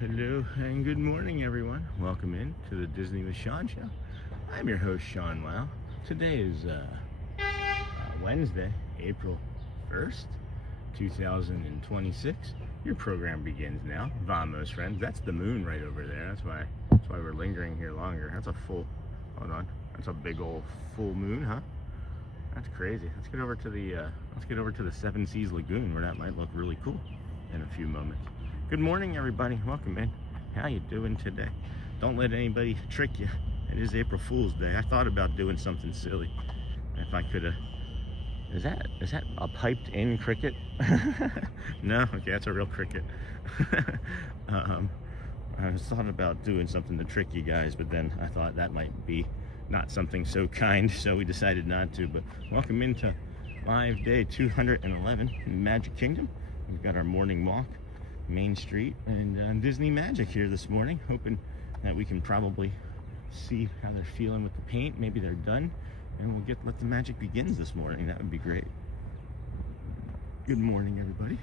Hello, and good morning, everyone. Welcome in to the Disney with Sean show. I'm your host, Sean Wow. Today is Wednesday, April 1st, 2026. Your program begins now. Vamos, friends. That's the moon right over there. That's why we're lingering here longer. That's a full, hold on. That's a big old full moon, huh? That's crazy. Let's get over to the Seven Seas Lagoon, where that might look really cool in a few moments. Good morning, everybody. Welcome in. How you doing today? Don't let anybody trick you. It is April Fool's Day. I thought about doing something silly. If I could have... Is that a piped-in cricket? No? Okay, that's a real cricket. I was thought about doing something to trick you guys, but then I thought that might be not something so kind, so we decided not to. But welcome into live day 211 in Magic Kingdom. We've got our morning walk, Main Street, and Disney Magic here this morning, hoping that we can probably see how they're feeling with the paint. Maybe they're done, and we'll let the magic begins this morning. That would be great. Good morning, everybody.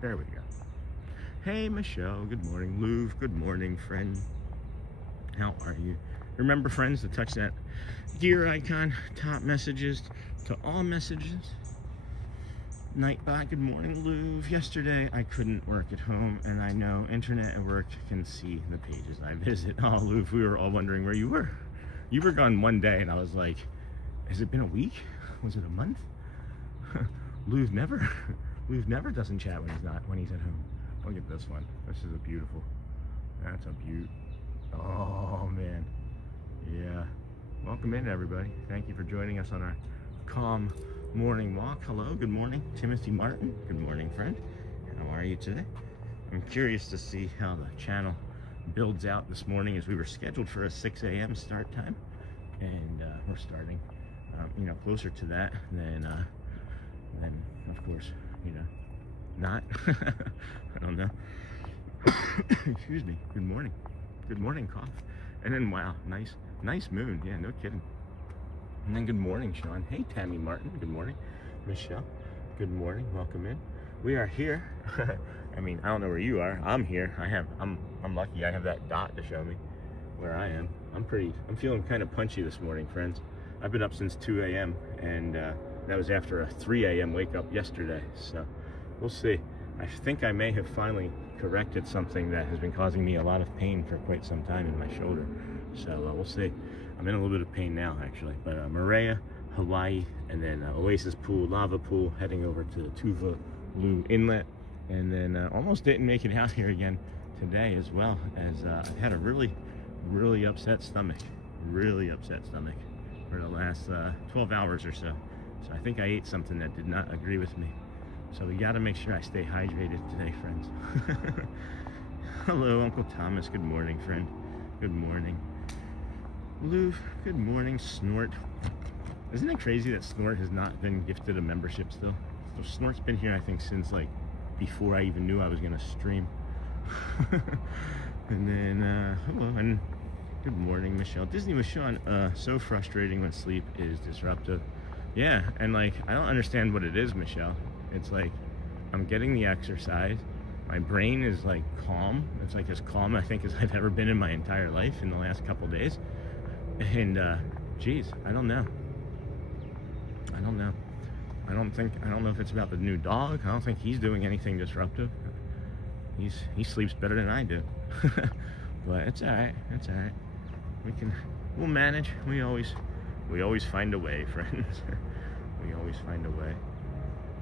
There we go. Hey, Michelle. Good morning. Louv. Good morning, friend. How are you? Remember, friends, to touch that gear icon. Top messages to all messages. Nightbot, good morning, Louv. Yesterday I couldn't work at home, and I know internet at work can see the pages I visit. Oh, Louv, we were all wondering where you were. You were gone one day, and I was like, has it been a week? Was it a month? Louv never doesn't chat when he's at home. Look at this one. This is a beautiful. That's a beaut. Oh man, yeah. Welcome in, everybody. Thank you for joining us on our calm morning walk. Hello, good morning, Timothy Martin. Good morning, friend. How are you today? I'm curious to see how the channel builds out this morning, as we were scheduled for a 6 a.m. start time, and we're starting, closer to that than of course, not. I don't know. Excuse me. Good morning. Good morning, cough. And then wow, nice moon. Yeah, no kidding. And then good morning, Sean. Hey, Tammy Martin. Good morning. Michelle. Good morning. Welcome in. We are here. I mean, I don't know where you are. I'm here. I'm lucky. I have that dot to show me where I am. I'm feeling kind of punchy this morning, friends. I've been up since 2 a.m. and that was after a 3 a.m. wake up yesterday. So we'll see. I think I may have finally corrected something that has been causing me a lot of pain for quite some time in my shoulder. So we'll see. I'm in a little bit of pain now, actually. But Monorail, Hawaii, and then Oasis pool, lava pool, heading over to the Tuvalu Inlet, and then almost didn't make it out here again today, as well as I had a really upset stomach, for the last 12 hours or so. So I think I ate something that did not agree with me. So we got to make sure I stay hydrated today, friends. Hello, Uncle Thomas. Good morning, friend. Good morning. Louv, good morning. Snort. Isn't it crazy that Snort has not been gifted a membership still? So Snort's been here, I think, since like before I even knew I was going to stream. And then, hello, and good morning, Michelle. Disney with Sean. So frustrating when sleep is disruptive. Yeah, and like, I don't understand what it is, Michelle. It's like, I'm getting the exercise. My brain is like calm. It's like as calm, I think, as I've ever been in my entire life in the last couple days. And geez, I don't know. I don't know if it's about the new dog. I don't think he's doing anything disruptive. He sleeps better than I do. But it's all right. we'll manage. We always find a way, friends. We always find a way.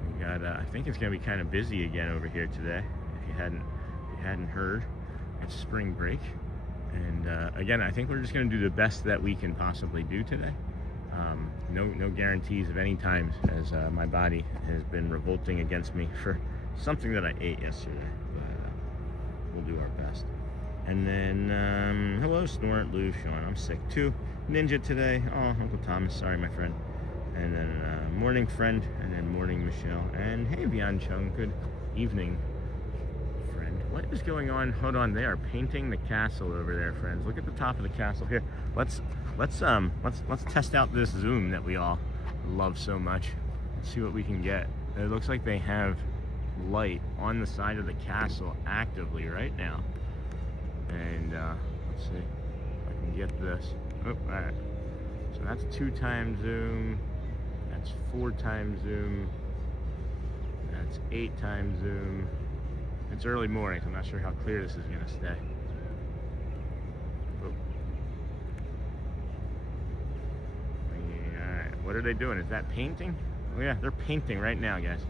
We got, I think it's gonna be kind of busy again over here today. If you hadn't heard, it's spring break, and again, I think we're just gonna do the best that we can possibly do today. No guarantees of any times, as my body has been revolting against me for something that I ate yesterday, but we'll do our best. And then, hello, Snort, Lou, Sean, I'm sick too. Ninja today, oh, Uncle Thomas, sorry, my friend. And then, morning, friend, and then morning, Michelle. And hey, Bian Chung, good evening, friend. What is going on? Hold on, they are painting the castle over there, friends. Look at the top of the castle here. Let's test out this zoom that we all love so much. Let's see what we can get. It looks like they have light on the side of the castle actively right now. And let's see if I can get this. Oh, all right. So that's 2x zoom. That's 4x zoom. That's 8x zoom. It's early morning, so I'm not sure how clear this is gonna stay. Oh. Alright, what are they doing? Is that painting? Oh yeah, they're painting right now, guys.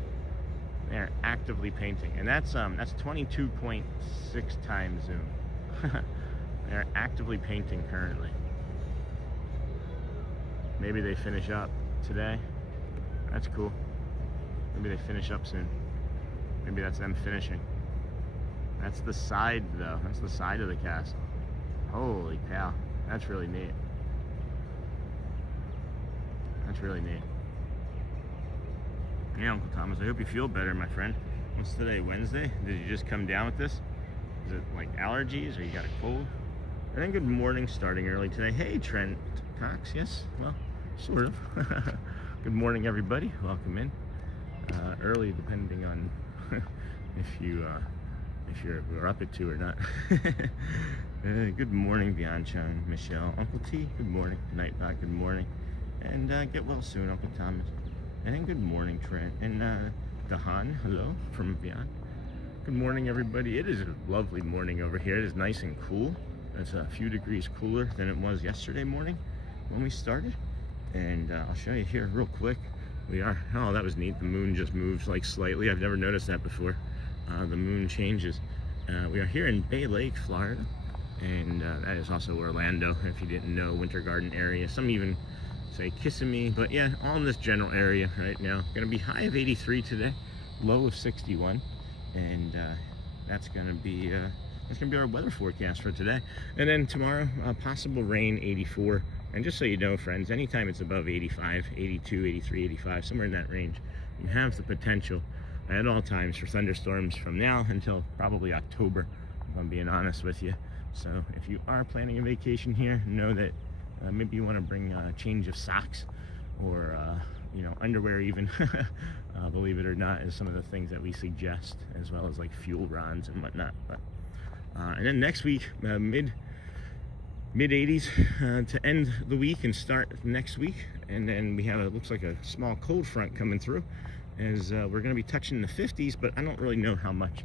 They're actively painting. And that's 22.6x zoom. They're actively painting currently. Maybe they finish up today. That's cool. Maybe they finish up soon. Maybe that's them finishing. That's the side though. That's the side of the castle. Holy cow. That's really neat. That's really neat. Yeah, Uncle Thomas, I hope you feel better, my friend. What's today, Wednesday? Did you just come down with this? Is it like allergies or you got a cold? And then good morning, starting early today. Hey, Trent Cox, yes, well, sort of. Good morning, everybody. Welcome in. Early, depending on if you're up at 2 or not. Good morning, Bianchan, Michelle, Uncle T. Good morning, Nightbot. Good morning, and get well soon, Uncle Thomas. And then good morning, Trent, and Dahan. Hello from Bian. Good morning, everybody. It is a lovely morning over here. It is nice and cool. It's a few degrees cooler than it was yesterday morning when we started. And I'll show you here real quick. We are, oh, that was neat. The moon just moved like slightly. I've never noticed that before. The moon changes. We are here in Bay Lake, Florida. And that is also Orlando, if you didn't know, Winter Garden area. Some even say Kissimmee, but yeah, all in this general area right now. Gonna be high of 83 today, low of 61. And that's gonna be our weather forecast for today. And then tomorrow, possible rain, 84. And just so you know, friends, anytime it's above 85, 82, 83, 85, somewhere in that range, you have the potential at all times for thunderstorms from now until probably October, if I'm being honest with you. So if you are planning a vacation here, know that maybe you want to bring a change of socks or you know, underwear even. Believe it or not, is some of the things that we suggest, as well as like fuel rods and whatnot. But and then next week, mid 80s to end the week and start next week. And then we have looks like a small cold front coming through, as we're going to be touching the 50s, but I don't really know how much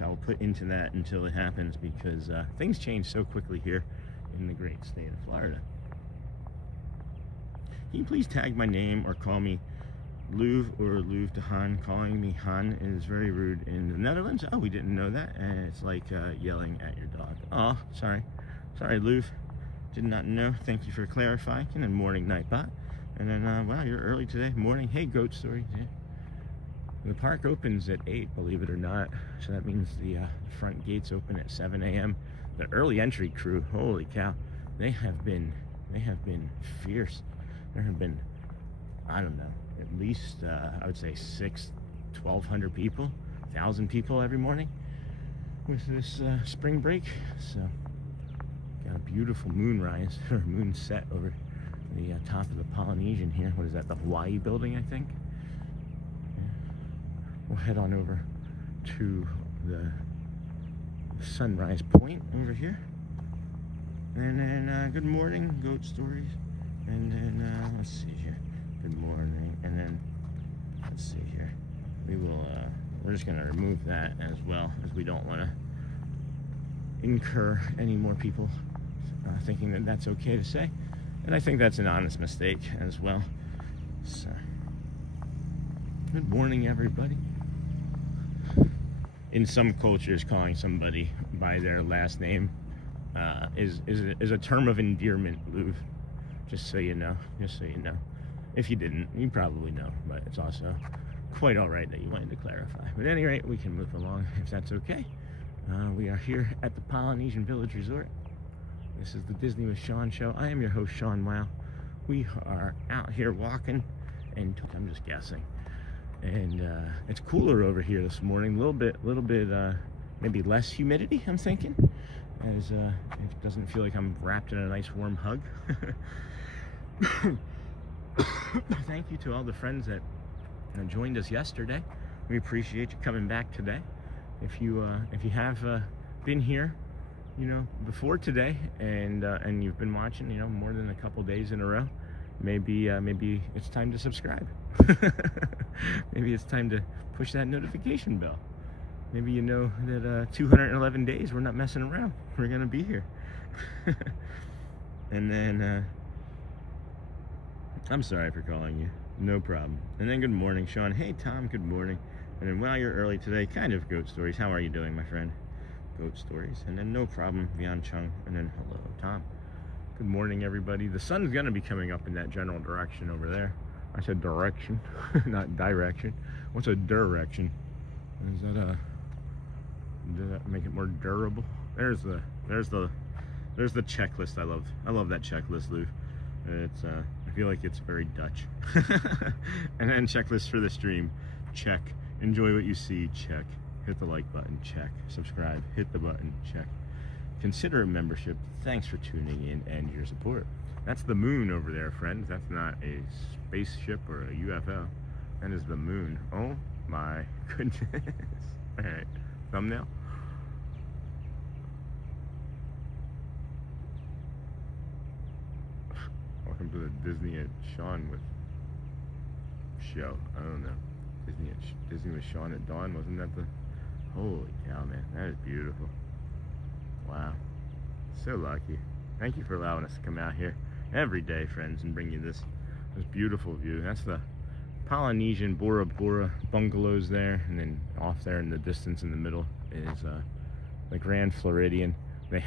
I'll put into that until it happens, because things change so quickly here in the great state of Florida. Can you please tag my name or call me Louvre or Louvre to Han? Calling me Han is very rude in the Netherlands. Oh, we didn't know that. And it's like yelling at your dog. Oh, sorry, Louvre. Did not know. Thank you for clarifying. And then morning, Nightbot. And then wow, you're early today. Morning. Hey, Goat Story. Yeah. The park opens at 8, believe it or not. So that means the front gates open at 7 a.m. The early entry crew, holy cow, they have been fierce. There have been, I don't know, at least I would say 1,200 people, 1,000 people every morning with this spring break. So got a beautiful moonrise or moon set over the top of the Polynesian here. What is that? The Hawaii building, I think. We'll head on over to the sunrise point over here. And then good morning, Goat Stories. And then let's see here. Good morning. And then let's see here. We're just gonna remove that as well, as we don't want to incur any more people thinking that that's okay to say. And I think that's an honest mistake as well. So, good morning, everybody. In some cultures, calling somebody by their last name is a term of endearment, Lou. Just so you know. Just so you know. If you didn't, you probably know. But it's also quite all right that you wanted to clarify. But at any rate, we can move along if that's okay. We are here at the Polynesian Village Resort. This is the Disney with Sean show. I am your host, Sean Wow. We are out here walking, and I'm just guessing. And it's cooler over here this morning. A little bit, maybe less humidity, I'm thinking. As it doesn't feel like I'm wrapped in a nice warm hug. Thank you to all the friends that joined us yesterday. We appreciate you coming back today. If you have been here, before today, and you've been watching, more than a couple days in a row, maybe it's time to subscribe. Maybe it's time to push that notification bell. Maybe you know that 211 days we're not messing around. We're gonna be here. And then I'm sorry for calling you. No problem. And then good morning, Sean. Hey, Tom. Good morning. And then while you're early today, kind of goat stories. How are you doing, my friend? Goat stories. And then no problem, Vian Chung. And then hello, Tom. Good morning, everybody. The sun's gonna be coming up in that general direction over there. I said direction, not direction. What's a direction? Is that does that make it more durable? There's the checklist. I love that checklist, Lou. It's I feel like it's very Dutch. And then checklist for the stream. Check. Enjoy what you see. Check. Hit the like button. Check. Subscribe. Hit the button. Check. Consider a membership. Thanks for tuning in and your support. That's the moon over there, friends. That's not a spaceship or a UFO. That is the moon. Oh my goodness. Alright. Thumbnail. Welcome to the Disney at Sean with show. I don't know. Disney with Sean at dawn. Wasn't that the... Holy cow, man. That is beautiful. Wow. So lucky. Thank you for allowing us to come out here every day, friends, and bring you this beautiful view. That's the Polynesian Bora Bora bungalows there, and then off there in the distance in the middle is the Grand Floridian. They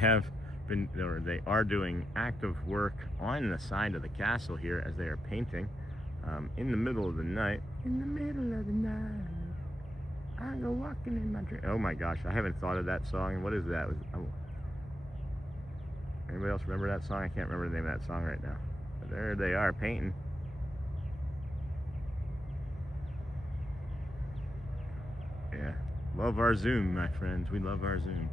are doing active work on the side of the castle here as they are painting in the middle of the night. In the middle of the night, I go walking in my dream. Oh my gosh, I haven't thought of that song. What is that? Anybody else remember that song? I can't remember the name of that song right now. But there they are, painting. Yeah. Love our Zoom, my friends. We love our Zoom.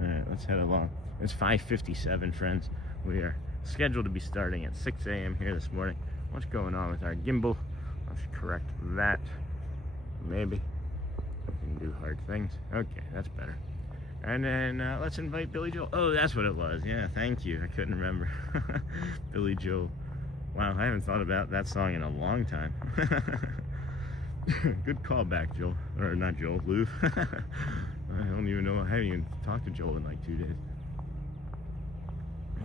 Alright, let's head along. It's 5:57, friends. We are scheduled to be starting at 6 a.m. here this morning. What's going on with our gimbal? Let's correct that. Maybe. We can do hard things. Okay, that's better. And then let's invite Billy Joel. Oh, that's what it was. Yeah, thank you. I couldn't remember. Billy Joel. Wow, I haven't thought about that song in a long time. Good callback, Joel. Or not Joel, Lou. I don't even know. I haven't even talked to Joel in like 2 days.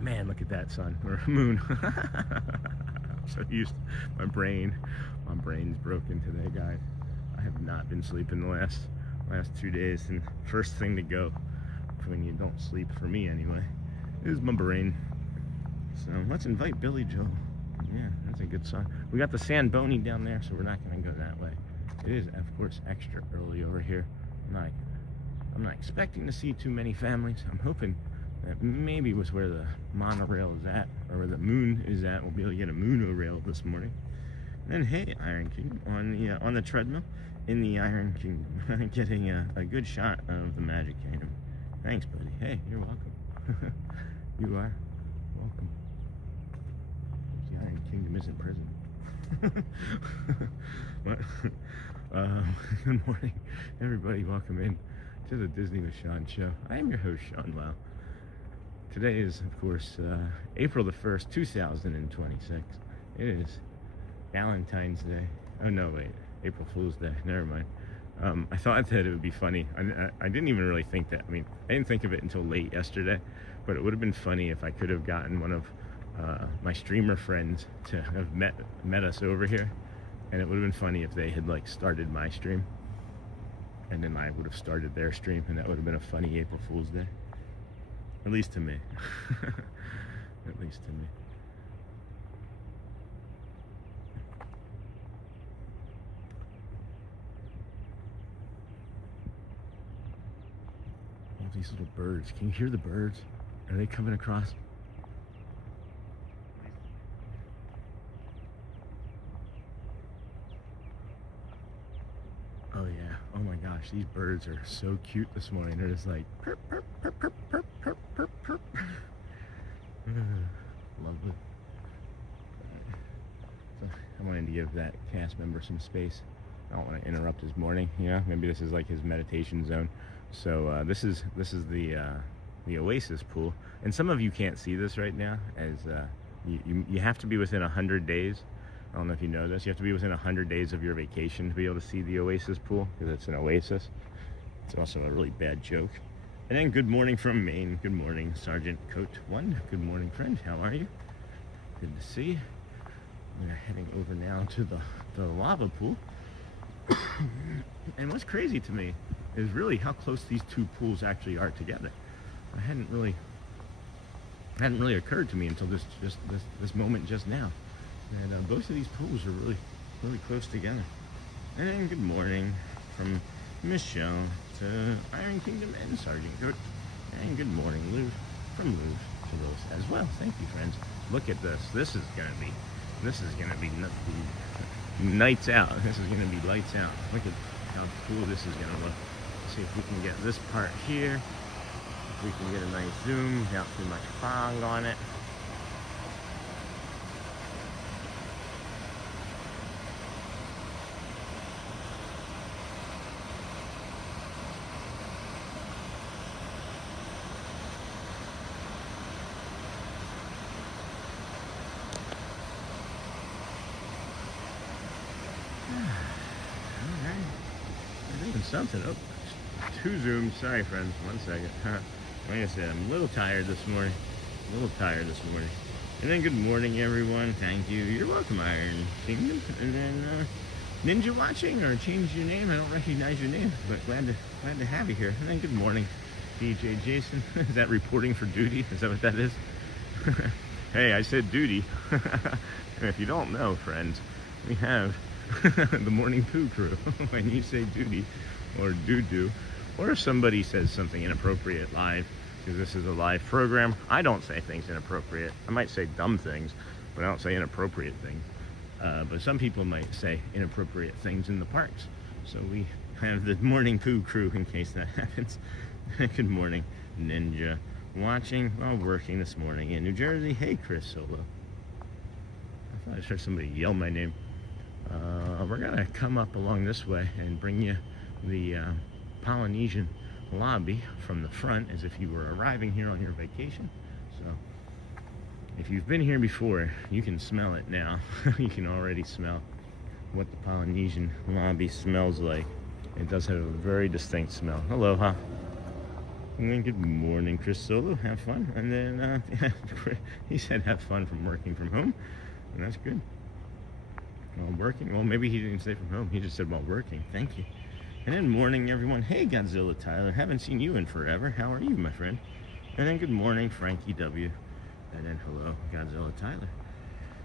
Man, look at that sun. Or moon. I'm so used to my brain's broken today, guys. I have not been sleeping the last 2 days, and first thing to go when you don't sleep, for me anyway, is my brain. So let's invite Billy Joel. Yeah, that's a good song. We got the Sandboni down there, so we're not going to go that way. It is, of course, extra early over here. I'm not expecting to see too many families. I'm hoping that maybe was where the monorail is at, or where the moon is at. We'll be able to get a Monorail this morning. And then, hey, Iron Kingdom on the treadmill in the Iron Kingdom, getting a good shot of the Magic Kingdom. Thanks, buddy. Hey, you're welcome. You are welcome. The Iron Kingdom isn't prison. What? Good morning, everybody. Welcome in to the Disney with Sean show. I am your host, Sean Wow. Today is, of course, April the 1st, 2026. It is Valentine's Day. Oh, no, wait. April Fool's Day. Never mind. I thought that it would be funny. I didn't even really think that. I mean, I didn't think of it until late yesterday, but it would have been funny if I could have gotten one of my streamer friends to have met us over here, and it would have been funny if they had like started my stream, and then I would have started their stream, and that would have been a funny April Fool's Day. At least to me. At least to me. All these little birds. Can you hear the birds? Are they coming across? Oh yeah. Oh my gosh, these birds are so cute this morning. They're just like perp, perp, perp, perp, perp, perp, perp, perp. Lovely. So I wanted to give that cast member some space. I don't want to interrupt his morning, you know. Maybe this is like his meditation zone. So this is the Oasis pool, and some of you can't see this right now, as you have to be within 100 days. I don't know if you know this. You have to be within 100 days of your vacation to be able to see the Oasis pool, because it's an oasis. It's also a really bad joke. And then good morning from Maine. Good morning, Sergeant Coat 1. Good morning, friend. How are you? Good to see you. We're heading over now to the lava pool. And what's crazy to me is really how close these two pools actually are together. It hadn't really occurred to me until this moment just now. And both of these pools are really close together. And good morning from Michelle to Iron Kingdom and Sergeant Cook. And good morning, Lou, from Lou to those as well. Thank you, friends. Look at this. This is gonna be nights out. This is gonna be lights out. Look at how cool this is gonna look. Let's see if we can get this part here. If we can get a nice zoom without too much fog on it. Something. Oh, 2 zooms. Sorry, friends. 1 second. Like I said, I'm a little tired this morning. And then good morning, everyone. Thank you. You're welcome, Iron Kingdom. And then Ninja watching, or change your name. I don't recognize your name, but glad to have you here. And then good morning, DJ Jason. Is that reporting for duty? Is that what that is? Hey, I said duty. And if you don't know, friends, we have the morning poo crew. When you say duty or doo-doo, or if somebody says something inappropriate live, because this is a live program, I don't say things inappropriate. I might say dumb things, but I don't say inappropriate things. But some people might say inappropriate things in the parks. So we have the morning poo crew in case that happens. Good morning, Ninja watching while working this morning in New Jersey. Hey, Chris Solo. I thought I heard somebody yell my name. We're gonna come up along this way and bring you the Polynesian lobby from the front, as if you were arriving here on your vacation. So if you've been here before, you can smell it now. You can already smell what the Polynesian lobby smells like. It does have a very distinct smell. Aloha. And then good morning, Chris Solo. Have fun. And then he said have fun from working from home, and that's good. While working? Well, maybe he didn't say from home. He just said while working. Thank you. And then morning, everyone. Hey, Godzilla Tyler. Haven't seen you in forever. How are you, my friend? And then good morning, Frankie W. And then hello, Godzilla Tyler.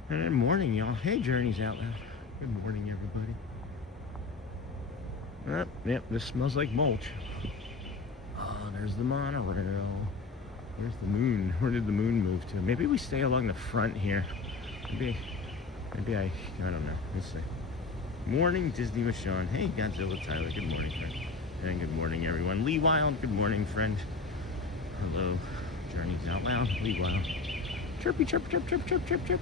And then morning, y'all. Hey, Journeys Out Loud. Good morning, everybody. Yep, this smells like mulch. Oh, there's the monorail. Where's the moon? Where did the moon move to? Maybe we stay along the front here. Maybe I don't know. Let's see. Morning, Disney with Sean. Hey, Godzilla Tyler. Good morning, friend. And good morning, everyone. Lee Wild. Good morning, friend. Hello. Journeys Out Loud. Lee Wild. Chirpy, chirp, chirp, chirp, chirp, chirp, chirp.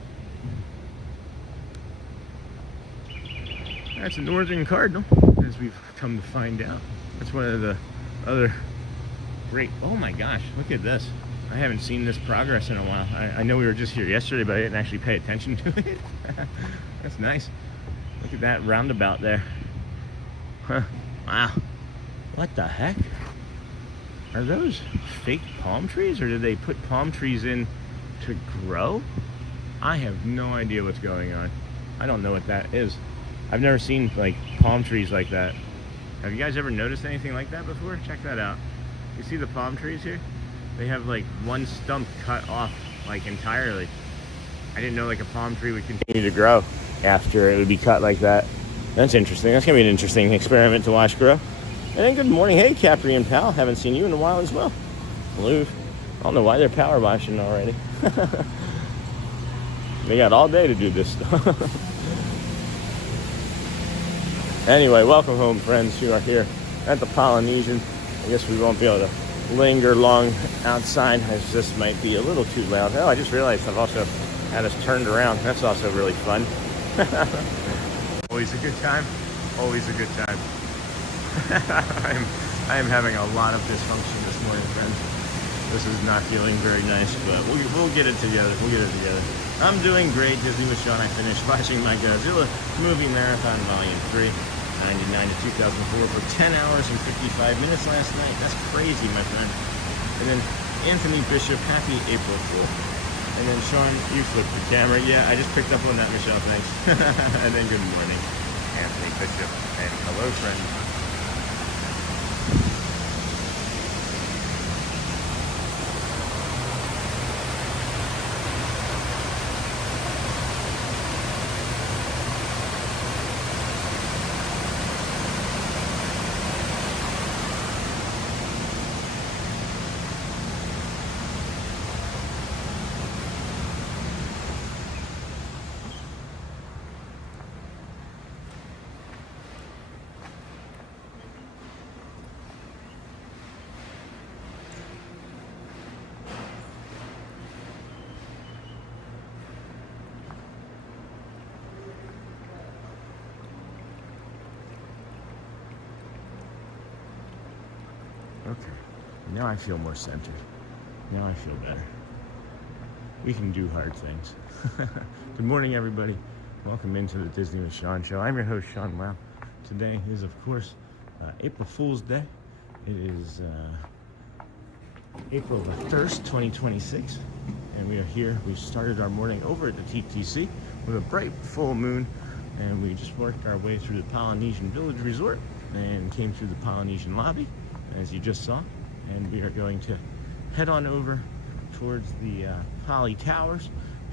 That's a northern cardinal, as we've come to find out. That's one of the other great... Oh my gosh, look at this. I haven't seen this progress in a while. I know we were just here yesterday, but I didn't actually pay attention to it. That's nice. Look at that roundabout there. Huh. Wow. What the heck? Are those fake palm trees, or did they put palm trees in to grow? I have no idea what's going on. I don't know what that is. I've never seen like palm trees like that. Have you guys ever noticed anything like that before? Check that out. You see the palm trees here? They have like one stump cut off like entirely. I didn't know like a palm tree would continue to grow after it would be cut like that. That's interesting. That's gonna be an interesting experiment to watch grow. And then good morning. Hey, Capri and Pal. Haven't seen you in a while as well. Blue. I don't know why they're power washing already. They got all day to do this stuff. Anyway, welcome home, friends who are here at the Polynesian. I guess we won't be able to linger long outside, as this might be a little too loud. Oh, I just realized I've also had us turned around. That's also really fun. Always a good time. Always a good time. I am having a lot of dysfunction this morning, friends. This is not feeling very nice, but we'll get it together. We'll get it together. I'm doing great. Disney with Sean. I finished watching my Godzilla movie marathon, Volume 3, 99 to 2004, for 10 hours and 55 minutes last night. That's crazy, my friend. And then Anthony Bishop, happy April Fool. And then Sean, you flipped the camera. Yeah, I just picked up on that, Michelle. Thanks. And then good morning, Anthony Bishop. And hello, friends. Okay, now I feel more centered. Now I feel better. We can do hard things. Good morning, everybody. Welcome into the Disney with Sean show. I'm your host, Sean Wow. Today is, of course, April Fool's Day. It is April the 1st, 2026, and we are here. We started our morning over at the TTC with a bright full moon, and we just worked our way through the Polynesian Village Resort and came through the Polynesian lobby, as you just saw, and we are going to head on over towards the Poly Towers,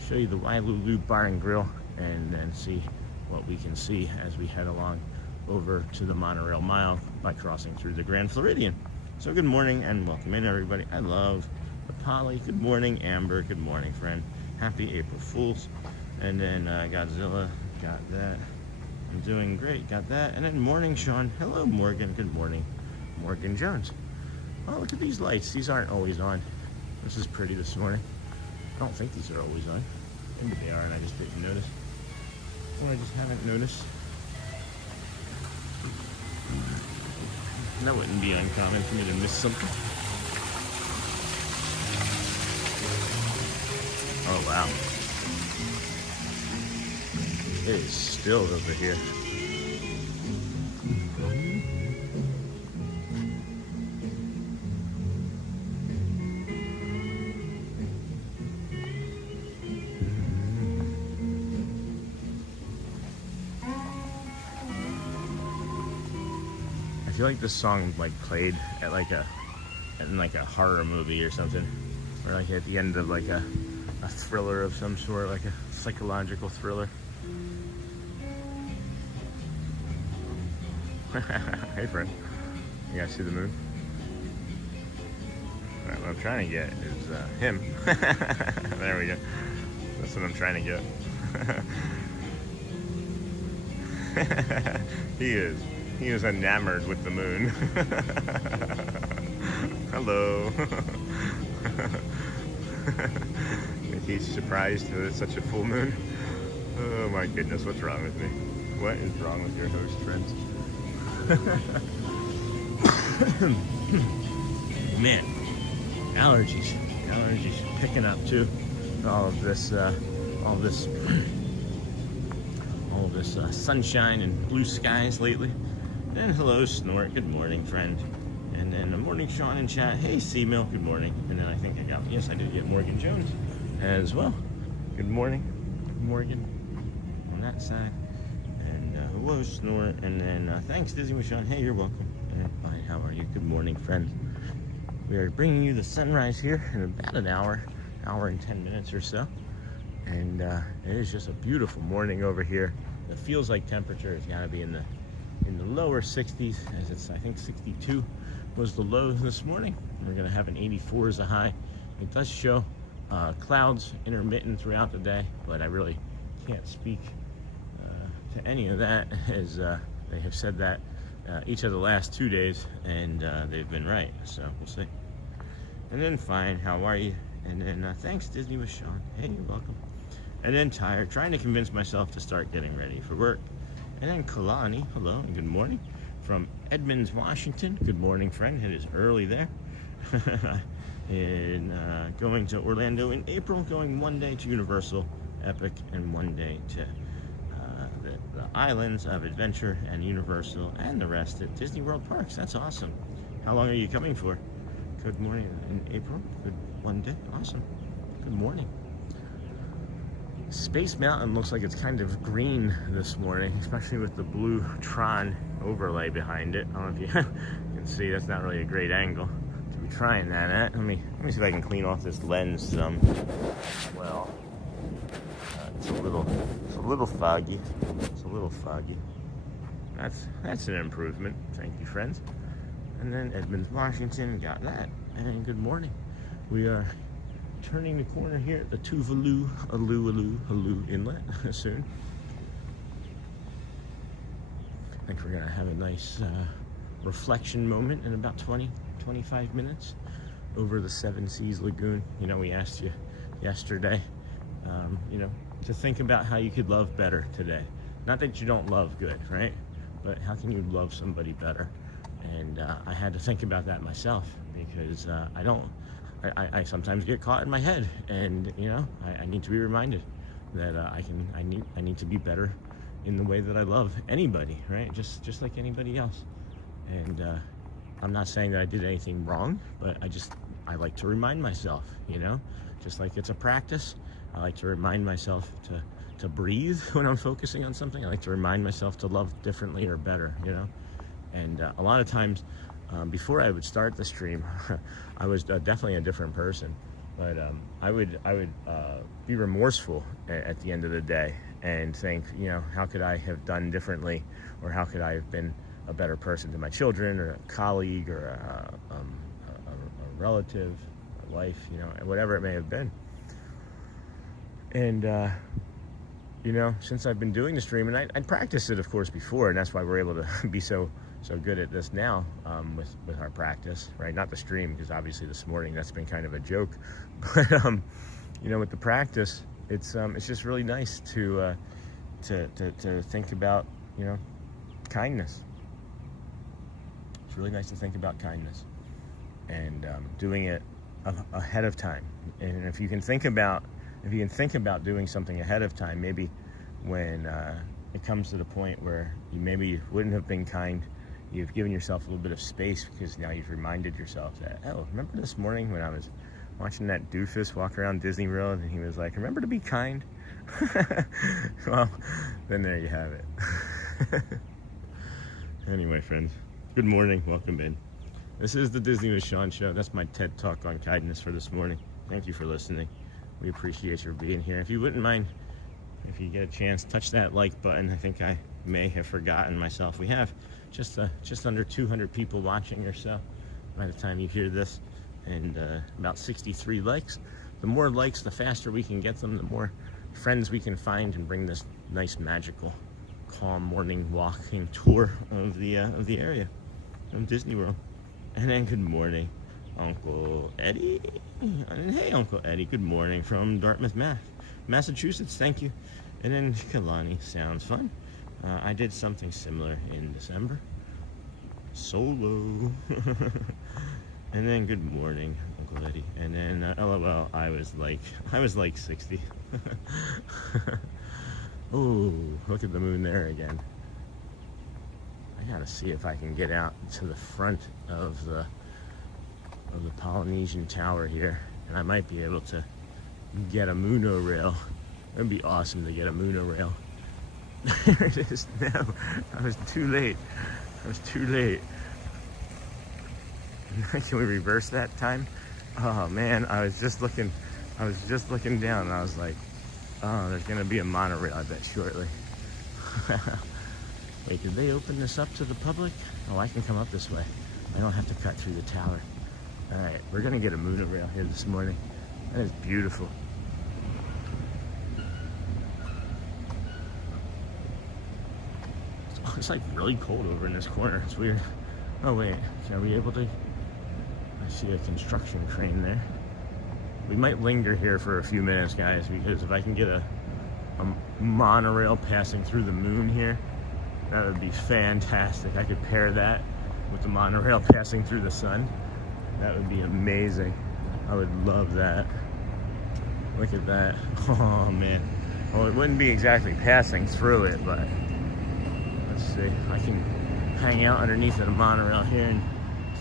show you the Wailulu Bar and Grill, and then see what we can see as we head along over to the Monorail Mile by crossing through the Grand Floridian. So good morning and welcome in, everybody. I love the Poly. Good morning, Amber. Good morning, friend. Happy April Fools. And then Godzilla, got that. I'm doing great, got that. And then morning, Sean. Hello, Morgan. Good morning. Morgan Jones. Oh, look at these lights. These aren't always on. This is pretty this morning. I don't think these are always on. Maybe they are and I just didn't notice. Or I just haven't noticed. That wouldn't be uncommon for me to miss something. Oh, wow. It is still over here. I feel like this song like played at in a horror movie or something, or like at the end of like a thriller of some sort, like a psychological thriller. Hey, friend, you guys see the moon? All right, what I'm trying to get is him. There we go. That's what I'm trying to get. He is enamored with the moon. Hello. He's surprised that it's such a full moon. Oh my goodness, what's wrong with me? What is wrong with your host, friends? Man, allergies picking up too. All of this sunshine and blue skies lately. And hello, Snort. Good morning, friend. And then morning, Sean in chat. Hey, C-Mill. Good morning. And then I think I got, yes, I did get Morgan Jones as well. Good morning, Morgan, on that side. And hello, Snort. And then thanks, Disney with Sean. Hey, you're welcome. And fine, how are you? Good morning, friend. We are bringing you the sunrise here in about an hour and 10 minutes or so. And it is just a beautiful morning over here. It feels like temperature has got to be in the lower 60s, as it's, I think 62 was the low this morning. We're going to have an 84 as a high. It does show clouds intermittent throughout the day, but I really can't speak to any of that, as they have said that each of the last 2 days, and they've been right, so we'll see. And then fine, how are you? And then thanks, Disney with Sean. Hey, you're welcome. And then tired, trying to convince myself to start getting ready for work. And then Kalani, hello and good morning, from Edmonds, Washington. Good morning, friend. It is early there. And going to Orlando in April, going 1 day to Universal, Epic, and 1 day to the islands of Adventure and Universal, and the rest at Disney World Parks. That's awesome. How long are you coming for? Good morning in April. Good 1 day. Awesome. Good morning. Space Mountain looks like it's kind of green this morning, especially with the blue Tron overlay behind it. I don't know if you can see, that's not really a great angle to be trying that at. Let me see if I can clean off this lens some. Well, it's a little foggy. It's a little foggy. That's an improvement. Thank you, friends. And then Edmonds, Washington, got that. And good morning. We are turning the corner here at the Tuvalu Alu Inlet soon. I think we're gonna have a nice reflection moment in about 20-25 minutes over the Seven Seas Lagoon. You know, we asked you yesterday, you know, to think about how you could love better today. Not that you don't love good, right? But how can you love somebody better? And I had to think about that myself, because I sometimes get caught in my head, and you know, I need to be reminded that I need to be better in the way that I love anybody, right? Just like anybody else. And I'm not saying that I did anything wrong, but I like to remind myself, you know, just like it's a practice. I like to remind myself to breathe when I'm focusing on something. I like to remind myself to love differently or better, you know. And a lot of times, before I would start the stream, I was definitely a different person, but I would be remorseful at the end of the day and think, you know, how could I have done differently, or how could I have been a better person to my children, or a colleague, or a relative, a wife, you know, whatever it may have been. And you know, since I've been doing the stream, and I'd practiced it, of course, before, and that's why we're able to be so good at this now, with our practice, right? Not the stream, because obviously this morning that's been kind of a joke, but you know, with the practice, it's just really nice to think about, you know, kindness. It's really nice to think about kindness, and doing it ahead of time. And if you can think about doing something ahead of time, maybe when it comes to the point where you wouldn't have been kind, you've given yourself a little bit of space, because now you've reminded yourself that, oh, remember this morning when I was watching that doofus walk around Disney World, and he was like, remember to be kind? Well, then there you have it. Anyway, friends, good morning. Welcome in. This is the Disney with Sean show. That's my TED Talk on kindness for this morning. Thank you for listening. We appreciate your being here. If you wouldn't mind, if you get a chance, touch that like button. I think I may have forgotten myself. We have just under 200 people watching or so by the time you hear this, and about 63 likes. The more likes, the faster we can get them, the more friends we can find, and bring this nice, magical, calm morning walking tour of the area of Disney World. And then good morning, Uncle Eddie. And hey, Uncle Eddie, good morning from Dartmouth, Massachusetts. Thank you. And then Kalani, sounds fun. I did something similar in December. Solo. And then good morning, Uncle Eddie. And then LOL, I was like 60. Oh, look at the moon there again. I gotta see if I can get out to the front of the Polynesian Tower here, and I might be able to get a monorail. It'd be awesome to get a monorail. There it is. No, I was too late. I was too late. Can we reverse that time? Oh man, I was just looking down and I was like, oh, there's gonna be a monorail, I bet, shortly. Wait, did they open this up to the public? Oh, I can come up this way. I don't have to cut through the tower. All right, we're gonna get a monorail here this morning. That is beautiful. It's like really cold over in this corner. It's weird. Oh wait, are we able to? I see a construction crane there. We might linger here for a few minutes, guys, because if I can get a monorail passing through the moon here, that would be fantastic. I could pair that with the monorail passing through the sun. That would be amazing. I would love that. Look at that. Oh man. Well, it wouldn't be exactly passing through it, but let's see. I can hang out underneath the monorail here and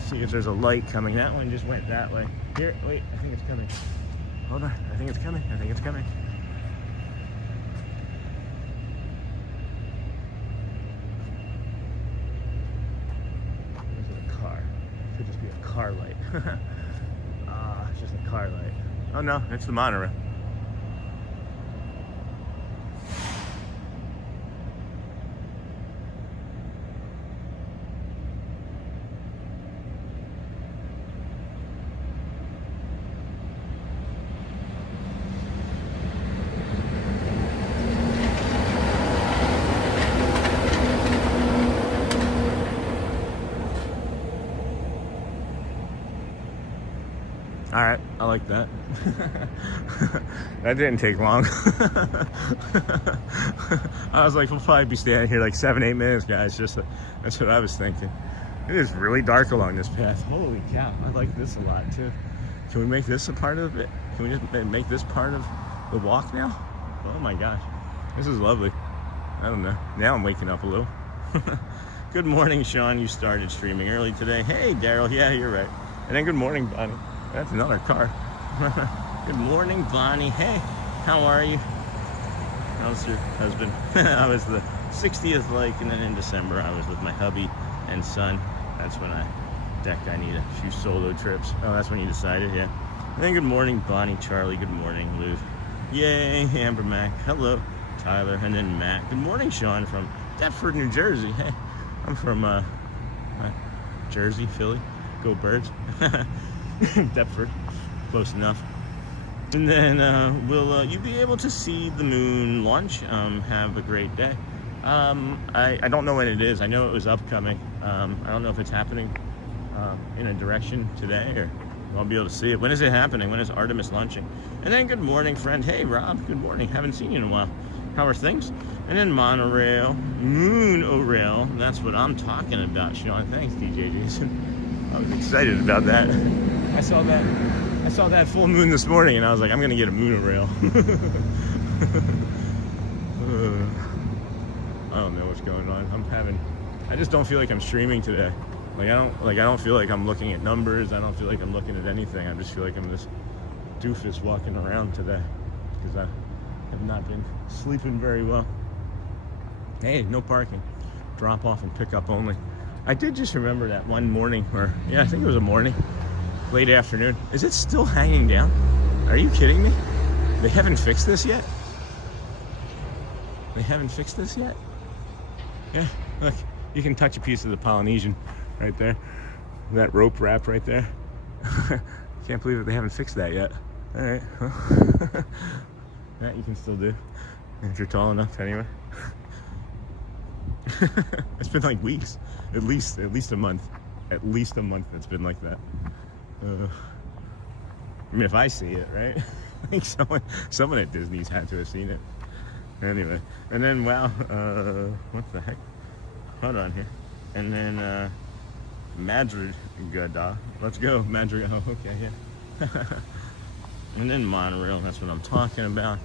see if there's a light coming. That one just went that way. Here, wait, I think it's coming. Hold on, I think it's coming. I think it's coming. Is it a car? It could just be a car light. It's just a car light. Oh no, it's the monorail. All right, I like that. That didn't take long. I was like, we'll probably be standing here like 7-8 minutes, guys. That's what I was thinking. It is really dark along this path. Holy cow, I like this a lot too. Can we make this a part of it? Can we just make this part of the walk now? Oh my gosh, this is lovely. I don't know. Now I'm waking up a little. Good morning, Sean. You started streaming early today. Hey, Daryl. Yeah, you're right. And then good morning, Bonnie. That's another car. Good morning, Bonnie. Hey, how are you? How's your husband? I was the 60th like, and then in December I was with my hubby and son. That's when I need a few solo trips. Oh, that's when you decided, yeah. And then good morning, Bonnie, Charlie. Good morning, Lou. Yay, Amber Mac. Hello, Tyler. And then Matt. Good morning, Sean from Deptford, New Jersey. Hey, I'm from Jersey, Philly. Go Birds. Deptford, close enough. And then will you be able to see the moon launch? Have a great day. I don't know when it is. I know it was upcoming. I don't know if it's happening in a direction today, or I'll be able to see it. When is it happening? When is Artemis launching? And then good morning, friend. Hey, Rob. Good morning. Haven't seen you in a while. How are things? And then monorail, Monorail. That's what I'm talking about, Sean. Thanks, DJ Jason. I was excited about that. I saw that full moon this morning, and I was like, I'm gonna get a monorail. I don't know what's going on. I just don't feel like I'm streaming today. I don't feel like I'm looking at numbers. I don't feel like I'm looking at anything. I just feel like I'm this doofus walking around today because I have not been sleeping very well. Hey, no parking. Drop off and pick up only. I did just remember that one morning, or yeah, I think it was a morning, late afternoon. Is it still hanging down? Are you kidding me? They haven't fixed this yet? They haven't fixed this yet? Yeah, look, you can touch a piece of the Polynesian right there. That rope wrap right there. Can't believe that they haven't fixed that yet. All right, well, that you can still do if you're tall enough anyway. It's been like weeks, at least a month. At least a month it's been like that. I mean, if I see it, right? I think someone at Disney's had to have seen it. Anyway, and then wow, what the heck? Hold on here. And then Madrigal. Let's go, Madrigal. Oh, okay, yeah. And then monorail. That's what I'm talking about.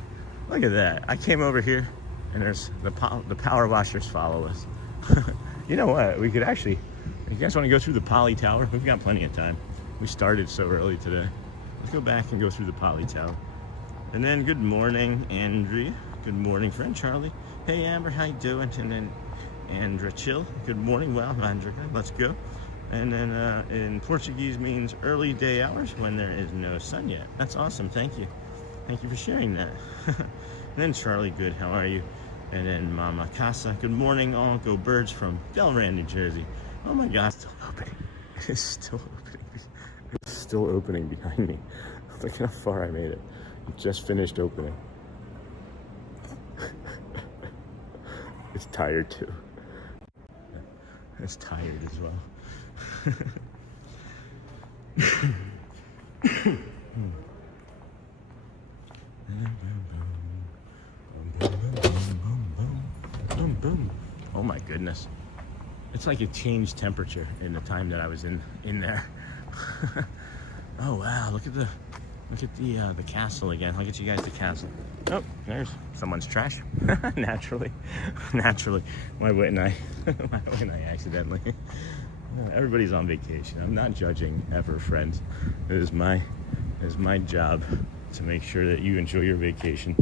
Look at that. I came over here, and there's the power washers follow us. You know what? We could actually, you guys want to go through the Poly Tower? We've got plenty of time. We started so early today. Let's go back and go through the Poly Tower. And then good morning, Andrea. Good morning, friend Charlie. Hey, Amber, how you doing? And then Andra Chill. Good morning. Well, Andra, let's go. And then in Portuguese means early day hours when there is no sun yet. That's awesome. Thank you. Thank you for sharing that. And then Charlie, good. How are you? And then Mama Casa. Good morning, all. Go Birds from Delran, New Jersey. Oh my God, it's still opening. It's still opening. It's still opening behind me. Look how far I made it. It just finished opening. It's tired too. It's tired as well. Oh my goodness. It's like it changed temperature in the time that I was in there. Oh wow, look at the castle again. Look at you guys, the castle. Oh, there's someone's trash. Naturally. Why wouldn't I? Why wouldn't I accidentally? Everybody's on vacation. I'm not judging ever, friends. It is my job to make sure that you enjoy your vacation.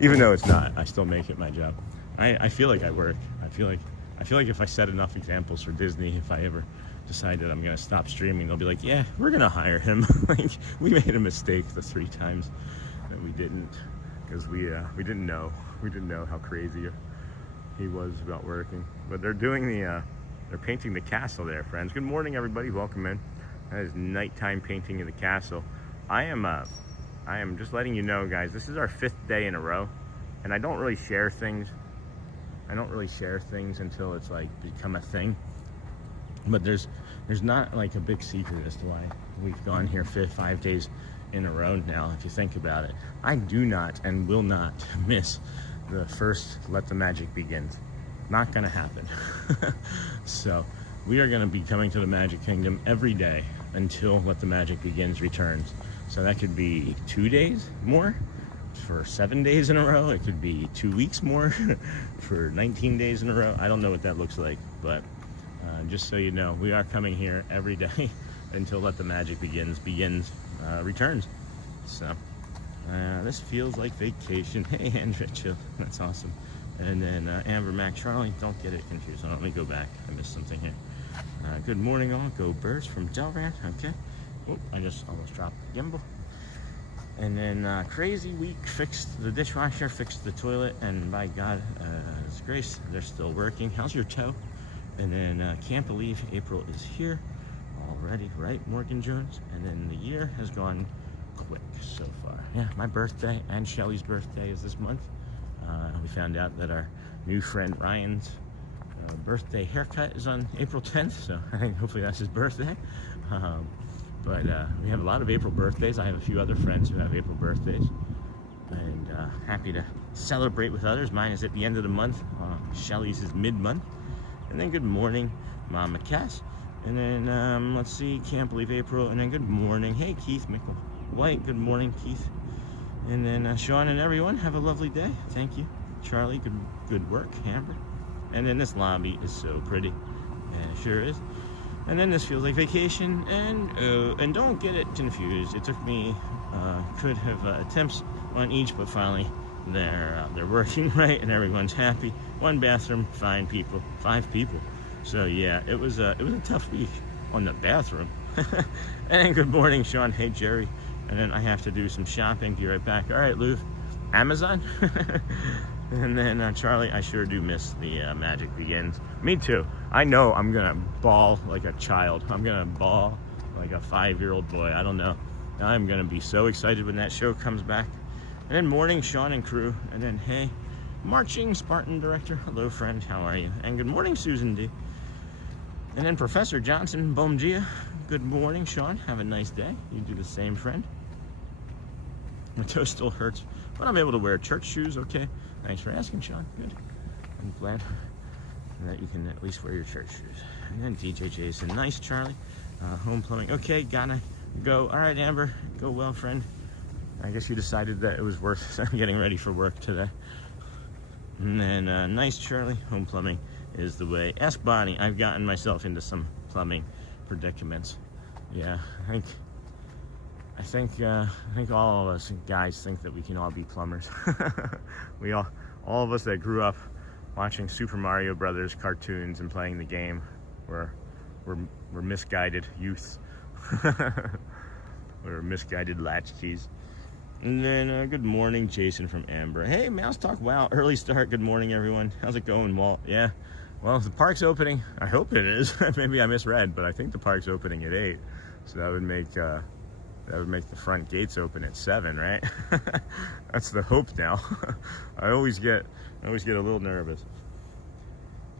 Even though it's not, I still make it my job. I feel like I work. I feel like if I set enough examples for Disney, if I ever decide that I'm gonna stop streaming, they'll be like, yeah, we're gonna hire him. Like, we made a mistake the 3 times that we didn't, because we didn't know how crazy he was about working. But they're doing they're painting the castle there, friends. Good morning, everybody. Welcome in. That is nighttime painting of the castle. I am just letting you know, guys, this is our 5th day in a row, and I don't really share things. Until it's like become a thing. But there's not like a big secret as to why we've gone here 5 days in a row now, if you think about it. I do not and will not miss the first Let the Magic Begins. Not gonna happen. So we are gonna be coming to the Magic Kingdom every day until Let the Magic Begins returns. So that could be 2 days more for 7 days in a row. It could be 2 weeks more for 19 days in a row. I don't know what that looks like, but just so you know, we are coming here every day until Let the Magic returns. So this feels like vacation. Hey, Andrea, chill. That's awesome. And then Amber, Mac, Charlie, don't get it confused. Let me go back. I missed something here. Good morning, all. Go Birds from Delran. Okay. Oh, I just almost dropped the gimbal. And then Crazy Week fixed the dishwasher, fixed the toilet, and by God, it's grace, they're still working. How's your toe? And then can't believe April is here already, right, Morgan Jones? And then the year has gone quick so far. Yeah, my birthday and Shelly's birthday is this month. We found out that our new friend Ryan's birthday haircut is on April 10th, so I think hopefully that's his birthday. But we have a lot of April birthdays. I have a few other friends who have April birthdays, and happy to celebrate with others. Mine is at the end of the month. Shelly's is mid-month. And then good morning, Mama Cass. And then let's see, can't believe April. And then good morning, hey Keith Mickle White. Good morning, Keith. And then Sean and everyone, have a lovely day. Thank you, Charlie. Good work, Amber. And then this lobby is so pretty, and it sure is. And then this feels like vacation, and don't get it confused. It took me, could have attempts on each, but finally they're working right, and everyone's happy. 1 bathroom, 5 people. So yeah, it was a tough week on the bathroom. And good morning, Sean. Hey, Jerry. And then I have to do some shopping. Be right back. All right, Lou. Amazon. And then Charlie, I sure do miss the Magic Begins. Me too. I know I'm gonna bawl like a child. I'm gonna bawl like a 5-year-old boy. I don't know. I'm gonna be so excited when that show comes back. And then morning, Sean and crew. And then hey, marching Spartan director. Hello, friend. How are you? And good morning, Susan D. And then Professor Johnson, Bomgia. Good morning, Sean. Have a nice day. You do the same, friend. My toe still hurts, but I'm able to wear church shoes. Okay. Thanks for asking, Sean. Good. I'm glad that you can at least wear your church shoes. And then DJ Jason. Nice, Charlie. Home plumbing. Okay, gotta go. All right, Amber. Go well, friend. I guess you decided that it was worth getting ready for work today. And then nice, Charlie. Home plumbing is the way. Ask Bonnie. I've gotten myself into some plumbing predicaments. Yeah, I think all of us guys think that we can all be plumbers. All of us that grew up watching Super Mario Brothers cartoons and playing the game were misguided youths. We're misguided latchkeys. And then good morning, Jason from Amber. Hey, Mouse Talk. Wow, early start. Good morning, everyone. How's it going, Walt? Yeah. Well, the park's opening. I hope it is. Maybe I misread, but I think the park's opening at 8. So that would make the front gates open at 7, right? That's the hope now. I always get a little nervous.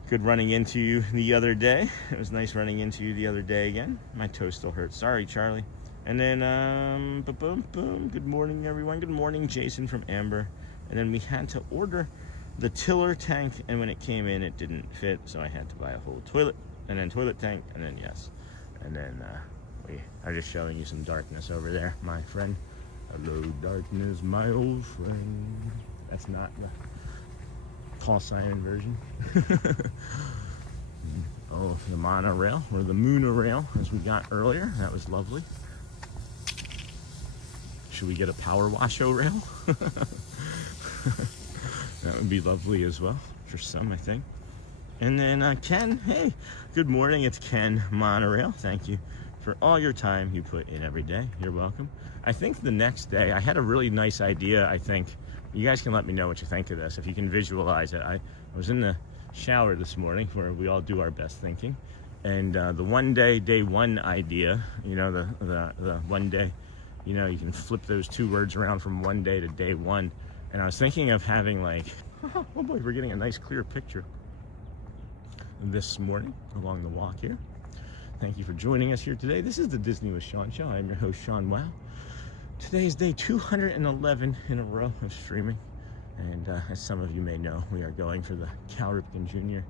Good running into you the other day. It was nice running into you the other day again. My toe still hurts. Sorry, Charlie. And then, boom. Good morning, everyone. Good morning, Jason from Amber. And then we had to order the tiller tank, and when it came in, it didn't fit, so I had to buy a whole toilet, and then toilet tank, and then yes. And then we are just showing you some darkness over there, my friend. Hello, darkness, my old friend. That's not the Paul Simon version. Oh, the monorail, or the Monorail, as we got earlier. That was lovely. Should we get a power washo rail? That would be lovely as well, for some, I think. And then Ken, hey, good morning, it's Ken Monorail. Thank you for all your time you put in every day. You're welcome. I think the next day, I had a really nice idea, I think. You guys can let me know what you think of this, if you can visualize it. I was in the shower this morning, where we all do our best thinking. And the one day, day one idea, you know, the one day, you know, you can flip those two words around from one day to day one. And I was thinking of having like, oh boy, we're getting a nice clear picture this morning along the walk here. Thank you for joining us here today. This is the Disney with Sean Show. I'm your host, Sean Wow. Today is day 211 in a row of streaming. And as some of you may know, we are going for the Cal Ripken Jr.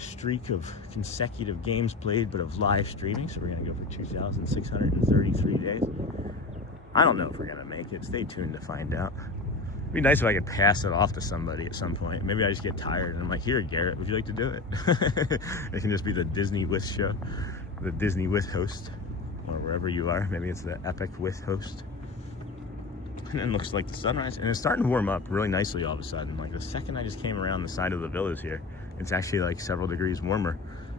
streak of consecutive games played, but of live streaming. So we're going to go for 2,633 days. I don't know if we're going to make it. Stay tuned to find out. It'd be nice if I could pass it off to somebody at some point. Maybe I just get tired and I'm like, here, Garrett, would you like to do it? It can just be the Disney with show, the Disney with host, or wherever you are. Maybe it's the Epic with host. And then it looks like the sunrise, and it's starting to warm up really nicely all of a sudden. Like the second I just came around the side of the villas here, it's actually like several degrees warmer.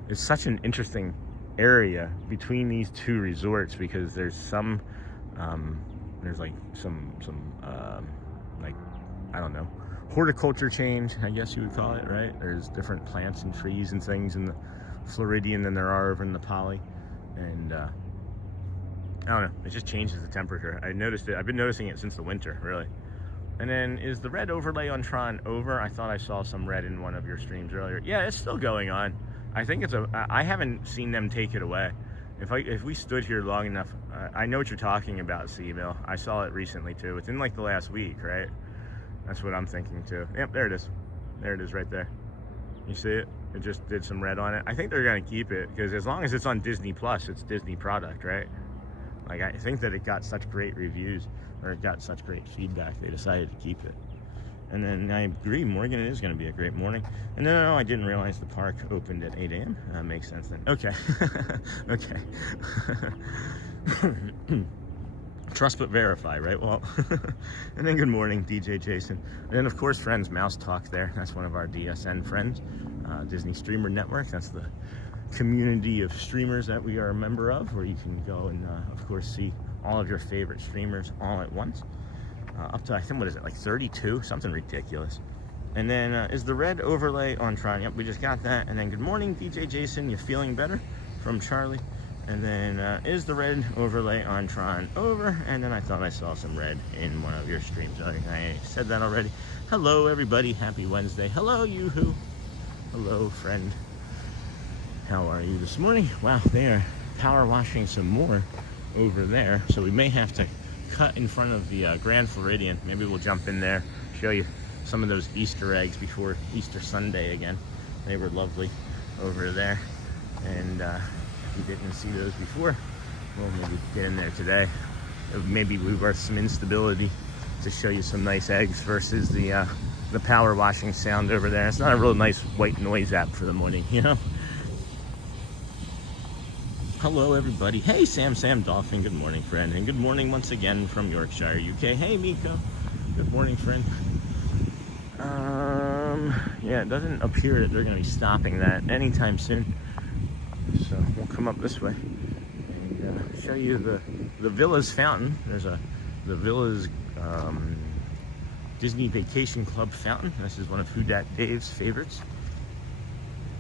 It's such an interesting area between these two resorts, because there's some, there's like some like, I don't know, horticulture change, I guess you would call it, right? There's different plants and trees and things in the Floridian than there are over in the Poly. And I don't know, it just changes the temperature. I noticed it, I've been noticing it since the winter, really. And then, is the red overlay on Tron over? I thought I saw some red in one of your streams earlier. Yeah, it's still going on. I think it's I haven't seen them take it away. If we stood here long enough, I know what you're talking about, C-Mail. I saw it recently too. It's in like the last week, right? That's what I'm thinking too. Yep, there it is. There it is right there. You see it? It just did some red on it. I think they're gonna keep it, because as long as it's on Disney Plus, it's Disney product, right? Like, I think that it got such great reviews, or it got such great feedback, they decided to keep it. And then I agree, Morgan, it is going to be a great morning. And no, I didn't realize the park opened at 8 a.m. Makes sense then. Okay. Okay. Trust but verify, right? Well, and then good morning, DJ Jason. And then, of course, friends, Mouse Talk there. That's one of our DSN friends, Disney Streamer Network. That's the community of streamers that we are a member of, where you can go and, of course, see all of your favorite streamers all at once. Up to, I think, what is it, like 32? Something ridiculous. And then, is the red overlay on Tron? Yep, we just got that. And then, good morning, DJ Jason. You feeling better? From Charlie. And then, is the red overlay on Tron over? And then I thought I saw some red in one of your streams. I said that already. Hello, everybody. Happy Wednesday. Hello, Yoo-hoo. Hello, friend. How are you this morning? Wow, they are power washing some more over there. So we may have to cut in front of the Grand Floridian. Maybe we'll jump in there, show you some of those Easter eggs before Easter Sunday again. They were lovely over there. And if you didn't see those before, we'll maybe get in there today. Maybe we worth some instability to show you some nice eggs versus the the power washing sound over there. It's not a real nice white noise app for the morning, you know? Hello, everybody. Hey, Sam Dolphin. Good morning, friend. And good morning once again from Yorkshire, UK. Hey, Miko. Good morning, friend. Yeah, it doesn't appear that they're going to be stopping that anytime soon. So we'll come up this way and show you the Villa's fountain. There's the Villa's Disney Vacation Club fountain. This is one of Who Dat Dave's favorites.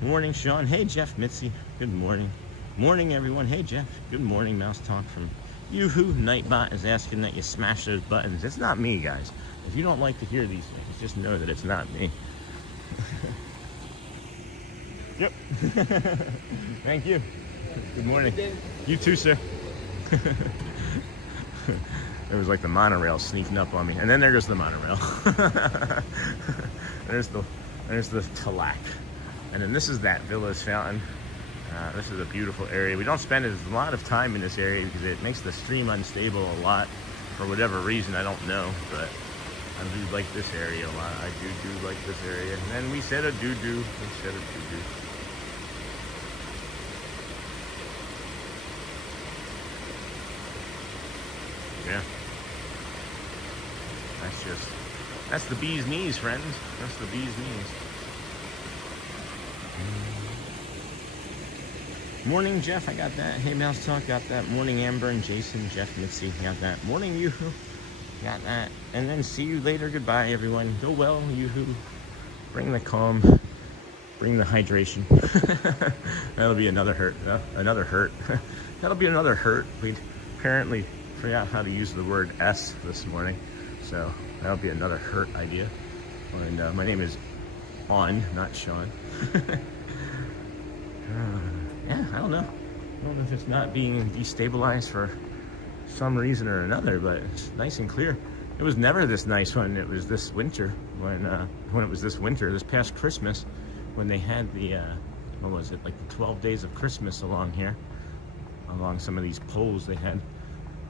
Morning, Sean. Hey, Jeff Mitzi. Good morning. Morning, everyone. Hey, Jeff. Good morning. Mouse Talk from Yoo-Hoo. Nightbot is asking that you smash those buttons. It's not me, guys. If you don't like to hear these things, just know that it's not me. Yep. Thank you. Good morning. You too, sir. There was like the monorail sneaking up on me, and then there goes the monorail. there's the Talac, and then this is that Villa's fountain. This is a beautiful area. We don't spend a lot of time in this area because it makes the stream unstable a lot for whatever reason. I don't know, but I do like this area a lot. I do like this area. And then we said a doo-doo. We said a doo-doo. Yeah. That's the bee's knees, friends. That's the bee's knees. Morning, Jeff. I got that. Hey, Mouse Talk. Got that. Morning, Amber and Jason. Jeff Mitzi. Got that. Morning, Yoo-Hoo. Got that. And then see you later. Goodbye, everyone. Go well, Yoo-Hoo. Bring the calm. Bring the hydration. That'll be another hurt. Another hurt. That'll be another hurt. We apparently forgot how to use the word S this morning. So that'll be another hurt idea. And my name is On, not Sean. Yeah, I don't know. I don't know if it's not being destabilized for some reason or another, but it's nice and clear. It was never this nice when it was this winter, when it was this winter, this past Christmas, when they had the, what was it, like the 12 days of Christmas along here, along some of these poles they had.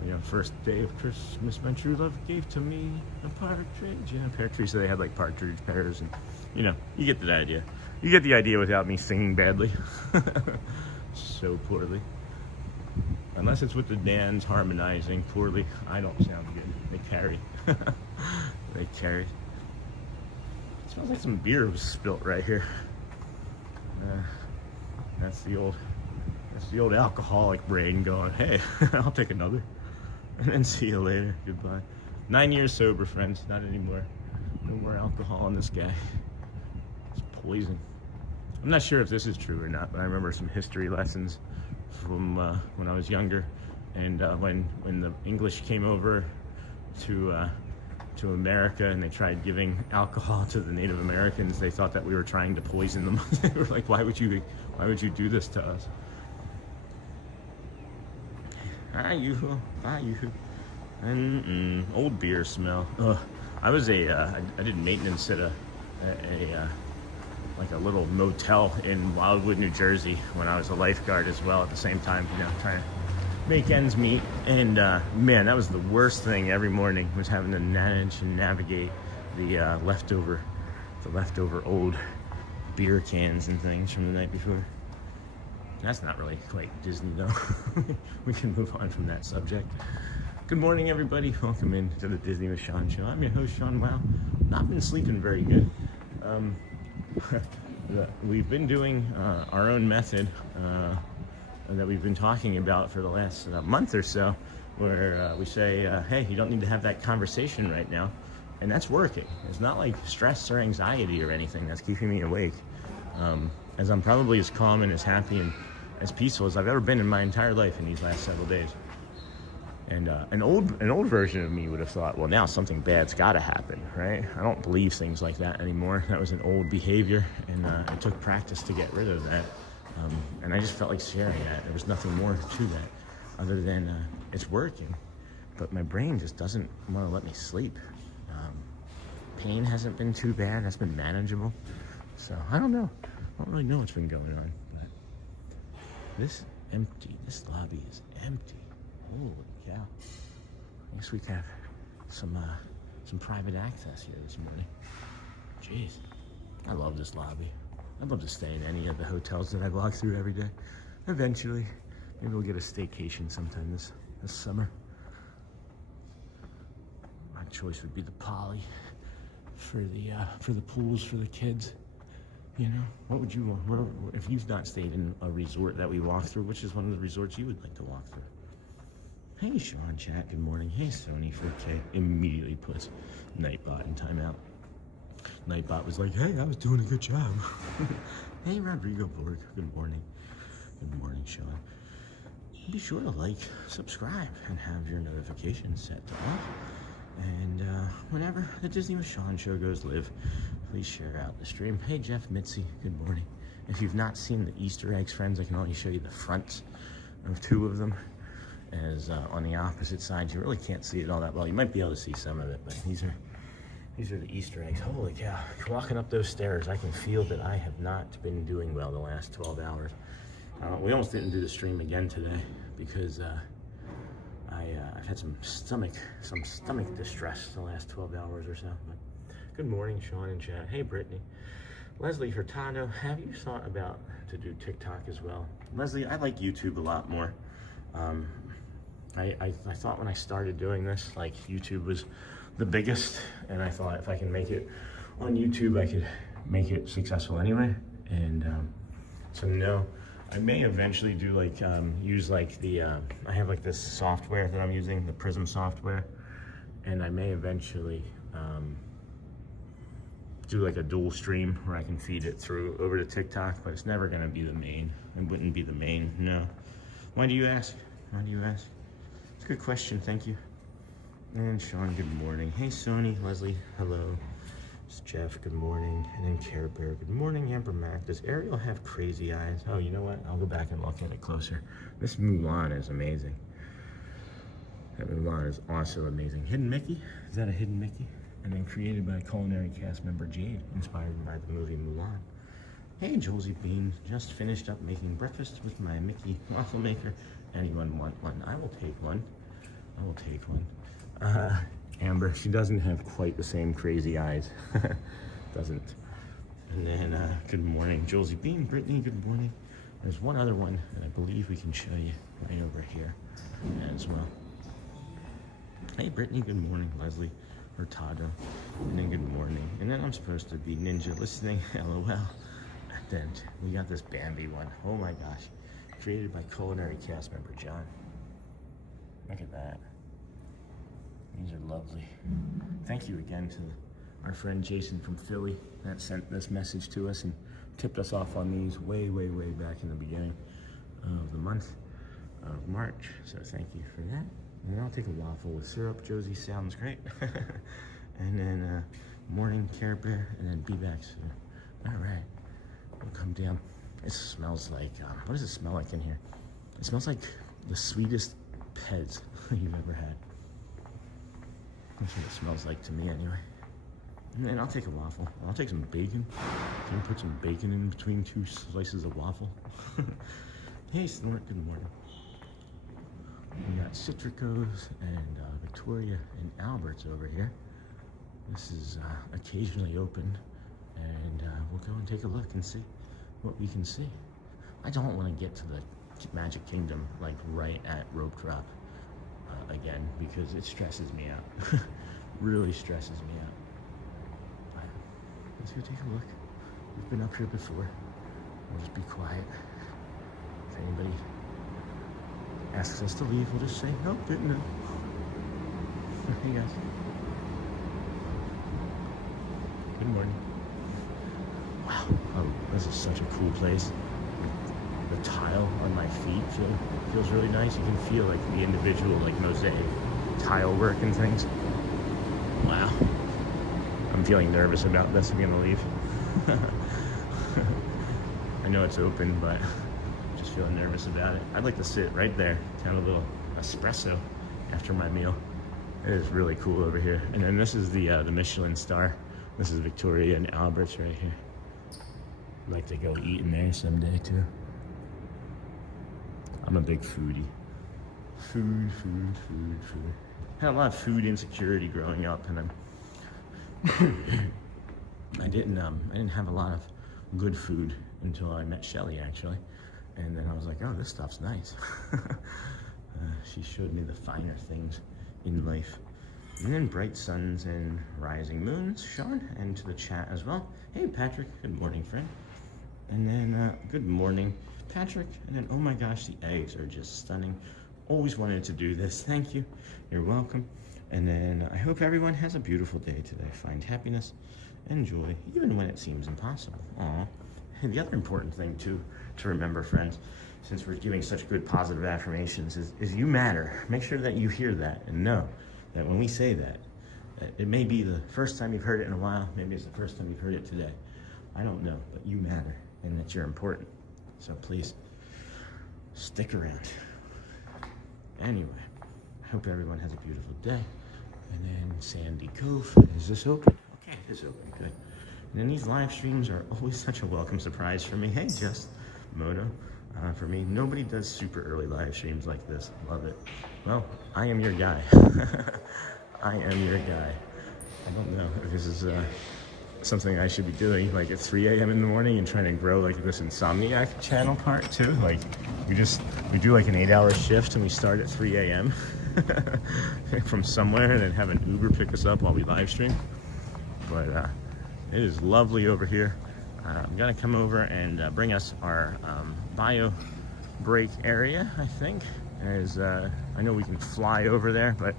You know, first day of Christmas, my true love gave to me a partridge and a pear tree. So they had like partridge pears, and you know, you get the idea. You get the idea without me singing badly, so poorly. Unless it's with the Dans harmonizing poorly, I don't sound good. They carry. They carry. It smells like some beer was spilt right here. That's the old alcoholic brain going, hey, I'll take another. And then see you later. Goodbye. 9 years sober, friends. Not anymore. No more alcohol in this guy. It's poison. I'm not sure if this is true or not, but I remember some history lessons from when I was younger, and when the English came over to America and they tried giving alcohol to the Native Americans, they thought that we were trying to poison them. They were like, "Why would you do this to us?" Hi, Yoo-Hoo. Bye, Yoo-Hoo. And old beer smell. Ugh. I did maintenance at a little motel in Wildwood, New Jersey, when I was a lifeguard as well. At the same time, you know, trying to make ends meet. And man, that was the worst thing every morning, was having to manage and navigate the leftover old beer cans and things from the night before. That's not really quite Disney, though. We can move on from that subject. Good morning, everybody. Welcome in to the Disney with Sean show. I'm your host, Sean. Wow, not been sleeping very good. We've been doing our own method that we've been talking about for the last month or so, where we say, hey, you don't need to have that conversation right now. And that's working. It's not like stress or anxiety or anything that's keeping me awake. As I'm probably as calm and as happy and as peaceful as I've ever been in my entire life in these last several days. And an old version of me would have thought, well, now something bad's got to happen, right? I don't believe things like that anymore. That was an old behavior, and it took practice to get rid of that. And I just felt like sharing that. There was nothing more to that other than it's working, but my brain just doesn't want to let me sleep. Pain hasn't been too bad. That's been manageable. So I don't know. I don't really know what's been going on, but this lobby is empty. Holy cow. I guess we have some private access here this morning. Jeez, I love this lobby. I'd love to stay in any of the hotels that I walk through every day. Eventually, maybe we'll get a staycation sometime this summer. My choice would be the Poly for the pools for the kids. You know, what would you want? If you've not stayed in a resort that we walked through, which is one of the resorts you would like to walk through? Hey, Sean, chat, good morning. Hey, Sony 4K immediately puts Nightbot in timeout. Nightbot was like, hey, I was doing a good job. Hey, Rodrigo Borg, good morning. Good morning, Sean. Be sure to like, subscribe, and have your notifications set to off. And whenever the Disney with Sean show goes live, please share out the stream. Hey, Jeff Mitzi, good morning. If you've not seen the Easter eggs, friends, I can only show you the fronts of 2 of them. As on the opposite side, you really can't see it all that well. You might be able to see some of it, but these are the Easter eggs. Holy cow, walking up those stairs, I can feel that I have not been doing well the last 12 hours. We almost didn't do the stream again today because I've had some stomach distress the last 12 hours or so. But good morning, Sean and chat. Hey, Brittany. Leslie Hurtado, have you thought about to do TikTok as well? Leslie, I like YouTube a lot more. I thought when I started doing this, like, YouTube was the biggest, and I thought if I can make it on YouTube, I could make it successful anyway. And so no, I may eventually do like use like the I have like this software that I'm using, the Prism software, and I may eventually do like a dual stream where I can feed it through over to TikTok, but it's never gonna be the main. It wouldn't be the main, no. Why do you ask? Why do you ask? It's a good question, thank you. And Sean, good morning. Hey, Sony, Leslie, hello. It's Jeff, good morning. And then Care Bear, good morning. Amber Mac, does Ariel have crazy eyes? Oh, you know what? I'll go back and look at it closer. This Mulan is amazing. That Mulan is also amazing. Hidden Mickey? Is that a Hidden Mickey? And then created by culinary cast member Jade, inspired by the movie Mulan. Hey, Josie Bean, just finished up making breakfast with my Mickey waffle maker. Anyone want one? I will take one. I will take one. Amber, she doesn't have quite the same crazy eyes. Doesn't. And then, good morning, Josie Bean, Brittany, good morning. There's one other one that I believe we can show you right over here as well. Hey, Brittany, good morning. Leslie Hurtado, and then good morning. And then I'm supposed to be Ninja listening, LOL. And then we got this Bambi one. Oh my gosh. Created by culinary cast member John. Look at that. These are lovely. Thank you again to our friend Jason from Philly that sent this message to us and tipped us off on these way back in the beginning of the month of March. So thank you for that. And then I'll take a waffle with syrup. Josie, sounds great. And then morning, Care Bear, and then be back soon. All right, we'll come down. It smells like, what does it smell like in here? It smells like the sweetest Peds you've ever had. That's what it smells like to me anyway. And then I'll take a waffle. I'll take some bacon. Can you put some bacon in between 2 slices of waffle? Hey, Snort, good morning. We got Citricos and Victoria and Albert's over here. This is occasionally open, and we'll go and take a look and see what we can see. I don't want to get to the Magic Kingdom like right at rope drop again, because it stresses me out. Really stresses me out. But let's go take a look. We've been up here before. We'll just be quiet. If anybody asks us to leave, we'll just say, nope, didn't know. Hey guys. Good morning. Wow, oh, this is such a cool place. The tile on my feet feels really nice. You can feel like the individual like mosaic tile work and things. Wow. I'm feeling nervous about this. I'm gonna leave. I know it's open, but I'm just feeling nervous about it. I'd like to sit right there, have a little espresso after my meal. It is really cool over here. And then this is the Michelin star. This is Victoria and Albert's right here. I'd like to go eat in there someday too. I'm a big foodie. Food. Had a lot of food insecurity growing up, and I didn't have a lot of good food until I met Shelly, actually. And then I was like, oh, this stuff's nice. She showed me the finer things in life. And then bright suns and rising moons, Sean, and to the chat as well. Hey, Patrick, good morning, friend. And then, good morning, Patrick. And then, oh my gosh, the eggs are just stunning. Always wanted to do this. Thank you. You're welcome. And then I hope everyone has a beautiful day today. Find happiness and joy, even when it seems impossible. Aw. And the other important thing, too, to remember, friends, since we're giving such good positive affirmations, is you matter. Make sure that you hear that and know that when we say that, it may be the first time you've heard it in a while, maybe it's the first time you've heard it today. I don't know, but you matter and that you're important. So please, stick around. Anyway, I hope everyone has a beautiful day. And then Sandy Cove, is this open? Okay, it is open, good. And then these live streams are always such a welcome surprise for me. Hey, just Moto. For me, nobody does super early live streams like this. Love it. Well, I am your guy. I am your guy. I don't know if this is something I should be doing like at 3 a.m. in the morning and trying to grow like this Insomniac channel part too. Like we do like an 8-hour shift and we start at 3 a.m. from somewhere and then have an Uber pick us up while we live stream. But it is lovely over here. I'm gonna come over and bring us our bio break area, I think. As I know we can fly over there, but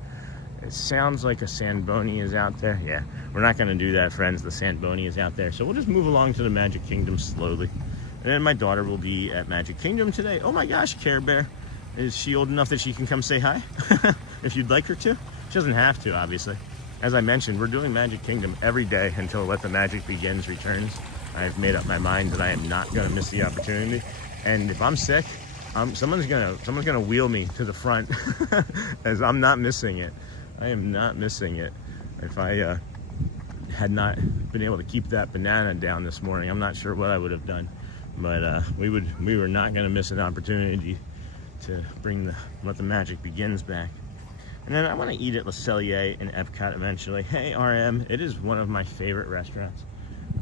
it sounds like a Sandboni is out there. Yeah, we're not gonna do that, friends. The Sandboni is out there. So we'll just move along to the Magic Kingdom slowly. And then my daughter will be at Magic Kingdom today. Oh my gosh, Care Bear. Is she old enough that she can come say hi? If you'd like her to. She doesn't have to, obviously. As I mentioned, we're doing Magic Kingdom every day until Let the Magic Begins returns. I've made up my mind that I am not gonna miss the opportunity. And if I'm sick, someone's gonna wheel me to the front as I'm not missing it. I am not missing it. If I had not been able to keep that banana down this morning, I'm not sure what I would have done. But we were not gonna miss an opportunity to bring Let the Magic Begins back. And then I want to eat at Le Cellier in Epcot eventually. Hey RM, it is one of my favorite restaurants.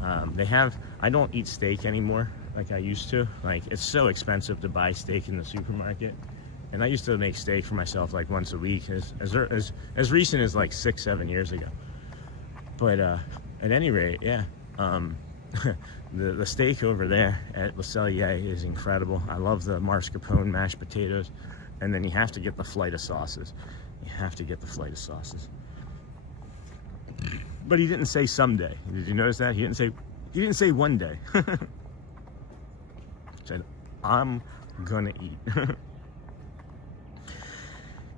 I don't eat steak anymore like I used to. Like, it's so expensive to buy steak in the supermarket. And I used to make steak for myself like once a week, as recent as like 6-7 years ago. But at any rate, yeah, the steak over there at Le Cellier is incredible. I love the mascarpone mashed potatoes, and then you have to get the flight of sauces. You have to get the flight of sauces. But he didn't say someday. Did you notice that? He didn't say one day. He said, I'm gonna eat.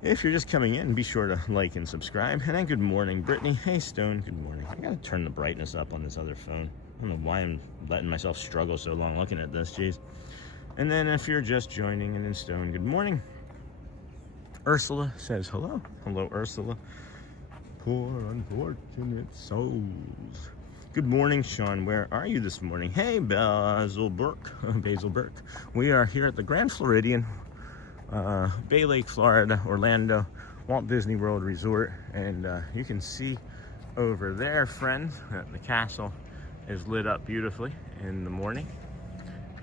If you're just coming in, be sure to like and subscribe. And then good morning, Brittany. Hey, Stone, good morning. I gotta turn the brightness up on this other phone. I don't know why I'm letting myself struggle so long looking at this, jeez. And then if you're just joining, and then Stone, good morning. Ursula says hello. Hello, Ursula. Poor unfortunate souls. Good morning, Sean. Where are you this morning? Hey, Basil Burke. Basil Burke. We are here at the Grand Floridian, Bay Lake, Florida, Orlando, Walt Disney World Resort. And you can see over there, friends, that the castle is lit up beautifully in the morning.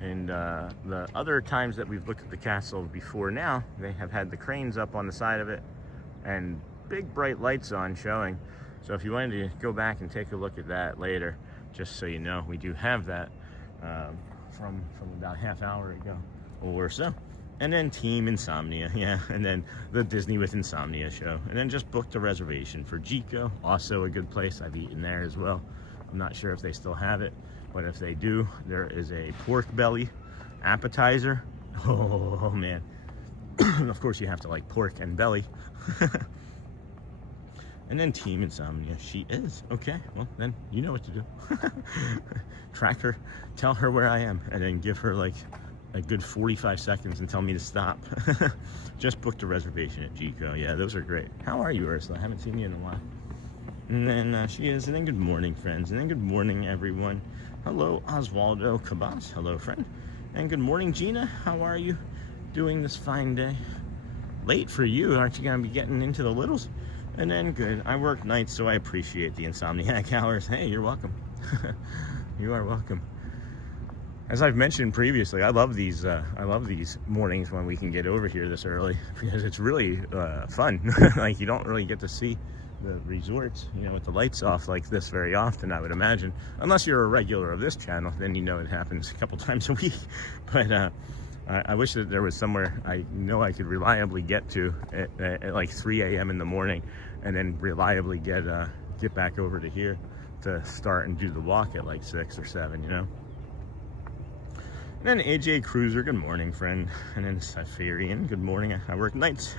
And the other times that we've looked at the castle before now, they have had the cranes up on the side of it and big bright lights on showing. So if you wanted to go back and take a look at that later, just so you know, we do have that from about half hour ago or so. And then Team Insomnia, yeah, and then the Disney with Insomnia show. And then just booked a reservation for Jico, also a good place. I've eaten there as well. I'm not sure if they still have it, but if they do, there is a pork belly appetizer. Oh man. Of course you have to like pork and belly. And then Team Insomnia, she is. Okay, well then you know what to do. Track her, tell her where I am, and then give her like a good 45 seconds and tell me to stop. Just booked a reservation at Jico. Yeah, those are great. How are you, Ursula? I haven't seen you in a while. And then she is. And then good morning, friends. And then good morning, everyone. Hello, Oswaldo Cabas. Hello, friend. And good morning, Gina. How are you doing this fine day? Late for you. Aren't you going to be getting into the littles? And then good. I work nights, so I appreciate the Insomniac hours. Hey, you're welcome. You are welcome. As I've mentioned previously, I love these mornings when we can get over here this early, because it's really fun. Like, you don't really get to see the resorts, you know, with the lights off like this very often, I would imagine, unless you're a regular of this channel. Then you know it happens a couple times a week. But I wish that there was somewhere I know I could reliably get to at like 3 a.m. in the morning, and then reliably get back over to here to start and do the walk at like 6 or 7, you know. And then AJ Cruiser, good morning, friend. And then Cypherian, good morning. I work nights,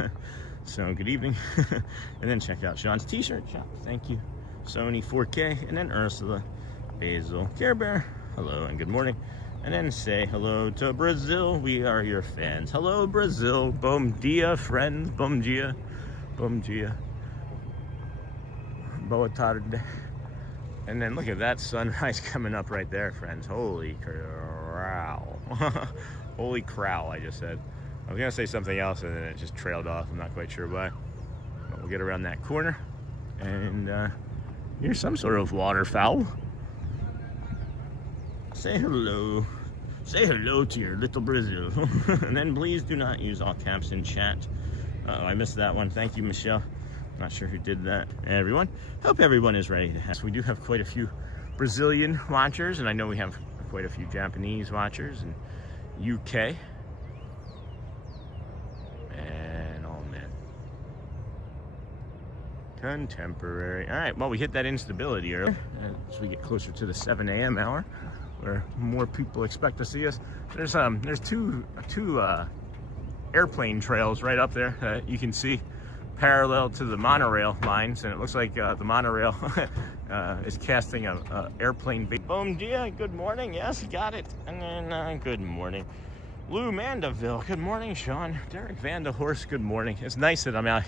so good evening. And then check out Sean's t-shirt shop, thank you. Sony 4K, and then Ursula, Basil, Care Bear, hello and good morning. And then say hello to Brazil, we are your fans. Hello, Brazil, bom dia, friends, bom dia, boa tarde. And then look at that sunrise coming up right there, friends. Holy crow. Holy crow, I just said. I was gonna say something else and then it just trailed off. I'm not quite sure why. But we'll get around that corner. And here's some sort of waterfowl. Say hello. Say hello to your little Brazil. And then please do not use all caps in chat. Uh-oh, I missed that one. Thank you, Michelle. Not sure who did that. Everyone, hope everyone is ready to have. We do have quite a few Brazilian watchers, and I know we have quite a few Japanese watchers and UK. And oh man, contemporary. All right, well, we hit that instability earlier as we get closer to the 7 a.m. hour, where more people expect to see us. There's two airplane trails right up there that you can see, parallel to the monorail lines, and it looks like the monorail is casting a airplane. Boom dia, good morning. Yes, got it. And then good morning, Lou Mandeville. Good morning, Sean. Derek Vandehorst. Good morning. It's nice that I'm out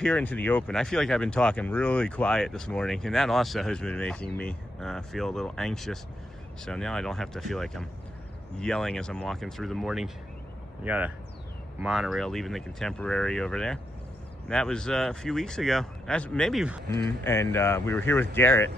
here into the open. I feel like I've been talking really quiet this morning, and that also has been making me feel a little anxious. So now I don't have to feel like I'm yelling as I'm walking through the morning. You got a monorail leaving the Contemporary over there. That was a few weeks ago. That's maybe, and we were here with Garrett,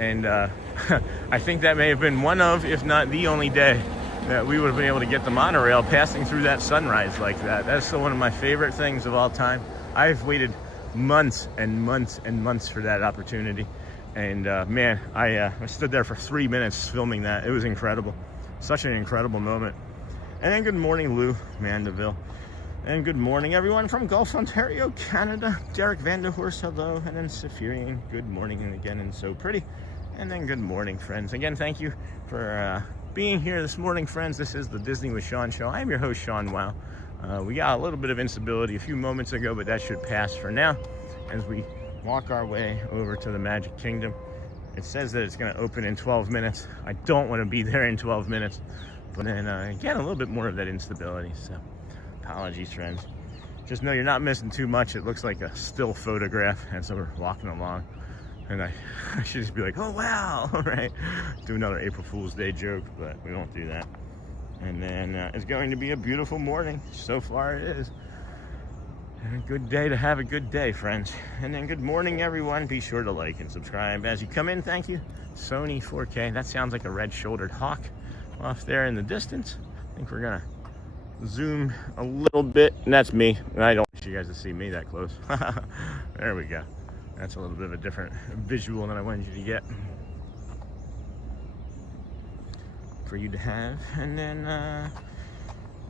and I think that may have been one of, if not the only day that we would have been able to get the monorail passing through that sunrise like that. That's still one of my favorite things of all time. I've waited months and months and months for that opportunity, and man, I stood there for 3 minutes filming that. It was incredible. Such an incredible moment. And then good morning, Lou Mandeville. And good morning, everyone from Gulf, Ontario, Canada. Derek Vandehorst, hello. And then Saphirian, good morning, and again, and so pretty. And then good morning, friends. Again, thank you for being here this morning, friends. This is the Disney with Sean show. I'm your host, Sean Wow. We got a little bit of instability a few moments ago, but that should pass for now as we walk our way over to the Magic Kingdom. It says that it's going to open in 12 minutes. I don't want to be there in 12 minutes. But then again, a little bit more of that instability. So apologies, friends. Just know you're not missing too much. It looks like a still photograph as we're walking along. And I should just be like, oh, wow, all right. Do another April Fool's Day joke, but we won't do that. And then it's going to be a beautiful morning. So far it is. And a good day to have a good day, friends. And then good morning, everyone. Be sure to like and subscribe as you come in. Thank you. Sony 4K. That sounds like a red-shouldered hawk off there in the distance. I think we're gonna zoom a little bit, and that's me. I don't want you guys to see me that close. There we go. That's a little bit of a different visual than I wanted you to get for you to have. And then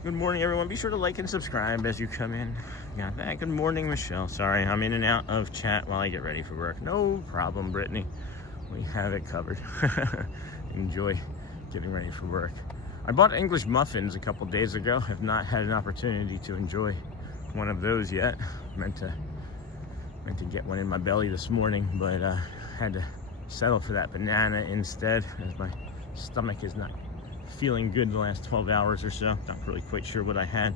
good morning, everyone. Be sure to like and subscribe as you come in. Got that. Good morning, Michelle. Sorry, I'm in and out of chat while I get ready for work. No problem, Brittany. We have it covered. Enjoy getting ready for work. I bought English muffins a couple days ago. Have not had an opportunity to enjoy one of those yet. Meant to get one in my belly this morning, but had to settle for that banana instead, as my stomach is not feeling good the last 12 hours or so. Not really quite sure what I had.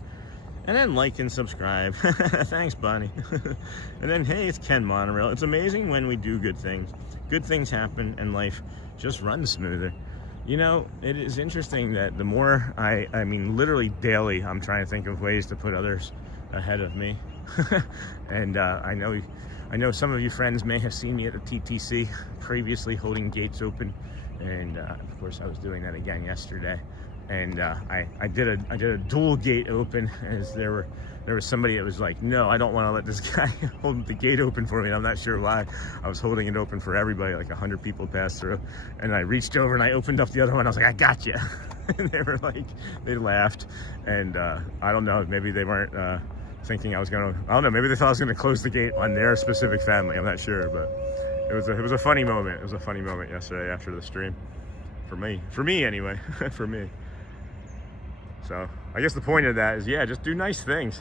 And then like and subscribe. Thanks, Bonnie. And then, hey, it's Ken Monorail. It's amazing when we do good things. Good things happen and life just runs smoother. You know, it is interesting that the more I mean, literally daily, I'm trying to think of ways to put others ahead of me. And I I know some of you friends may have seen me at the TTC previously holding gates open, and of course I was doing that again yesterday. And I did a dual gate open, as there was somebody that was like, no, I don't want to let this guy hold the gate open for me. I'm not sure why. I was holding it open for everybody, like 100 people passed through, and I reached over and I opened up the other one. I was like, I got you. And they were like, they laughed, and I don't know, maybe they weren't thinking I was gonna, I don't know, maybe they thought I was gonna close the gate on their specific family. I'm not sure, but it was a funny moment. It was a funny moment yesterday after the stream, for me anyway. For me. So I guess the point of that is, yeah, just do nice things.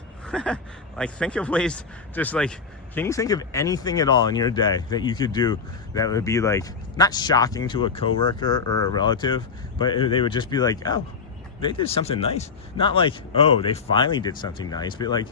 Like, think of ways, just like, can you think of anything at all in your day that you could do that would be like, not shocking to a coworker or a relative, but they would just be like, oh, they did something nice. Not like, oh, they finally did something nice, but like,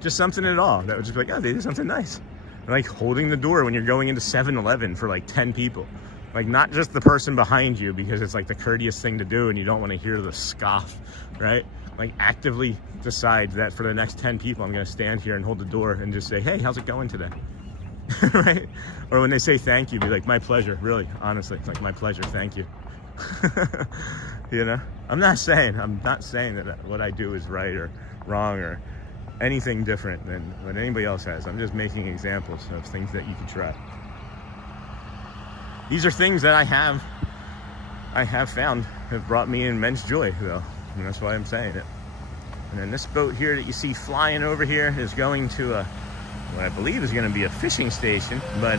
just something at all that would just be like, oh, they did something nice. Like holding the door when you're going into 7-Eleven for like 10 people. Like, not just the person behind you, because it's like the courteous thing to do and you don't want to hear the scoff, right? Like, actively decide that for the next 10 people, I'm going to stand here and hold the door and just say, hey, how's it going today? Right? Or when they say thank you, be like, my pleasure, really, honestly. It's like, my pleasure, thank you. You know? I'm not saying that what I do is right or wrong or anything different than what anybody else has. I'm just making examples of things that you can try. These are things that I have found have brought me immense joy, though, and that's why I'm saying it. And then this boat here that you see flying over here is going to what I believe is going to be a fishing station, but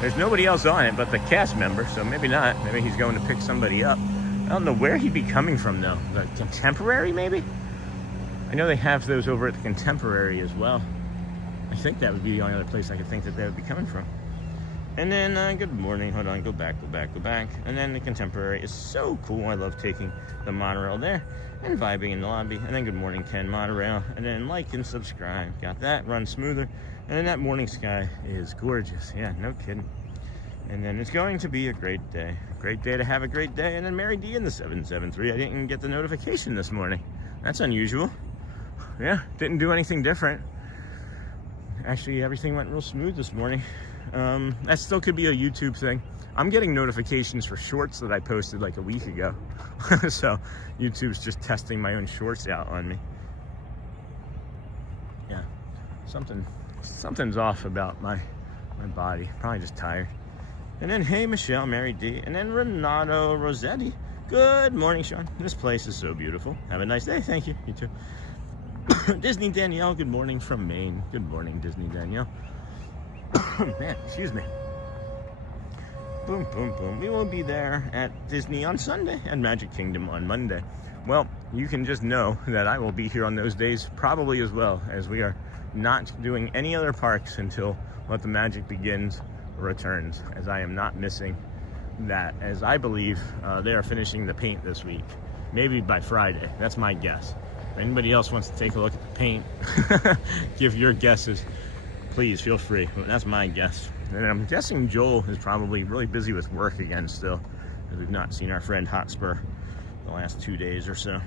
there's nobody else on it but the cast member, so maybe not. Maybe he's going to pick somebody up. I don't know where he'd be coming from, though. The Contemporary, maybe? I know they have those over at the Contemporary as well. I think that would be the only other place I could think that they would be coming from. And then, good morning, hold on, go back. And then the Contemporary is so cool. I love taking the monorail there and vibing in the lobby. And then good morning, Ken, Monorail. And then like and subscribe. Got that, run smoother. And then that morning sky is gorgeous. Yeah, no kidding. And then it's going to be a great day. A great day to have a great day. And then Mary D in the 773. I didn't get the notification this morning. That's unusual. Yeah, didn't do anything different. Actually, everything went real smooth this morning. That still could be a YouTube thing. I'm getting notifications for shorts that I posted like a week ago. So YouTube's just testing my own shorts out on me. Yeah, something's off about my body. Probably just tired. And then, hey, Michelle, Mary D. And then Renato Rossetti. Good morning, Sean. This place is so beautiful. Have a nice day. Thank you. You too. Disney Danielle, good morning from Maine. Good morning, Disney Danielle. Man, excuse me. Boom, boom, boom. We will be there at Disney on Sunday and Magic Kingdom on Monday. Well, you can just know that I will be here on those days probably as well, as we are not doing any other parks until Let the Magic Begins returns, as I am not missing that, as I believe they are finishing the paint this week. Maybe by Friday. That's my guess. If anybody else wants to take a look at the paint, give your guesses. Please feel free. That's my guess. And I'm guessing Joel is probably really busy with work again still, because we've not seen our friend Hotspur the last 2 days or so.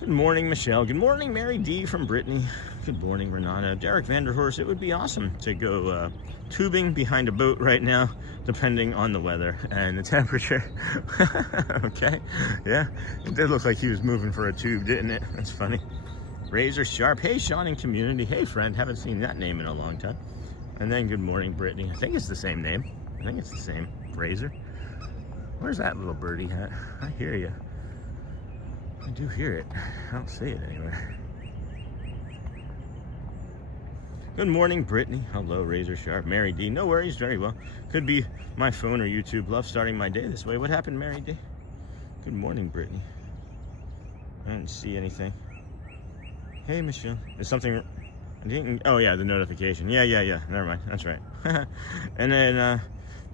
Good morning, Michelle. Good morning, Mary D from Brittany. Good morning, Renata. Derek Vanderhorst. It would be awesome to go tubing behind a boat right now, depending on the weather and the temperature. Okay, yeah. It did look like he was moving for a tube, didn't it? That's funny. Razor Sharp. Hey, Sean in Community. Hey, friend. Haven't seen that name in a long time. And then good morning, Brittany. I think it's the same name. I think it's the same. Razor. Where's that little birdie at? I hear you. I do hear it. I don't see it anywhere. Good morning, Brittany. Hello, Razor Sharp. Mary D. No worries. Very well. Could be my phone or YouTube. Love starting my day this way. What happened, Mary D? Good morning, Brittany. I didn't see anything. Hey, Michelle. Is something... I didn't... Oh, yeah, the notification. Yeah. Never mind. That's right. And then,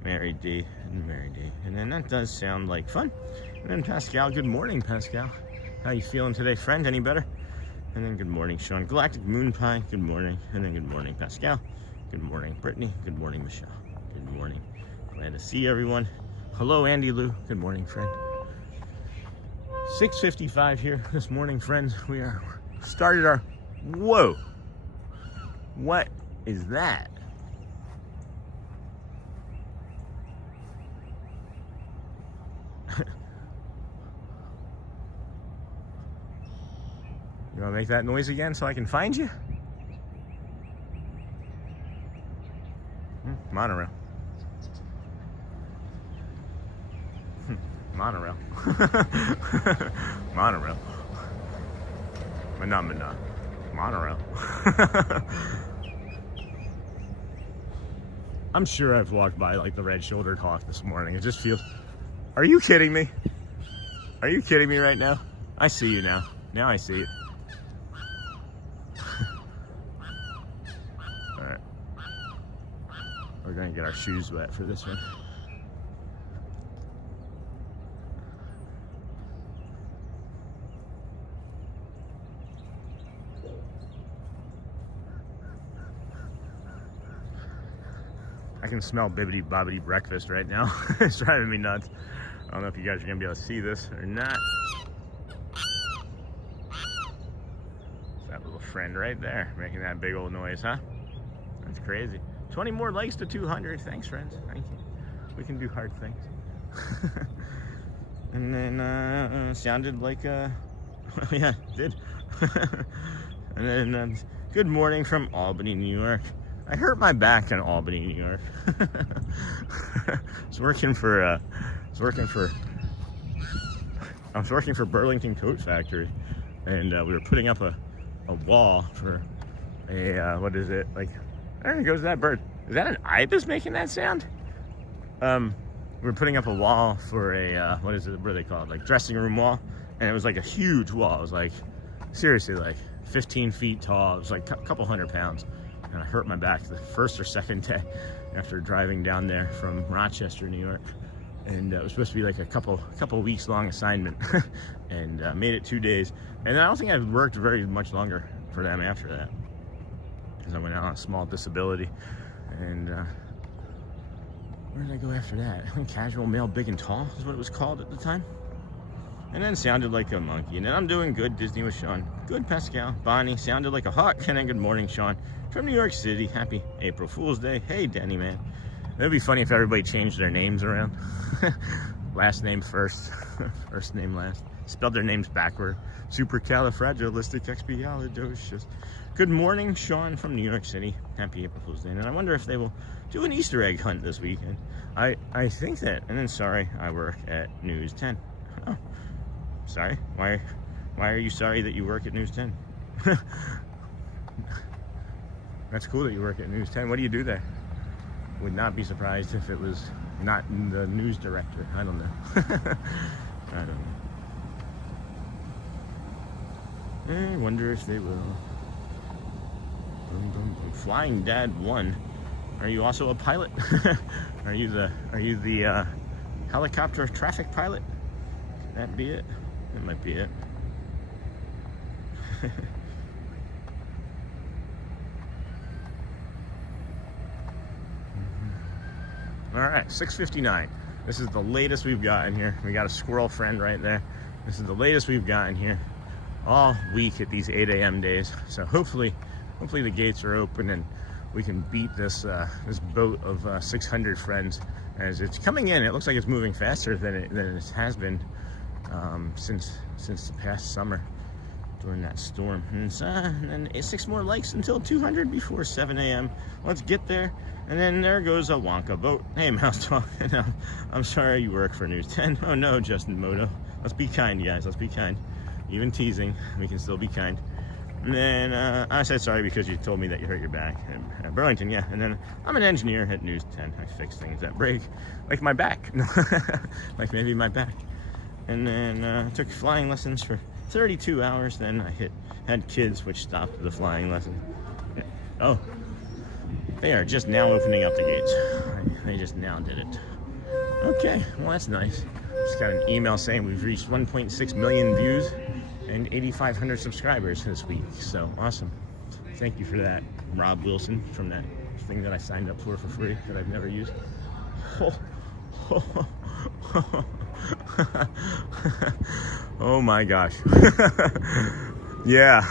Mary D. And Mary D. And then that does sound like fun. And then Pascal. Good morning, Pascal. How you feeling today, friend? Any better? And then good morning, Sean. Galactic Moon Pie. Good morning. And then good morning, Pascal. Good morning, Brittany. Good morning, Michelle. Good morning. Glad to see everyone. Hello, Andy Lou. Good morning, friend. 6:55 here this morning, friends. We are started our... Whoa. What is that? You want to make that noise again so I can find you? Monorail. Monorail. Monorail. Phenomena. Monorail. I'm sure I've walked by like the red-shouldered hawk this morning. It just feels... Are you kidding me? Are you kidding me right now? I see you now. Now I see it. Alright. We're gonna get our shoes wet for this one. I can smell bibbidi bobbidi breakfast right now. It's driving me nuts. I don't know if you guys are gonna be able to see this or not. That little friend right there making that big old noise, huh? That's crazy. 20 more likes to 200. Thanks, friends. Thank you. We can do hard things. And then sounded like yeah, it did. And then good morning from Albany, New York. I hurt my back in Albany, New York. I was working for Burlington Coat Factory, and we were putting up a wall for a what is it, like, there goes that bird. Is that an ibis making that sound? We were putting up a wall for a what is it, what do they call it, like dressing room wall, and it was like a huge wall. It was like seriously like 15 feet tall. It was like a couple 100 pounds. And I hurt my back the first or second day after driving down there from Rochester, New York. And it was supposed to be like a couple weeks long assignment, and made it 2 days. And I don't think I worked very much longer for them after that, because I went out on a small disability. And where did I go after that? Casual Male Big and Tall is what it was called at the time. And then sounded like a monkey. And then I'm doing good Disney with Sean. Good Pascal. Bonnie sounded like a hawk. And then good morning, Sean. From New York City. Happy April Fool's Day. Hey, Danny, man. It would be funny if everybody changed their names around. Last name first. First name last. Spelled their names backward. Supercalifragilisticexpialidocious. Good morning, Sean from New York City. Happy April Fool's Day. And I wonder if they will do an Easter egg hunt this weekend. I think that. And then, sorry, I work at News 10. Oh. Sorry? Why are you sorry that you work at News 10? That's cool that you work at News 10. What do you do there? Would not be surprised if it was not the news director. I don't know. I don't know. I wonder if they will. Boom, boom, boom. Flying Dad 1. Are you also a pilot? Are you the helicopter traffic pilot? Could that be it? That might be it. All right, 6:59. This is the latest we've gotten here. We got a squirrel friend right there. This is the latest we've gotten here all week at these 8 a.m. days. So hopefully the gates are open and we can beat this this boat of 600 friends as it's coming in. It looks like it's moving faster than it has been since the past summer during that storm. And then 6 more likes until 200 before 7 a.m. Let's get there. And then there goes a Wonka boat. Hey, Mouse Talk. I'm sorry you work for News 10. Oh no, Justin Moto. Let's be kind, guys. Let's be kind. Even teasing, we can still be kind. And then I said sorry because you told me that you hurt your back at Burlington, yeah. And then I'm an engineer at News 10. I fix things that break, like my back. Like maybe my back. And then took flying lessons for 32 hours. Then I had kids, which stopped the flying lesson. Oh, they are just now opening up the gates. They just now did it. Okay, well that's nice. Just got an email saying we've reached 1.6 million views and 8,500 subscribers this week. So awesome. Thank you for that, Rob Wilson, from that thing that I signed up for free that I've never used. Oh my gosh. Yeah.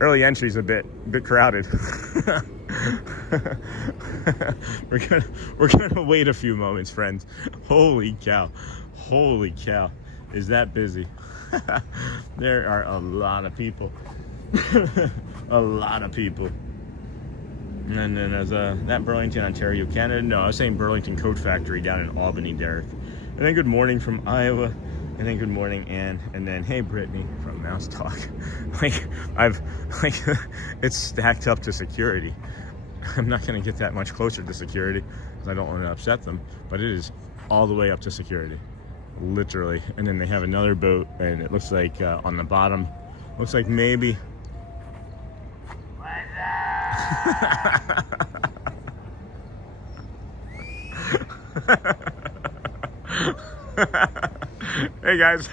early entry's a bit crowded. we're gonna wait a few moments, friends. Holy cow, is that busy? There are a lot of people. A lot of people. And then there's that Burlington, Ontario, Canada. No, I was saying Burlington Coat Factory down in Albany, Derek. And then good morning from Iowa. And then good morning, Ann. And then hey, Brittany from Mouse Talk. It's stacked up to security. I'm not going to get that much closer to security because I don't want to upset them. But it is all the way up to security, literally. And then they have another boat, and it looks like on the bottom, looks like maybe. Hey guys.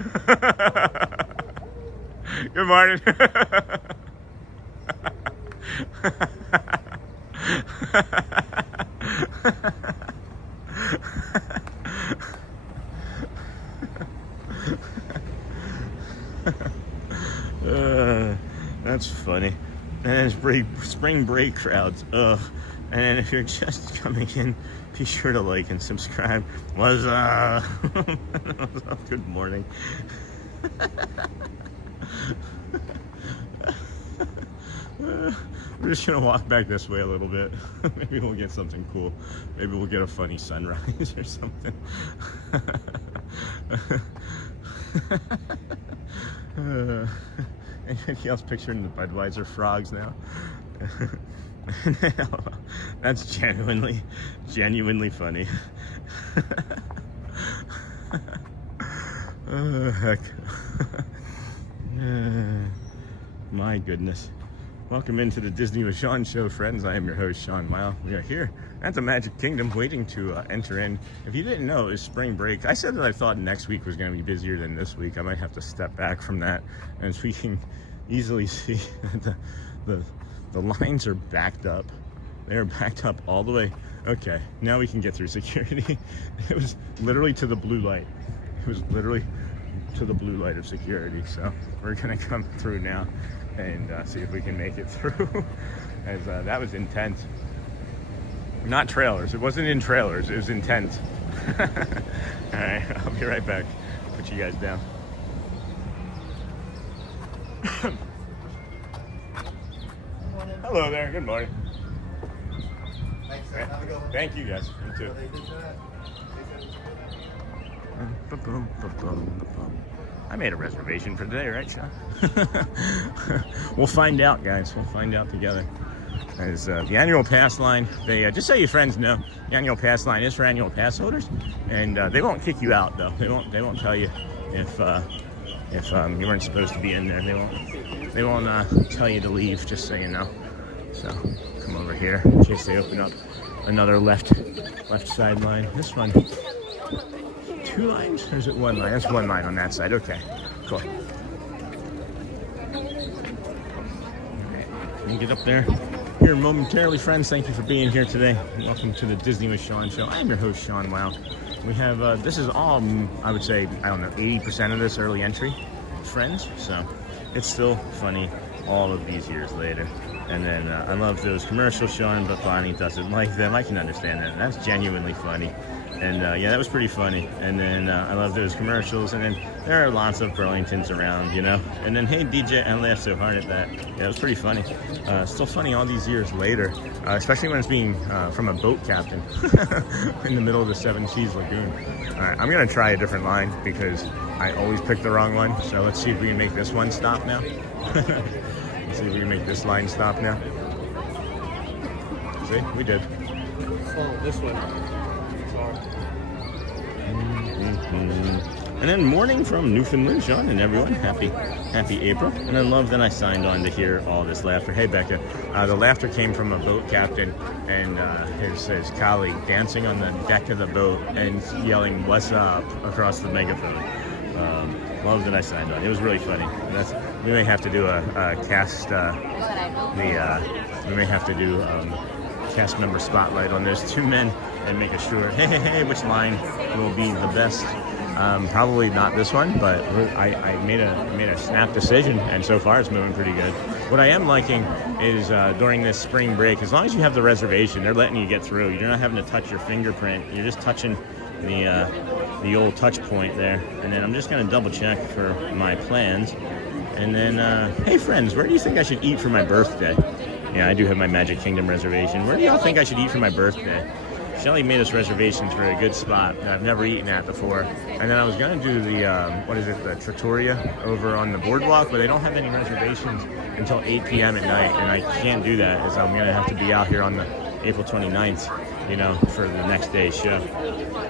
Good morning. That's funny. And then spring break crowds. Ugh. And then if you're just coming in, be sure to like and subscribe. What's up? Good morning. We're just gonna walk back this way a little bit. Maybe we'll get something cool. Maybe we'll get a funny sunrise or something. Anybody else picturing the Budweiser frogs now? That's genuinely funny. Oh, heck. My goodness. Welcome into the Disney with Sean show, friends. I am your host, Sean Weil. We are here at the Magic Kingdom waiting to enter in. If you didn't know, it's spring break. I said that I thought next week was going to be busier than this week. I might have to step back from that. As we can easily see, the lines are backed up. They are backed up all the way. Okay, now we can get through security. It was literally to the blue light. It was literally to the blue light of security. So we're gonna come through now and see if we can make it through. As that was intense. Not trailers. It wasn't in trailers. It was intense. All right, I'll be right back. Put you guys down. Hello there. Good morning. Thanks, sir. Have a good one. Thank you guys. You too. I made a reservation for today, right, Sean? We'll find out, guys. We'll find out together. As the annual pass line, they just so your friends know, the annual pass line is for annual pass holders, and they won't kick you out though. They won't tell you if you weren't supposed to be in there. They won't tell you to leave. Just so you know. So come over here in case they open up another left side line. This one, 2 lines, or is it 1 line? That's 1 line on that side. Okay, cool. All right, can you get up there? Here momentarily, friends. Thank you for being here today. Welcome to the Disney with Sean show. I am your host, Sean Weil. We have this is all, I would say, I don't know, 80% of this early entry friends. So it's still funny all of these years later. And then I love those commercials, Sean, but Bonnie doesn't like them. I can understand that. That's genuinely funny. And yeah, that was pretty funny. And then I love those commercials. And then there are lots of Burlingtons around, you know. And then, hey, DJ, I laughed so hard at that. Yeah, it was pretty funny. Still funny all these years later, especially when it's being from a boat captain in the middle of the Seven Seas Lagoon. All right, I'm going to try a different line because I always pick the wrong one. So let's see if we can make this one stop now. Let's see if we can make this line stop now. See, we did. Oh, this one. And then morning from Newfoundland, Sean and everyone. Happy April. And I love that I signed on to hear all this laughter. Hey, Becca. The laughter came from a boat captain and his colleague dancing on the deck of the boat and yelling, "What's up?" across the megaphone. Love that I signed on. It was really funny. We may have to do a cast. We may have to do cast member spotlight on those 2 men and make sure. Hey, which line will be the best? Probably not this one, but I made a snap decision, and so far it's moving pretty good. What I am liking is during this spring break, as long as you have the reservation, they're letting you get through. You're not having to touch your fingerprint. You're just touching the old touch point there. And then I'm just going to double check for my plans. And then, hey friends, where do you think I should eat for my birthday? Yeah, I do have my Magic Kingdom reservation. Where do y'all think I should eat for my birthday? Shelly made us reservations for a good spot that I've never eaten at before. And then I was going to do the Trattoria over on the boardwalk, but they don't have any reservations until 8 p.m. at night. And I can't do that as I'm going to have to be out here on the April 29th, you know, for the next day's show.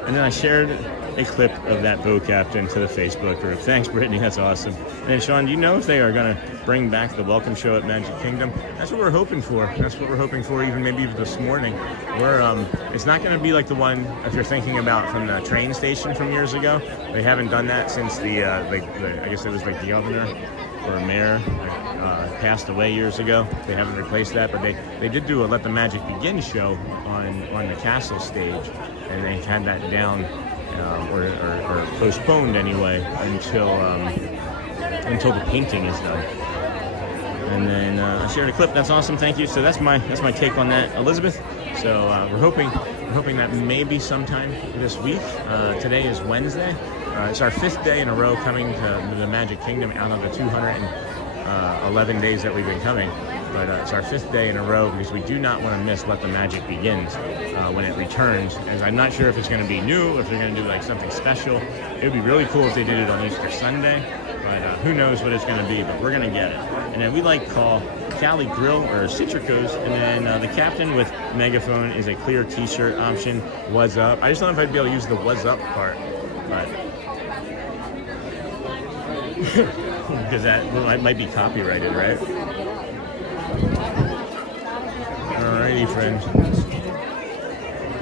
And then I shared a clip of that boat captain to the Facebook group. Thanks, Brittany. That's awesome. And then, Sean, do you know if they are going to bring back the welcome show at Magic Kingdom? That's what we're hoping for. That's what we're hoping for, even maybe this morning. It's not going to be like the one, if you're thinking about from the train station from years ago. They haven't done that since I guess it was like the governor or mayor passed away years ago. They haven't replaced that, but they did do a Let the Magic Begin show on the castle stage, and they had that down or postponed anyway until the painting is done. And then I shared a clip. That's awesome. Thank you. So that's my take on that, Elizabeth. So we're hoping that maybe sometime this week. Today is Wednesday. It's our 5th day in a row coming to the Magic Kingdom out of the 211 days that we've been coming. But it's our 5th day in a row because we do not want to miss Let the Magic Begins when it returns. As I'm not sure if it's going to be new, if they're going to do like something special. It would be really cool if they did it on Easter Sunday. But who knows what it's going to be, but we're going to get it. And then we call Cali Grill or Citricos. And then the captain with megaphone is a clear t-shirt option. What's up? I just don't know if I'd be able to use the what's up part. But because that might be copyrighted, right? Alrighty, friends.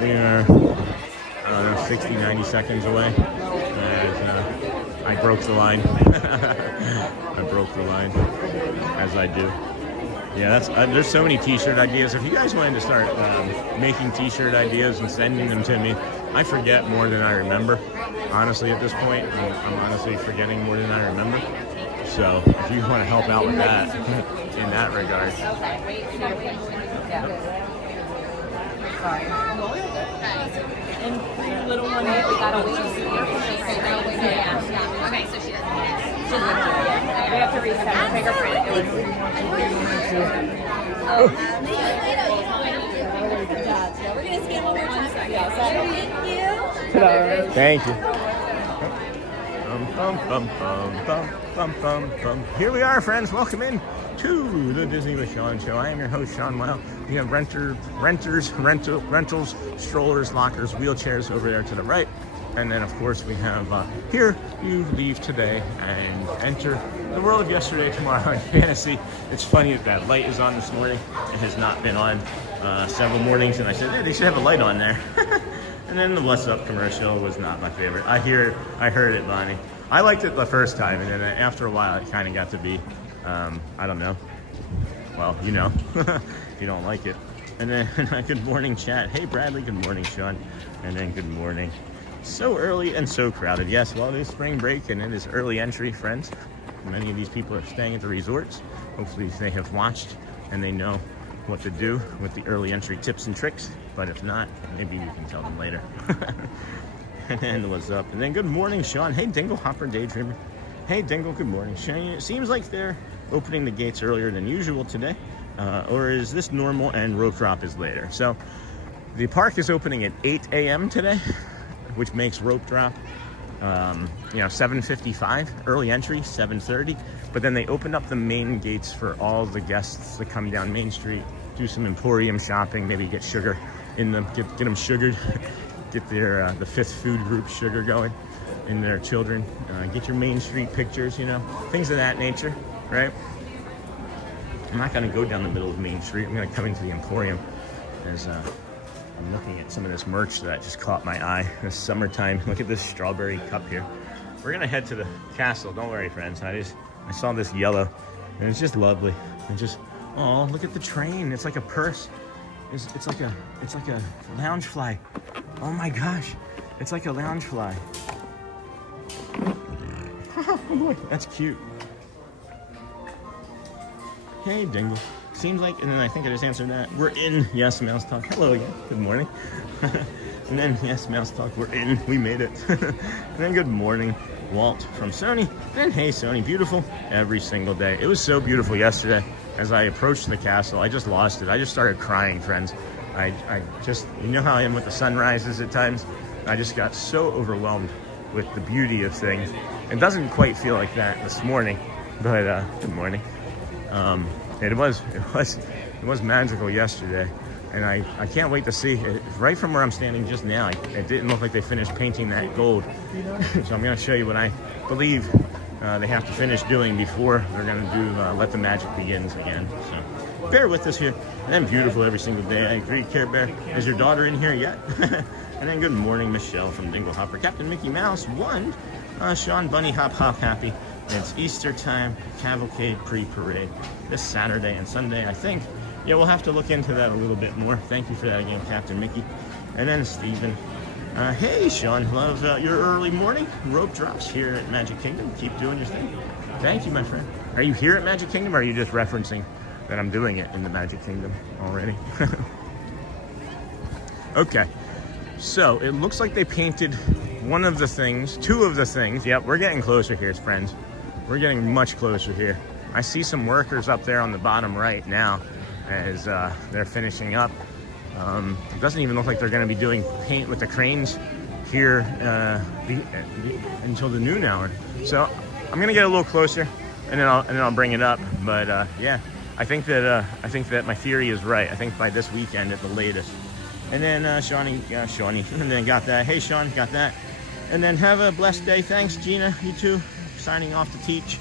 We are 60, 90 seconds away. I broke the line. I broke the line, as I do. Yeah, there's so many t-shirt ideas. If you guys wanted to start making t-shirt ideas and sending them to me, I forget more than I remember. Honestly, at this point, I'm honestly forgetting more than I remember. So if you want to help out with that, in that regard. And the little one, we got a okay, so she doesn't we have to reset her fingerprint. We're going to scan one more time. Thank you. Here we are, friends. Welcome in to the Disney with Sean show. I am your host, Sean Weil. We have rentals, strollers, lockers, wheelchairs over there to the right. And then, of course, we have here you leave today and enter the world of yesterday, tomorrow, and fantasy. It's funny that light is on this morning. It has not been on several mornings, and I said, hey, they should have a light on there. And then the What's Up commercial was not my favorite. I heard it, Bonnie. I liked it the first time, and then after a while, it kind of got to be, I don't know. Well, you know, if you don't like it. And then good morning, chat. Hey, Bradley. Good morning, Sean. And then good morning. So early and so crowded. Yes, well, it is spring break, and it is early entry, friends. Many of these people are staying at the resorts. Hopefully, they have watched and they know what to do with the early entry tips and tricks. But if not, maybe we can tell them later. And then what's up? And then good morning, Sean. Hey, Dingle Hopper Daydreamer. Hey, Dingle. Good morning, Sean. It seems like they're opening the gates earlier than usual today, or is this normal and rope drop is later? So the park is opening at 8 a.m. today, which makes rope drop 7:55, early entry 7:30. But then they opened up the main gates for all the guests to come down Main Street, do some Emporium shopping, maybe get sugar in them, get them sugared, get their the fifth food group sugar going in their children, get your Main Street pictures, things of that nature, right? I'm not going to go down the middle of Main Street. I'm going to come into the Emporium as I'm looking at some of this merch that just caught my eye. This summertime. Look at this strawberry cup here. We're going to head to the castle. Don't worry, friends. I saw this yellow, and it's just lovely. And just, oh, look at the train. It's like a purse. It's like a lounge fly. Oh my gosh. It's like a lounge fly. Oh boy, that's cute. Hey, Dingle. Seems like, and then I think I just answered that. We're in. Yes, Mouse Talk. Hello again. Good morning. And then, yes, Mouse Talk. We're in. We made it. And then, good morning, Walt from Sony. And hey, Sony. Beautiful every single day. It was so beautiful yesterday. As I approached the castle, I just lost it. I just started crying, friends. I just, you know how I am with the sunrises at times? I just got so overwhelmed with the beauty of things. It doesn't quite feel like that this morning, but good morning. It was magical yesterday, and I can't wait to see it. Right from where I'm standing just now, it didn't look like they finished painting that gold. So I'm going to show you what I believe they have to finish doing before they're going to do Let the Magic Begins again. So bear with us here. And then beautiful every single day. I agree, Care Bear. Is your daughter in here yet? And then good morning, Michelle from Dingle Hopper. Captain Mickey Mouse won. Sean Bunny Hop Hop Happy. It's Easter time, cavalcade pre-parade this Saturday and Sunday, I think. Yeah, we'll have to look into that a little bit more. Thank you for that again, Captain Mickey. And then Steven. Hey, Sean, love your early morning rope drops here at Magic Kingdom. Keep doing your thing. Thank you, my friend. Are you here at Magic Kingdom, or are you just referencing that I'm doing it in the Magic Kingdom already? Okay, so it looks like they painted one of the things, two of the things. Yep, we're getting closer here, friends. We're getting much closer here. I see some workers up there on the bottom right now as they're finishing up. It doesn't even look like they're going to be doing paint with the cranes here until the noon hour. So I'm going to get a little closer, and then I'll bring it up. But yeah, I think that my theory is right. I think by this weekend at the latest. And then Shawnee, and then got that. Hey, Sean, got that. And then have a blessed day. Thanks, Gina. You too. Signing off to teach.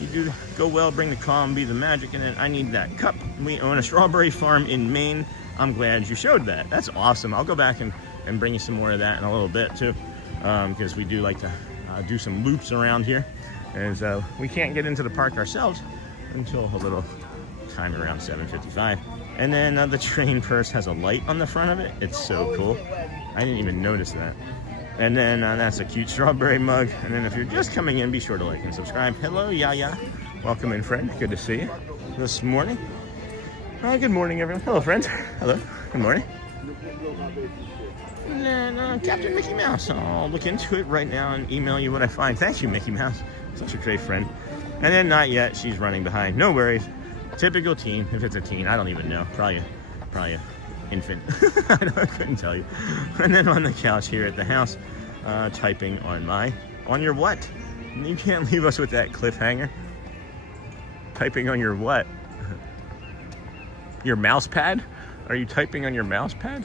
You do go well, bring the calm, be the magic. And then I need that cup. We own a strawberry farm in Maine. I'm glad you showed that. That's awesome. I'll go back and bring you some more of that in a little bit too, because we do like to do some loops around here. And we can't get into the park ourselves until a little time around 7:55. And then the train purse has a light on the front of it. It's so cool. I didn't even notice that. And then that's a cute strawberry mug. And then if you're just coming in, be sure to like and subscribe. Hello, Yaya. Welcome in, friend. Good to see you this morning. Good morning, everyone. Hello, friends. Hello. Good morning. And then Captain Mickey Mouse. I'll look into it right now and email you what I find. Thank you, Mickey Mouse. Such a great friend. And then not yet. She's running behind. No worries. Typical teen. If it's a teen, I don't even know. Probably infant. I couldn't tell you. And then on the couch here at the house, typing on your what? You can't leave us with that cliffhanger. Typing on your what? Your mouse pad? Are you typing on your mouse pad?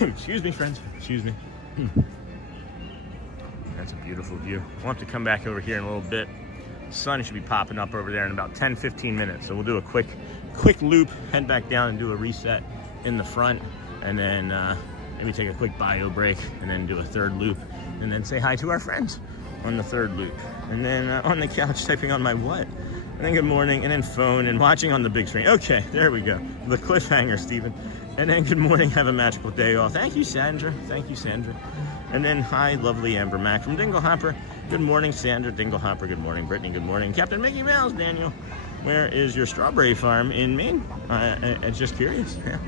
Excuse me, friends. Excuse me. That's a beautiful view. We'll have to come back over here in a little bit. Sun should be popping up over there in about 10-15 minutes. So we'll do a quick loop, head back down and do a reset in the front, and then maybe take a quick bio break, and then do a third loop, and then say hi to our friends on the third loop. And then on the couch typing on my what? And then good morning, and then phone, and watching on the big screen. Okay, there we go. The cliffhanger, Stephen. And then good morning, have a magical day all. Thank you, Sandra. Thank you, Sandra. And then hi, lovely Amber Mac from Dingle Hopper. Good morning, Sandra. Dingle Hopper. Good morning, Brittany. Good morning, Captain Mickey Mouse. Daniel, where is your strawberry farm in Maine? I'm just curious. Yeah,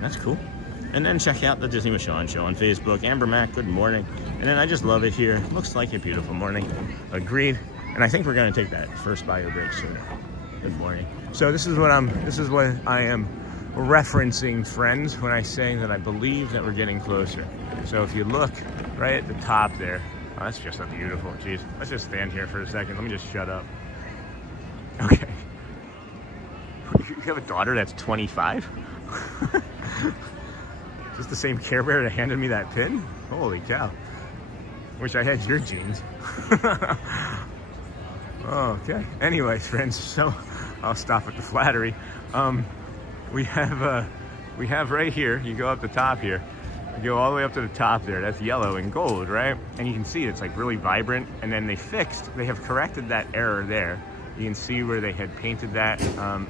that's cool. And then check out the Disney with Sean show on Facebook. Amber Mac, good morning. And then I just love it here. Looks like a beautiful morning. Agreed. And I think we're going to take that first bio break soon. Good morning. So this is what I am referencing, friends, when I say that I believe that we're getting closer. So if you look right at the top there, oh, that's just a beautiful, geez. Let's just stand here for a second. Let me just shut up. Okay. You have a daughter that's 25? Is this the same Care Bear that handed me that pin? Holy cow. Wish I had your genes. Okay. Anyways, friends, so I'll stop at the flattery. We have right here, you go up the top here, you go all the way up to the top there, that's yellow and gold, right? And you can see it's like really vibrant, and then they have corrected that error there. You can see where they had painted that.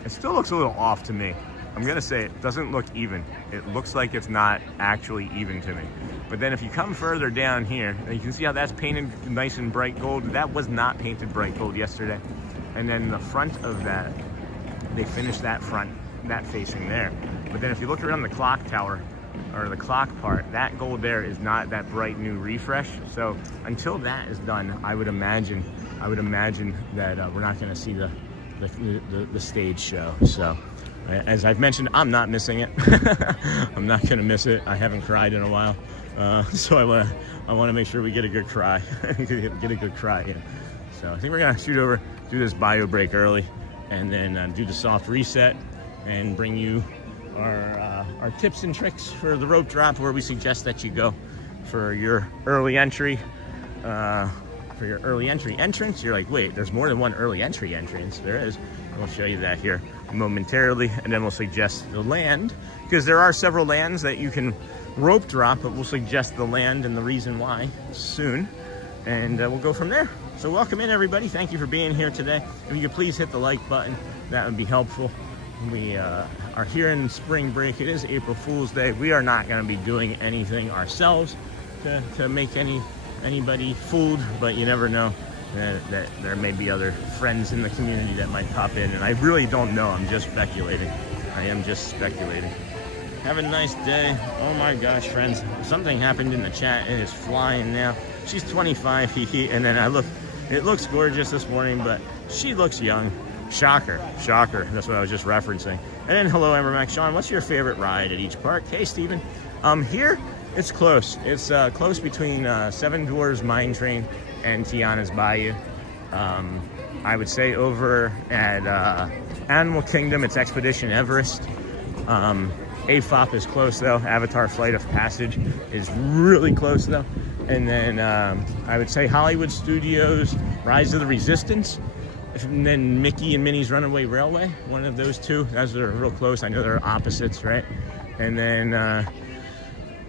It still looks a little off to me. I'm gonna say it doesn't look even. It looks like it's not actually even to me. But then if you come further down here, you can see how that's painted nice and bright gold. That was not painted bright gold yesterday. and then the front of that, they finished that facing there. But then if you look around the clock tower, or the clock part, that gold there is not that bright new refresh. So until that is done, I would imagine that we're not going to see the stage show. So as I've mentioned, I'm not missing it. I'm not going to miss it. I haven't cried in a while, so I want to make sure we get a good cry. Get a good cry in. So I think we're going to shoot over, do this bio break early, and then do the soft reset and bring you our tips and tricks for the rope drop, where we suggest that you go for your early entry. For your early entry entrance, you're like, wait, there's more than one early entry entrance. There is. We'll show you that here momentarily, and then we'll suggest the land, because there are several lands that you can rope drop, but we'll suggest the land and the reason why soon, and we'll go from there. So welcome in, everybody. Thank you for being here today. If you could please hit the like button, that would be helpful. We are here in spring break. It is April Fool's Day. We are not going to be doing anything ourselves to make anybody fooled, but you never know that there may be other friends in the community that might pop in, and I really don't know. I'm just speculating. I am just speculating. Have a nice day. Oh my gosh, friends, something happened in the chat. It is flying now. She's 25, and then I look, it looks gorgeous this morning, but she looks young. Shocker, shocker. That's what I was just referencing. And then hello, Amber Mac. Sean, what's your favorite ride at each park? Hey, Steven. Here, it's close. It's close between Seven Dwarfs Mine Train and Tiana's Bayou. I would say over at Animal Kingdom, it's Expedition Everest. AFOP is close though. Avatar Flight of Passage is really close though. And then I would say Hollywood Studios, Rise of the Resistance. And then Mickey and Minnie's Runaway Railway, one of those two. Those are real close. I know they're opposites, right? And then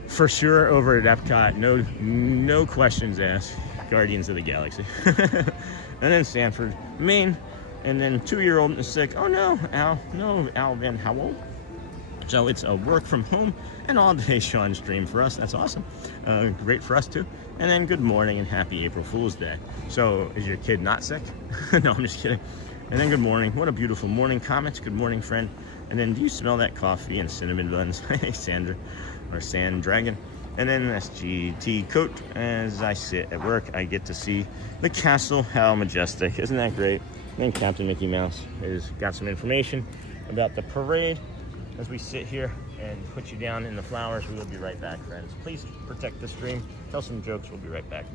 for sure over at Epcot, no questions asked, Guardians of the Galaxy. And then Sanford, Maine, and then 2-year-old is sick. Oh no, Al Van Howell. So it's a work from home and all day Sean stream for us. That's awesome. Great for us too. And then good morning and happy April Fool's Day. So is your kid not sick? No, I'm just kidding. And then good morning. What a beautiful morning. Comments, good morning, friend. And then do you smell that coffee and cinnamon buns? Hey, Sandra, or Sand Dragon. And then SGT coat. As I sit at work, I get to see the castle. How majestic. Isn't that great? And then Captain Mickey Mouse has got some information about the parade. As we sit here and put you down in the flowers, we will be right back, friends. Please protect the stream. Tell some jokes. We'll be right back.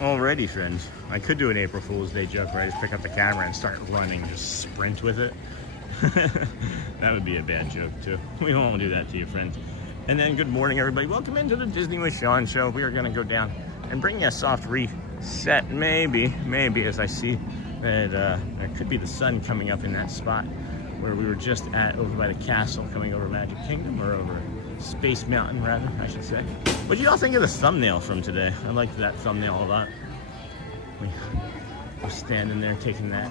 Alrighty, friends. I could do an April Fool's Day joke where I just pick up the camera and start running, just sprint with it. That would be a bad joke too. We don't want to do that to you, friends. And then good morning, everybody. Welcome into the Disney with Sean show. We are going to go down and bring you a soft reset, maybe, as I see that there could be the sun coming up in that spot where we were just at, over by the castle, coming over Magic Kingdom, or over Space Mountain, rather, I should say. What do y'all think of the thumbnail from today? I liked that thumbnail a lot. We were standing there taking that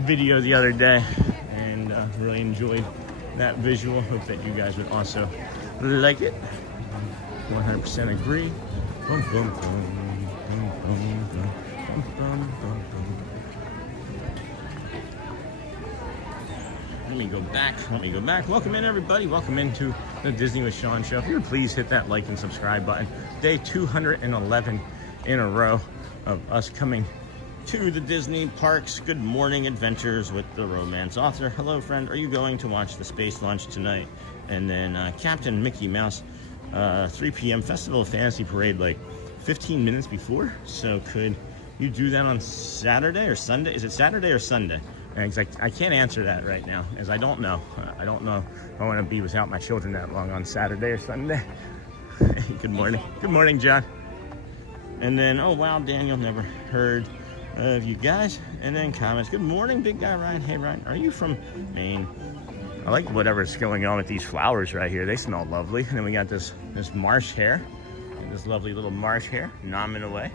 video the other day and really enjoyed that visual. Hope that you guys would also like it. 100% agree. Boom, boom, boom, boom, boom, boom, boom, boom, boom. Let me go back. Welcome in, everybody. Welcome into the Disney with Sean show. If you would please hit that like and subscribe button. Day 211 in a row of us coming to the Disney parks. Good morning, adventures with the romance author. Hello, friend. Are you going to watch the space launch tonight? And then Captain Mickey Mouse, 3 p.m. Festival of Fantasy Parade, like 15 minutes before. So could you do that on Saturday or Sunday? Is it Saturday or Sunday? And I can't answer that right now, as I don't know. I don't know if I want to be without my children that long on Saturday or Sunday. Good morning. Good morning, John. And then, oh wow, Daniel, never heard of you guys. And then comments. Good morning, big guy Ryan. Hey Ryan, are you from Maine? I like whatever's going on with these flowers right here. They smell lovely. And then we got this marsh hare, this lovely little marsh hare, nomming away.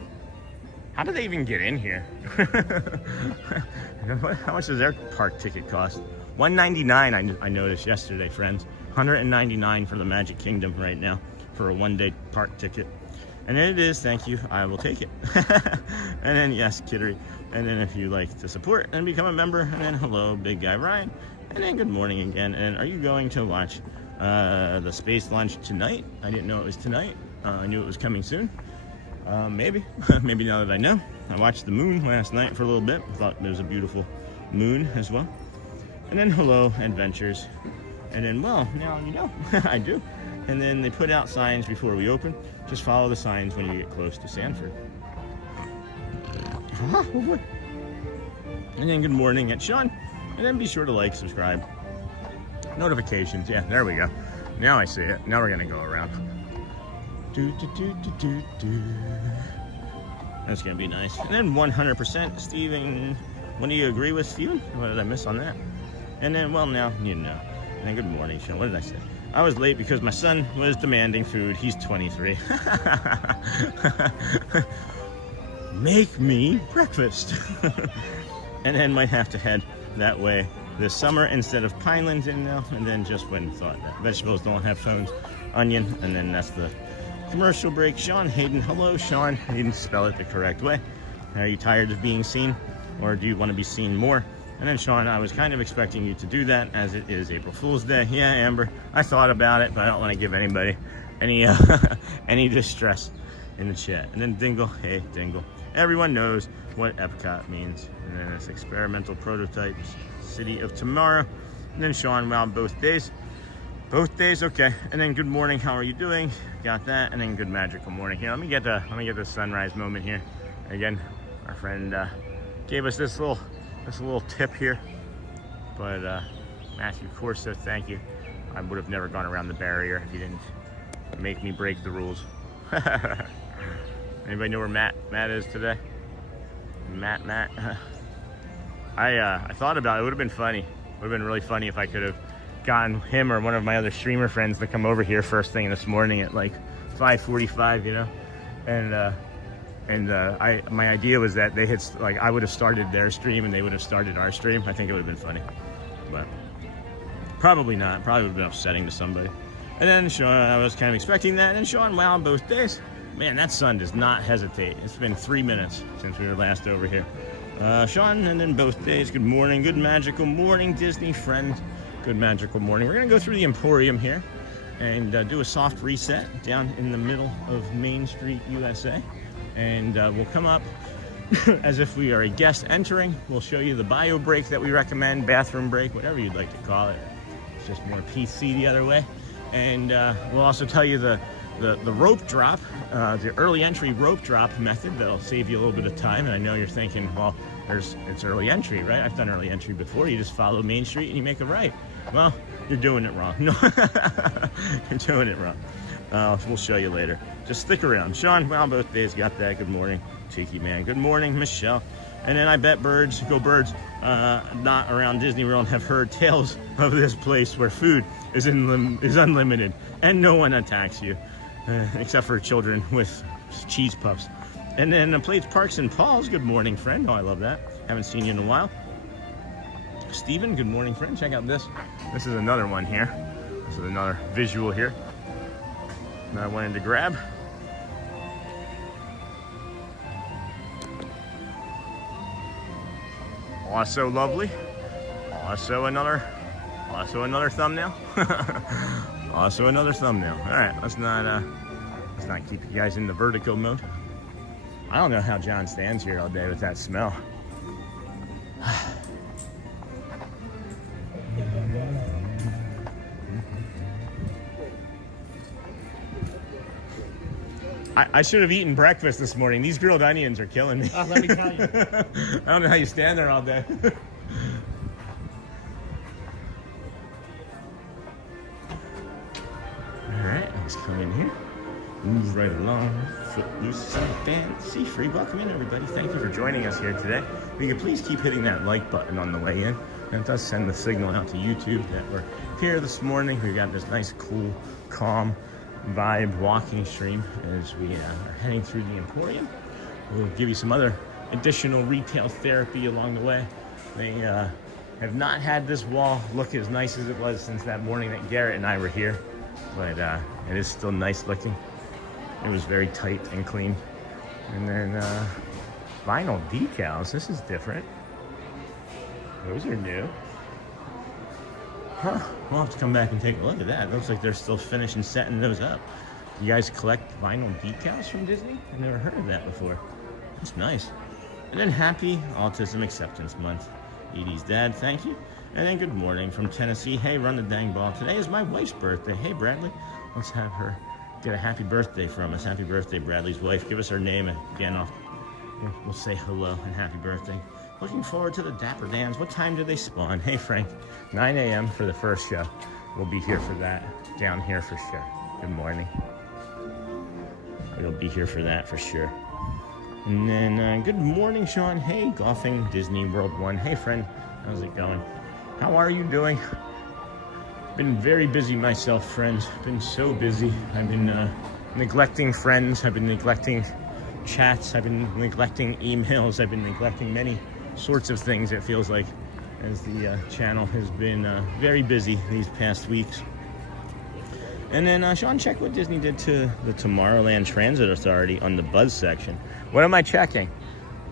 How did they even get in here? How much does their park ticket cost? $199 I noticed yesterday, friends. $199 for the Magic Kingdom right now for a one-day park ticket. And then it is, thank you, I will take it. And then, yes, Kittery. And then if you like to support and become a member, and then hello, big guy Ryan. And then good morning again. And are you going to watch the space launch tonight? I didn't know it was tonight. I knew it was coming soon. Maybe. Maybe now that I know. I watched the moon last night for a little bit. I thought there was a beautiful moon as well. And then hello, adventures. And then, well, now you know. I do. And then they put out signs before we open. Just follow the signs when you get close to Sanford. Oh boy. And then good morning at Sean. And then be sure to like, subscribe. Notifications. Yeah, there we go. Now I see it. Now we're going to go around. That's gonna be nice. And then 100% Steven. What do you agree with, Steven? What did I miss on that? And then, well, now you know. And then good morning, Sean. What did I say? I was late because my son was demanding food. He's 23. Make me breakfast. And then might have to head that way this summer instead of Pinelands in now. And then just when thought that vegetables don't have phones, onion, and then that's the commercial break. Sean Hayden. Hello, Sean. You didn't spell it the correct way. Are you tired of being seen, or do you want to be seen more? And then Sean, I was kind of expecting you to do that, as it is April Fool's Day. Yeah, Amber, I thought about it, but I don't want to give anybody any any distress in the chat. And then Dingle. Hey, Dingle. Everyone knows what Epcot means. And then it's experimental prototypes, City of Tomorrow. And then Sean, wow, both days. Both days, okay. And then good morning, how are you doing? Got that. And then good magical morning here. Let me get the sunrise moment here. Again, our friend gave us this little tip here. But Matthew Corso, thank you. I would have never gone around the barrier if you didn't make me break the rules. Anybody know where Matt is today? Matt. I thought about it. It would have been funny. It would have been really funny if I could have gotten him or one of my other streamer friends to come over here first thing this morning at like 5:45, you know. And my idea was that they had, like, I would have started their stream and they would have started our stream. I think it would have been funny, but probably not. Probably would have been upsetting to somebody. And then Sean, I was kind of expecting that. And Sean, wow, both days. Man, that sun does not hesitate. It's been 3 minutes since we were last over here. Sean, and then both days. Good morning, good magical morning, Disney friends. Good magical morning. We're gonna go through the Emporium here and do a soft reset down in the middle of Main Street, USA. And we'll come up as if we are a guest entering. We'll show you the bio break that we recommend, bathroom break, whatever you'd like to call it. It's just more PC the other way. And we'll also tell you the rope drop, the early entry rope drop method that'll save you a little bit of time. And I know you're thinking, well, it's early entry, right? I've done early entry before. You just follow Main Street and you make a right. Well, you're doing it wrong. No, you're doing it wrong. We'll show you later. Just stick around. Sean, well, both days got that. Good morning, Cheeky Man. Good morning, Michelle. And then I bet birds, not around Disney World, have heard tales of this place where food is unlimited and no one attacks you, except for children with cheese puffs. And then the Plates, Parks, and Paul's. Good morning, friend. Oh, I love that. Haven't seen you in a while. Steven, good morning, friend. Check out this. This is another one here. This is another visual here that I wanted to grab. Also lovely. Also another thumbnail. Also another thumbnail. All right, let's not keep you guys in the vertigo mode. I don't know how John stands here all day with that smell. I should have eaten breakfast this morning. These grilled onions are killing me. Let me tell you. I don't know how you stand there all day. Alright, let's come in here. Move right along. Footloose and fancy. Free welcome in, everybody. Thank you for joining us here today. If you could please keep hitting that like button on the way in. That does send the signal out to YouTube that we're here this morning. We got this nice, cool, calm vibe walking stream as we are heading through the Emporium. We'll give you some other additional retail therapy along the way. They have not had this wall look as nice as it was since that morning that Garrett and I were here, but it is still nice looking. It was very tight and clean. And then vinyl decals. This is different. Those are new. Huh, we'll have to come back and take a look at that. It looks like they're still finishing setting those up. You guys collect vinyl decals from Disney? I've never heard of that before. That's nice. And then happy Autism Acceptance Month. Edie's dad, thank you. And then good morning from Tennessee. Hey, run the dang ball. Today is my wife's birthday. Hey, Bradley, let's have her get a happy birthday from us. Happy birthday, Bradley's wife. Give us her name again. We'll say hello and happy birthday. Looking forward to the Dapper Dans. What time do they spawn? Hey, Frank, 9 a.m. for the first show. We'll be here for that, down here for sure. Good morning. We'll be here for that for sure. And then, good morning, Sean. Hey, golfing Disney World 1. Hey, friend, how's it going? How are you doing? Been very busy myself, friends. Been so busy. I've been neglecting friends. I've been neglecting chats. I've been neglecting emails. I've been neglecting many sorts of things, it feels like, as the channel has been very busy these past weeks. And then Sean, check what Disney did to the Tomorrowland Transit Authority on the buzz section. What am I checking?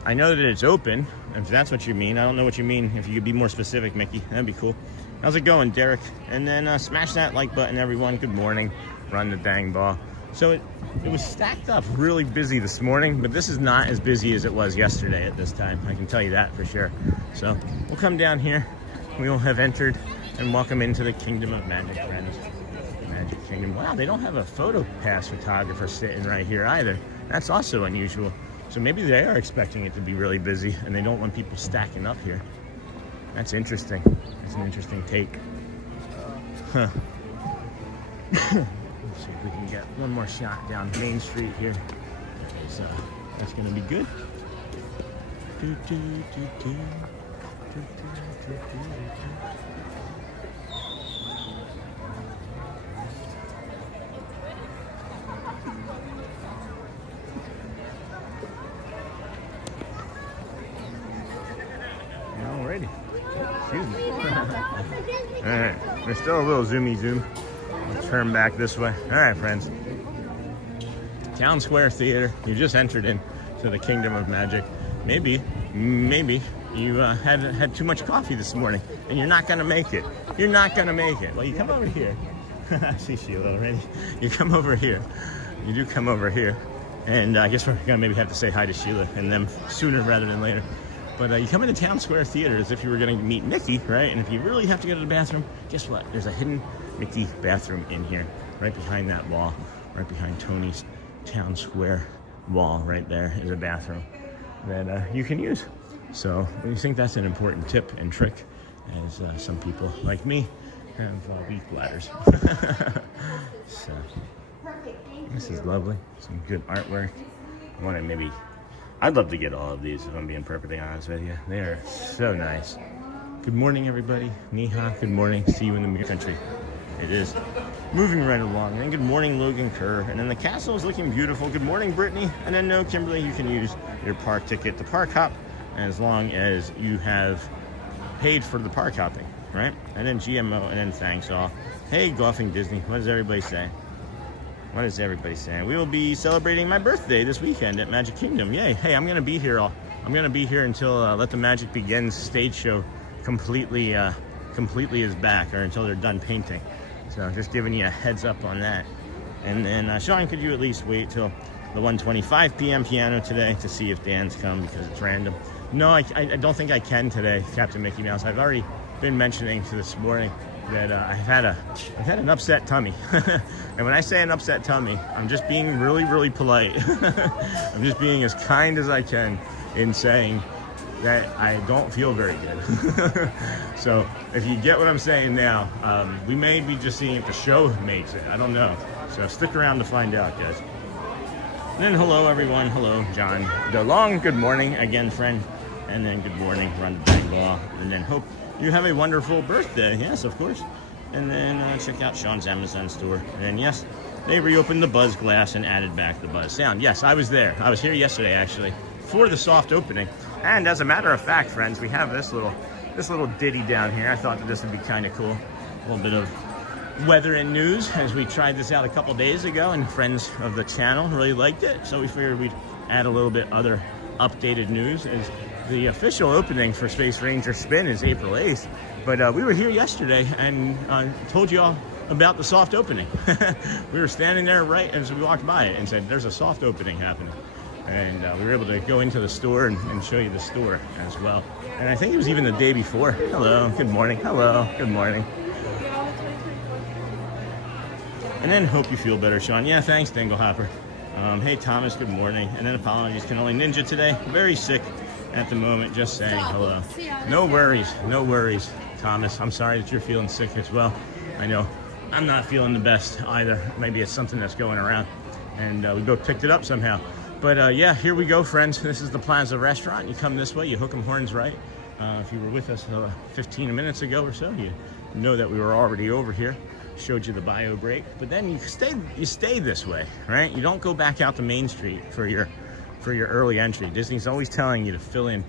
I know that it's open, if that's what you mean. I don't know what you mean. If you could be more specific, Mickey, that'd be cool. How's it going, Derek? And then smash that like button, everyone. Good morning. Run the dang ball. So it was stacked up really busy this morning, but this is not as busy as it was yesterday at this time. I can tell you that for sure. So we'll come down here. We will have entered and welcome into the Kingdom of Magic, friends. Magic Kingdom. Wow, they don't have a photo pass photographer sitting right here either. That's also unusual. So maybe they are expecting it to be really busy and they don't want people stacking up here. That's interesting. That's an interesting take. Huh. Let's see if we can get one more shot down Main Street here. So that's gonna be good. Alrighty. Excuse me. Alright, there's still a little zoomy zoom. Let's turn back this way. Alright, friends. Town Square Theater. You just entered into the Kingdom of Magic. Maybe you had too much coffee this morning and you're not gonna make it. You're not gonna make it. Well, you come over here. I see Sheila already. You come over here. You do come over here. And I guess we're gonna maybe have to say hi to Sheila and them sooner rather than later. But you come into Town Square Theater as if you were going to meet Mickey, right? And if you really have to go to the bathroom, guess what? There's a hidden Mickey bathroom in here, right behind that wall, right behind Tony's Town Square wall. Right there is a bathroom that you can use. So you think that's an important tip and trick, as some people like me have weak bladders. So this is lovely. Some good artwork. I want to maybe. I'd love to get all of these, if I'm being perfectly honest with you. They are so nice. Good morning, everybody. Niha, good morning. See you in the country. It is moving right along. And then good morning, Logan Kerr. And then the castle is looking beautiful. Good morning, Brittany. And then no, Kimberly, you can use your park ticket to park hop as long as you have paid for the park hopping, right? And then GMO, and then thanks all. Hey, Golfing Disney, what does everybody say? What is everybody saying? We will be celebrating my birthday this weekend at Magic Kingdom. Yay! Hey, I'm gonna be here. I'm gonna be here until Let the Magic Begin stage show completely is back, or until they're done painting. So just giving you a heads up on that. And then Sean, could you at least wait till the 1:25 p.m. piano today to see if Dan's come, because it's random. No, I don't think I can today, Captain Mickey Mouse. I've already been mentioning to this morning that I've had an upset tummy. And when I say an upset tummy, I'm just being really, really polite. I'm just being as kind as I can in saying that I don't feel very good. So if you get what I'm saying now, we may be just seeing if the show makes it. I don't know. So stick around to find out, guys. And then hello, everyone. Hello, John DeLong. Good morning again, friend. And then good morning, Run the Bang Ball. And then hope you have a wonderful birthday. Yes, of course. And then check out Sean's Amazon store. And yes, they reopened the Buzz glass and added back the Buzz sound. Yes, I was there. I was here yesterday, actually, for the soft opening. And as a matter of fact, friends, we have this little ditty down here. I thought that this would be kind of cool. A little bit of weather and news, as we tried this out a couple days ago, and friends of the channel really liked it. So we figured we'd add a little bit other updated news, as the official opening for Space Ranger Spin is April 8th. But we were here yesterday and told you all about the soft opening. We were standing there right as we walked by it and said, there's a soft opening happening. And we were able to go into the store and show you the store as well. And I think it was even the day before. Hello, good morning. Hello, good morning. And then hope you feel better, Sean. Yeah, thanks, Dingle Hopper. Hey, Thomas, good morning. And then apologies, can only ninja today. Very sick at the moment, just saying hello. No worries, Thomas. I'm sorry that you're feeling sick as well. I know I'm not feeling the best either. Maybe it's something that's going around, and we both picked it up somehow. But yeah, here we go, friends. This is the Plaza Restaurant. You come this way, you hook 'em horns right. If you were with us 15 minutes ago or so, you know that we were already over here. Showed you the bio break, but then you stay this way, right? You don't go back out to Main Street for your early entry. Disney's always telling you to fill in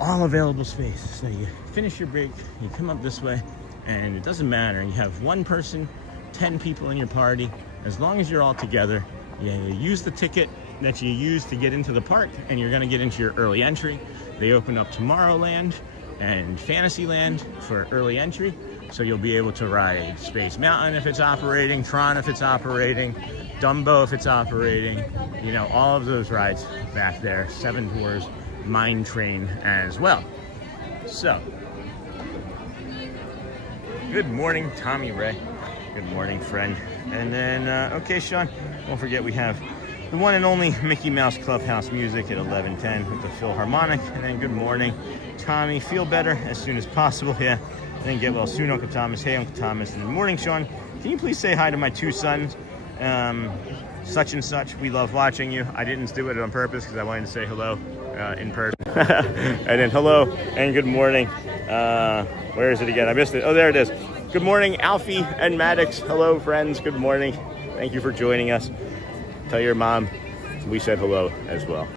all available space. So you finish your break, you come up this way, and it doesn't matter. You have one person, 10 people in your party. As long as you're all together, you use the ticket that you use to get into the park, and you're gonna get into your early entry. They open up Tomorrowland and Fantasyland for early entry. So you'll be able to ride Space Mountain if it's operating, Tron if it's operating, Dumbo if it's operating, you know, all of those rides back there. Seven Dwarfs, Mine Train as well. So, good morning, Tommy Ray. Good morning, friend. And then, okay, Sean, don't forget we have the one and only Mickey Mouse Clubhouse music at 11:10 with the Philharmonic. And then good morning, Tommy. Feel better as soon as possible. Yeah. Then get well soon, Uncle Thomas. Hey, Uncle Thomas. And good morning, Sean. Can you please say hi to my two sons? Such and such. We love watching you. I didn't do it on purpose because I wanted to say hello in person. And then hello and good morning. Where is it again? I missed it. Oh, there it is. Good morning, Alfie and Maddox. Hello, friends. Good morning. Thank you for joining us. Tell your mom we said hello as well.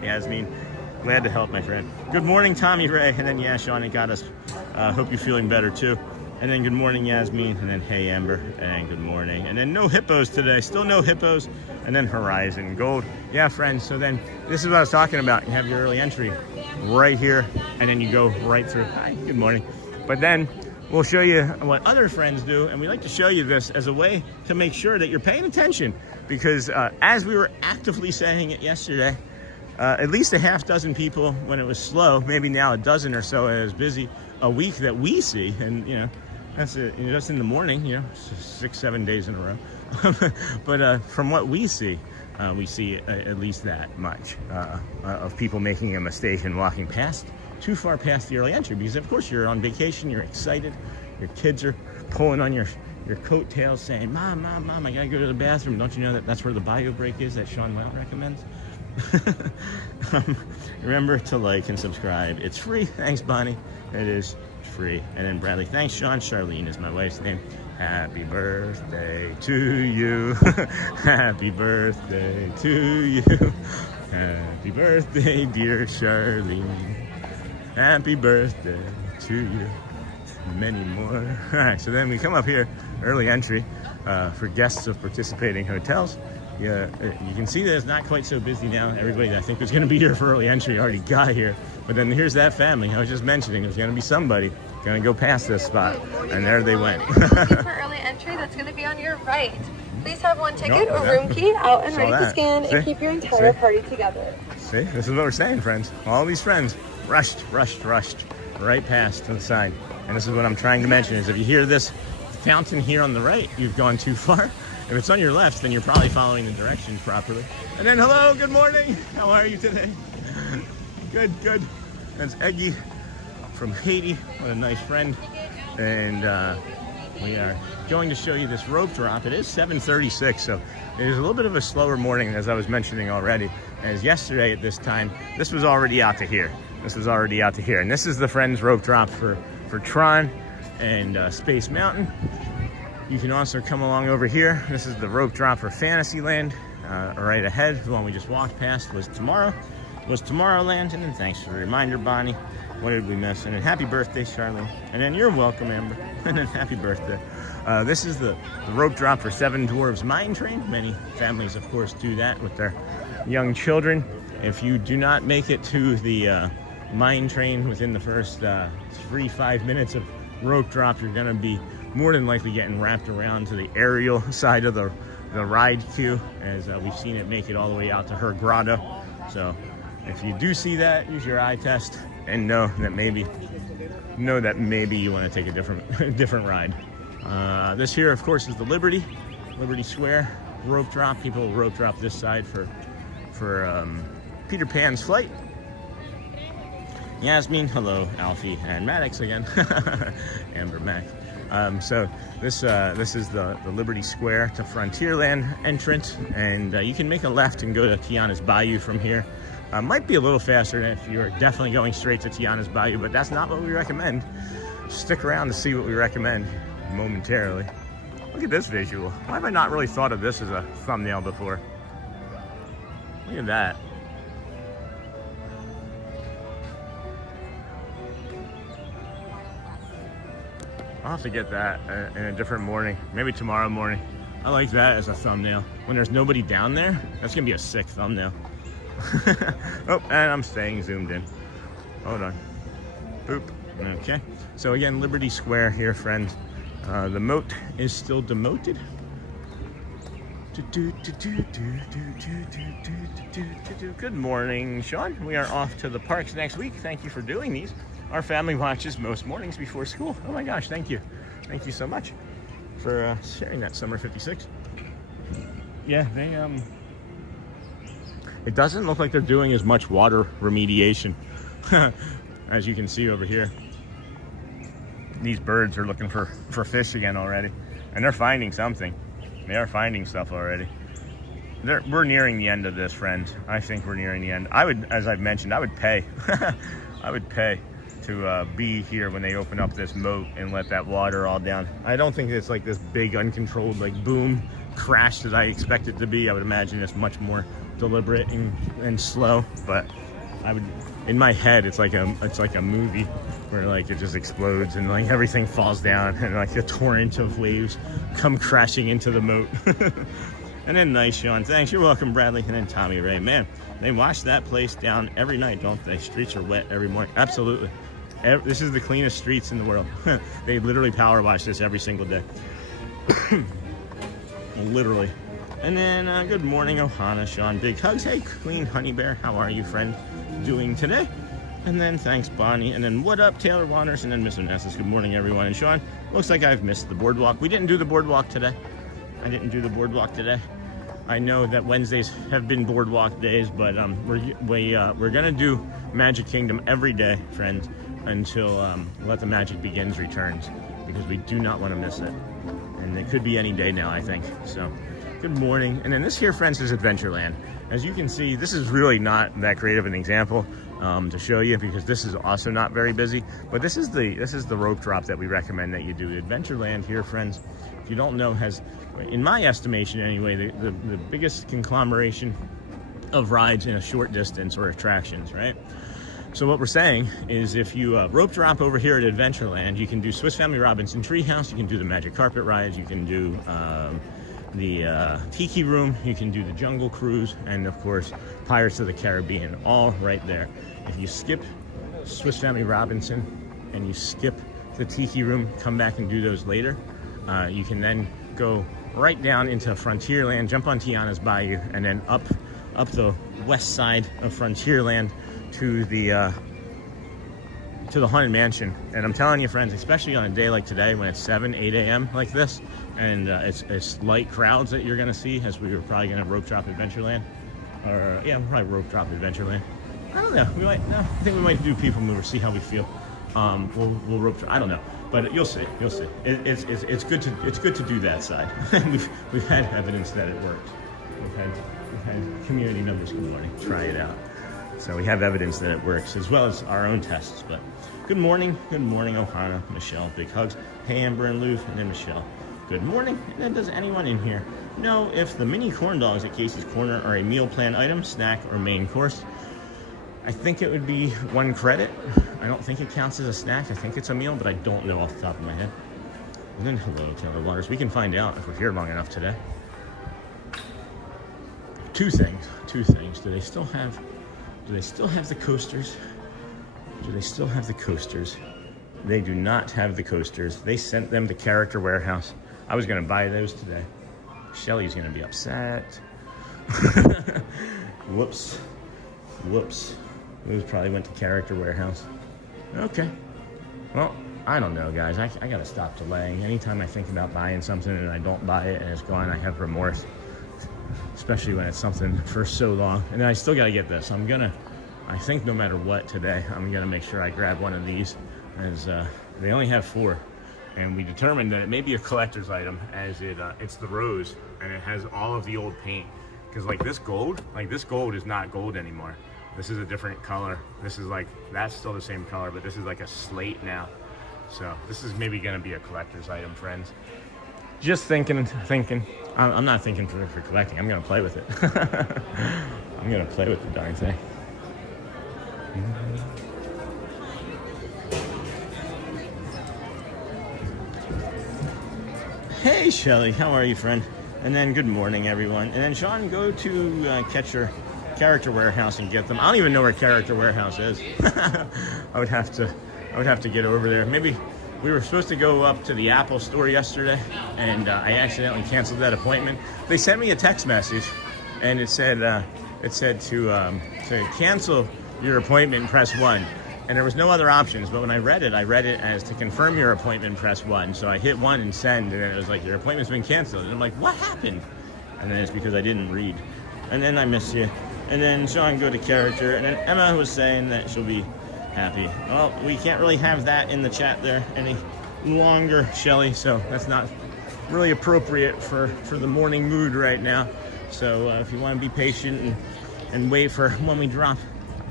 Yasmin. Glad to help, my friend. Good morning, Tommy Ray. And then, yeah, Sean, it got us. Hope you're feeling better, too. And then, good morning, Yasmin. And then, hey, Amber. And good morning. And then, no hippos today. Still no hippos. And then, Horizon Gold. Yeah, friends. So then, this is what I was talking about. You have your early entry right here. And then you go right through. Hi, good morning. But then, we'll show you what other friends do. And we like to show you this as a way to make sure that you're paying attention. Because as we were actively saying it yesterday, at least a half dozen people when it was slow, maybe now a dozen or so as busy a week that we see. And, you know, that's it, you know, just in the morning, you know, 6-7 days in a row. But from what we see at least that much of people making a mistake and walking too far past the early entry. Because, of course, you're on vacation, you're excited, your kids are pulling on your coattails saying, Mom, I gotta go to the bathroom. Don't you know that that's where the bio break is that Sean Well recommends? Remember to like and subscribe. It's free. Thanks, Bonnie. It is free. And then Bradley, thanks, Sean. Charlene is my wife's name. Happy birthday to you. Happy birthday to you. Happy birthday, dear Charlene. Happy birthday to you. Many more. All right, so then we come up here, early entry for guests of participating hotels. Yeah, you can see that it's not quite so busy now. Everybody that I think was going to be here for early entry already got here. But then here's that family I was just mentioning. There's going to be somebody going to go past this spot, and there they went. For early entry, that's going to be on your right. Please have one ticket or room key out and ready to scan and keep your entire party together. See, this is what we're saying, friends. All these friends rushed right past to the side. And this is what I'm trying to mention is if you hear this fountain here on the right, you've gone too far. If it's on your left, then you're probably following the directions properly. And then, hello, good morning. How are you today? Good. That's Eggy from Haiti. What a nice friend. And we are going to show you this rope drop. It is 7:36, so it is a little bit of a slower morning, as I was mentioning already. As yesterday at this time, this was already out to here. And this is the Friends rope drop for Tron and Space Mountain. You can also come along over here. This is the rope drop for Fantasyland. Right ahead, the one we just walked past was Tomorrowland. And then thanks for the reminder, Bonnie. What did we miss? And then happy birthday, Charlene. And then you're welcome, Amber. And then happy birthday. This is the rope drop for Seven Dwarves Mine Train. Many families, of course, do that with their young children. If you do not make it to the mine train within the first 3-5 minutes of rope drop, you're going to be more than likely getting wrapped around to the aerial side of the ride queue, as we've seen it make it all the way out to her grotto. So if you do see that, use your eye test and know that maybe you want to take a different ride. This here, of course, is the Liberty Square rope drop. People will rope drop this side for Peter Pan's flight. Yasmin, hello, Alfie, and Maddox again. Amber Mac. So this is the Liberty Square to Frontierland entrance, and you can make a left and go to Tiana's Bayou from here. Might be a little faster than if you're definitely going straight to Tiana's Bayou, but that's not what we recommend. Stick around to see what we recommend momentarily. Look at this visual. Why have I not really thought of this as a thumbnail before? Look at that. I'll have to get that in a different morning, maybe tomorrow morning. I like that as a thumbnail. When there's nobody down there, that's gonna be a sick thumbnail. Oh, and I'm staying zoomed in. Hold on. Boop. Okay. So again, Liberty Square here, friends. The moat is still demoted. Good morning, Sean. We are off to the parks next week. Thank you for doing these. Our family watches most mornings before school. Oh my gosh, thank you. Thank you so much for sharing that, Summer 56. Yeah, they, it doesn't look like they're doing as much water remediation as you can see over here. These birds are looking for fish again already, and they're finding something. They are finding stuff already. We're nearing the end of this, friends. I think we're nearing the end. I would, as I've mentioned, I would pay. I would pay to be here when they open up this moat and let that water all down. I don't think it's like this big uncontrolled like boom crash that I expect it to be. I would imagine it's much more deliberate and slow, but I would, in my head, it's like a movie where like it just explodes and like everything falls down and like a torrent of waves come crashing into the moat. And then nice, Sean. Thanks. You're welcome, Bradley. And then Tommy Ray. Man, they wash that place down every night, don't they? Streets are wet every morning. Absolutely. This is the cleanest streets in the world. They literally power wash this every single day. Literally. And then good morning, Ohana, Sean. Big hugs. Hey, Queen Honey Bear. How are you, friend, doing today? And then thanks, Bonnie. And then what up, Taylor Waters? And then Mr. Nessus. Good morning, everyone. And Sean, looks like I've missed the boardwalk. We didn't do the boardwalk today. I know that Wednesdays have been boardwalk days, but we're gonna do Magic Kingdom every day, friends, until Let the Magic Begins returns, because we do not want to miss it. And it could be any day now, I think. So, good morning. And then this here, friends, is Adventureland. As you can see, this is really not that great of an example, to show you, because this is also not very busy. But this is the rope drop that we recommend that you do. Adventureland here, friends, if you don't know, has, in my estimation anyway, the biggest conglomeration of rides in a short distance, or attractions, right? So what we're saying is, if you rope drop over here at Adventureland, you can do Swiss Family Robinson Treehouse, you can do the Magic Carpet rides, you can do the Tiki Room, you can do the Jungle Cruise, and of course Pirates of the Caribbean, all right there. If you skip Swiss Family Robinson and you skip the Tiki Room, come back and do those later, you can then go right down into Frontierland, jump on Tiana's Bayou, and then up the west side of Frontierland to the Haunted Mansion. And I'm telling you, friends, especially on a day like today when it's 8 a.m. like this, and it's light crowds that you're going to see, as we were probably going to rope drop Adventureland, or yeah, we'll probably rope drop Adventureland. I don't know. I think we might do People Mover, see how we feel. We'll rope drop. I don't know, but you'll see. You'll see. It's good to do that side. we've had evidence that it works. We've had community members, good morning, try it out. So we have evidence that it works, as well as our own tests. But good morning, Ohana, Michelle, big hugs. Hey, Amber and Lou, and then Michelle. Good morning. And then, does anyone in here know if the mini corn dogs at Casey's Corner are a meal plan item, snack, or main course? I think it would be 1 credit. I don't think it counts as a snack. I think it's a meal, but I don't know off the top of my head. And then hello, Taylor Waters. We can find out if we're here long enough today. Two things. Do they still have the coasters? Do they still have the coasters? They do not have the coasters. They sent them to Character Warehouse. I was going to buy those today. Shelly's going to be upset. Whoops. Those probably went to Character Warehouse. Okay. Well, I don't know, guys. I got to stop delaying. Anytime I think about buying something and I don't buy it and it's gone, I have remorse. Especially when it's something for so long. And then I still got to get this. I think no matter what today, I'm going to make sure I grab one of these, as they only have 4. And we determined that it may be a collector's item, as it's the rose, and it has all of the old paint. Because this gold is not gold anymore. This is a different color. This is that's still the same color, but this is like a slate now. So this is maybe going to be a collector's item, friends. Just thinking. I'm not thinking for collecting. I'm going to play with it. I'm going to play with the darn thing. Hey, Shelly. How are you, friend? And then good morning, everyone. And then Sean, go to Character Warehouse and get them. I don't even know where Character Warehouse is. I would have to get over there. Maybe. We were supposed to go up to the Apple store yesterday, and I accidentally canceled that appointment. They sent me a text message, and it said to cancel your appointment, press 1. And there was no other options, but when I read it as to confirm your appointment, press 1. So I hit 1 and send, and then it was like, your appointment's been canceled. And I'm like, what happened? And then it's because I didn't read. And then I miss you. And then Sean, go to Character. And then Emma was saying that she'll be happy. Well, we can't really have that in the chat there any longer, Shelly, so that's not really appropriate for the morning mood right now. So if you want to be patient and wait for when we drop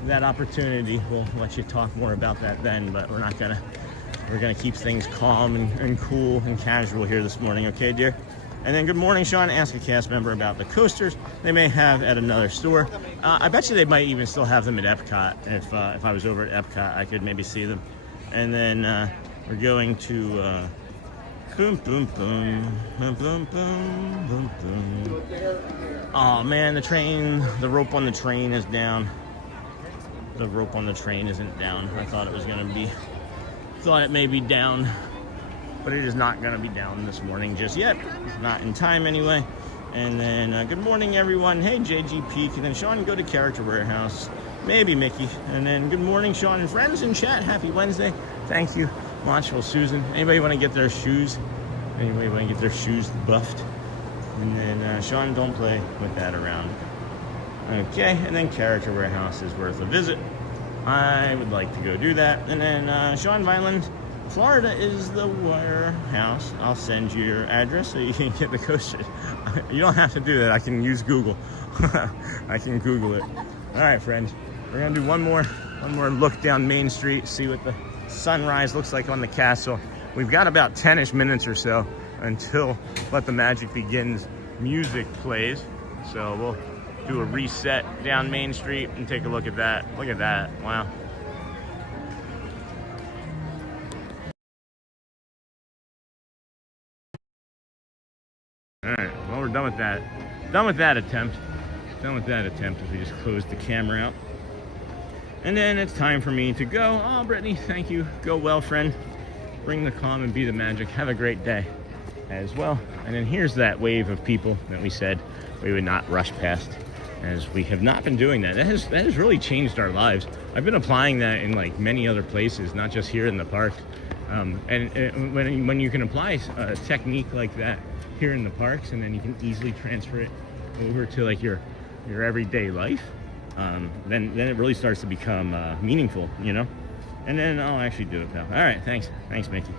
that opportunity, we'll let you talk more about that then, but we're gonna keep things calm and cool and casual here this morning, okay, dear? And then good morning, Sean. Ask a cast member about the coasters they may have at another store. I bet you they might even still have them at Epcot. If I was over at Epcot, I could maybe see them. And then we're going to boom, boom, boom, boom, boom, boom, boom, boom. Oh man, the rope on the train is down. The rope on the train isn't down. I thought it was gonna be. Thought it may be down. But it is not going to be down this morning just yet. It's not in time anyway. And then good morning, everyone. Hey, JG Peak. And then Sean, go to Character Warehouse. Maybe Mickey. And then good morning, Sean and friends in chat. Happy Wednesday. Thank you. Watchful Susan. Anybody want to get their shoes? Anybody want to get their shoes buffed? And then Sean, don't play with that around. Okay. And then Character Warehouse is worth a visit. I would like to go do that. And then Sean Vineland. Florida is the warehouse. I'll send you your address so you can get the coasters. You don't have to do that. I can use Google. I can Google it. All right, friends. We're going to do one more One more look down Main Street, see what the sunrise looks like on the castle. We've got about 10-ish minutes or so until Let the Magic Begins music plays. So we'll do a reset down Main Street and take a look at that. Look at that, wow. All right, well, we're done with that. Done with that attempt. Done with that attempt if we just close the camera out. And then it's time for me to go. Oh, Brittany, thank you. Go well, friend. Bring the calm and be the magic. Have a great day as well. And then here's that wave of people that we said we would not rush past, as we have not been doing that. That has really changed our lives. I've been applying that in like many other places, not just here in the park. And when you can apply a technique like that here in the parks, and then you can easily transfer it over to like your everyday life, then it really starts to become meaningful, you know. And then I'll actually do it, pal. All right, thanks, Mickey.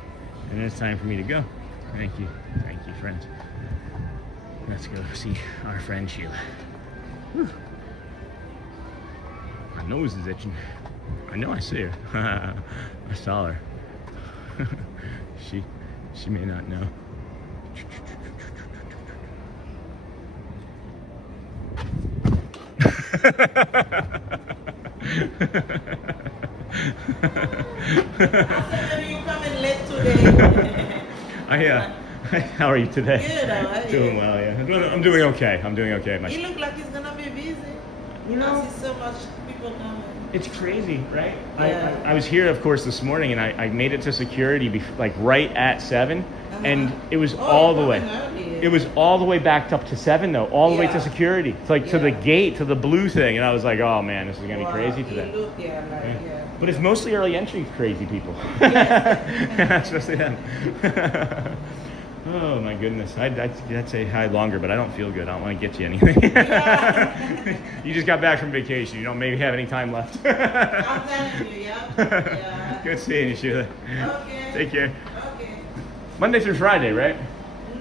And then it's time for me to go. Thank you, friends. Let's go see our friend Sheila. Whew. My nose is itching. I know I see her. I saw her. She may not know. You coming late today? How are you today? Good, how are you? Doing well, yeah. I'm doing okay. You look like it's gonna be busy. You know, I see so much people coming. it's crazy, right? Yeah. I was here, of course, this morning, and I made it to security like right at 7, and it was all the way. It was all the way backed up to 7, though, all the way to security. It's like to the gate, to the blue thing, and I was like, oh man, this is gonna be crazy today. But it's mostly early entry crazy people. Especially them. Oh my goodness. I'd say hi longer, but I don't feel good. I don't want to get you anything. You just got back from vacation. You don't maybe have any time left. I'm telling you, yeah. Good seeing you, Sheila. Okay. Take care. Okay. Monday through Friday, right?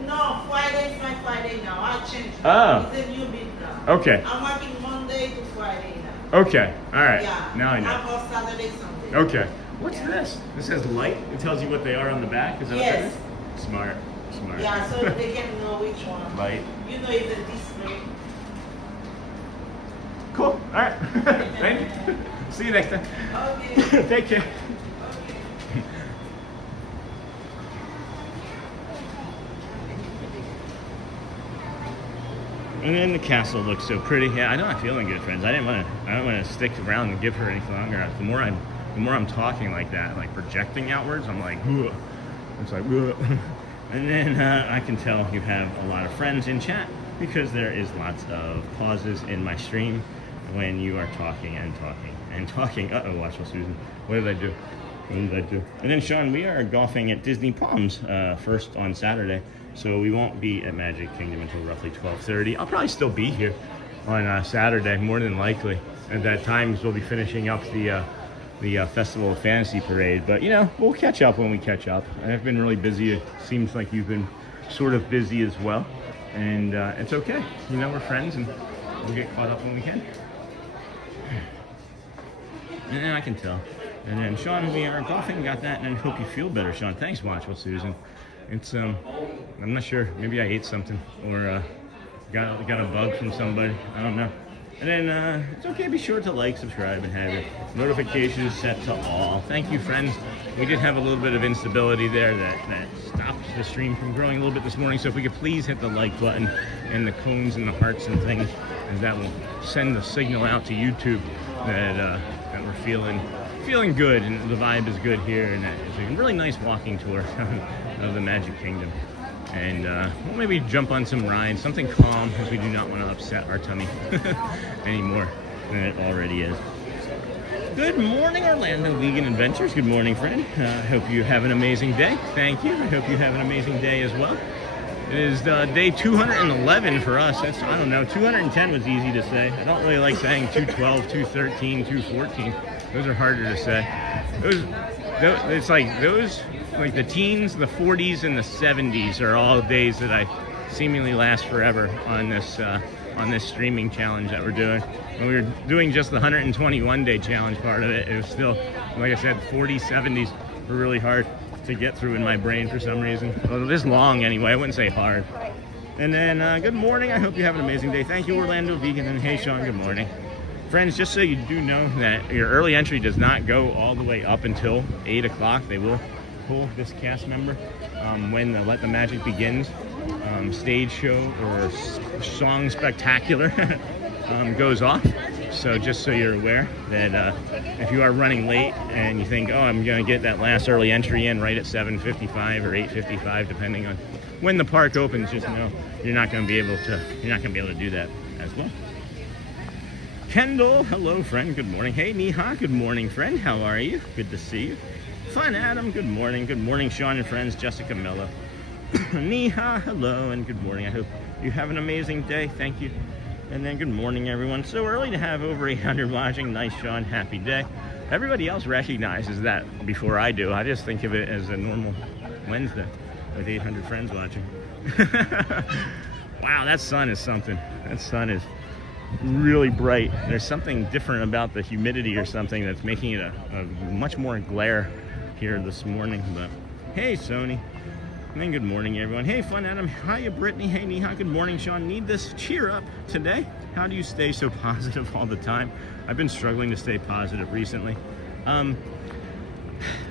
No, Friday is my Friday now. I changed it. Oh. It's a new bit now. Okay. I'm working Monday to Friday now. Okay. All right. Yeah. Now I know. I'm off Saturday, Sunday. Okay. What's this? This has light. It tells you what they are on the back. Is that what that Yes. is? Smart. Yeah, so they can know which one. Light. You know, it's a display. Cool. All right. Thank you. See you next time. Okay. Take care. And then the castle looks so pretty. Yeah, I'm not feeling good, friends. I don't want to stick around and give her any longer. The more I'm talking like that, like projecting outwards, I'm like, ugh. It's like, ugh. And then I can tell you have a lot of friends in chat, because there is lots of pauses in my stream when you are talking and talking and talking. Uh-oh, watch out, Susan. What did I do? And then, Sean, we are golfing at Disney Palms first on Saturday, so we won't be at Magic Kingdom until roughly 12:30. I'll probably still be here on Saturday, more than likely. At that time, we'll be finishing up the Festival of Fantasy Parade, but you know, we'll catch up when we catch up. I've been really busy. It seems like you've been sort of busy as well, and it's okay. You know, we're friends, and we'll get caught up when we can. And then I can tell. And then Sean, we are golfing, got that, and I hope you feel better, Sean. Thanks, Watch with Susan. It's I'm not sure. Maybe I ate something or got a bug from somebody. I don't know. And then it's okay, be sure to like, subscribe, and have your notifications set to all. Thank you, friends. We did have a little bit of instability there that stopped the stream from growing a little bit this morning. So if we could please hit the like button and the cones and the hearts and things, and that will send the signal out to YouTube that we're feeling good and the vibe is good here, and that it's a really nice walking tour of the Magic Kingdom. And we'll maybe jump on some rides, something calm, because we do not want to upset our tummy any more than it already is. Good morning, Orlando Vegan Adventures. Good morning, friend. I hope you have an amazing day. Thank you. I hope you have an amazing day as well. It is day 211 for us. That's, I don't know, 210 was easy to say. I don't really like saying 212, 213, 214. Those are harder to say. It's like those, like the teens, the 40s, and the 70s are all days that I seemingly last forever on this on this streaming challenge that we're doing. When we were doing just the 121-day challenge part of it, it was still, like I said, 40s, 70s were really hard to get through in my brain for some reason. Well, this long anyway, I wouldn't say hard. And then, good morning, I hope you have an amazing day. Thank you, Orlando Vegan, and hey, Sean, good morning. Friends, just so you do know that your early entry does not go all the way up until 8 o'clock. They will pull this cast member when the Let the Magic Begins stage show or song spectacular goes off. So just so you're aware that if you are running late and you think, oh, I'm going to get that last early entry in right at 7:55 or 8:55, depending on when the park opens, just know you're not going to be able to do that as well. Kendall, hello friend, good morning. Hey Neha, good morning friend, how are you? Good to see you. Fun Adam, good morning. Good morning Sean and friends. Jessica Mello. Neha, hello and good morning. I hope you have an amazing day. Thank you. And then good morning everyone. So early to have over 800 watching. Nice Sean, happy day. Everybody else recognizes that before I do. I just think of it as a normal Wednesday with 800 friends watching. Wow, that sun is something. That sun is really bright. There's something different about the humidity or something that's making it a much more glare here this morning. But hey Sony, and then good morning everyone. Hey Fun Adam, hiya Brittany. Hey Neha, good morning Sean. Need this cheer up today. How do you stay so positive all the time? I've been struggling to stay positive recently.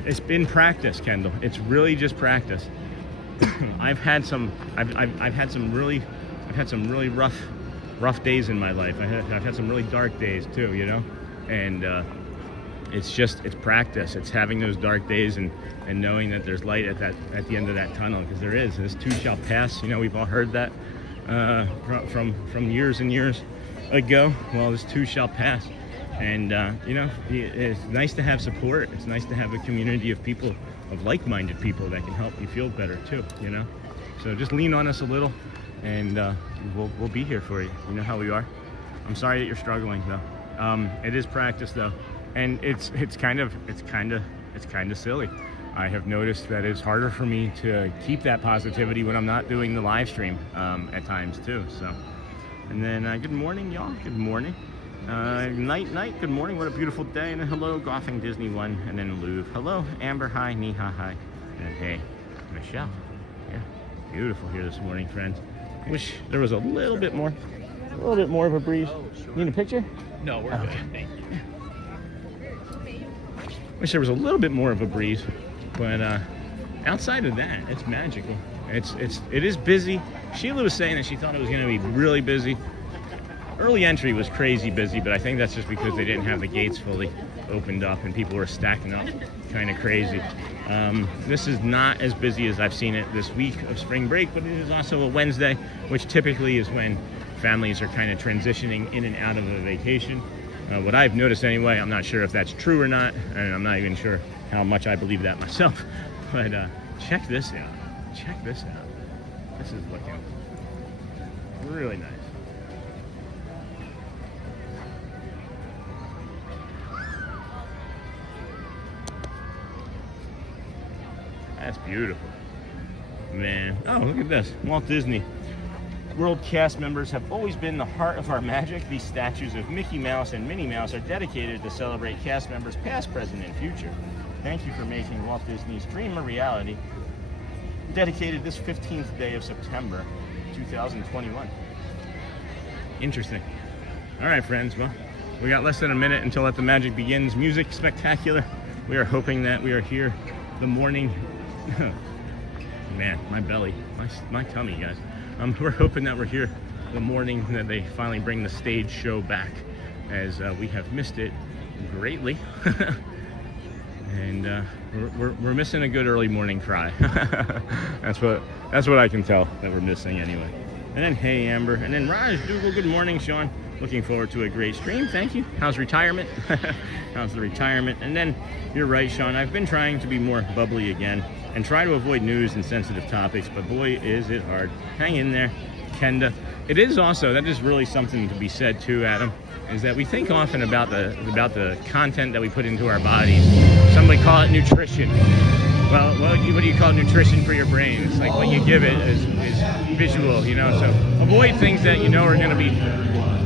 It's been practice, Kendall. It's really just practice. I've had some really rough days in my life. I've had some really dark days too, you know, and it's practice. It's having those dark days and knowing that there's light at the end of that tunnel, because there is. This too shall pass. You know, we've all heard that from years and years ago. Well, this too shall pass, and you know, it's nice to have support. It's nice to have a community of people, of like-minded people that can help you feel better too. You know, so just lean on us a little, and we'll be here for you. You know how we are. I'm sorry that you're struggling though. It is practice though, and it's kind of silly. I have noticed that it's harder for me to keep that positivity when I'm not doing the live stream at times too. So, and then good morning y'all. Good morning. Night. Good morning. What a beautiful day. And then hello, Gothing Disney One, and then Louvre. Hello, Amber. Hi, Neha. Hi, and hey, Michelle. Yeah, beautiful here this morning, friends. Wish there was a little bit more of a breeze. Need a picture? No, we're good. Thank you. Wish there was a little bit more of a breeze, but outside of that, it's magical. It is busy. Sheila was saying that she thought it was going to be really busy. Early entry was crazy busy, but I think that's just because they didn't have the gates fully opened up and people were stacking up kind of crazy. This is not as busy as I've seen it this week of spring break, but it is also a Wednesday, which typically is when families are kind of transitioning in and out of a vacation. What I've noticed anyway, I'm not sure if that's true or not, and I'm not even sure how much I believe that myself, but check this out. Check this out. This is looking really nice. That's beautiful, man. Oh, look at this. Walt Disney World cast members have always been the heart of our magic. These statues of Mickey Mouse and Minnie Mouse are dedicated to celebrate cast members past, present, and future. Thank you for making Walt Disney's dream a reality. Dedicated this 15th day of September, 2021. Interesting. All right, friends. Well, we got less than a minute until Let the Magic Begins. Music spectacular. We are hoping that we are here the morning. Man, my belly, my tummy, guys. We're hoping that we're here the morning that they finally bring the stage show back, as we have missed it greatly. And we're missing a good early morning cry. That's what I can tell that we're missing anyway. And then hey Amber, and then Raj Dougal, good morning Sean. Looking forward to a great stream. Thank you. How's retirement? How's the retirement? And then you're right, Sean. I've been trying to be more bubbly again and try to avoid news and sensitive topics, but boy, is it hard. Hang in there, Kenda. It is also, that is really something to be said too, Adam, is that we think often about the content that we put into our bodies. Somebody call it nutrition. Well, what do you call nutrition for your brain? It's like what you give it is visual, you know. So avoid things that you know are going to be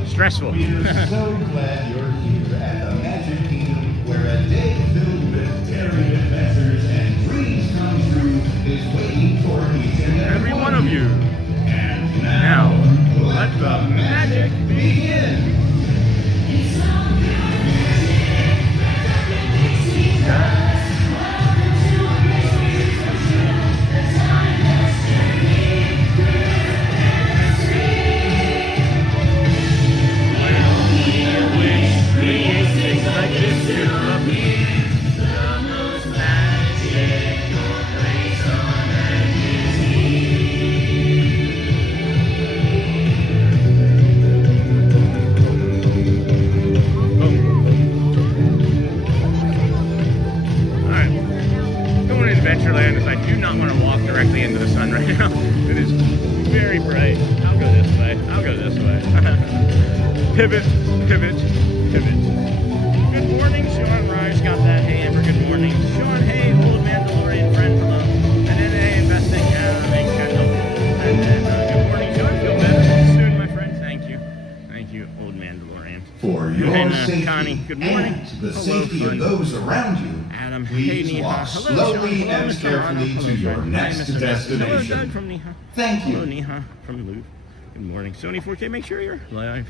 stressful. We're so glad you're here at the Magic Kingdom, where a day filled with daring adventures and dreams come true is waiting for each and Every one of you. And Now, let the magic begin. Adventureland is I do not want to walk directly into the sun right now. It is very bright. I'll go this way. I'll go this way. Pivot, pivot, pivot. Good morning, Sean Rise. Got that. Hey, Amber, good morning. Sean, hey, old Mandalorian friend, hello. And then, hey, investing, and Kendall. And then, good morning, Sean. Feel better soon, my friend. Thank you. Thank you, old Mandalorian. For your And safety Connie, good morning. and the Hello, safety friend. of those around you, Adam, please hey, Neha. walk Hello, slowly Sean. Hello, and Mr. carefully Hello, to your friend. next Hi, Mr. destination. Hello, Doug from Neha. Thank you. Hello, Neha from Louvre. Good morning. Sony 4K, make sure you're live.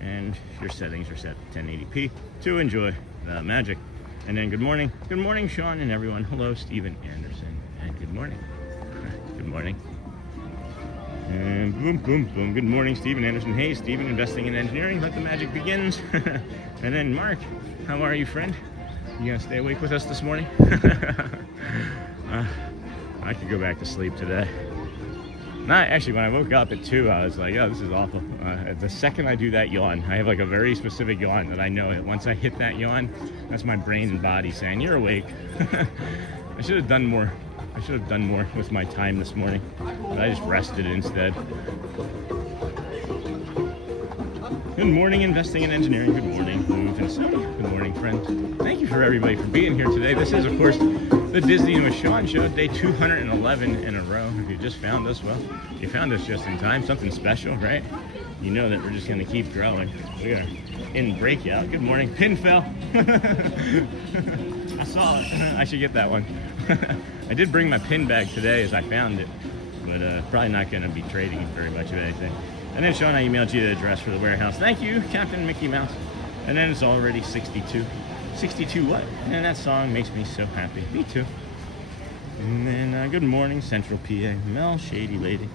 And your settings are set 1080p to enjoy the magic. And then good morning. Good morning, Sean and everyone. Hello, Stephen Anderson. And good morning. Good morning. And boom, boom, boom. Good morning, Stephen Anderson. Hey, Stephen, investing in engineering. Let the magic begins. And then Mark, how are you, friend? You gonna stay awake with us this morning? I could go back to sleep today. Not actually, when I woke up at 2, I was like, oh, this is awful. The second I do that yawn, I have like a very specific yawn that I know that once I hit that yawn, that's my brain and body saying, you're awake. I should have done more. I should have done more with my time this morning, but I just rested instead. Good morning, investing in engineering. Good morning, Move and Sony. Good morning, friends. Thank you for everybody for being here today. This is, of course, the Disney with Sean show, day 211 in a row. If you just found us, well, you found us just in time. Something special, right? You know that we're just going to keep growing. We are in breakout. Good morning. Pin fell. I saw it. I should get that one. I did bring my pin bag today as I found it, but probably not going to be trading very much of anything. And then, Sean, I emailed you the address for the warehouse. Thank you, Captain Mickey Mouse. And then it's already 62. 62 what? And that song makes me so happy. Me too. And then, good morning, Central PA. Mel, Shady Lady.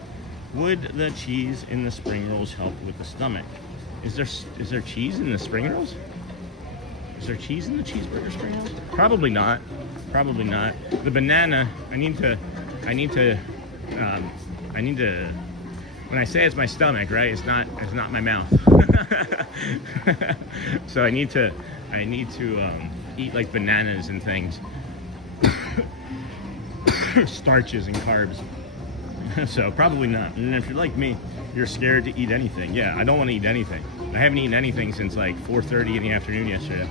Would the cheese in the spring rolls help with the stomach? Is there cheese in the spring rolls? Is there cheese in the cheeseburger spring rolls? Probably not. Probably not. The banana, I need to, when I say it's my stomach, right? It's not my mouth. So I need to eat like bananas and things, starches and carbs. So probably not. And if you're like me, you're scared to eat anything. Yeah, I don't want to eat anything. I haven't eaten anything since like 4:30 in the afternoon yesterday.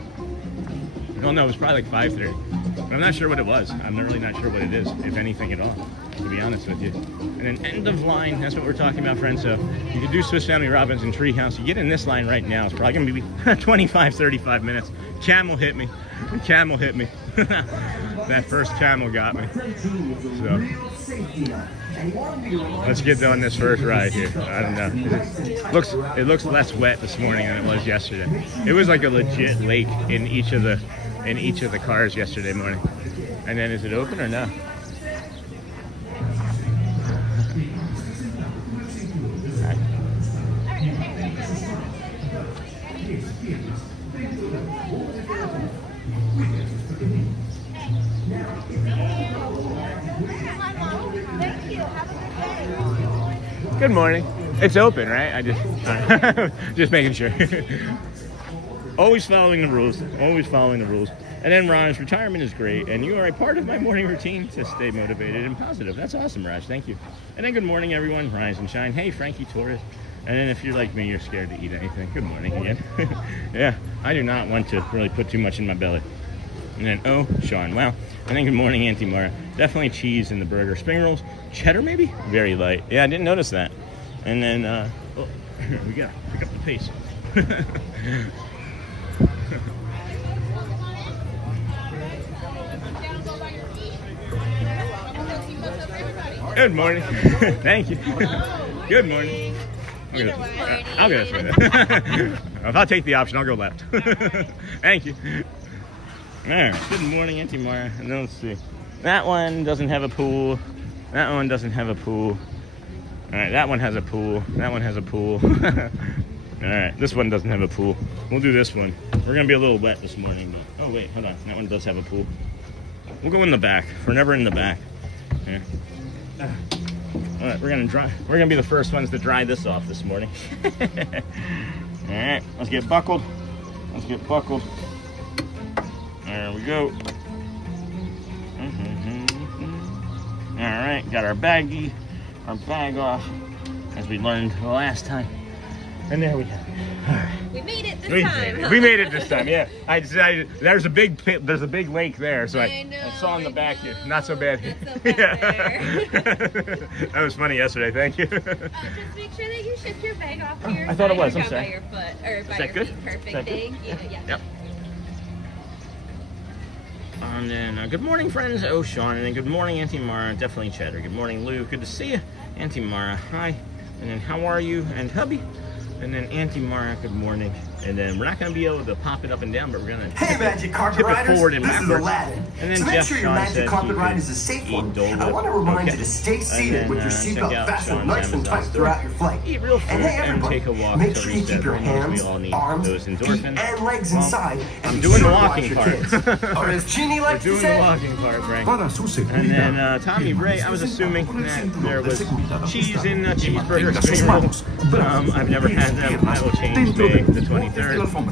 I don't know, it was probably like 5:30. But I'm not sure what it was. I'm really not sure what it is, if anything at all, to be honest with you. And then end of line, that's what we're talking about, friends. So you can do Swiss Family Robinson Treehouse. You get in this line right now, it's probably gonna be 25, 35 minutes. Camel hit me. Camel hit me. That first camel got me. So let's get on this first ride here. I don't know. It looks less wet this morning than it was yesterday. It was like a legit lake in each of the cars yesterday morning. And then is it open or no? Good morning. It's open, right? I just making sure. Always following the rules. Always following the rules. And then Raj, retirement is great, and you are a part of my morning routine to stay motivated and positive. That's awesome, Raj. Thank you. And then good morning, everyone. Rise and shine. Hey, Frankie Torres. And then if you're like me, you're scared to eat anything. Good morning again. Yeah, I do not want to really put too much in my belly. And then, oh, Sean, wow. And then good morning, Auntie Mara. Definitely cheese in the burger. Spring rolls, cheddar maybe? Very light. Yeah, I didn't notice that. And then, oh, here we go. Pick up the pace. Good morning. Thank you. Good morning. I'll go this way. If I'll take the option, I'll go left. Thank you. All right. Good morning, Auntie Mara. And then let's see. That one doesn't have a pool. That one doesn't have a pool. All right. That one has a pool. That one has a pool. All right. This one doesn't have a pool. We'll do this one. We're going to be a little wet this morning. But, oh, wait. Hold on. That one does have a pool. We'll go in the back. We're never in the back. Yeah. All right, we're gonna be the first ones to dry this off this morning. All right, let's get buckled. Let's get buckled. There we go. All right, got our bag off, as we learned the last time. And there we go. All right. We made it this time. We made it this time. Yeah. I decided there's a big lake there, so I saw in the back here. Not so bad. Not so bad there. That was funny yesterday. Thank you. Just make sure that you shift your bag off to your I thought it was. side I'm or sorry. by your foot or by Is that your good? feet. Perfect. Is that good? Thank you. Yeah. Yep. And then, good morning, friends. Oh, Sean. And then, good morning, Auntie Mara. Definitely cheddar. Good morning, Lou. Good to see you. Auntie Mara, hi. And then, how are you? And hubby. And then Auntie Mara, good morning. And then we're not going to be able to pop it up and down, but we're going to Hey, Magic Carpet tip it Riders, forward and this is backward. Aladdin. And then To make Jeff sure your Sean Magic said Carpet he ride could is a safe eat one, Dole I Whip. want to remind Okay. you to stay And seated then, with your check seatbelt out fastened Sean's nice and Amazon tight store. throughout your flight. Eat real food And hey, and everybody, take a walk make to sure you reset keep your hormones. hands, We all need arms, those feet, endorphins. and legs Well, inside. I'm And doing be the sure to walking watch part. your kids. Or as Jeannie We're likes to doing the say, walking part, Frank. para su And seguridad. then Tommy Ray, I was assuming that there was cheese in the cheeseburger Mantenga sus spring roll. manos, I've never had them. I will change May the 23rd.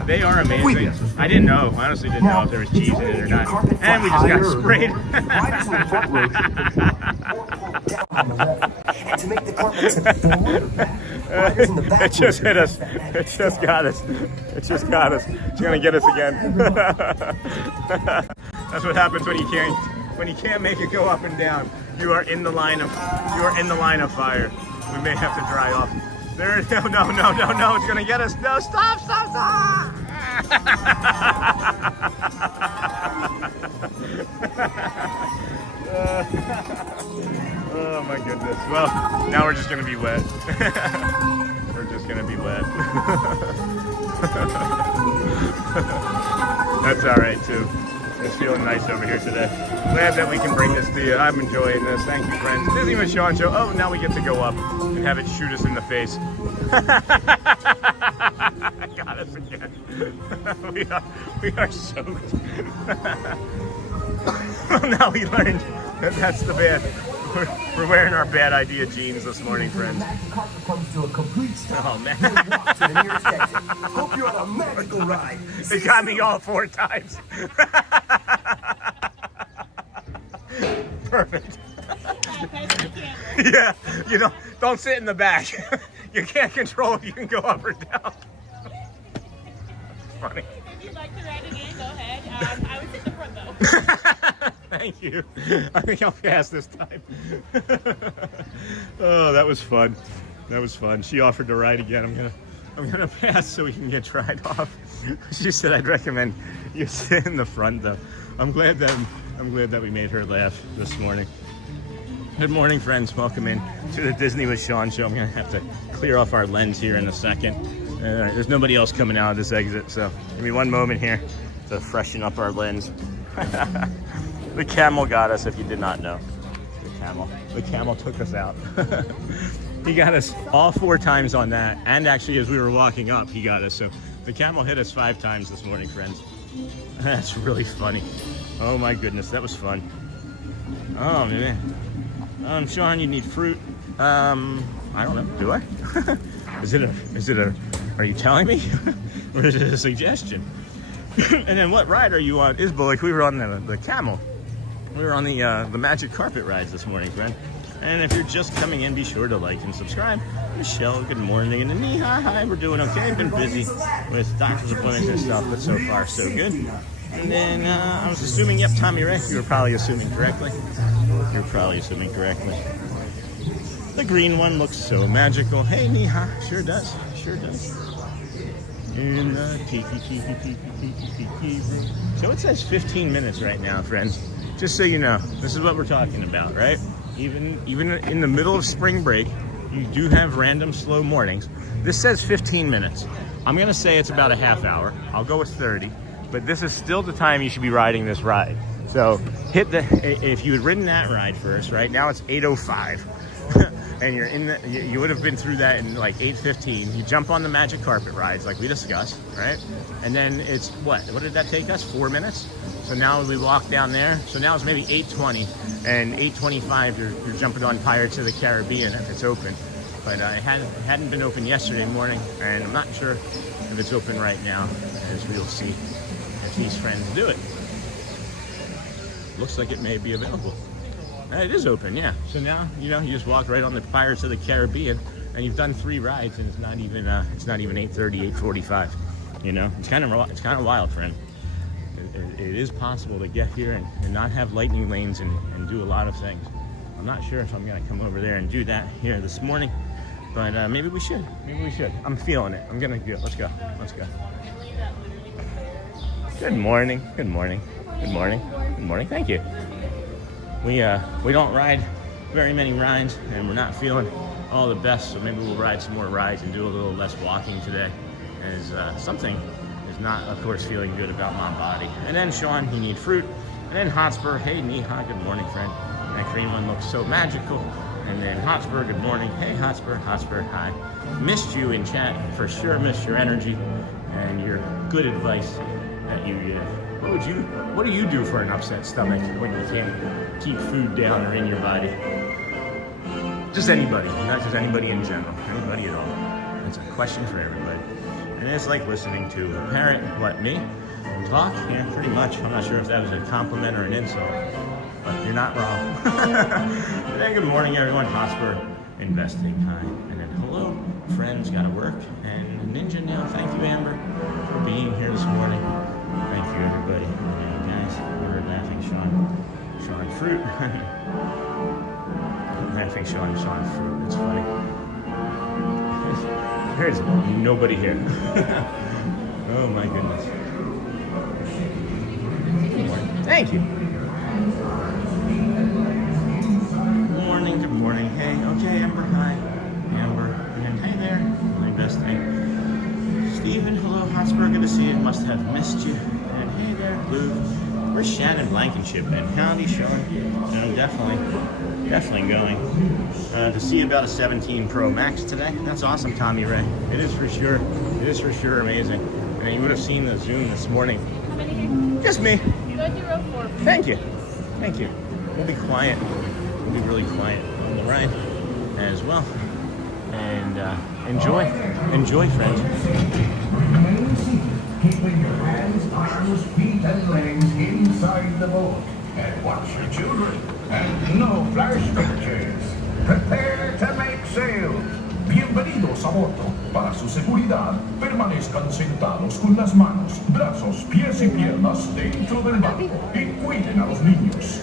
They are amazing. I didn't know. I honestly didn't know if there was cheese in it or not. And we just got sprayed. Riders in the front row should push up or pull down on the left. And to make the carpet tip forward or back, riders in the back It just row hit us. should push that It just got us. It just got us. It's gonna get us again. That's what happens when you can't make it go up and down. You are in the line of fire. We may have to dry off. There, no, it's gonna get us. No, stop. Oh my goodness. Well, now we're just gonna be wet. We're just gonna be wet. That's all right too. It's feeling nice over here today. Glad that we can bring this to you. I'm enjoying this. Thank you, friends. Disney with Sean show. Oh, now we get to go up and have it shoot us in the face. Got us again. we are soaked. Now we learned that that's the bad. We're wearing our bad idea jeans this morning, friends. Magic Carpet comes to a complete stop. Oh man. Walk to the nearest exit. Hope you're on a magical ride. They got me all 4 times. Perfect. Yeah, you know, don't sit in the back. You can't control if you can go up or down. Funny. If you'd like to ride again, go ahead. I would sit in the front though. Thank you. I think I'll pass this time. Oh, that was fun. That was fun. She offered to ride again. I'm gonna pass so we can get tried off. She said I'd recommend you sit in the front though. I'm glad that we made her laugh this morning. Good morning, friends. Welcome in to the Disney with Sean show. I'm gonna have to clear off our lens here in a second. There's nobody else coming out of this exit, so give me one moment here to freshen up our lens. The camel got us, if you did not know. The camel took us out. He got us all 4 times on that, and actually as we were walking up, he got us. So the camel hit us 5 times this morning, friends. That's really funny. Oh my goodness, that was fun. Oh man. Sean, you need fruit. I don't know. Do I? Are you telling me? Or is it a suggestion? And then what ride are you on? Isbullock, we were on the camel. We were on the magic carpet rides this morning, friend. And if you're just coming in, be sure to like and subscribe. Michelle, good morning. And then hi, we're doing okay. I've been busy with doctor's appointments and stuff, but so far so good. And then I was assuming, yep, Tommy Ray, you were probably assuming correctly. You're probably assuming correctly. The green one looks so magical. Hey, Neha. Sure does. Sure does. In the tiki room. So it says 15 minutes right now, friends. Just so you know, this is what we're talking about, right? Even in the middle of spring break, you do have random slow mornings. This says 15 minutes. I'm gonna say it's about a half hour. I'll go with 30, but this is still the time you should be riding this ride. So if you had ridden that ride first, right now it's 8:05. And you're you would have been through that in like 8:15. You jump on the magic carpet rides like we discussed, right? And then it's what did that take us? 4 minutes. So now we walk down there. So now it's maybe 8:20, and 8:25 you're jumping on Pirates of the Caribbean if it's open. But it hadn't been open yesterday morning, and I'm not sure if it's open right now, as we'll see if these friends do it. Looks like it may be available. It is open, yeah. So now, you just walk right on the Pirates of the Caribbean, and you've done 3 rides, and it's not even 8:30, 8:45. It's kind of wild, friend. It is possible to get here and not have lightning lanes and do a lot of things. I'm not sure if I'm gonna come over there and do that here this morning, but maybe we should. Maybe we should. I'm feeling it. I'm gonna do it. Let's go. Let's go. Good morning. Good morning. Good morning. Good morning. Thank you. We don't ride very many rides, and we're not feeling all the best, so maybe we'll ride some more rides and do a little less walking today, as something is not, of course, feeling good about my body. And then Sean, you need fruit. And then Hotspur, hey Neha, good morning, friend. That green one looks so magical. And then Hotspur, good morning. Hey Hotspur, hi. Missed you in chat, for sure missed your energy and your good advice that you give. What do you do for an upset stomach when you can't keep food down or in your body? Just anybody, not just anybody in general, anybody at all. That's a question for everybody. And it's like listening to a parent, me, talk, yeah, pretty much. I'm not sure if that was a compliment or an insult, but you're not wrong. And then good morning, everyone. Hotspur investing, hi. And then hello, friends, gotta work. And Ninja now, thank you, Amber, for being here this morning. Thank you, everybody. And guys, we're laughing, Sean Fruit. Laughing, Sean Fruit. It's funny. There's nobody here. Oh my goodness. Thank you. Good morning. Hey, okay, Amber, hi. Amber, and hey there. My best thing. Steven, hello, Hotspur, good to see you. Must have missed you. And hey there, Lou. Where's Shannon Blankenship? And howdy, Sean. I'm definitely going to see about a 17 Pro Max today. That's awesome, Tommy Ray. It is for sure. It is for sure amazing. And you would have seen the Zoom this morning. How many here? Just me. You go through row 4. Thank you. Thank you. We'll be quiet. We'll be really quiet on the ride as well. And enjoy, friends. Keeping your hands, arms, feet, and legs inside the boat. And watch your children. And no flash pictures. Prepare to make sail. Bienvenidos a bordo. Para su seguridad, permanezcan sentados con las manos, brazos, pies y piernas dentro del barco y cuiden a los niños.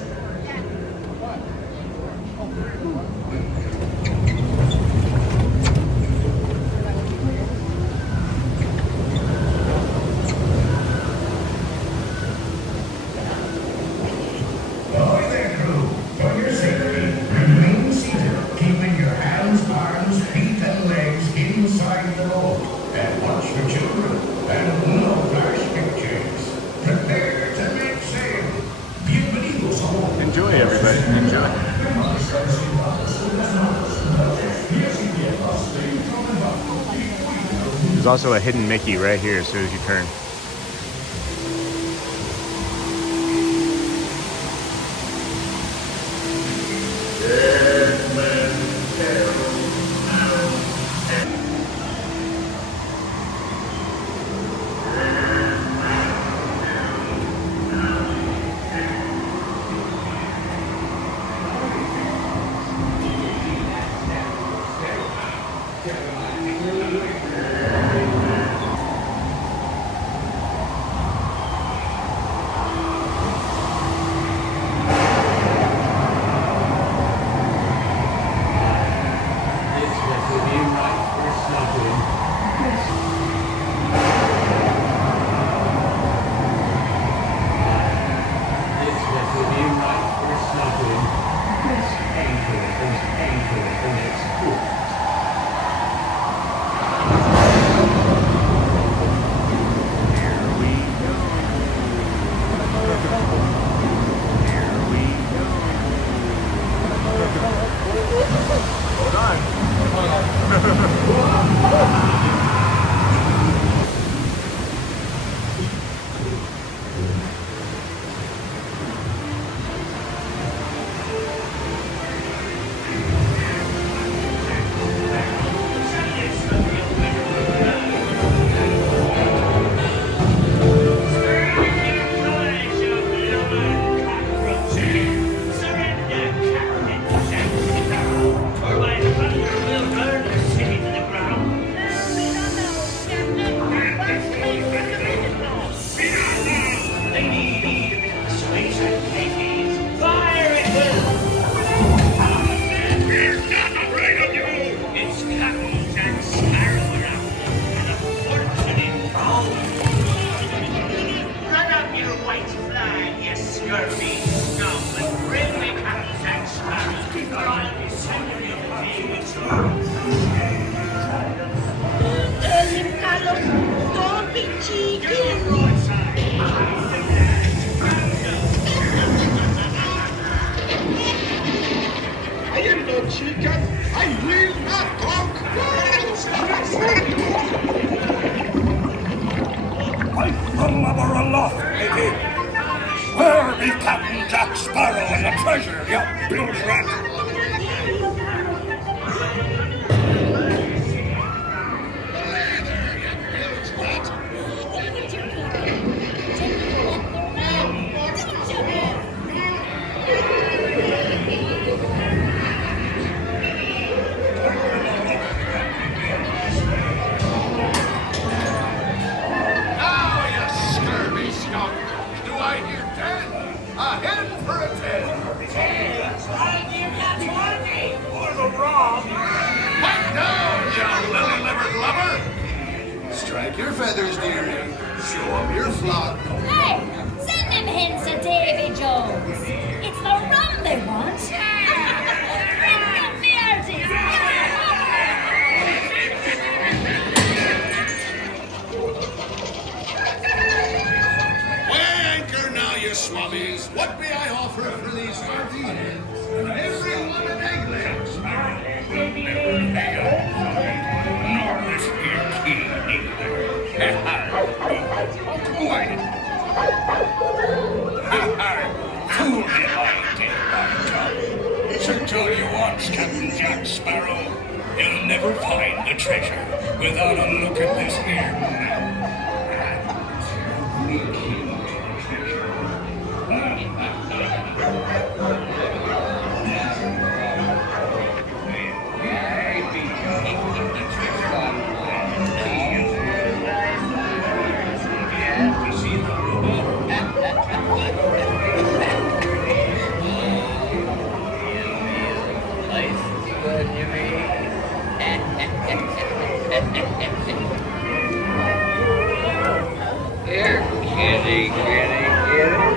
Enjoy, everybody. Enjoy. There's also a hidden Mickey right here as soon as you turn. Hold on. Where be Captain Jack Sparrow and the treasure, you bilge rat? Strike your feathers, dearie. Show 'em your flock. Hey, send them hints to Davy Jones. It's the rum they want. Bring them the arties. Weigh anchor now, you swabbies. What may I offer for these hearty heads? Everyone an egglet. Nor this here key either. Quiet. Fool me, I did, by God. Search all you want, Captain Jack Sparrow. You'll never find the treasure without a look at this here map. Here, kitty, kitty, kitty.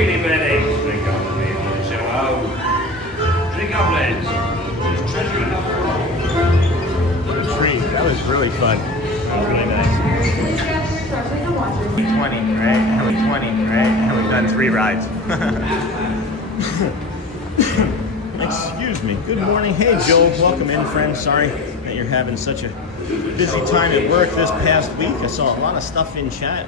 really bad eggs drink up the neighborhood. So, drink up lands. There's treasure enough for all. The tree, that was really fun. That was really nice. 20, right? How we 20, right? How we've done 3 rides. Excuse me. Good morning. Hey, Joel. Welcome in, friend. Sorry that you're having such a busy time at work this past week. I saw a lot of stuff in chat.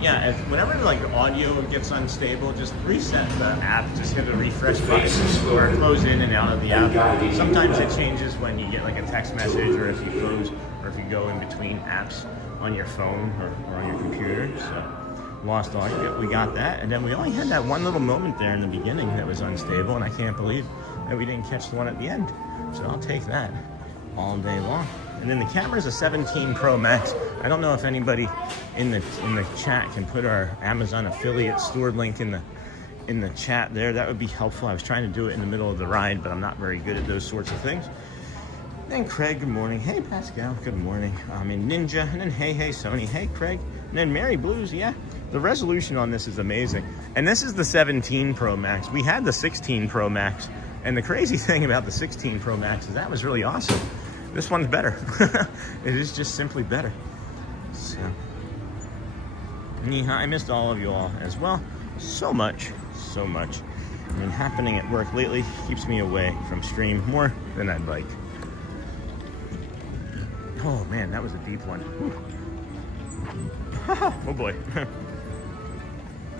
Yeah, whenever like audio gets unstable, just reset the app. Just hit a refresh button or close in and out of the app. Sometimes it changes when you get like a text message, or if you close, or if you go in between apps on your phone or on your computer. So lost audio. We got that, and then we only had that one little moment there in the beginning that was unstable, and I can't believe that we didn't catch the one at the end. So I'll take that all day long. And then the camera's a 17 Pro Max. I don't know if anybody in the chat can put our Amazon affiliate store link in the chat there. That would be helpful. I was trying to do it in the middle of the ride, but I'm not very good at those sorts of things. And Craig, good morning. Hey Pascal, good morning. I'm in Ninja, and then hey Sony. Hey Craig, and then Mary Blues. Yeah, the resolution on this is amazing. And this is the 17 Pro Max. We had the 16 Pro Max, and the crazy thing about the 16 Pro Max is that was really awesome. This one's better. It is just simply better. So, I missed all of you all as well. So much. I mean, happening at work lately keeps me away from stream more than I'd like. Oh man, that was a deep one. Oh boy.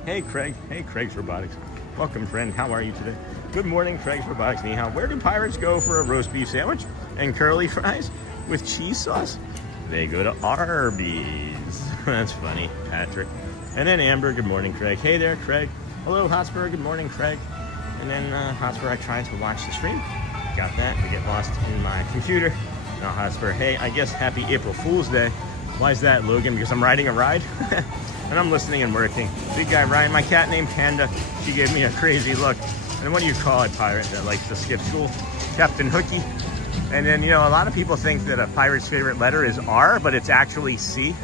Hey Craig. Hey Craig's Robotics. Welcome friend, how are you today? Good morning, Craig's Robotics. Ni hao. Where do pirates go for a roast beef sandwich and curly fries with cheese sauce? They go to Arby's. That's funny, Patrick. And then Amber, good morning, Craig. Hey there, Craig. Hello, Hotspur, good morning, Craig. And then Hotspur, I tried to watch the stream. Got that, to get lost in my computer. Now Hotspur, hey, I guess happy April Fool's Day. Why is that, Logan? Because I'm riding a ride? And I'm listening and working. Big guy Ryan, my cat named Panda, she gave me a crazy look. And what do you call a pirate that likes to skip school? Captain Hooky. And then, you know, a lot of people think that a pirate's favorite letter is R, but it's actually C.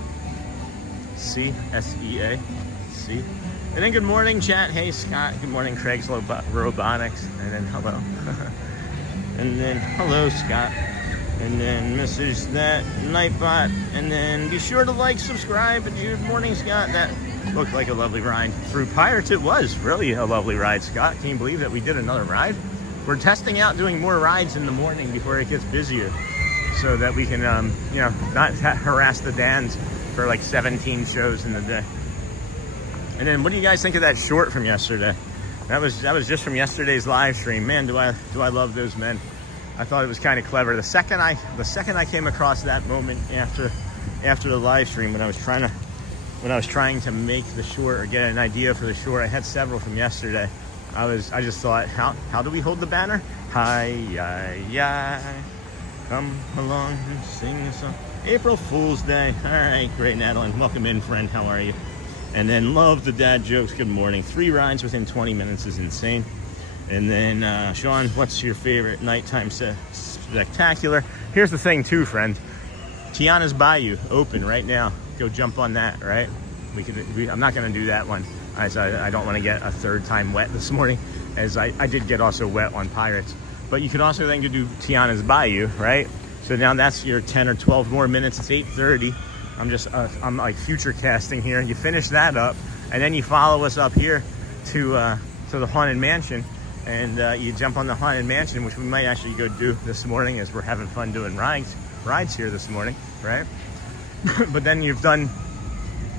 C, S-E-A, C. And then good morning, chat. Hey, Scott. Good morning, Craig's Robotics. And then hello. And then hello, Scott. And then message that Nightbot. And then be sure to like, subscribe. And good morning, Scott. That looked like a lovely ride through Pirates. It was really a lovely ride, Scott. Can you believe that we did another ride? We're testing out doing more rides in the morning before it gets busier, so that we can, you know, not harass the Dans for like 17 shows in the day. And then, what do you guys think of that short from yesterday? That was just from yesterday's live stream. Man, do I love those men. I thought it was kind of clever. The second I came across that moment after the live stream, when I was trying to make the short or get an idea for the short, I had several from yesterday. I just thought, how do we hold the banner? Hi, come along and sing a song. April Fool's Day. All right, great, Natalie. Welcome in, friend. How are you? And then love the dad jokes. Good morning. 3 rides within 20 minutes is insane. And then Sean, what's your favorite nighttime spectacular? Here's the thing too, friend. Tiana's Bayou open right now. Go jump on that, right? I'm not going to do that one. I don't want to get a 3rd time wet this morning, as I did get also wet on Pirates. But you could also then go do Tiana's Bayou, right? So now that's your 10 or 12 more minutes. It's 8:30. I'm like future casting here. You finish that up, and then you follow us up here to the Haunted Mansion, and you jump on the Haunted Mansion, which we might actually go do this morning, as we're having fun doing rides here this morning, right? But then you've done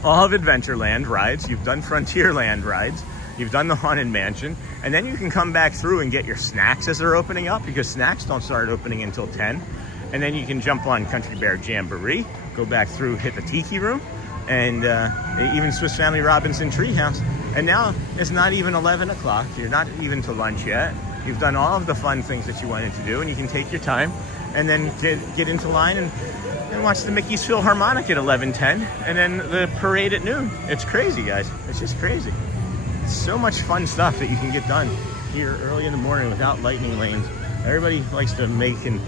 all of Adventureland rides, you've done Frontierland rides, you've done the Haunted Mansion, and then you can come back through and get your snacks as they're opening up, because snacks don't start opening until 10. And then you can jump on Country Bear Jamboree, go back through, hit the Tiki Room, and even Swiss Family Robinson Treehouse. And now it's not even 11 o'clock. You're not even to lunch yet. You've done all of the fun things that you wanted to do, and you can take your time and then get into line and watch the Mickey's Philharmonic at 11:10, and then the parade at noon. It's crazy, guys. It's just crazy. It's so much fun stuff that you can get done here early in the morning without lightning lanes. Everybody likes to make and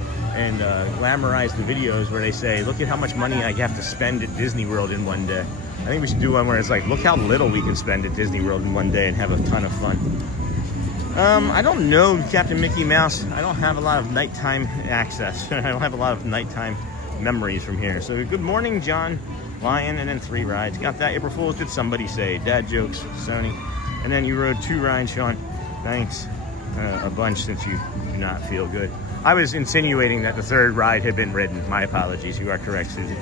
glamorize the videos where they say, look at how much money I have to spend at Disney World in one day. I think we should do one where it's like, look how little we can spend at Disney World in one day and have a ton of fun. I don't know Captain Mickey Mouse. I don't have a lot of nighttime access. I don't have a lot of nighttime memories from here. So good morning, John Lion, and then 3 rides. Got that. April Fool's, did somebody say? Dad jokes, Sony. And then you rode 2 rides, Sean. Thanks a bunch since you do not feel good. I was insinuating that the 3rd ride had been ridden. My apologies. You are correct, Susie.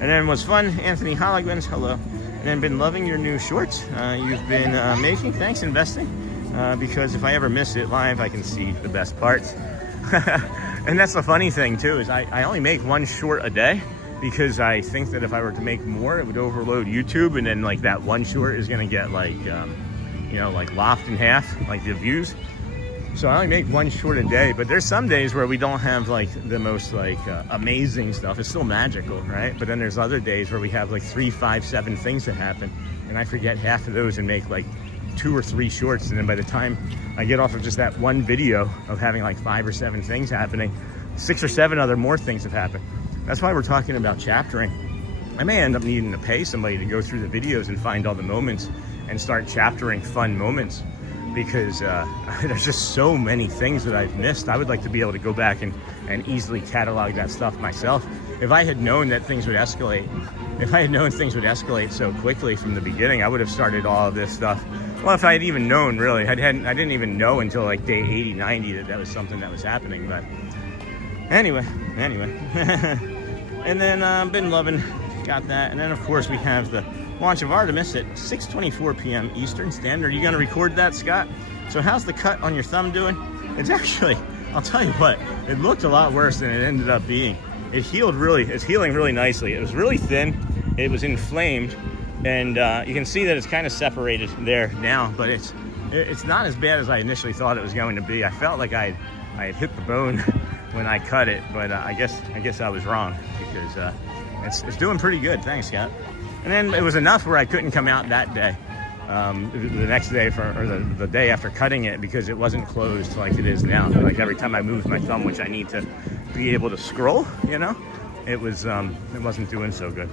And then was fun. Anthony Holligwins, hello. And then been loving your new shorts. You've been making. Thanks, investing. Because if I ever miss it live, I can see the best parts. And that's the funny thing too, is I only make 1 short a day because I think that if I were to make more, it would overload YouTube, and then like that 1 short is gonna get like, you know, like lopped in half, like the views. So I only make 1 short a day, but there's some days where we don't have like the most like amazing stuff. It's still magical, right? But then there's other days where we have like 3, 5, 7 things that happen, and I forget half of those and make like 2 or 3 shorts, and then by the time I get off of just that 1 video of having like 5 or 7 things happening, 6 or 7 other more things have happened. That's why we're talking about chaptering. I may end up needing to pay somebody to go through the videos and find all the moments and start chaptering fun moments, because there's just so many things that I've missed. I would like to be able to go back and easily catalog that stuff myself. If I had known that things would escalate, so quickly from the beginning, I would have started all of this stuff. Well, if I had even known, really, I didn't even know until like day 80, 90 that was something that was happening. But anyway. And then been loving, got that. And then of course we have the launch of Artemis at 6:24 p.m. Eastern Standard. Are you gonna record that, Scott? So how's the cut on your thumb doing? It's actually, I'll tell you what, it looked a lot worse than it ended up being. It's healing really nicely. It was really thin, it was inflamed, and you can see that it's kind of separated there now, but it's not as bad as I initially thought it was going to be. I felt like I had hit the bone when I cut it, but I guess I was wrong, because it's doing pretty good. Thanks, Scott. And then it was enough where I couldn't come out that day, the next day, or the day after cutting it, because it wasn't closed like it is now. Like every time I moved my thumb, which I need to be able to scroll, you know, it wasn't doing so good.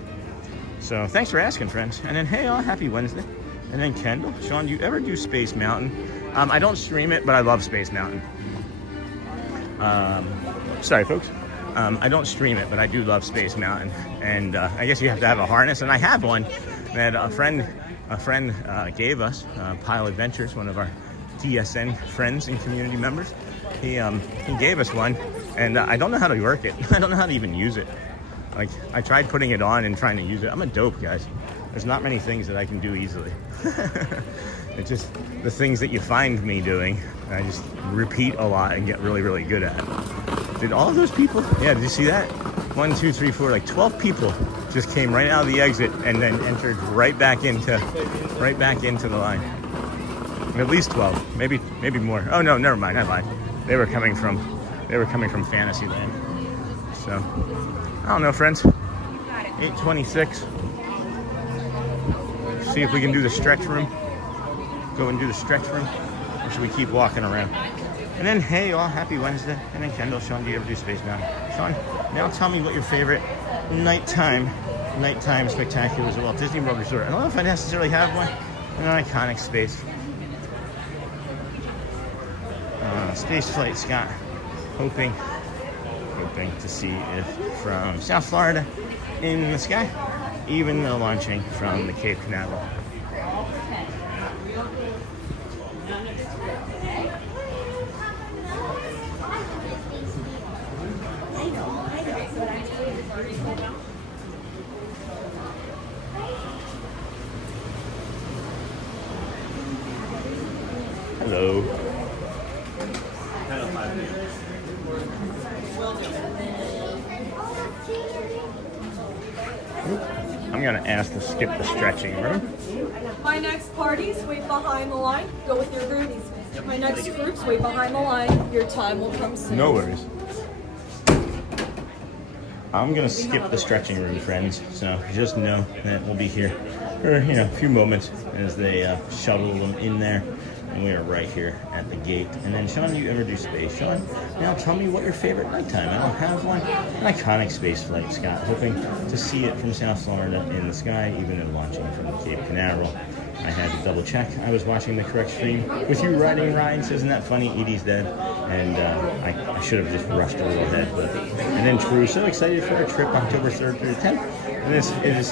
So thanks for asking, friends. And then hey, all, happy Wednesday. And then Kendall, Sean, do you ever do Space Mountain? I don't stream it, but I love Space Mountain. Sorry, folks. I don't stream it, but I do love Space Mountain. And I guess you have to have a harness, and I have one that a friend gave us, Pile Adventures, one of our TSN friends and community members. He gave us one, and I don't know how to work it. I don't know how to even use it. Like, I tried putting it on and trying to use it. I'm a dope, guys. There's not many things that I can do easily. It's just the things that you find me doing, I just repeat a lot and get really, really good at. Did all of those people? Yeah, did you see that? 1, 2, 3, 4, like 12 people just came right out of the exit and then entered right back into the line. At least 12, maybe more. Oh no, never mind, I lied. They were coming from Fantasyland. So, I don't know, friends. 8:26. See if we can do the stretch room. Go and do the stretch room, or should we keep walking around? And then, hey, all, happy Wednesday. And then Kendall, Sean, do you ever do Space Mountain? Sean, now tell me what your favorite nighttime spectaculars at Walt Disney World Resort. I don't know if I necessarily have one. An iconic space. Space flight, Scott. Hoping to see it from South Florida in the sky, even though launching from the Cape Canaveral. Hello. I'm gonna ask to skip the stretching room. My next parties, wait behind the line. Go with your groupies. My next groups, wait behind the line. Your time will come soon. No worries. I'm gonna skip the stretching room, friends. So just know that we'll be here for a few moments as they shuttle them in there and we are right here at the gate. And then Sean, you ever do space? Sean, now tell me what your favorite nighttime. I don't have one. An iconic space flight, Scott. Hoping to see it from South Florida in the sky, even in launching from the Cape Canaveral. I had to double check. I was watching the correct stream with you riding rides. Isn't that funny? Edie's dead. And I should have just rushed a little ahead. But, and then True, so excited for our trip October 3rd through 10th. And this is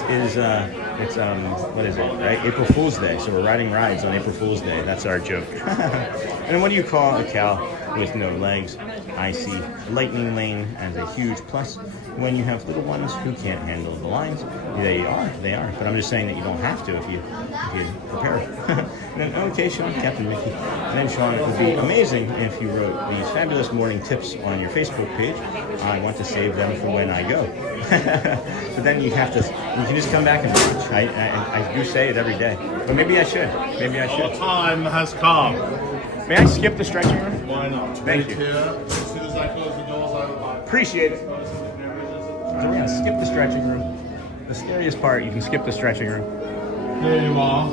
what is it, right? April Fool's Day. So we're riding rides on April Fool's Day. That's our joke. And then what do you call a cow with no legs? I see lightning lane as a huge plus when you have little ones who can't handle the lines. They are. But I'm just saying that you don't have to if you prepare. And then, okay, Sean, Captain Mickey. And then, Sean, it would be amazing if you wrote these fabulous morning tips on your Facebook page. I want to save them for when I go. But then you can just come back and watch. I do say it every day. But maybe I should. Our time has come. May I skip the stretching room? Why not? Thank you. Here, as soon as I close the doors, I will. Appreciate it. So we're going to skip the stretching room. The scariest part, you can skip the stretching room. There you are.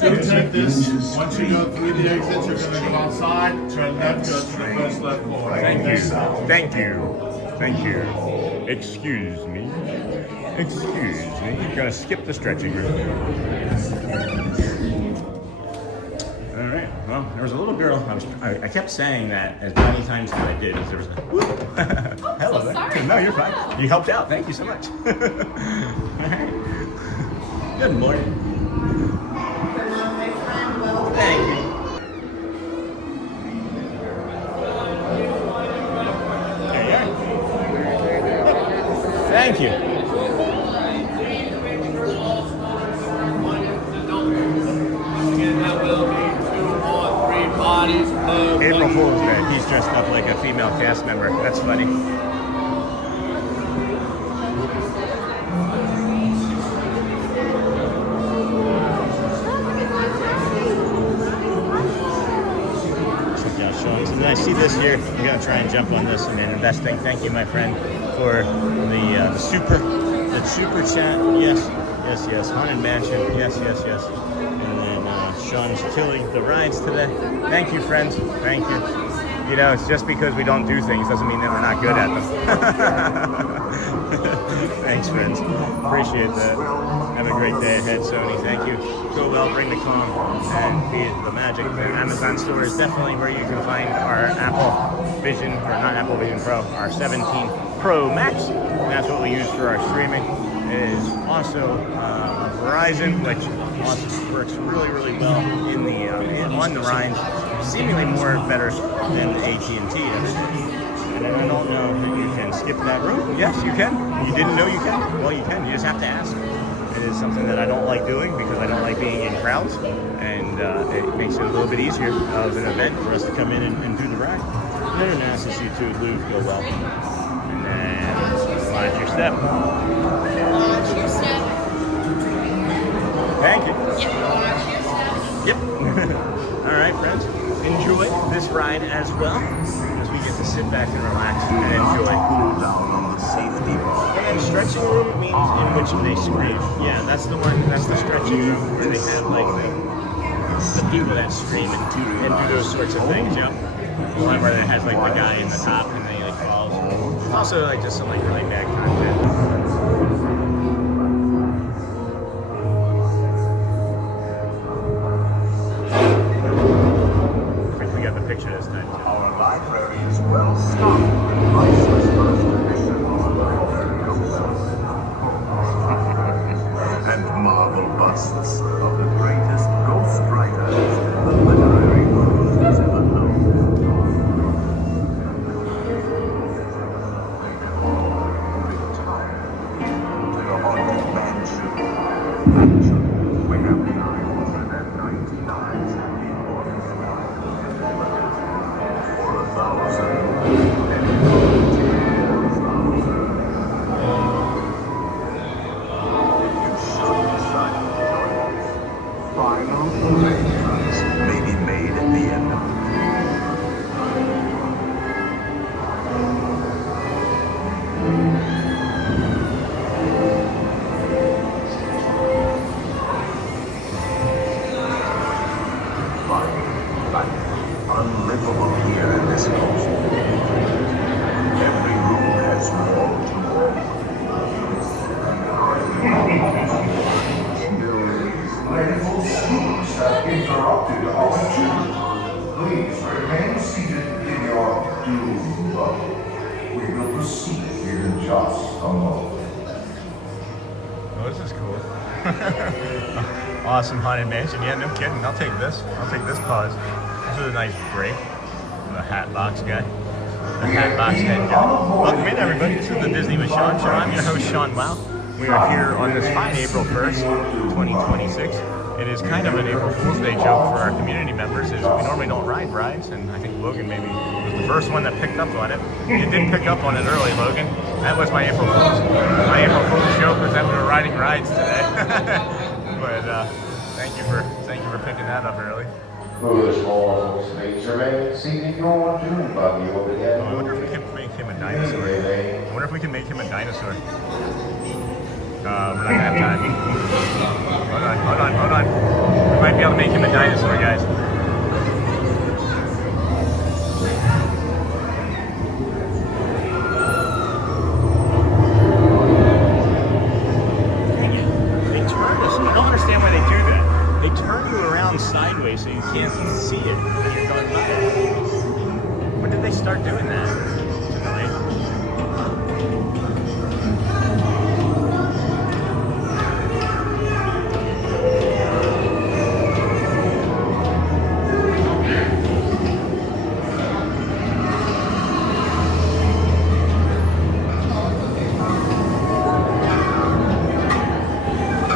Don't take this. Once you go through the exit, you're going to go outside, turn left, go to the first left corner. Thank you. Excuse me. You're going to skip the stretching room. All right. Well, there was a little girl. I kept saying that as many times as I did. There was a whoop. Hello. Oh, sorry. No, you're fine. You helped out. Thank you so much. All right. Good morning. Thank you. There you are. Thank you. April Fool's Day. He's dressed up like a female cast member. That's funny. And then I see this here. I'm gonna try and jump on this and then investing. Thank you, my friend, for the super chat. Yes. Haunted Mansion. Yes. And then Sean's killing the rides today. Thank you, friends. Thank you. You know, it's just because we don't do things doesn't mean that we're not good at them. Thanks, friends. Appreciate that. Have a great day ahead, Sony. Thank you. Go well, bring the calm, and be the magic. The Amazon store is definitely where you can find our Apple Vision, or not Apple Vision Pro, our 17 Pro Max. And that's what we use for our streaming. It is also Verizon, which also works really well in the on the rides, seemingly more better than AT&T. And I don't know that you can skip that room. Yes, you can. You didn't know you can? Well, you can. You just have to ask. It is something that I don't like doing because I don't like being in crowds, and it makes it a little bit easier of an event for us to come in and do the ride. And then nice to see you too, Lou, go well. And then watch your step. Watch your step. Thank you. Yep, watch your step. Yep. All right, friends. Enjoy this ride as well as we get to sit back and relax and enjoy. And then stretching room means in which they scream. Yeah, that's the one. That's the stretching room where they have like the people that scream and do those sorts of things. Yep. The one where it has like the guy in the top and then he like falls. It's also like just some like really bad content. Picture this time. Our library is well stocked with priceless first edition and marble busts of the greatest ghost writers the literary world has ever known. To the Haunted Mansion. We have 999 happy mornings. cool. Awesome haunted mansion. Yeah, no kidding. I'll take this. I'll take this pause. This is a nice break. The hat box guy. The hat box head guy. Welcome in, everybody. This is the Disney with Sean Show. I'm your host, Sean Wow. We are here on this fine April 1st, 2026. It is kind of an April Fool's Day joke for our community members, as we normally don't ride rides, and I think Logan maybe was the first one that picked up on it. You did pick up on it early, Logan. That was my April Fool's. My April Fool's joke was that we were riding rides today. But thank you for picking that up early. Foolish mortals, nature may exceed your doom, but you will begin. I wonder if we can make him a dinosaur. I wonder if we can make him a dinosaur. We're not gonna have time. Hold on. We might be able to make him a dinosaur, guys. They turn us. I don't understand why they do that. They turn you around sideways so you can't see it when you're going by. When did they start doing that? Tonight.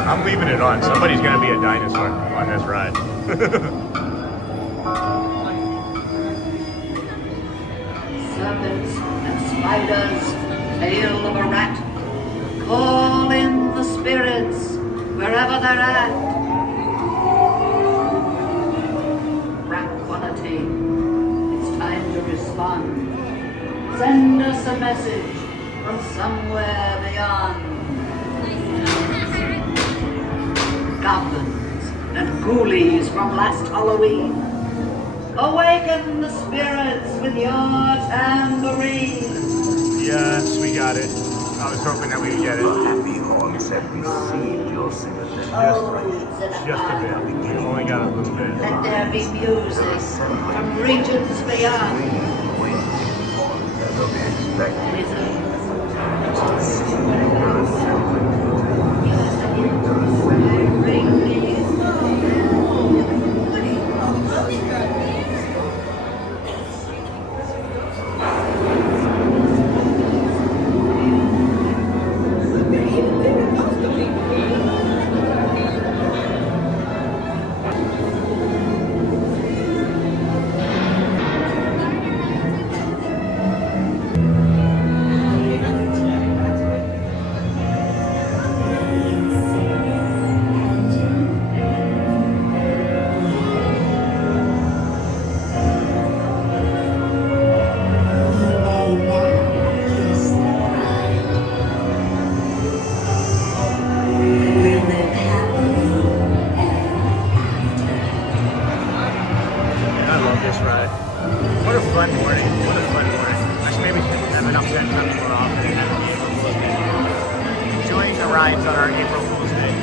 I'm leaving it on. Somebody's going to be a dinosaur on this ride. Serpents and spiders, tail of a rat. Call in the spirits wherever they're at. Tranquility. It's time to respond. Send us a message from somewhere beyond. Goblins and ghoulies from last Halloween. Awaken the spirits with your tambourine. Yes, we got it. I was hoping that we would get it. Happy horns have received your sympathy. Just a bit. We only got a little bit. Let there be music from regions beyond. rides on our April Fool's Day.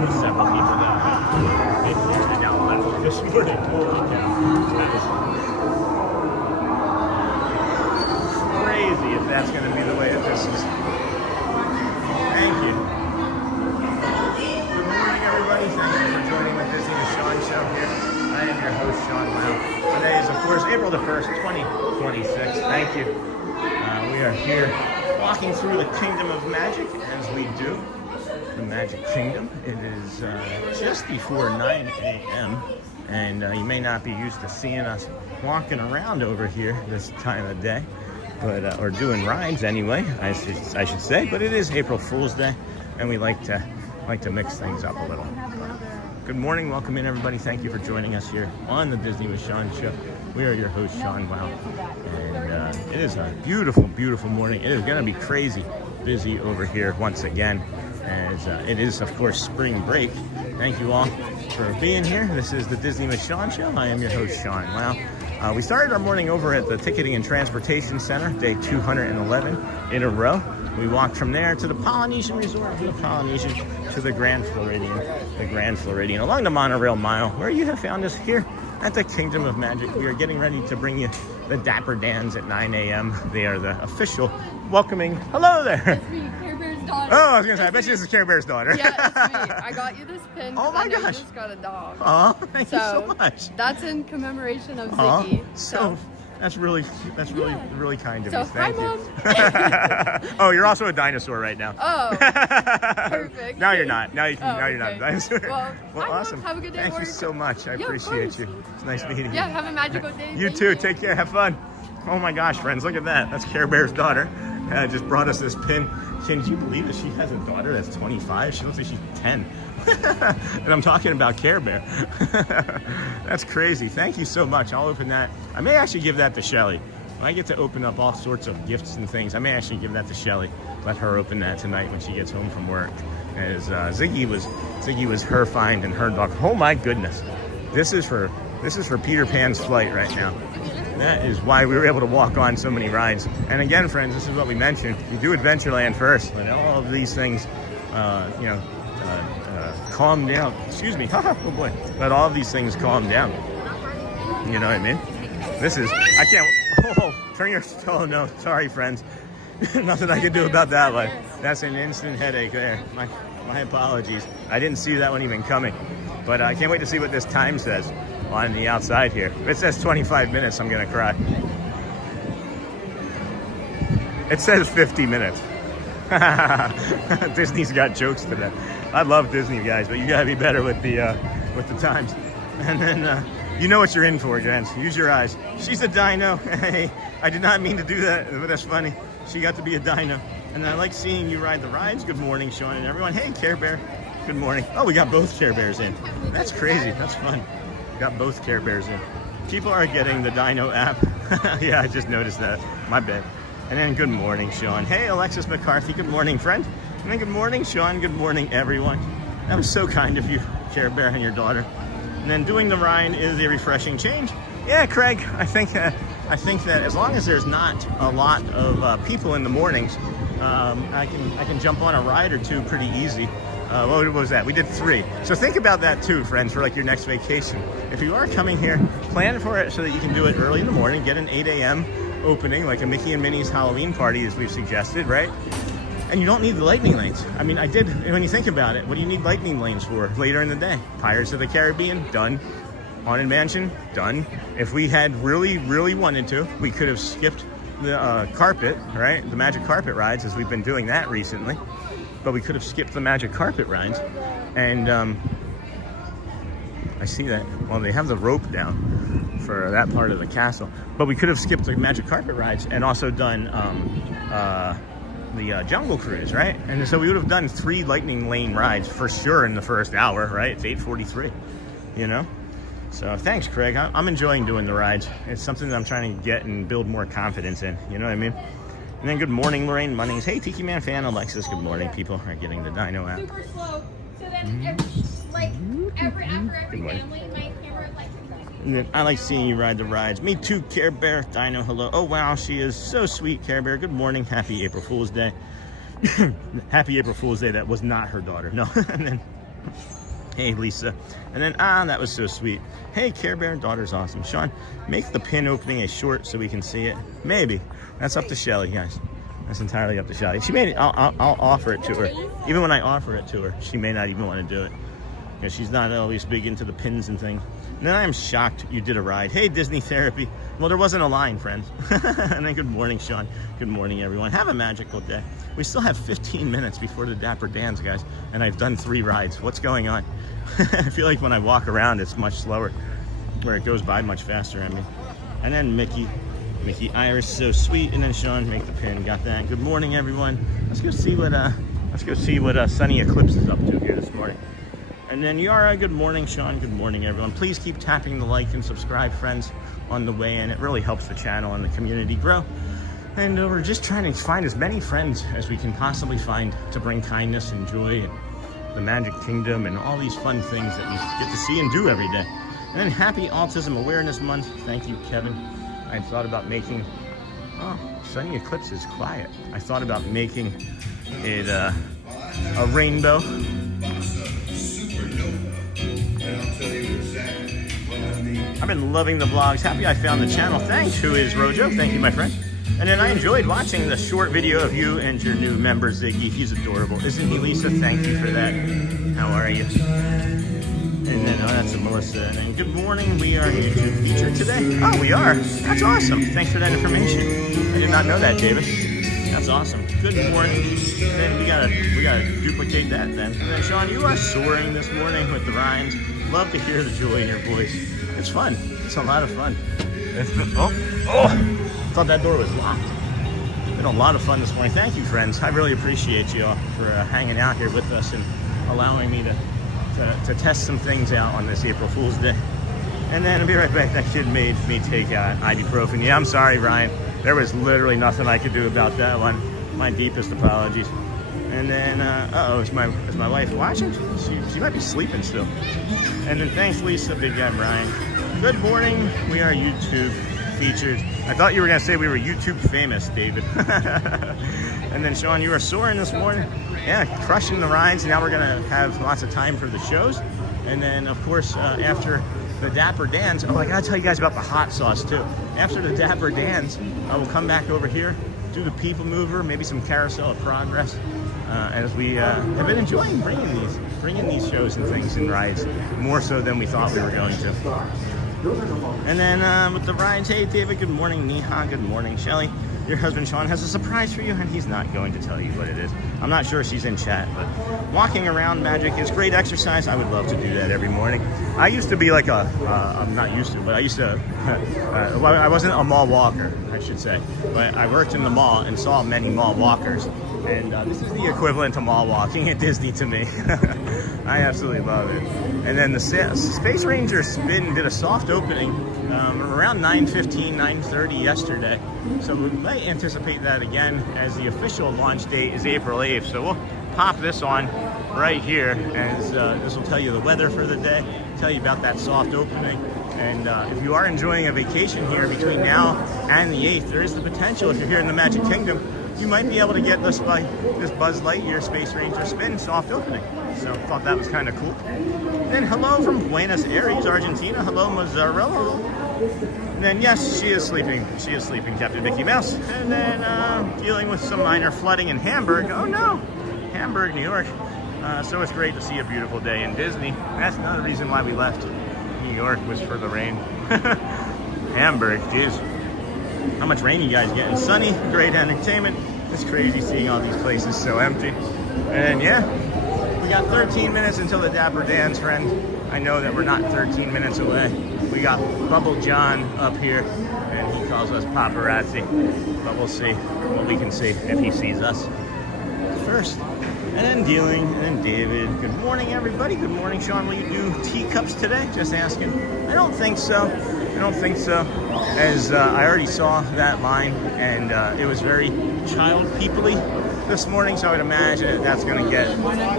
with several people that it's now this morning. Holy cow. That is crazy if that's going to be the way that this is. Thank you. Good morning, everybody. Thank you for joining the Disney with Sean show here. I am your host, Sean Wow. Today is, of course, April the 1st, 2026. Thank you. We are here walking through the Kingdom of Magic, as we do. The Magic Kingdom. It is just before 9 a.m. And you may not be used to seeing us walking around over here this time of day, but or doing rides anyway, I should say. But it is April Fool's Day, and we like to mix things up a little. Good morning, welcome in everybody. Thank you for joining us here on the Disney with Sean show. We are your host, Sean Wow, and it is a beautiful, beautiful morning. It is going to be crazy busy over here once again, as it is, of course, spring break. Thank you all for being here. This is the Disney with Sean show. I am your host, Sean Wow. We started our morning over at the Ticketing and Transportation Center, day 211 in a row. We walked from there to the Polynesian Resort, from the Polynesian to the Grand Floridian, along the Monorail Mile, where you have found us here at the Kingdom of Magic. We are getting ready to bring you the Dapper Dans at 9 a.m. They are the official welcoming. Hello there. It's me, Care Bear's daughter. Oh, I was going to say, I bet you this is Care Bear's daughter. Yeah, it's me. I got you this pin. Oh my gosh. You just got a dog. Oh, thank you so much. That's in commemoration of Ziggy. So that's really kind of so, you. Thank hi, you. Mom. Oh, you're also a dinosaur right now. Oh, perfect. Now you're not. Now you're okay. not a dinosaur. Well, awesome. Have a good day. Thank you so much. I appreciate you. It's nice meeting you. Yeah, have a magical day. You too. Take care. Have fun. Oh my gosh, friends, look at that. That's Care Bear's daughter. Just brought us this pin. Can you believe that she has a daughter that's 25? She looks like she's 10. And I'm talking about Care Bear. That's crazy. Thank you so much. I'll open that. I may actually give that to Shelly. When I get to open up all sorts of gifts and things, I may actually give that to Shelly. Let her open that tonight when she gets home from work. As Ziggy was her find and her dog. Oh my goodness. This is for Peter Pan's flight right now. That is why we were able to walk on so many rides. And again, friends, this is what we mentioned. You do Adventureland first. Let all of these things, calm down. Excuse me. Oh boy. Let all of these things calm down. You know what I mean? This is, I can't, oh no, sorry friends. Nothing I can do about that one. That's an instant headache there. My apologies. I didn't see that one even coming. But I can't wait to see what this time says on the outside here. If it says 25 minutes, I'm gonna cry. It says 50 minutes. Disney's got jokes today. I love Disney, guys, but you gotta be better with the times. And then you know what you're in for, gents. Use your eyes. She's a dino. Hey, I did not mean to do that, but that's funny. She got to be a dino. And I like seeing you ride the rides. Good morning, Sean and everyone. Hey, Care Bear. Good morning. Oh, we got both Care Bears in. That's crazy. That's fun. Got both Care Bears in. People are getting the Dino app. Yeah, I just noticed that. My bad. And then good morning, Sean. Hey, Alexis McCarthy. Good morning, friend. And then good morning, Sean. Good morning, everyone. That was so kind of you, Care Bear and your daughter. And then doing the ride is a refreshing change. Yeah, Craig. I think that as long as there's not a lot of people in the mornings, I can jump on a ride or two pretty easy. What was that? We did 3. So think about that too, friends, for like your next vacation. If you are coming here, plan for it so that you can do it early in the morning, get an 8 a.m. opening, like a Mickey and Minnie's Halloween party as we've suggested, right? And you don't need the lightning lanes. I mean, when you think about it, what do you need lightning lanes for later in the day? Pirates of the Caribbean, done. Haunted Mansion, done. If we had really, really wanted to, we could have skipped the carpet, right? The magic carpet rides, as we've been doing that recently. But we could have skipped the magic carpet rides. And I see that. Well, they have the rope down for that part of the castle. But we could have skipped the magic carpet rides and also done the Jungle Cruise, right? And so we would have done 3 lightning lane rides for sure in the first hour, right? It's 8:43, you know? So thanks, Craig. I'm enjoying doing the rides. It's something that I'm trying to get and build more confidence in, you know what I mean? And then good morning, Lorraine Munnings. Hey, Tiki Man fan Alexis, good morning. People are getting the Dino app. Super slow. So then, after every family, my camera And then I like seeing you ride the rides. Me too, Care Bear. Dino, hello. Oh, wow, she is so sweet, Care Bear. Good morning. Happy April Fool's Day. Happy April Fool's Day. That was not her daughter. No. And then, hey, Lisa. And then, that was so sweet. Hey, Care Bear, daughter's awesome. Sean, make the pin opening a short so we can see it. Maybe. That's up to Shelly, guys. That's entirely up to Shelly. She made it. I'll offer it to her. Even when I offer it to her, she may not even want to do it. Because she's not always big into the pins and things. And then I'm shocked you did a ride. Hey, Disney Therapy. Well, there wasn't a line, friends. And then good morning, Sean. Good morning, everyone. Have a magical day. We still have 15 minutes before the Dapper Dans, guys. And I've done 3 rides. What's going on? I feel like when I walk around, it's much slower. Where it goes by much faster, I mean. And then Mickey Iris, so sweet. And then Sean, make the pin. Got that. Good morning, everyone. Let's go see what Sunny Eclipse is up to here this morning. And then Yara, good morning. Sean, good morning, everyone. Please keep tapping the like and subscribe, friends, on the way in. It really helps the channel and the community grow. And we're just trying to find as many friends as we can possibly find to bring kindness and joy and the Magic Kingdom and all these fun things that we get to see and do every day. And then happy Autism Awareness Month. Thank you, Kevin. I thought about making, Sunny Eclipse is quiet. I thought about making it a rainbow. I've been loving the vlogs. Happy I found the channel. Thanks. Who is Rojo? Thank you, my friend. And then I enjoyed watching the short video of you and your new member, Ziggy. He's adorable. Isn't he, Lisa? Thank you for that. How are you? And then, that's a Melissa. And then, good morning. We are YouTube featured today. Oh, we are. That's awesome. Thanks for that information. I did not know that, David. That's awesome. Good morning. Then we gotta duplicate that then. And then Sean, you are soaring this morning with the rhymes. Love to hear the joy in your voice. It's fun. It's a lot of fun. It's been, I thought that door was locked. It's been a lot of fun this morning. Thank you, friends. I really appreciate you all for hanging out here with us and allowing me to test some things out on this April Fool's Day. And then I'll be right back. That kid made me take ibuprofen. Yeah, I'm sorry, Ryan. There was literally nothing I could do about that one. My deepest apologies. And then, is my wife watching? She might be sleeping still. And then thanks, Lisa, Big Guy Brian. Good morning. We are YouTube featured. I thought you were gonna say we were YouTube famous, David. And then Sean, you are soaring this morning. Yeah, crushing the rides. Now we're gonna have lots of time for the shows. And then, of course, after the Dapper Dans, I gotta tell you guys about the hot sauce too. After the Dapper Dans, I will come back over here, do the People Mover, maybe some Carousel of Progress, as we have been enjoying bringing these shows and things and rides more so than we thought we were going to. And then with the rides, hey David, good morning. Neha, good morning. Shelly, your husband Sean has a surprise for you, and he's not going to tell you what it is. I'm not sure she's in chat, but walking around Magic is great exercise. I would love to do that every morning. I used to be like I'm not used to, but I used to, I wasn't a mall walker, I should say. But I worked in the mall and saw many mall walkers. And this is the equivalent to mall walking at Disney to me. I absolutely love it. And then the Space Ranger Spin did a soft opening around 9:15, 9:30 yesterday. So we may anticipate that again, as the official launch date is April 8th. So we'll pop this on right here, as this will tell you the weather for the day, tell you about that soft opening. And if you are enjoying a vacation here between now and the 8th, there is the potential, if you're here in the Magic Kingdom, you might be able to get this Buzz Lightyear Space Ranger Spin soft opening. So I thought that was kind of cool. And then hello from Buenos Aires, Argentina. Hello, Mozzarella. And then yes, she is sleeping. She is sleeping, Captain Mickey Mouse. And then dealing with some minor flooding in Hamburg. Oh no, Hamburg, New York. So it's great to see a beautiful day in Disney. That's another reason why we left New York, was for the rain. Hamburg, geez. How much rain you guys getting? Sunny, great entertainment. It's crazy seeing all these places so empty. And yeah, we got 13 minutes until the Dapper Dans, friend. I know that we're not 13 minutes away. We got Bubble John up here, and he calls us paparazzi. But we'll see what we can see if he sees us first. And then Dealing, and then David. Good morning, everybody. Good morning, Sean. Will you do teacups today? Just asking. I don't think so. I don't think so, as I already saw that line, and it was very child people-y this morning, so I would imagine that's going to get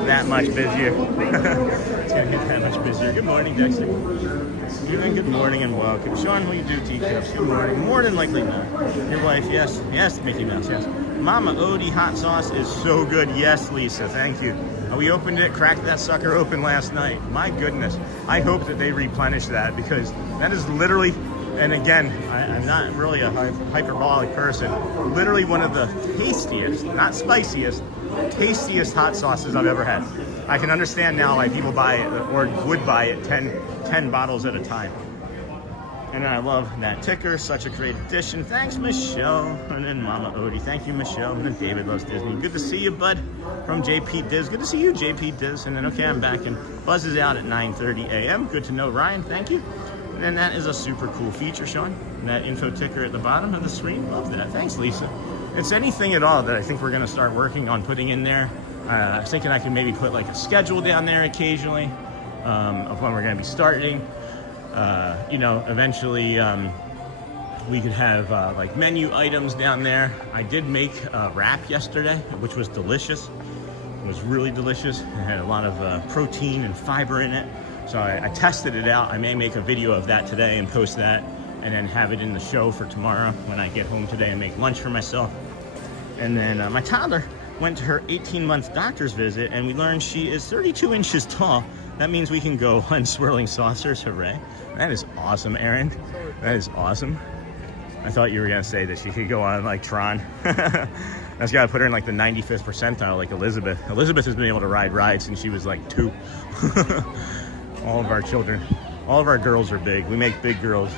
that much busier. It's going to get that much busier. Good morning, Dexter. Good morning and welcome. Sean, will you do teacups? Good morning. More than likely not. Your wife, yes. Yes, Mickey Mouse, yes. Mama Odie hot sauce is so good. Yes, Lisa, thank you. We opened it, cracked that sucker open last night. My goodness. I hope that they replenish that, because that is literally, and again, I'm not really a hyperbolic person, literally one of the tastiest, not spiciest, tastiest hot sauces I've ever had. I can understand now why people buy it, or would buy it 10 bottles at a time. And I love that ticker, such a great addition. Thanks, Michelle. And then Mama Odie, thank you, Michelle. And then David loves Disney. Good to see you, bud, from JP Diz. Good to see you, JP Diz. And then, okay, I'm back, and Buzz is out at 9:30 a.m. Good to know, Ryan, thank you. And then that is a super cool feature, Sean. And that info ticker at the bottom of the screen, love that. Thanks, Lisa. It's anything at all that I think we're gonna start working on putting in there. I was thinking I could maybe put like a schedule down there occasionally of when we're gonna be starting. You know, eventually we could have like menu items down there. I did make a wrap yesterday, which was delicious. It was really delicious. It had a lot of protein and fiber in it. So I tested it out. I may make a video of that today and post that, and then have it in the show for tomorrow when I get home today and make lunch for myself. And then my toddler went to her 18-month doctor's visit, and we learned she is 32 inches tall. That means we can go on swirling saucers. Hooray. That is awesome, Erin. That is awesome. I thought you were going to say that she could go on like Tron. That's got to put her in like the 95th percentile, like Elizabeth. Elizabeth has been able to ride rides since she was like 2. All of our children, all of our girls are big. We make big girls.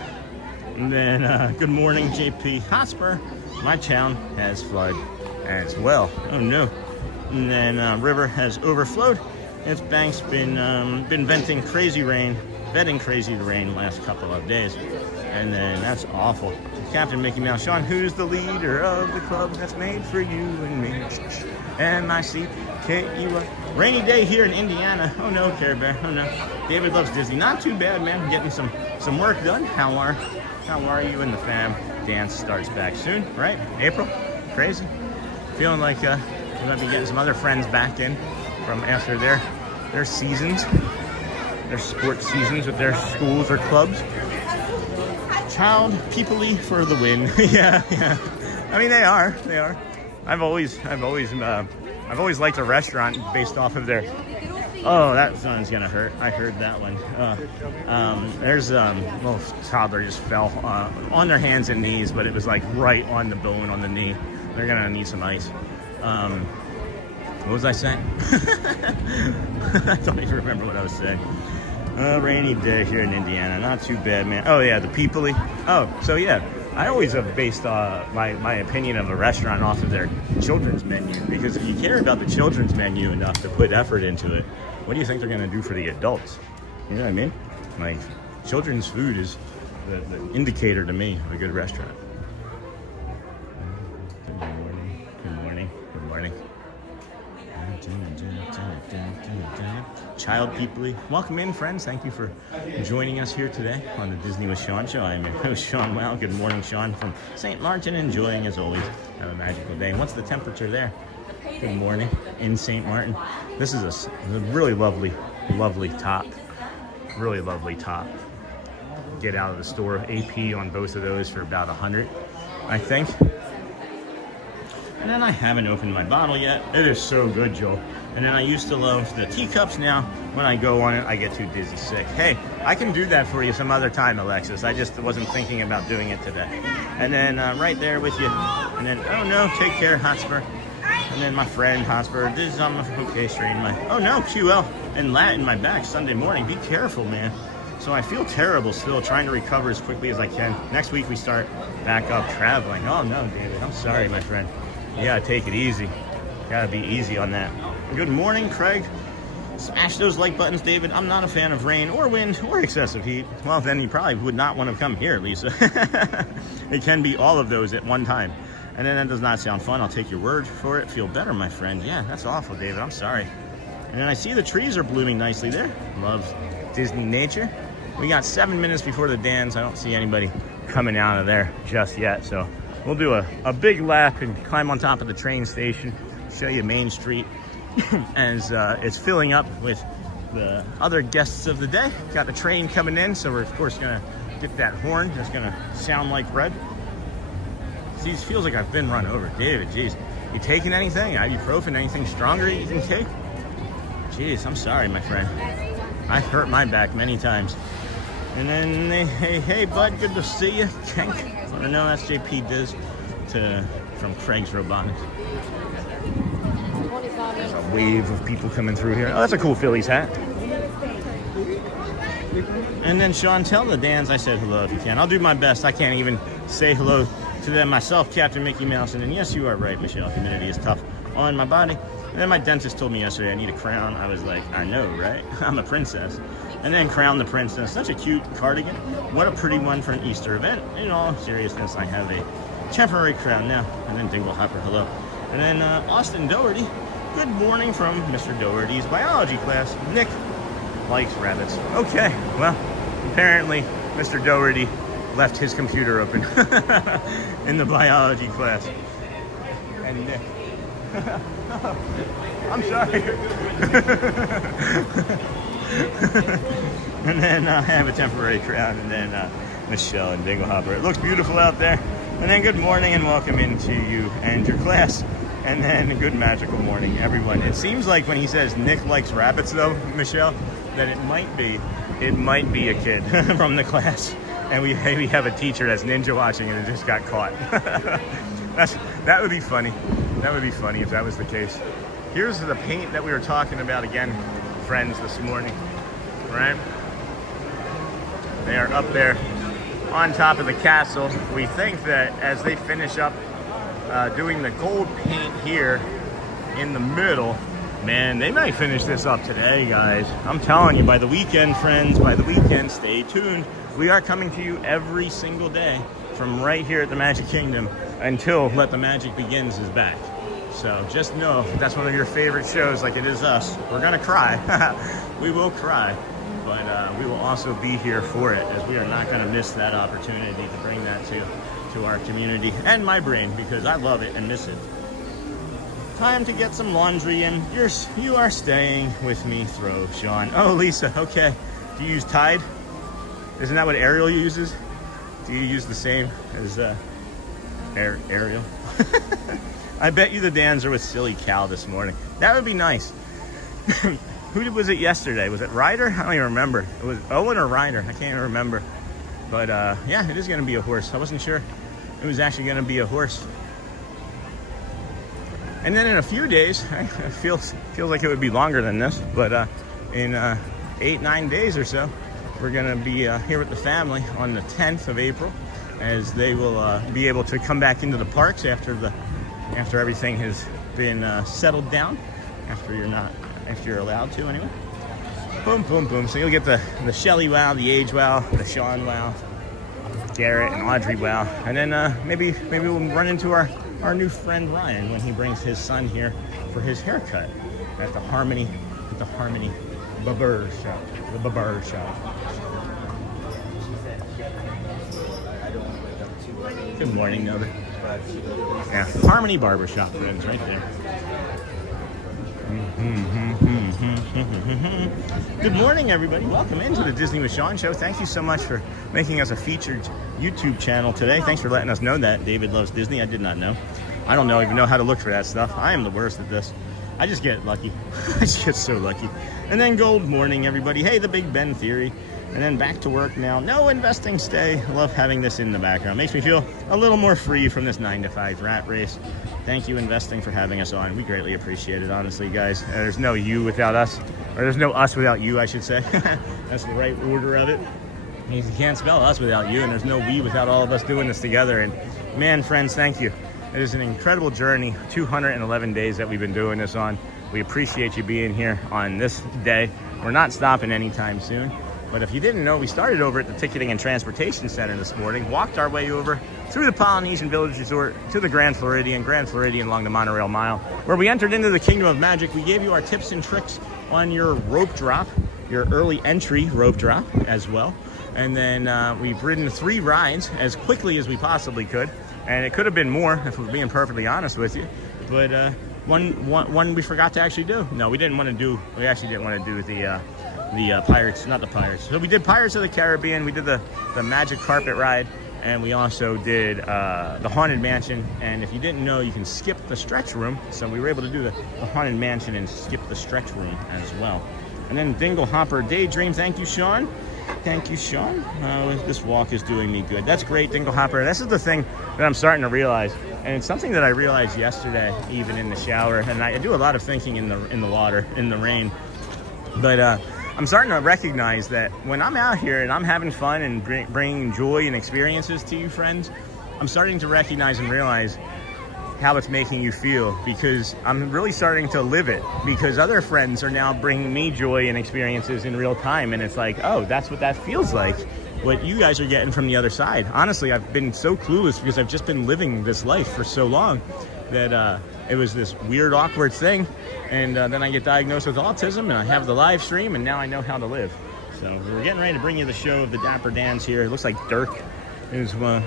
And then, good morning, JP Hotspur. My town has flooded as well. Oh no. And then river has overflowed. Its bank's been venting crazy rain, vetting crazy rain the last couple of days. And then that's awful. Captain Mickey Mouse, Sean, who's the leader of the club that's made for you and me? M-I-C-K-E-Y. Rainy day here in Indiana. Oh no, Care Bear. Oh no. David loves Disney. Not too bad, man. Getting some work done. How are you and the fam? Dance starts back soon, right? April. Crazy. Feeling like we might be getting some other friends back in from after their seasons, their sports seasons with their schools or clubs. Child people-y for the win. yeah. I mean, they are. I've always liked a restaurant based off of their. Oh, that sound's gonna hurt. I heard that one. There's little toddler just fell on their hands and knees, but it was like right on the bone on the knee. They're gonna need some ice. What was I saying? I don't even remember what I was saying. Rainy day here in Indiana. Not too bad, man. Oh yeah, the people-y. Oh, so yeah. I always have based my opinion of a restaurant off of their children's menu, because if you care about the children's menu enough to put effort into it, what do you think they're going to do for the adults? You know what I mean? Like, children's food is the indicator to me of a good restaurant. Good morning. Child people-y. Welcome in, friends. Thank you for joining us here today on the Disney with Sean show. I'm your host, Sean Wow. Good morning, Sean, from St. Martin, enjoying, as always, have a magical day. And what's the temperature there? Good morning in St. Martin. This is a really lovely top. Really lovely top. Get out of the store. AP on both of those for about 100, I think. And then I haven't opened my bottle yet. It is so good, Joel. And then I used to love the teacups. Now, when I go on it, I get too dizzy sick. Hey, I can do that for you some other time, Alexis. I just wasn't thinking about doing it today. And then right there with you. And then, oh no, take care, Hotspur. And then my friend, Hotspur. This is on my, okay, straighten my, oh no, QL and Latin, my back, Sunday morning. Be careful, man. So I feel terrible still, trying to recover as quickly as I can. Next week we start back up traveling. Oh no, David, I'm sorry, my friend. You gotta take it easy. Gotta be easy on that. Good morning, Craig. Smash those like buttons, David. I'm not a fan of rain or wind or excessive heat. Well, then you probably would not want to come here, Lisa. It can be all of those at one time. And then that does not sound fun. I'll take your word for it. Feel better, my friend. Yeah, that's awful, David. I'm sorry. And then I see the trees are blooming nicely there. Love Disney nature. We got 7 minutes before the dance. I don't see anybody coming out of there just yet. So we'll do a big lap and climb on top of the train station. Show you Main Street as it's filling up with the other guests of the day. Got the train coming in, so we're of course gonna get that horn. That's gonna sound like red. See, it feels like I've been run over, David. Jeez, You taking anything? Ibuprofen? Anything stronger you can take? Jeez, I'm sorry, my friend. I've hurt my back many times. And then, hey, bud, good to see you. Kenk. I know that's JP Diz from Craig's Robotics. There's a wave of people coming through here. Oh, that's a cool Phillies hat. And then Sean, tell the Dans I said hello if you can. I'll do my best. I can't even say hello to them myself, Captain Mickey Mouse. And then, yes, you are right, Michelle. Humidity is tough on my body. And then my dentist told me yesterday I need a crown. I was like, I know, right? I'm a princess. And then Crown the Princess. Such a cute cardigan. What a pretty one for an Easter event. In all seriousness, I have a temporary crown now. And then Dingle Hopper, hello. And then Austin Doherty. Good morning from Mr. Doherty's biology class. Nick likes rabbits. Okay, well, apparently Mr. Doherty left his computer open in the biology class. And Nick. I'm sorry. And then I have a temporary crown, and then Michelle and Dingle Hopper. It looks beautiful out there. And then good morning and welcome into you and your class. And then good magical morning, everyone. It seems like when he says Nick likes rabbits, though, Michelle, that it might be a kid from the class. And we have a teacher that's ninja watching and it just got caught. That would be funny. That would be funny if that was the case. Here's the paint that we were talking about again, friends, this morning, right? They are up there on top of the castle. We think that as they finish up doing the gold paint here in the middle, man, they might finish this up today, guys. I'm telling you, by the weekend, friends, by the weekend, stay tuned. We are coming to you every single day from right here at the Magic Kingdom until Let the Magic Begins is back. So just know if that's one of your favorite shows like it is us, we're gonna cry. We will cry, but we will also be here for it, as we are not gonna miss that opportunity to bring that to our community and my brain, because I love it and miss it. Time to get some laundry in. You are staying with me, throw, Sean. Oh, Lisa, okay. Do you use Tide? Isn't that what Ariel uses? Do you use the same as Ariel? I bet you the Dans are with Silly Cow this morning. That would be nice. Who was it yesterday? Was it Ryder? I don't even remember. It was Owen or Ryder. I can't even remember. But yeah, it is going to be a horse. I wasn't sure it was actually going to be a horse. And then in a few days, it feels like it would be longer than this, but in 8-9 days or so, we're going to be here with the family on the 10th of April, as they will be able to come back into the parks after everything has been settled down, after you're allowed to anyway. Boom, boom, boom. So you'll get the Shelley wow, the Age wow, the Sean wow, Garrett and Audrey wow, and then maybe we'll run into our new friend Ryan when he brings his son here for his haircut at the Harmony Barber Shop. The Barber Shop. Good morning, Nova. Yeah, Harmony Barber Shop, friends, right there. Good morning, everybody. Welcome into the Disney with Sean show. Thank you so much for making us a featured YouTube channel today. Thanks for letting us know that. David loves Disney. I did not know. I don't even know how to look for that stuff. I am the worst at this. I just get lucky. I just get so lucky. And then gold morning, everybody. Hey, the Big Ben Theory. And then back to work now. No investing stay. I love having this in the background. Makes me feel a little more free from this 9-to-5 rat race. Thank you, Investing, for having us on. We greatly appreciate it, honestly, guys. There's no you without us. Or there's no us without you, I should say. That's the right order of it. You can't spell us without you, and there's no we without all of us doing this together. And man, friends, thank you. It is an incredible journey, 211 days that we've been doing this on. We appreciate you being here on this day. We're not stopping anytime soon. But if you didn't know, we started over at the Ticketing and Transportation Center this morning, walked our way over through the Polynesian Village Resort to the Grand Floridian along the Monorail Mile, where we entered into the Kingdom of Magic. We gave you our tips and tricks on your rope drop, your early entry rope drop as well. And then we've ridden 3 rides as quickly as we possibly could. And it could have been more, if we're being perfectly honest with you. But one we forgot to actually do. No, we actually didn't want to do the Pirates, not the Pirates. So we did Pirates of the Caribbean. We did the Magic Carpet Ride. And we also did the Haunted Mansion. And if you didn't know, you can skip the stretch room. So we were able to do the Haunted Mansion and skip the stretch room as well. And then Dingle Hopper Daydream. Thank you, Sean. Thank you, Sean. This walk is doing me good. That's great, Dingle Hopper. This is the thing that I'm starting to realize. And it's something that I realized yesterday, even in the shower. And I do a lot of thinking in the water, in the rain. But I'm starting to recognize that when I'm out here and I'm having fun and bringing joy and experiences to you, friends, I'm starting to recognize and realize how it's making you feel, because I'm really starting to live it, because other friends are now bringing me joy and experiences in real time. And it's like, oh, that's what that feels like, what you guys are getting from the other side. Honestly, I've been so clueless because I've just been living this life for so long that it was this weird, awkward thing. And then I get diagnosed with autism, and I have the live stream, and now I know how to live. So we're getting ready to bring you the show of the Dapper Dans here. It looks like Dirk is the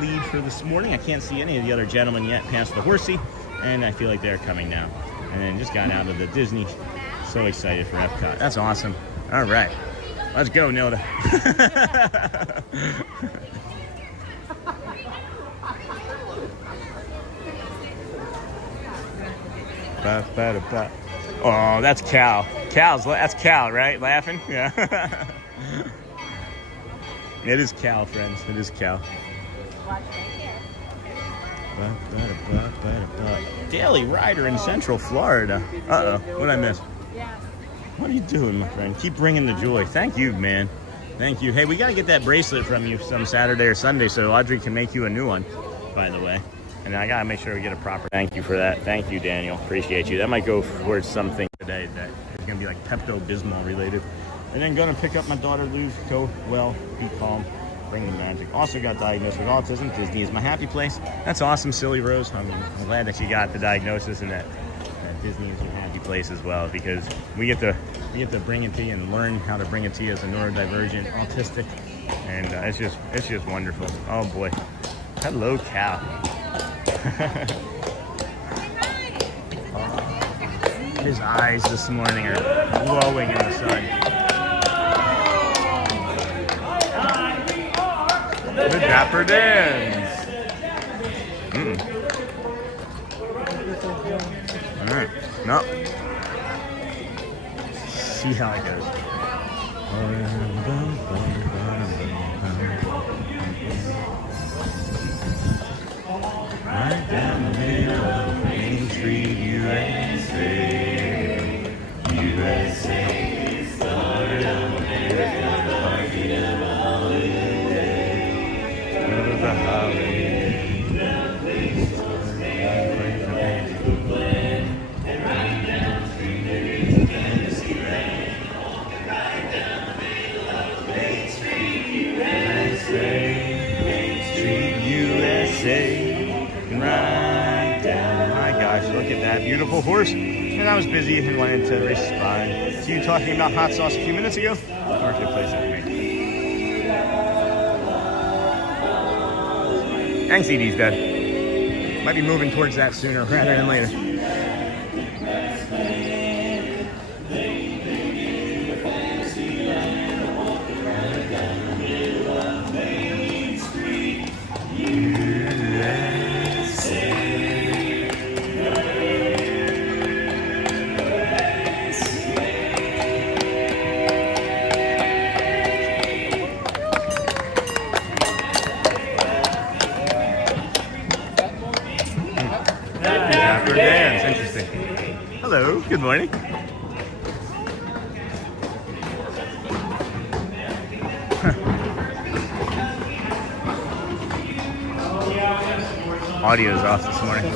lead for this morning. I can't see any of the other gentlemen yet past the horsey, and I feel like they're coming now. And then just got out of the Disney. So excited for Epcot. That's awesome. All right. Let's go, Nilda. Oh, that's Cal. That's Cal, right? Laughing? Yeah. It is Cal, friends. It is Cal. Daily rider in Central Florida. Uh-oh. What did I miss? What are you doing, my friend? Keep bringing the joy. Thank you, man. Thank you. Hey, we got to get that bracelet from you some Saturday or Sunday so Audrey can make you a new one, by the way. And I got to make sure we get a proper thank you for that. Thank you, Daniel. Appreciate you. That might go towards something today that is going to be like Pepto-Bismol related. And then going to pick up my daughter, Lou. Go well, be calm, bring the magic. Also got diagnosed with autism. Disney is my happy place. That's awesome, Silly Rose. I'm glad that you got the diagnosis and that Disney is your happy place as well, because we get to bring it to you and learn how to bring it to you as a neurodivergent, autistic, and it's just wonderful. Oh boy. Hello, Cal. His eyes this morning are glowing in the sun. The Dapper Dans. All right. No. See how it goes. Right down the middle of Main Street, USA. USA. Start of America, party of a holiday. Of a holiday. Nothing's and right down the street there is a Tennessee rain. Right down the middle of Main Street, USA. Main Street, USA. Right down. My gosh, look at that beautiful horse. And I was busy and wanted to respond to you talking about hot sauce a few minutes ago. Marketplace with me. And CD's dead. Might be moving towards that sooner rather than later. Hello, good morning. Audio is off this morning.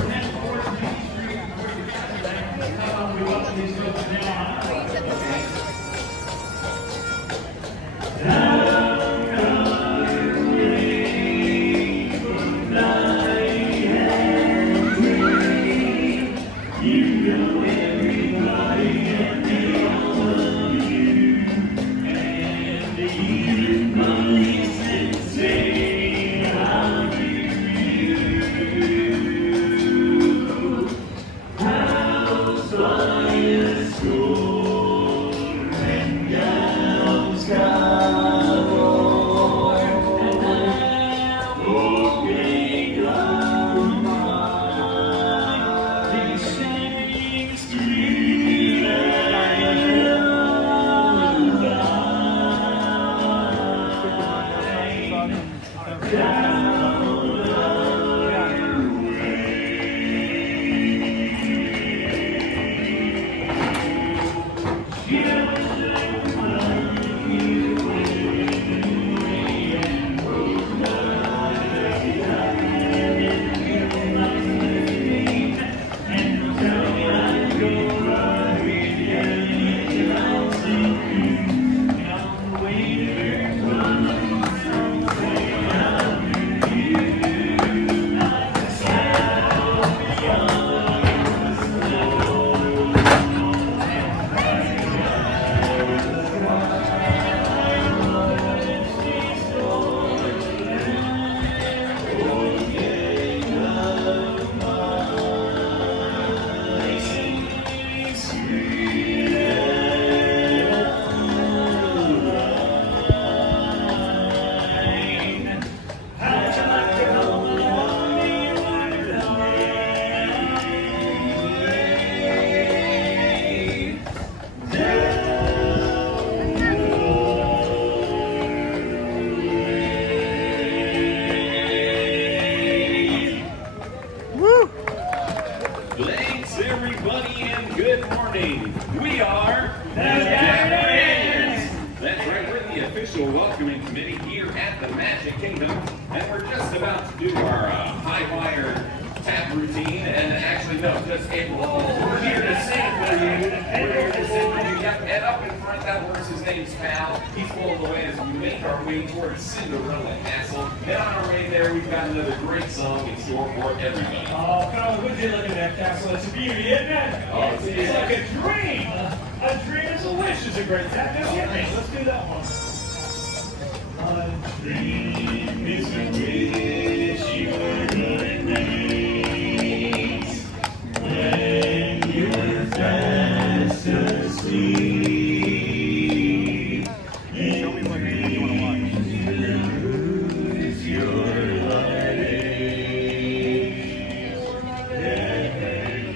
Welcoming committee here at the Magic Kingdom, and we're just about to do our high wire tap routine. And actually, no, just we're here to sing for you. We're here to sing for you. Yep, and up in front, that horse, his name's Pal. He's pulling away as we make our way towards Cinderella Castle. And on our way there, we've got another great song in store for everybody. Oh, Carl, would you look at that castle? It's a beauty, isn't it? Oh, it's like a dream. A dream is a wish is a great tap. Let's do that one. A dream is a wish you're gonna make when you're fast asleep. Show me what you want to watch. Lose your heartache that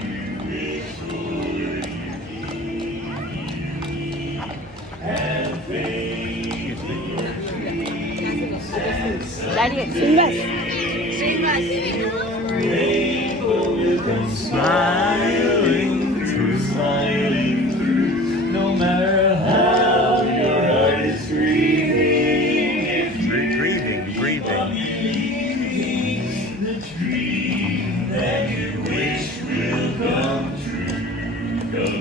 you wish would have faith. Daddy, sing us. Smiling through, no matter how your heart is grieving. Breathing. The dream that you wish will come true.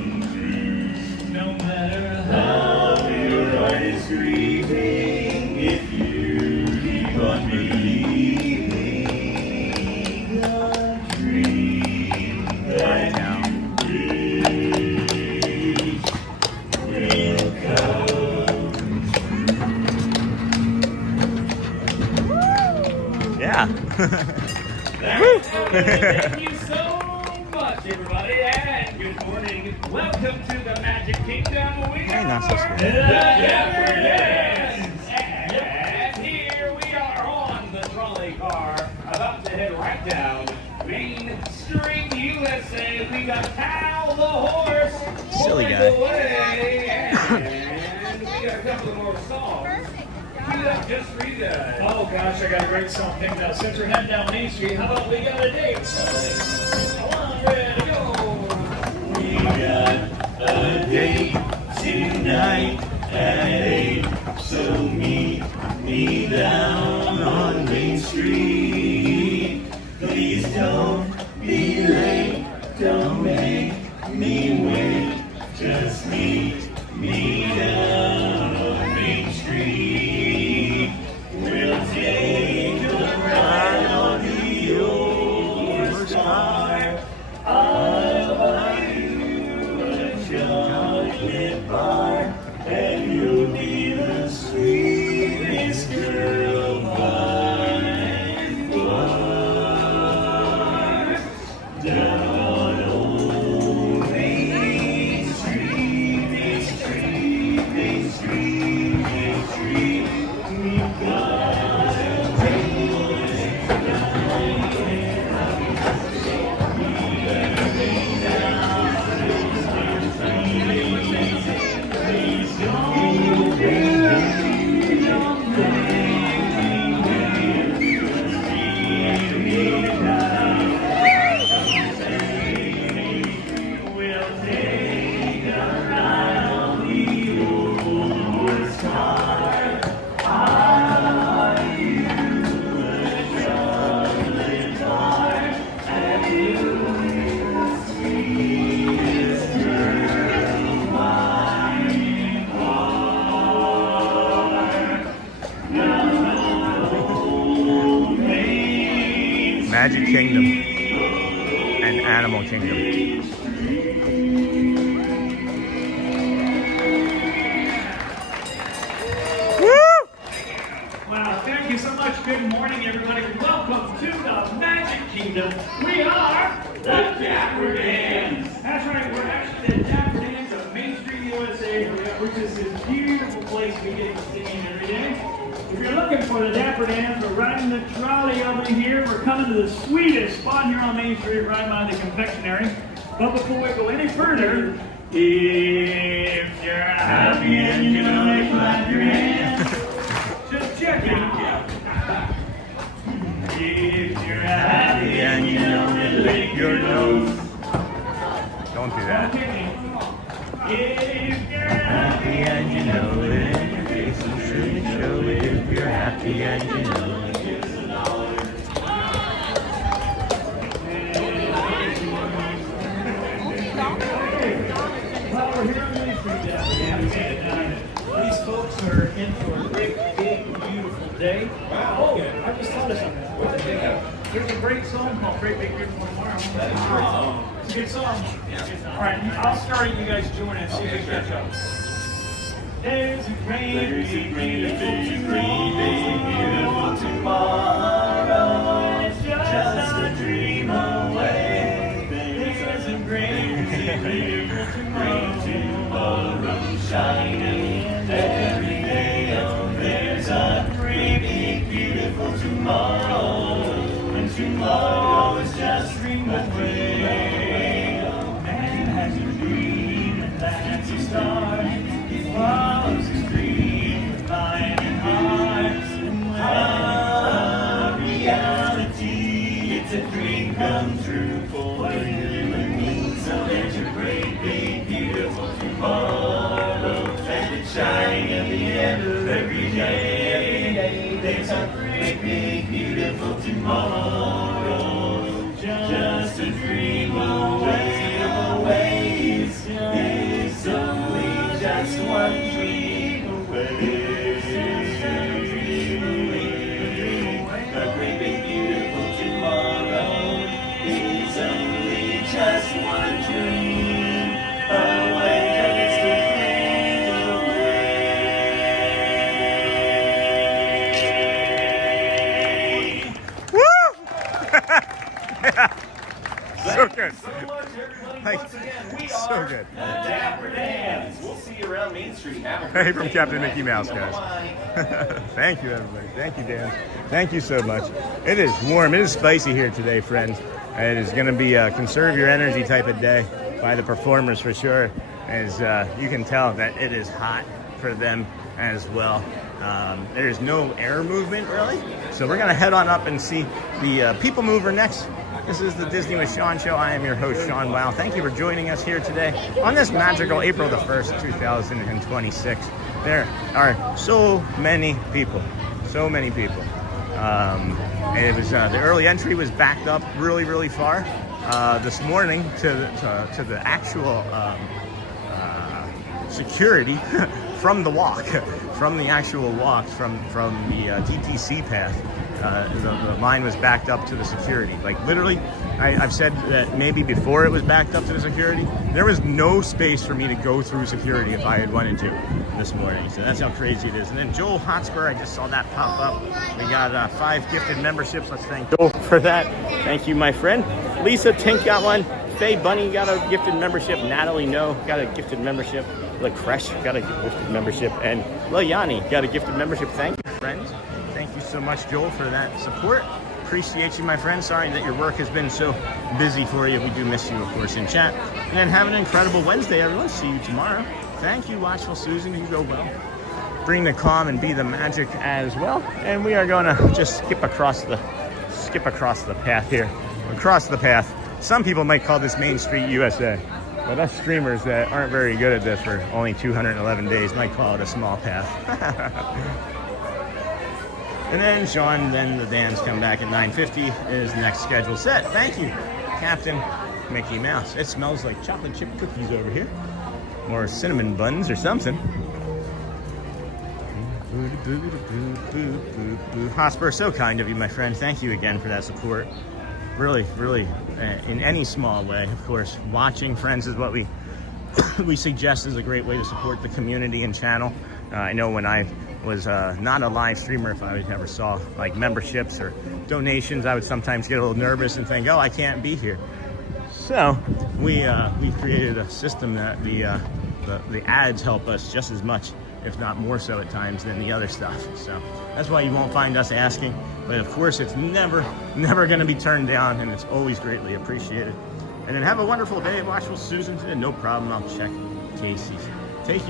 No matter how your heart is grieving, if you keep on believing, the dream that you wish will come true. Yeah. Thank you so much, everybody, and good morning. Welcome to the Magic Kingdom. We are not so scary. the Dapper Dans. And here we are on the trolley car, about to head right down Main Street, USA. We got Cal the horse. Silly pulling guy. away, and we got a couple of more songs. Just for you guys. Oh gosh, I got a great song picked out. Since we're heading down Main Street, how about we got a date? One, ready, go. We got a date tonight at 8, so meet me down on Main Street. Please don't be late, don't make me wait, just meet me down on Main Street. We'll take a ride on the old horse car. I'll buy you a chocolate bar, and you'll be the sweetest girl by far. Down old Main Street Magic Kingdom and Animal Kingdom. Wow, thank you so much. Good morning, everybody. Welcome to the Magic Kingdom. We are the Dapper Dans. That's right, we're actually the Dapper Dans of Main Street, USA, which is this beautiful place we get to see every day. If you're looking for the Dapper Dans, we're riding the trolley over here. We're coming to the sweetest spot here on Main Street, right by the confectionery. But before we go any further, if you're happy and you know it, clap your hands. Just check it out. If you're happy and you know it, lick your nose. Don't do that. If you're Happy and you know it, your face will surely show it. If you're happy and you know it. Well, we're here on Main Street Dapper Dans. These folks are in for a great, big, beautiful day. Oh, I just thought of something. There's a great song called Great Big Beautiful Tomorrow. It's a good song. All right, I'll start it. You guys join and see if we can catch up. There's a great, big, beautiful tomorrow. It's just a dream away. There's a great, big, beautiful tomorrow shining every day. Oh, there's a great, big, beautiful tomorrow. And tomorrow is just a dream away. Man has a dream, and that's a start. He follows his dream with mind and heart. And reality, it's a dream come true for you and me. So there's your great, big, beautiful tomorrow. And it's shining at the end of every day. There's a great, big, beautiful tomorrow. Just a dream away. It's only just one dream away. A great, big, beautiful tomorrow is only just one dream away. So good. So much, everybody. Like, Once again, we so are good. the Dapper Dans. We'll see you around Main Street. Have a Hey, great from day. Captain Mickey Mouse, guys. Thank you, everybody. Thank you, Dan. Thank you so much. It is warm. It is spicy here today, friends. It is going to be a conserve your energy type of day by the performers for sure. As you can tell that it is hot for them as well. There's no air movement really. So we're going to head on up and see the People Mover next. This is the Disney with Sean show. I am your host, Sean Wow. Thank you for joining us here today on this magical April the 1st, 2026. There are so many people. So many people. It was the early entry was backed up really far this morning to the actual security from the walk, from the actual walk from the DTC path. The line was backed up to the security. Like literally, I've said that maybe before it was backed up to the security, there was no space for me to go through security if I had wanted to this morning. So that's how crazy it is. And then Joel Hotspur, I just saw that pop up. We got 5 gifted memberships. Let's thank Joel for that. Thank you, my friend. Lisa Tink got one. Faye Bunny got a gifted membership. Natalie No got a gifted membership. LaCresh got a gifted membership. And Layani got a gifted membership. Thank you, friends. Thank you so much, Joel, for that support. Appreciate you, my friend. Sorry that your work has been so busy for you. We do miss you, of course, in chat. And then have an incredible Wednesday, everyone. See you tomorrow. Thank you, Watchful Susan. You go well. Bring the calm and be the magic as well. And we are going to just skip across the path here. Across the path. Some people might call this Main Street USA. But us streamers that aren't very good at this for only 211 days might call it a small path. And then Sean, then the Dans come back at 9:50 is the next schedule set. Thank you, Captain Mickey Mouse. It smells like chocolate chip cookies over here. Or cinnamon buns or something. Hosper, so kind of you, my friend. Thank you again for that support. really, really, in any small way, of course, watching friends is what we we suggest is a great way to support the community and channel. I know when I was not a live streamer, if I ever saw like memberships or donations, I would sometimes get a little nervous and think, oh, I can't be here. So we created a system that the ads help us just as much, if not more so at times, than the other stuff. So that's why you won't find us asking. But of course, it's never going to be turned down, and it's always greatly appreciated. And then have a wonderful day at Watchful Susan today. No problem, I'll check Casey's. Take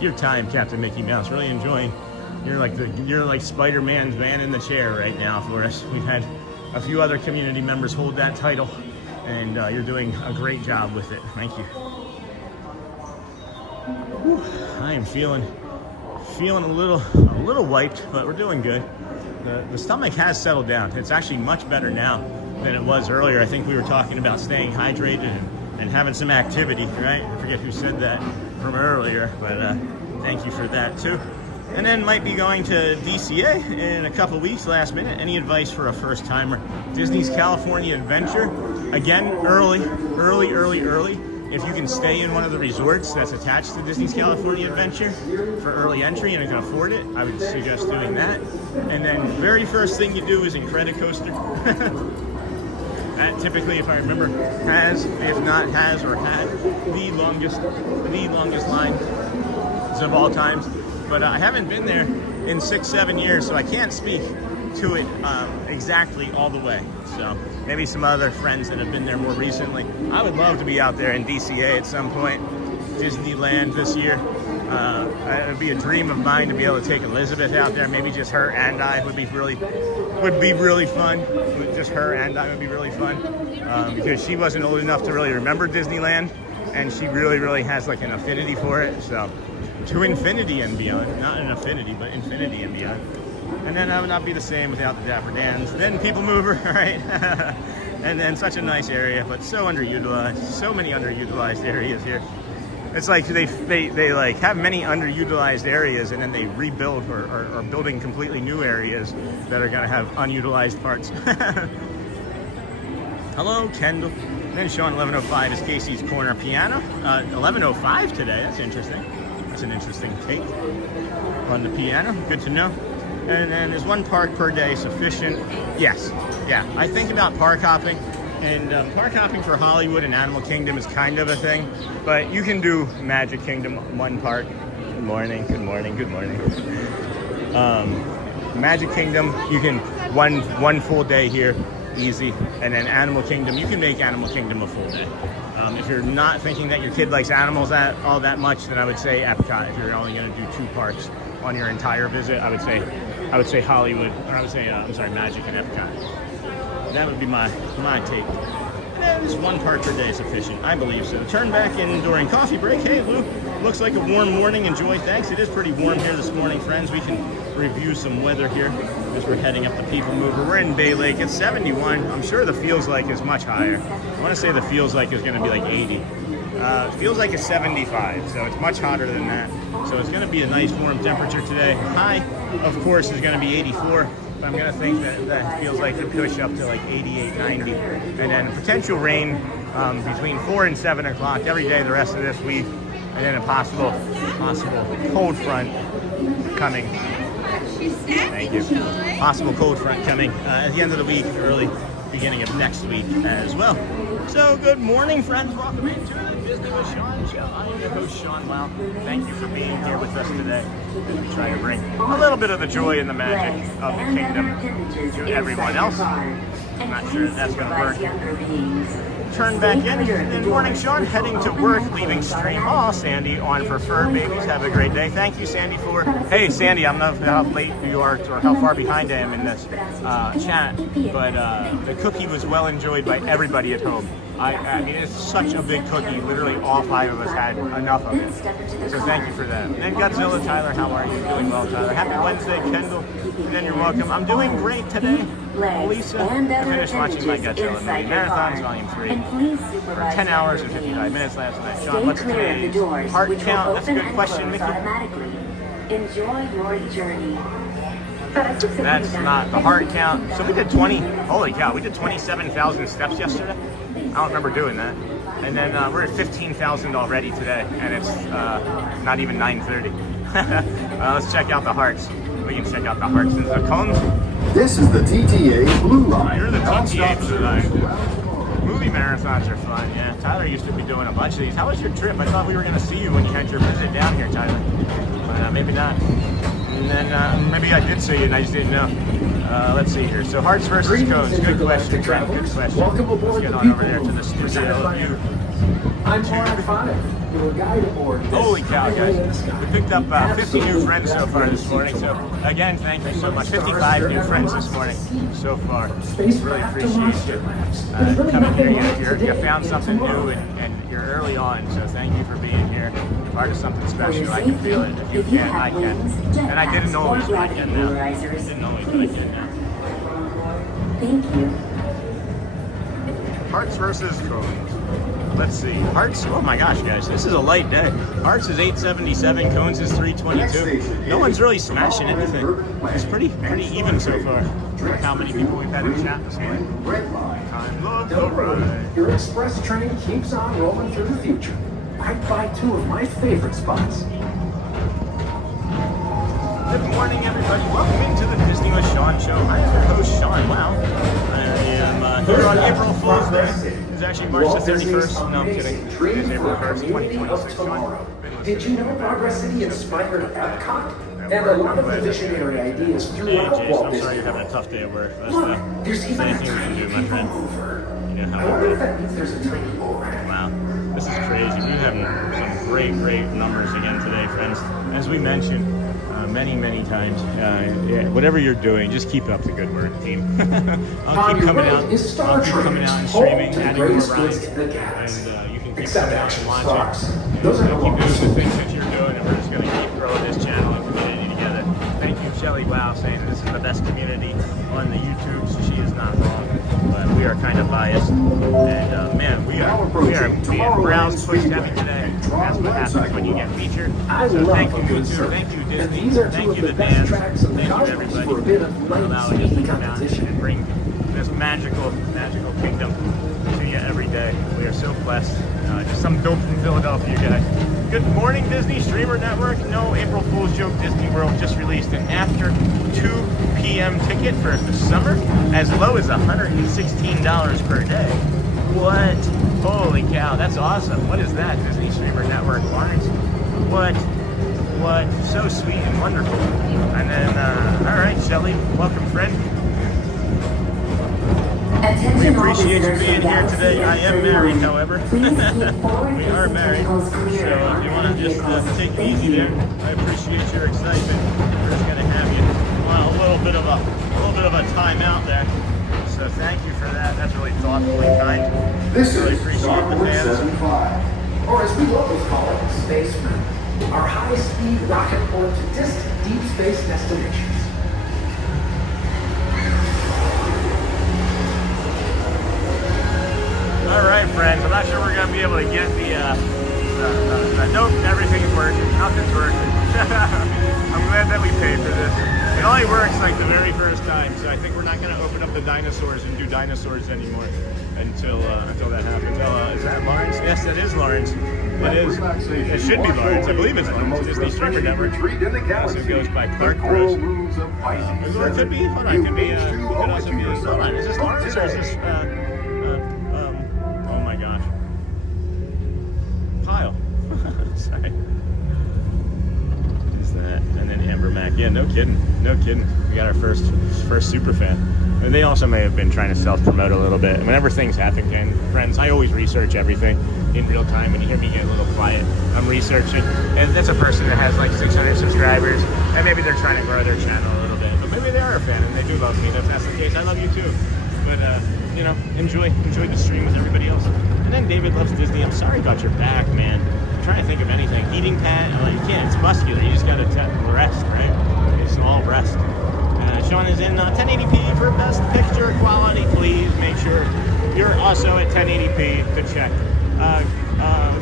your time, Captain Mickey Mouse. Really enjoying. You're like Spider-Man's man in the chair right now for us. We've had a few other community members hold that title, and you're doing a great job with it. Thank you. Whew, I am feeling a little wiped, but we're doing good. The stomach has settled down. It's actually much better now than it was earlier. I think we were talking about staying hydrated and having some activity, right? I forget who said that from earlier, but thank you for that too. And then might be going to DCA in a couple weeks, last minute. Any advice for a first timer? Disney's California Adventure, again, early. If you can stay in one of the resorts that's attached to Disney's California Adventure for early entry and you can afford it, I would suggest doing that. And then very first thing you do is Incredicoaster. That typically, if I remember, has, if not has or had, the longest lines of all times. But I haven't been there in 6-7 years, so I can't speak to it exactly all the way. So maybe some other friends that have been there more recently. I would love to be out there in DCA at some point. Disneyland this year. It would be a dream of mine to be able to take Elizabeth out there. Maybe just her and I would be really fun. Just her and I would be really fun because she wasn't old enough to really remember Disneyland, and she really has like an affinity for it. So to infinity and beyond, not an affinity, but infinity and beyond. And then I would not be the same without the Dapper Dans. Then People Mover, right? And then such a nice area, but so underutilized. So many underutilized areas here. It's like they like have many underutilized areas, and then they rebuild or are building completely new areas that are going to have unutilized parts. Hello, Kendall. Then Sean, 11:05 is Casey's Corner Piano. 11:05 today. That's interesting. That's an interesting take on the piano. Good to know. And then is one park per day sufficient? Yes. Yeah. I think about park hopping. And park hopping for Hollywood and Animal Kingdom is kind of a thing, but you can do Magic Kingdom one park. Good morning. Magic Kingdom, you can one full day here, easy, and then Animal Kingdom, you can make Animal Kingdom a full day. If you're not thinking that your kid likes animals all that much, then I would say Epcot. If you're only going to do 2 parks on your entire visit, I would say Hollywood, or I would say Magic and Epcot. That would be my take. And is one park per day sufficient? I believe so. Turn back in during coffee break. Hey, Lou, looks like a warm morning. Enjoy. Thanks. It is pretty warm here this morning, friends. We can review some weather here as we're heading up the People Mover. We're in Bay Lake. It's 71. I'm sure the feels like is much higher. I want to say the feels like is going to be like 80. It feels like it's 75, so it's much hotter than that. So it's going to be a nice warm temperature today. High, of course, is going to be 84. I'm going to think that feels like it push up to like 88, 90. And then potential rain between 4 and 7 o'clock every day the rest of this week. And then a possible cold front coming. Thank you. Possible cold front coming at the end of the week, early beginning of next week as well. So good morning, friends. Welcome into the Disney with Sean show. I am your host, Sean Wow. Thank you for being here with us today as we try to bring a little bit of the joy and the magic of the kingdom to everyone else. I'm not sure if that's going to work. Turn back in. Good morning, Sean. Heading to work, leaving Stream. Oh, Sandy on for fur babies. Have a great day. Thank you, Sandy, for... Hey, Sandy, I don't know how late you are or how far behind I am in this chat, but the cookie was well enjoyed by everybody at home. I mean, it's such a big cookie. Literally all 5 of us had enough of it. So thank you for that. And then Godzilla, Tyler, how are you? Doing well, Tyler. Happy Wednesday, Kendall. And then you're welcome. I'm doing great today. Lisa, I finished watching my Godzilla movie Marathons Volume 3 for 10 hours and 55 minutes last night. Sean, what's today's heart count? That's a good question, Mickey. Enjoy your journey. That's not the heart count. So we did 20, holy cow, we did 27,000 steps yesterday. I don't remember doing that. And then we're at 15,000 already today, and it's not even 9:30. Let's check out the hearts. We can check out the hearts and the cones. This is the TTA Blue Line. You're the TTA Blue Line. Movie marathons are fun, yeah. Tyler used to be doing a bunch of these. How was your trip? I thought we were going to see you when you had your visit down here, Tyler. But maybe not. And then maybe I did see you and I just didn't know. Let's see here. So hearts versus cones. Good question, Trent. Good question. Welcome aboard. Let's get on over there to the studio. I'm Feinberg, your guide aboard. Holy cow, guys. We picked up 50 new friends so far this morning. So, again, thank you so much. 55 new friends this morning so far. Really appreciate you coming here. You found something new and you're early on. So, thank you for being here. Part of something special. I can feel it. If you can, I can. And I didn't always, but I can now. I didn't always, but I can now. Thank you. Hearts versus cones. Let's see. Hearts, oh my gosh, guys, this is a light day. Hearts is 877, cones is 322. No one's really smashing anything. It's pretty even so far. Look how many people we've had in chat this morning. Time love the ride. Your express train keeps on rolling through the future. Right by two of my favorite spots. Good morning, everybody. Welcome into the Disney with Sean show. I am your host, Sean. Wow. I am here on April Fool's Day. It's actually March the 31st. No, I'm kidding. It's April 1st, 2026. Sean. Did you know Progress City inspired Epcot? And a lot of the visionary ideas throughout Walt I'm Disney sorry you're having a World. tough day at work. There's even anything we can do, my friend. You know I how wonder it if is. that means there's a tiny overhang. Wow, this is crazy. We're having some great numbers again today, friends. As we mentioned many times, yeah, whatever you're doing, just keep up the good work, team. I'll keep coming out. I'll keep coming out and streaming, adding more rides, and you can keep coming out and watching. Keep doing the things that you're doing, and we're just going to keep growing this channel and community together. Thank you, Shelly Wow, saying this is the best community on the YouTube. So she is not wrong, but we are kind of biased, and man, we are being browsed, pushed heavy today. That's what happens when you get featured. So thank you, YouTube. Thank you, Disney. Thank you, the fans. Thank you, everybody, for allowing us to come out and bring this magical kingdom to you every day. We are so blessed. Just some dope from Philadelphia, guys. Good morning, Disney Streamer Network. No April Fool's joke. Disney World just released an after 2 p.m. ticket for the summer, as low as $116 per day. What? Holy cow, that's awesome. What is that, Disney Streamer Network, Lawrence? What? So sweet and wonderful. And then, all right, Shelly, welcome, friend. We appreciate you being here today. I am married, however. We are married. So if you want to just take it easy there, I appreciate your excitement. We're just going to have you on a little bit of a timeout there. So thank you for that. That's really thoughtful and kind. This really is appreciate the fans. 75. Or as we locals call it, Space Mountain. Our high-speed rocket port to distant deep space destinations. All right, friends. I'm not sure we're going to be able to get the nope, everything's working. Nothing's working. I'm glad that we paid for this. It only works like the very first time, so I think we're not going to open up the dinosaurs and do dinosaurs anymore until that happens. Is that Lawrence? Yes, that is Lawrence. It is. It should be Lawrence. I believe it's Lawrence. Disney Streamer Network. Also goes by Park Bros. It could be. Hold on. It could be. Hold on. Is this Lawrence or is this? Oh my gosh. Kyle. Sorry. Is that? And then Amber Mac. Yeah. No kidding. We got our first super fan. And they also may have been trying to self-promote a little bit. Whenever things happen, friends, I always research everything in real time. When you hear me get a little quiet, I'm researching. And that's a person that has like 600 subscribers, and maybe they're trying to grow their channel a little bit. But maybe they are a fan and they do love me. If that's the case, I love you too. But you know, enjoy the stream with everybody else. And then David loves Disney. I'm sorry about your back, man. I'm trying to think of anything. Heating pad? I'm like, you can't. It's muscular. You just gotta rest, right? It's all rest. Sean is in 1080p for best picture quality. Please make sure you're also at 1080p to check.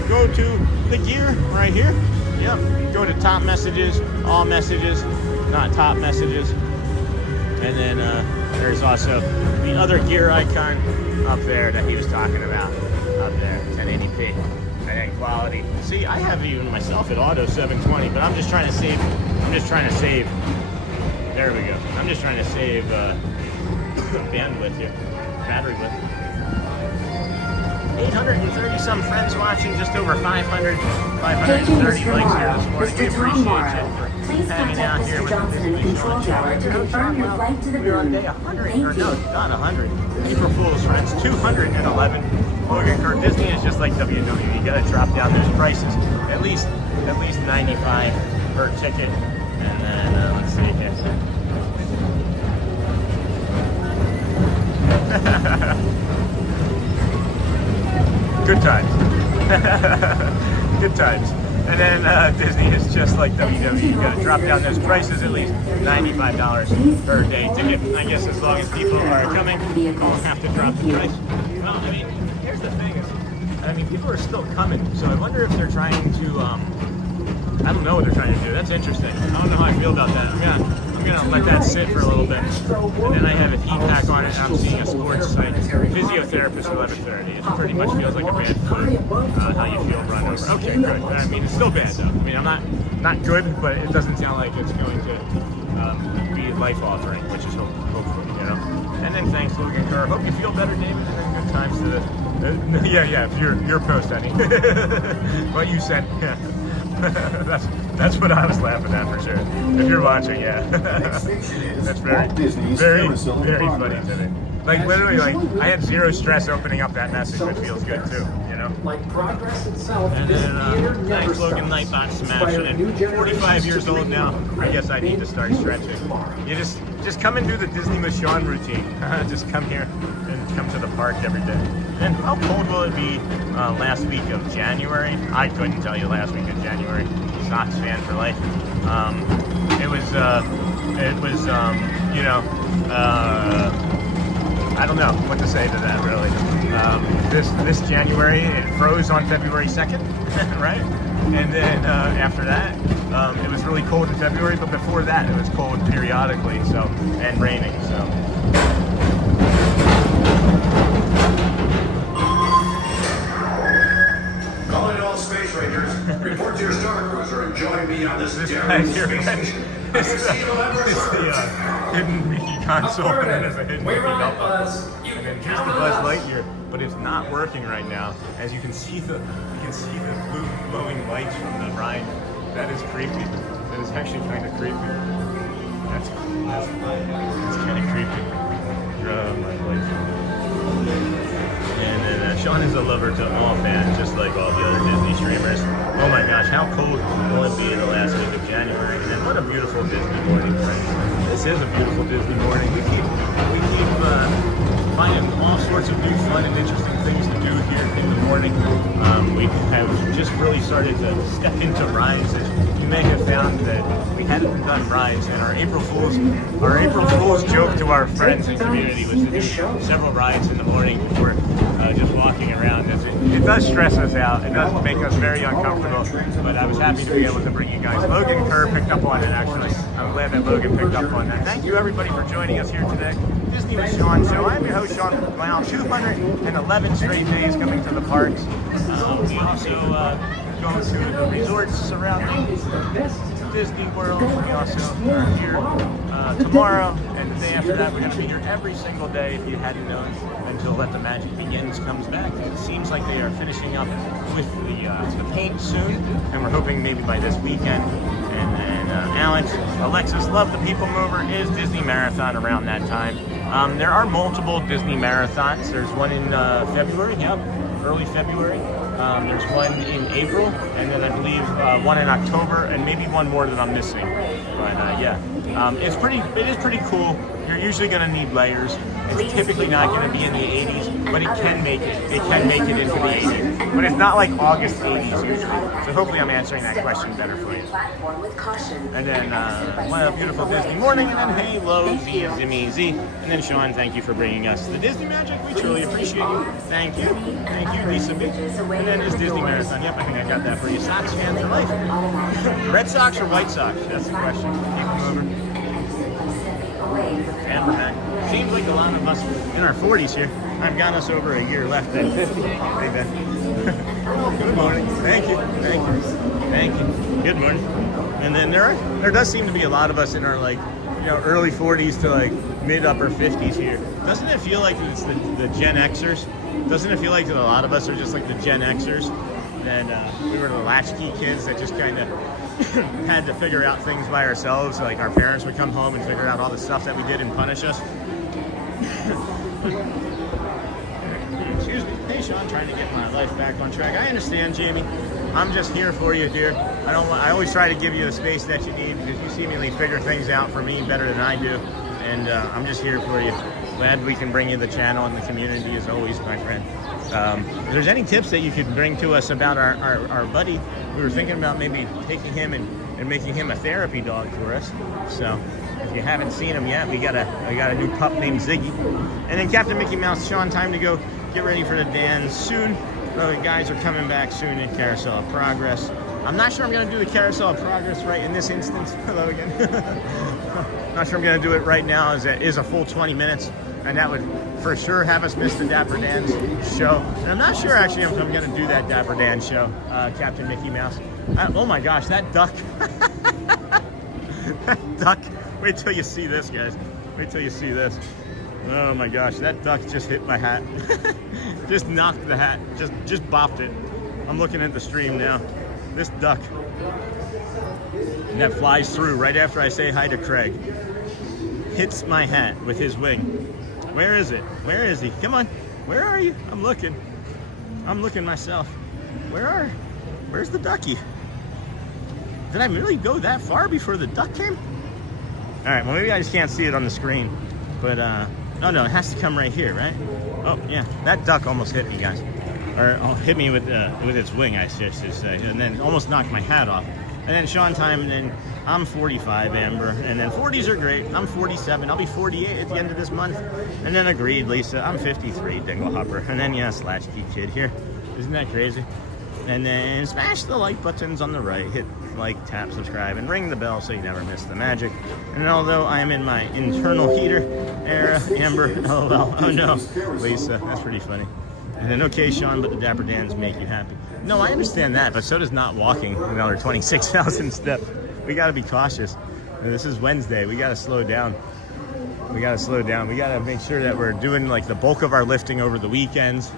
Go to the gear right here. Yep. Go to top messages, all messages, not top messages. And then there's also the other gear icon up there that he was talking about up there, 1080p. And then quality. See, I have even myself at Auto 720, but I'm just trying to save. There we go. I'm just trying to save bandwidth here, battery width. 830 some friends watching, just over 530 likes here this morning. We appreciate you for hanging out here with the Disney Channel. We're on day 100, or no, not 100. April Fool's, friends, 211. Logan Kerr, Disney is just like WWE. You gotta drop down those prices, at least 95 per ticket. And then let's see here. Good times. Good times. And then Disney is just like WWE. You gotta drop down those prices, at least $95 per day ticket. I guess as long as people are coming, you won't have to drop the price. Well, I mean, here's the thing is, I mean, people are still coming, so I wonder if they're trying to, I don't know what they're trying to do. That's interesting. I don't know how I feel about that. I'm gonna let that sit for a little bit. And then I have an e-pack on it. I'm seeing a sports site. Physiotherapist 11:30. It pretty much feels like a bad flu. How you feel run over. Okay, good. I mean, it's still bad though. I mean, I'm not good, but it doesn't sound like it's going to be life-altering, which is hopefully, you know. And then thanks, Logan Kerr. Hope you feel better, David. And then good times to the. Yeah. Your post, honey. What you said. Yeah. That's what I was laughing at for sure. If you're watching, yeah. That's very funny to me. Like literally, like I had zero stress opening up that message. It feels good too, you know. Like progress itself, and then thanks, Logan Nightbot smashing it. 45 years old now. I guess I need to start stretching. You just come and do the Disney with Sean routine. Just come here and come to the park every day. And how cold will it be last week of January? I couldn't tell you last week of January. Sox fan for life. It was you know, I don't know what to say to that really. This January it froze on February 2nd, right? And then after that, it was really cold in February, but before that it was cold periodically, so, and raining, so. Calling all Space Rangers, report to your Star Cruiser and join me on this daring space mission. It's the hidden Mickey console, and then there's a hidden Mickey belt buckle. And then here's the Buzz Lightyear, but it's not working right now. As you can see the blue glowing lights from the ride. That is creepy. That is actually kind of creepy. That's kind of creepy. Oh my life. And then Sean is a lover to all fans, just like all the other Disney streamers. Oh my gosh, how cold will it be in the last week of January? And what a beautiful Disney morning, friends. This is a beautiful Disney morning. We keep finding all sorts of new fun and interesting things to do here in the morning. We have just really started to step into rides. As you may have found that we hadn't done rides, and our April Fool's joke to our friends and community was to do several rides in the morning before just walking around. It does stress us out. It does make us very uncomfortable, but I was happy to be able to bring you guys. Logan Kerr picked up on it, actually. I'm glad that Logan picked up on that. Thank you, everybody, for joining us here today. Disney with Sean Show. I'm your host, Sean. Wow, 211 straight days coming to the parks. We also go to the resorts surrounding Disney World. We also are here tomorrow, and the day after that we're going to be here every single day, if you hadn't known, until Let the Magic Begins comes back. It seems like they are finishing up with the paint soon, and we're hoping maybe by this weekend. And Alexis Love the People Mover is Disney Marathon around that time. There are multiple Disney marathons. There's one in February, early February. There's one in April, and then I believe one in October, and maybe one more that I'm missing. But yeah, it is pretty cool. You're usually going to need layers. It's typically not going to be in the 80s, but it can make it. It can make it into the 80s, but it's not like August 80s usually. So hopefully I'm answering that question better for you. And then what a beautiful Disney morning, and then hey, low, Zimmy Z. And then Sean, thank you for bringing us the Disney magic. We truly appreciate you. Thank you, Lisa B. And then this Disney Marathon. Yep, I think I got that for you. Sox fans for life. Red Sox or White Sox? That's the question. Keep them over. And seems like a lot of us in our 40s here. I've got us over a year left at 50. Hey, Ben. Good morning. Thank you. Thank you. Thank you. Good morning. And then there does seem to be a lot of us in our like, you know, early 40s to like mid-upper 50s here. Doesn't it feel like it's the Gen Xers? Doesn't it feel like that a lot of us are just like the Gen Xers? And we were the latchkey kids that just kind of had to figure out things by ourselves. Like our parents would come home and figure out all the stuff that we did and punish us. Excuse me. Hey, Sean, trying to get my life back on track. I understand, Jamie. I'm just here for you, dear. I always try to give you the space that you need because you seemingly figure things out for me better than I do. And I'm just here for you. Glad we can bring you the channel and the community as always, my friend. If there's any tips that you could bring to us about our buddy, we were thinking about maybe taking him and making him a therapy dog for us. So if you haven't seen him yet, we got a new pup named Ziggy. And then Captain Mickey Mouse, Sean, time to go get ready for the Dans soon. The guys are coming back soon in Carousel of Progress. I'm not sure I'm going to do the Carousel of Progress right in this instance. Hello again. Not sure I'm going to do it right now, as it is a full 20 minutes. And that would for sure have us miss the Dapper Dans show. And I'm not sure actually if I'm going to do that Dapper Dans show, Captain Mickey Mouse. Oh my gosh, that duck. That duck. Wait till you see this, guys. Wait till you see this. Oh my gosh, that duck just hit my hat. Just knocked the hat, just bopped it. I'm looking at the stream now. This duck. And that flies through right after I say hi to Craig. Hits my hat with his wing. Where is it? Where is he? Come on. Where are you? I'm looking. I'm looking myself. Where's the ducky? Did I really go that far before the duck came? All right, well, maybe I just can't see it on the screen. But, oh no, it has to come right here, right? Oh, yeah, that duck almost hit me, guys. Or hit me with its wing, I should say. And then almost knocked my hat off. And then Sean time, and then I'm 45, Amber. And then 40s are great. I'm 47. I'll be 48 at the end of this month. And then agreed, Lisa. I'm 53, Dinglehopper. And then, yes, Latchkey Kid here. Isn't that crazy? And then smash the like buttons on the right. Hit like, tap, subscribe, and ring the bell so you never miss the magic. And although I am in my internal heater era, Amber, LOL. Oh no, Lisa, that's pretty funny. And then, okay, Sean, but the Dapper Dans make you happy. No, I understand that, but so does not walking another 26,000 steps. We got to be cautious. And this is Wednesday. We got to slow down. We got to slow down. We got to make sure that we're doing like the bulk of our lifting over the weekends.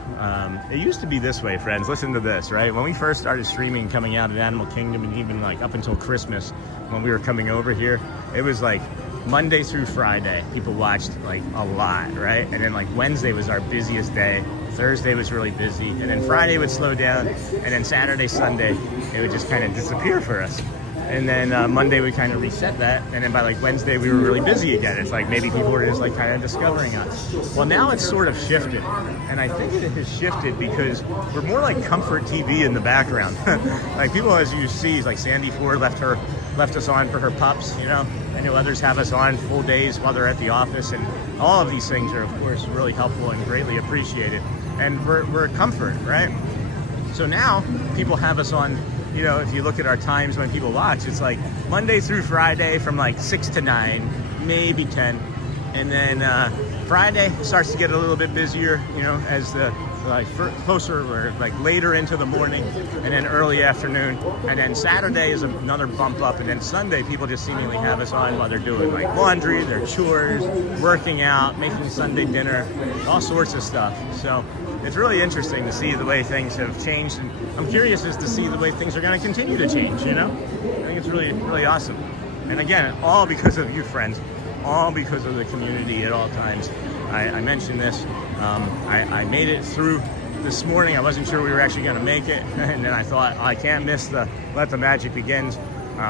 It used to be this way, friends. Listen to this, right? When we first started streaming, coming out of Animal Kingdom, and even like up until Christmas, when we were coming over here, it was like Monday through Friday, people watched like a lot, right? And then like Wednesday was our busiest day. Thursday was really busy, and then Friday would slow down, and then Saturday, Sunday, it would just kind of disappear for us. And then Monday we kind of reset that, and then by like Wednesday we were really busy again. It's like maybe people were just like kind of discovering us. Well, now it's sort of shifted, and I think it has shifted because we're more like comfort TV in the background. Like people, as you see, like Sandy Ford left us on for her pups, you know. I know others have us on full days while they're at the office, and all of these things are of course really helpful and greatly appreciated. And we're a comfort, right? So now people have us on, you know, if you look at our times when people watch, it's like Monday through Friday from like 6 to 9, maybe 10. And then Friday starts to get a little bit busier, you know, as the like closer or like later into the morning, and then early afternoon. And then Saturday is another bump up. And then Sunday, people just seemingly have us on while they're doing like laundry, their chores, working out, making Sunday dinner, all sorts of stuff. So it's really interesting to see the way things have changed, and I'm curious as to see the way things are going to continue to change, you know? I think it's really, really awesome. And again, all because of you, friends, all because of the community at all times. I mentioned this, I made it through this morning. I wasn't sure we were actually going to make it, and then I thought, I can't miss the Let the Magic Begins.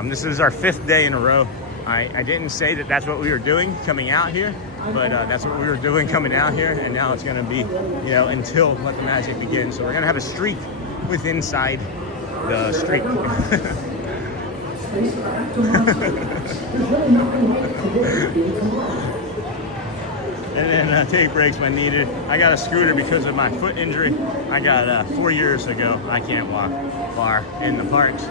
This is our 5th day in a row. I didn't say that that's what we were doing coming out here, but that's what we were doing coming out here, and now it's going to be, you know, until Let the Magic Begin. So we're going to have a streak with inside the streak. And then take breaks when needed. I got a scooter because of my foot injury. I got 4 years ago. I can't walk far in the parks.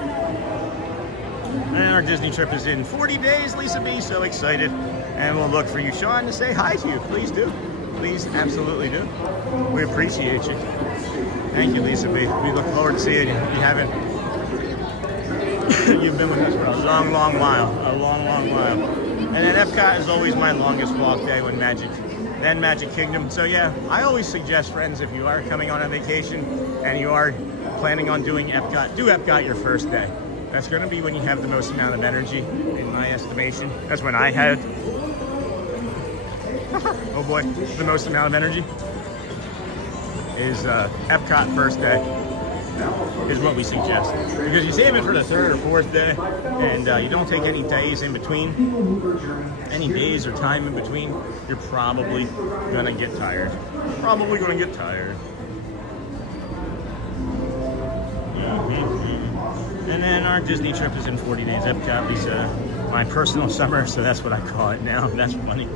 And our Disney trip is in 40 days, Lisa B. So excited. and we'll look for you, Sean, to say hi to you. Please do. Please, absolutely do. We appreciate you. Thank you, Lisa B. We look forward to seeing you. You haven't. You've been with us for a long, long while. A long, long while. And then Epcot is always my longest walk day when then Magic Kingdom. So yeah, I always suggest, friends, if you are coming on a vacation and you are planning on doing Epcot, do Epcot your first day. That's going to be when you have the most amount of energy, in my estimation. That's when I had, oh boy, the most amount of energy is Epcot first day, is what we suggest. Because you save it for the third or fourth day, and you don't take any days in between, any days or time in between, you're probably gonna get tired. Probably gonna get tired. And then our Disney trip is in 40 days. Epcot is my personal summer, so that's what I call it now. That's funny.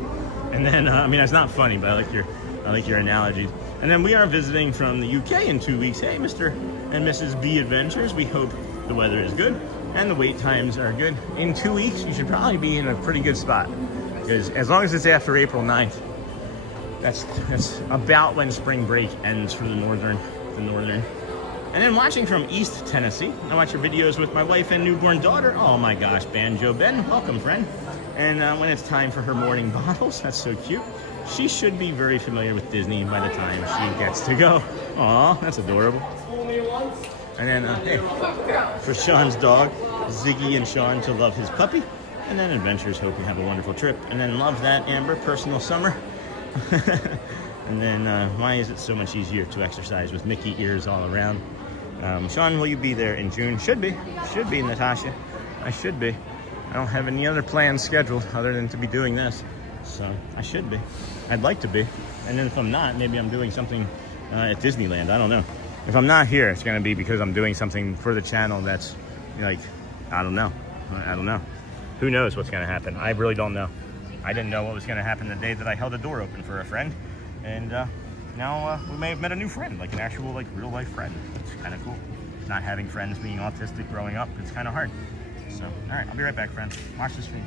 And then, I mean, that's not funny, but I like your analogies. And then we are visiting from the UK in 2 weeks. Hey, Mr. and Mrs. B Adventures. We hope the weather is good and the wait times are good. In 2 weeks, you should probably be in a pretty good spot, because as long as it's after April 9th, that's about when spring break ends for the northern. And then watching from East Tennessee, I watch your videos with my wife and newborn daughter. Oh my gosh, Banjo Ben, welcome, friend. And when it's time for her morning bottles, that's so cute. She should be very familiar with Disney by the time she gets to go. Aw, that's adorable. And then, hey, for Sean's dog, Ziggy and Sean to love his puppy. And then Adventures, hope you have a wonderful trip. And then love that, Amber, personal summer. And then, why is it so much easier to exercise with Mickey ears all around? Sean, will you be there in June? Should be, Natasha. I should be. I don't have any other plans scheduled other than to be doing this. So I should be. I'd like to be. And then if I'm not, maybe I'm doing something at Disneyland. I don't know. If I'm not here, it's going to be because I'm doing something for the channel that's like, I don't know. Who knows what's going to happen? I really don't know. I didn't know what was going to happen the day that I held a door open for a friend. And now we may have met a new friend, like an actual, like, real life friend. It's kind of cool. Not having friends being autistic growing up, it's kind of hard. So, all right, I'll be right back, friends. Watch the stream.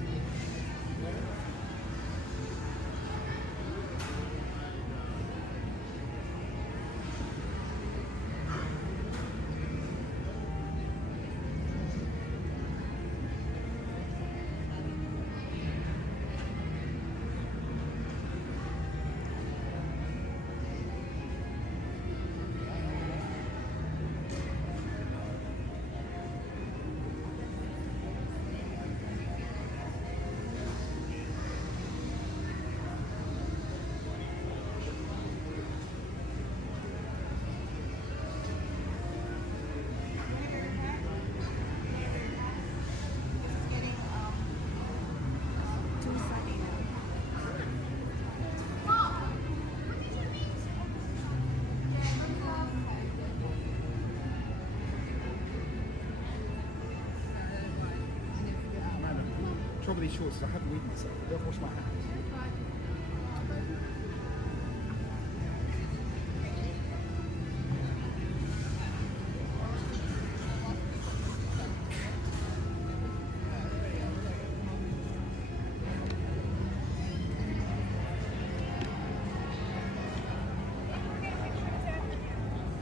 Trouble these shorts is I haven't eaten myself. I don't wash my hands.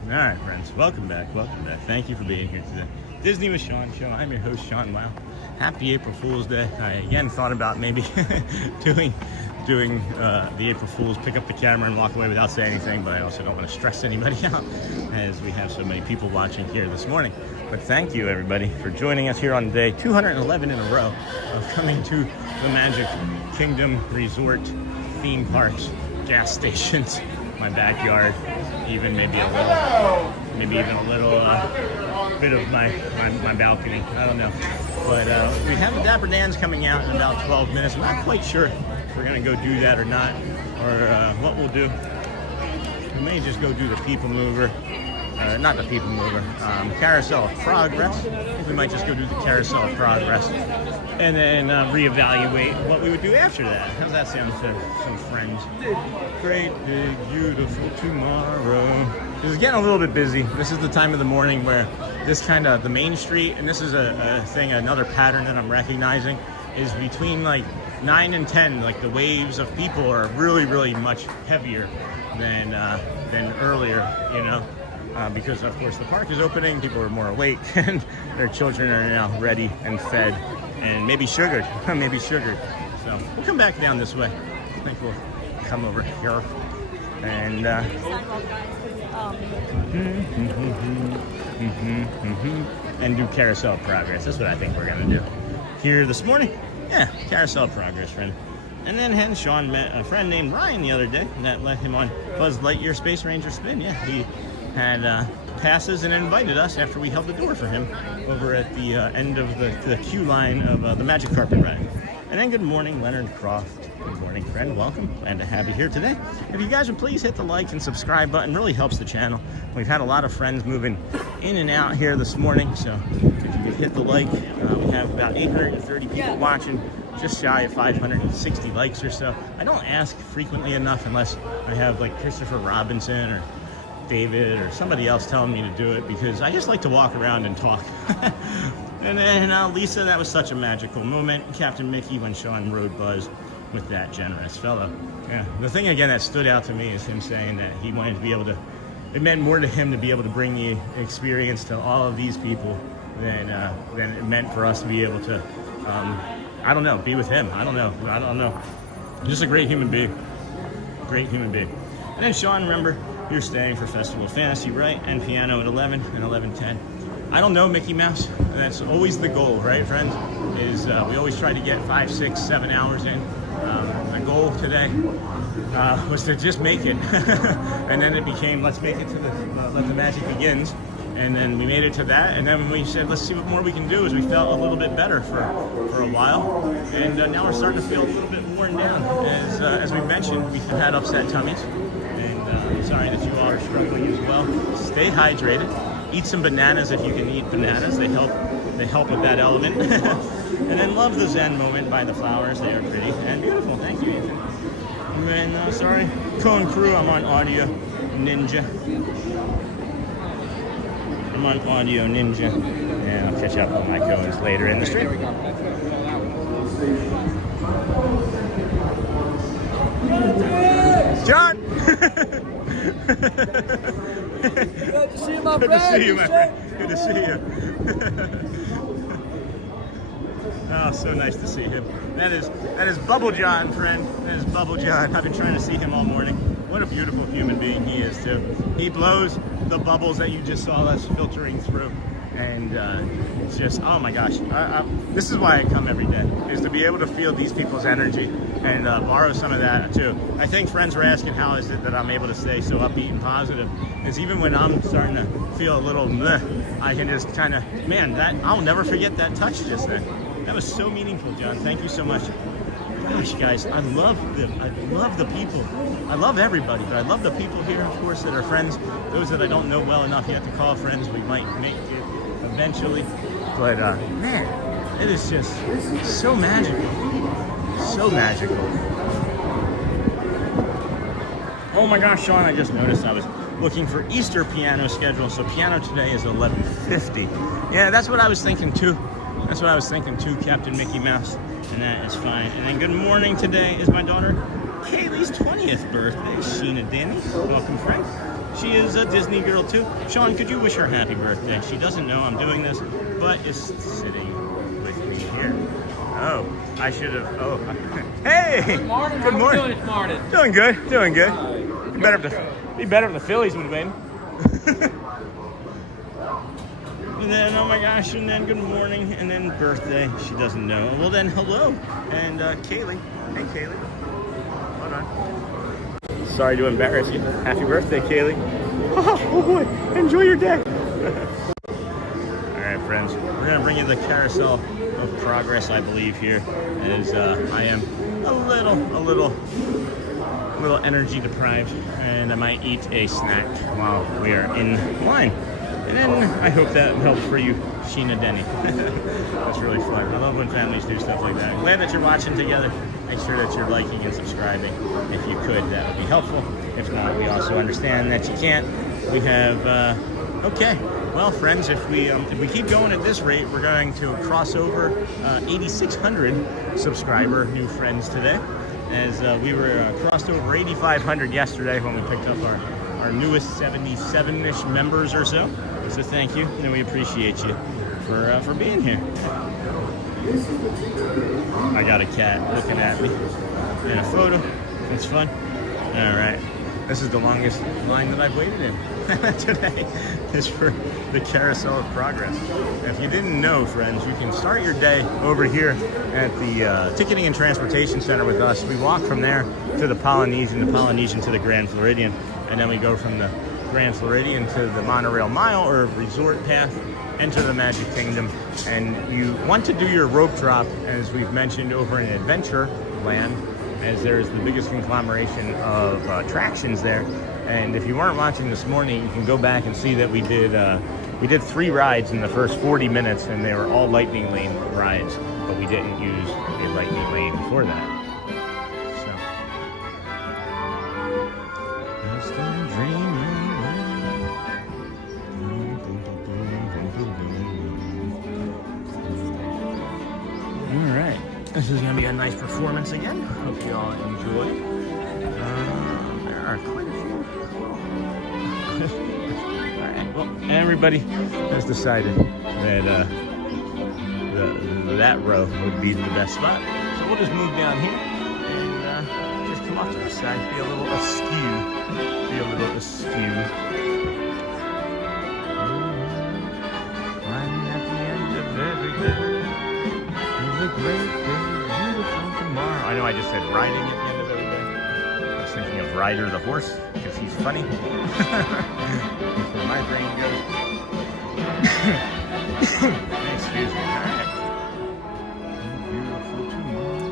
All right, friends, welcome back. Thank you for being here today. Disney with Sean Show. I'm your host, Sean Wow. Happy April Fool's Day. I again thought about maybe doing the April Fool's, pick up the camera and walk away without saying anything, but I also don't want to stress anybody out as we have so many people watching here this morning. But thank you, everybody, for joining us here on day 211 in a row of coming to the Magic Kingdom Resort, theme parks, gas stations, my backyard, even maybe even a little bit of my balcony. I don't know. But we have the Dapper Dans coming out in about 12 minutes. I'm not quite sure if we're going to go do that or not, or what we'll do. We may just go do the People Mover. Not the People Mover. Carousel of Progress. I think we might just go do the Carousel of Progress. And then reevaluate what we would do after that. How's that sound to some friends? Great, big, beautiful tomorrow. It's getting a little bit busy. This is the time of the morning where this kind of, the main street, and this is a thing, another pattern that I'm recognizing, is between like 9 and 10, like the waves of people are really much heavier than earlier, you know, because of course the park is opening, people are more awake, and their children are now ready and fed and maybe sugared, maybe sugared. So we'll come back down this way. I think we'll come over here and and do Carousel of Progress. That's what I think we're gonna do here this morning. Yeah, Carousel of Progress, friend. And then Sean met a friend named Ryan the other day that let him on Buzz Lightyear Space Ranger spin. Yeah, he had passes and invited us after we held the door for him over at the end of the queue line of the Magic Carpet ride. And then good morning, Leonard Croft. Good morning, friend. Welcome. Glad to have you here today. If you guys would please hit the like and subscribe button, really helps the channel. We've had a lot of friends moving in and out here this morning, so if you could hit the like, we have about 830 people watching, just shy of 560 likes or so. I don't ask frequently enough unless I have like Christopher Robinson or David or somebody else telling me to do it, because I just like to walk around and talk. And then Lisa, that was such a magical moment. Captain Mickey when Sean rode Buzz with that generous fellow. Yeah, the thing again that stood out to me is him saying that he wanted to be able to, it meant more to him to be able to bring the experience to all of these people than it meant for us to be able to, I don't know, be with him. I don't know. Just a great human being. Great human being. And then Sean, remember, you're staying for Festival of Fantasy, right? And piano at 11 and 11:10. I don't know Mickey Mouse. That's always the goal, right, friends? Is we always try to get 5, 6, 7 hours in. My goal today was to just make it, and then it became let's make it to the Let the Magic Begins, and then we made it to that, and then we said let's see what more we can do. As we felt a little bit better for a while, and now we're starting to feel a little bit worn down. As we mentioned, we've had upset tummies, and sorry that you all are struggling as well. Stay hydrated. Eat some bananas if you can eat bananas. They help with that element. And then love the Zen moment by the flowers. They are pretty and beautiful. Thank you, Ethan. And then, sorry, Cone Crew, I'm on Audio Ninja. And I'll catch up with my cones later in the stream. John! Good to see you, my friend. Good to see you, my friend. Good to see you. Oh, so nice to see him. That is Bubble John, friend. That is Bubble John. I've been trying to see him all morning. What a beautiful human being he is, too. He blows the bubbles that you just saw us filtering through. And it's just, oh my gosh. This is why I come every day, is to be able to feel these people's energy and borrow some of that, too. I think friends were asking how is it that I'm able to stay so upbeat and positive. Is even when I'm starting to feel a little meh, I can just kind of, man, I'll never forget that touch just then. That was so meaningful, John. Thank you so much. Gosh, guys, I love the people. I love everybody, but I love the people here, of course, that are friends. Those that I don't know well enough yet to call friends, we might make it eventually. But man, it is just so magical. So magical. Oh my gosh, Sean, I just noticed I was looking for Easter piano schedule. So piano today is 11:50. Yeah, that's what I was thinking too. That's what I was thinking too, Captain Mickey Mouse. And that is fine. And then good morning today is my daughter Kaylee's 20th birthday. Sheena Danny, welcome friend. She is a Disney girl too. Sean, could you wish her happy birthday? She doesn't know I'm doing this, but is sitting with me here. Oh, I should have, oh. Hey! Good morning. Good morning. How are you doing this morning? Doing good, doing good. Be better if the Phillies would win. And then, oh my gosh, and then good morning, and then birthday, she doesn't know. Well then, hello, and Kaylee. Hey Kaylee, hold on. Sorry to embarrass you. Happy birthday, Kaylee. Oh boy, enjoy your day. All right, friends, we're gonna bring you the Carousel of Progress, I believe, here, as I am a little energy deprived, and I might eat a snack while we are in line. And then I hope that helps for you, Sheena Denny. That's really fun. I love when families do stuff like that. Glad that you're watching together. Make sure that you're liking and subscribing. If you could, that would be helpful. If not, we also understand that you can't. We have, okay, Well, friends, if we keep going at this rate, we're going to cross over 8,600 subscriber new friends today, as we were crossed over 8,500 yesterday when we picked up our newest 77-ish members or so. So thank you, and we appreciate you for being here. I got a cat looking at me in a photo. It's fun. All right. This is the longest line that I've waited in today, is for the Carousel of Progress. If you didn't know, friends, you can start your day over here at the Ticketing and Transportation Center with us. We walk from there to the Polynesian to the Grand Floridian, and then we go from the Grand Floridian to the Monorail Mile, or Resort Path, enter the Magic Kingdom. And you want to do your rope drop, as we've mentioned, over in Adventureland, as there's the biggest conglomeration of attractions there. And if you weren't watching this morning, you can go back and see that we did 3 rides in the first 40 minutes, and they were all lightning lane rides, but we didn't use a lightning lane before that. So, just a dream. All right. This is going to be a nice performance again. Hope you all enjoy. There are quite a few. All right. Well, everybody has decided that that row would be the best spot. So we'll just move down here and just come off to the side. Be a little askew. Lying at the end of every day. A great day, beautiful tomorrow. I know I just said riding at the end of every day. I was thinking of Ryder the horse, because he's funny. That's where my brain goes. Excuse me. All right. Beautiful tomorrow.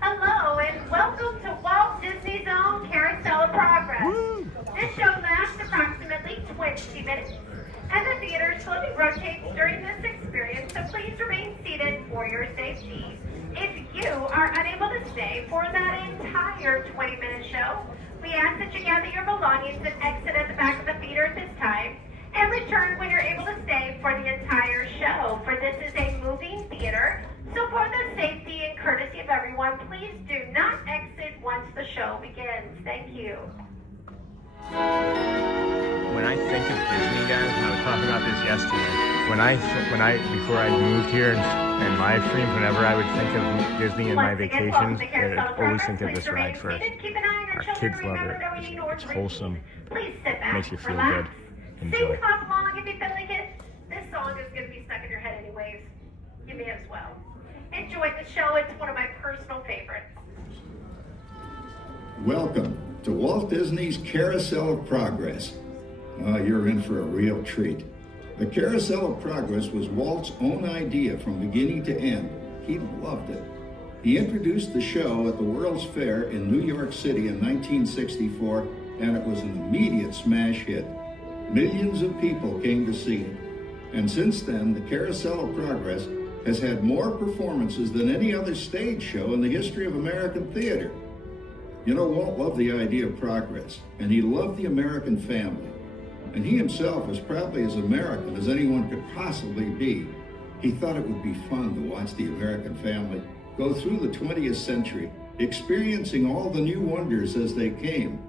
Hello, and welcome to Walt Disney's own Carousel of Progress. Woo! This show lasts approximately 20 minutes, and the theater slowly rotates during this experience, so please remain seated for your safety. If you are unable to stay for that entire 20-minute show, we ask that you gather your belongings and exit at the back of the theater at this time, and return when you're able to stay for the entire show, for this is a moving theater, so for the safety and courtesy of everyone, please do not exit once the show begins. Thank you. When I think of Disney, guys, and I was talking about this yesterday, before I moved here and live streamed, whenever I would think of Disney and my vacations, I would always think of this ride first. Our kids love it. It's wholesome. Makes you feel good. Enjoy. Sing clap along if you feel like it. This song is going to be stuck in your head anyways. You may as well. Enjoy the show. It's one of my personal favorites. Welcome to Walt Disney's Carousel of Progress. You're in for a real treat. The Carousel of Progress was Walt's own idea from beginning to end. He loved it. He introduced the show at the World's Fair in New York City in 1964, and it was an immediate smash hit. Millions of people came to see it. And since then, the Carousel of Progress has had more performances than any other stage show in the history of American theater. You know, Walt loved the idea of progress, and he loved the American family. And he himself was probably as American as anyone could possibly be. He thought it would be fun to watch the American family go through the 20th century, experiencing all the new wonders as they came.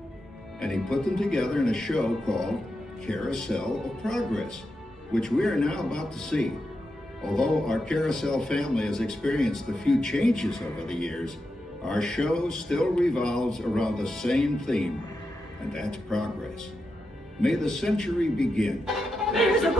And he put them together in a show called Carousel of Progress, which we are now about to see. Although our Carousel family has experienced a few changes over the years, our show still revolves around the same theme, and that's progress. May the century begin. There's a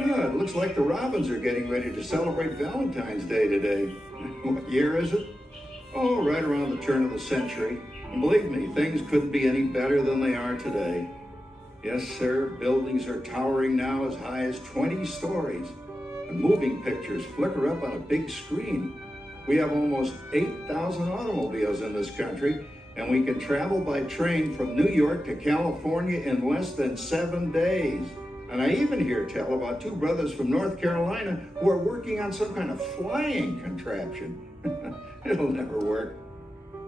It looks like the Robins are getting ready to celebrate Valentine's Day today. What year is it? Oh, right around the turn of the century. And believe me, things couldn't be any better than they are today. Yes, sir, buildings are towering now as high as 20 stories. And moving pictures flicker up on a big screen. We have almost 8,000 automobiles in this country, and we can travel by train from New York to California in less than 7 days. And I even hear tell about 2 brothers from North Carolina who are working on some kind of flying contraption. It'll never work.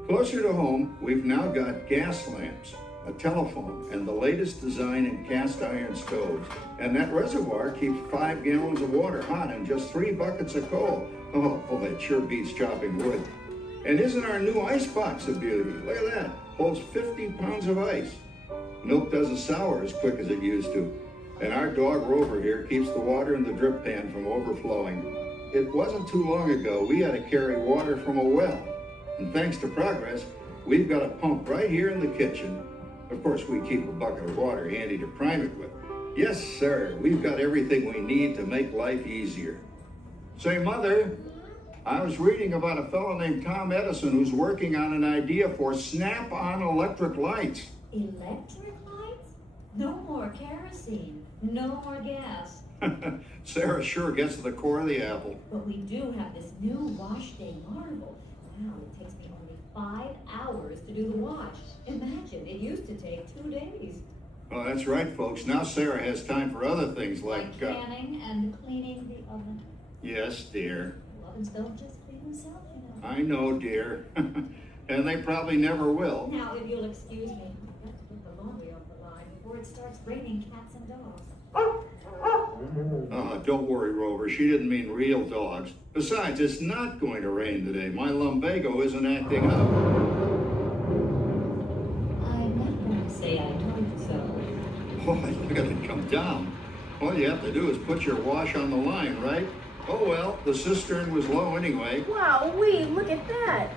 Closer to home, we've now got gas lamps, a telephone, and the latest design in cast iron stoves. And that reservoir keeps 5 gallons of water hot and just 3 buckets of coal. Oh, that sure beats chopping wood. And isn't our new ice box a beauty? Look at that, holds 50 pounds of ice. Milk doesn't sour as quick as it used to. And our dog Rover here keeps the water in the drip pan from overflowing. It wasn't too long ago we had to carry water from a well. And thanks to Progress, we've got a pump right here in the kitchen. Of course, we keep a bucket of water handy to prime it with. Yes, sir, we've got everything we need to make life easier. Say, Mother, I was reading about a fellow named Tom Edison who's working on an idea for snap-on electric lights. Electric lights? No more kerosene, no more gas. Sarah sure gets to the core of the apple. But we do have this new wash day marvel. Wow, it takes me only 5 hours to do the wash. Imagine, it used to take 2 days. Oh, that's right, folks. Now Sarah has time for other things like canning and cleaning the oven. Yes, dear. Ovens don't just clean themselves, you know. I know, dear. And they probably never will. Now, if you'll excuse me, I've got to put the laundry off the line before it starts raining cats and dogs. Don't worry, Rover. She didn't mean real dogs. Besides, it's not going to rain today. My lumbago isn't acting up. I'm not going to say I told you so. Boy, look at it come down. All you have to do is put your wash on the line, right? Oh, well, the cistern was low anyway. Wow, look at that.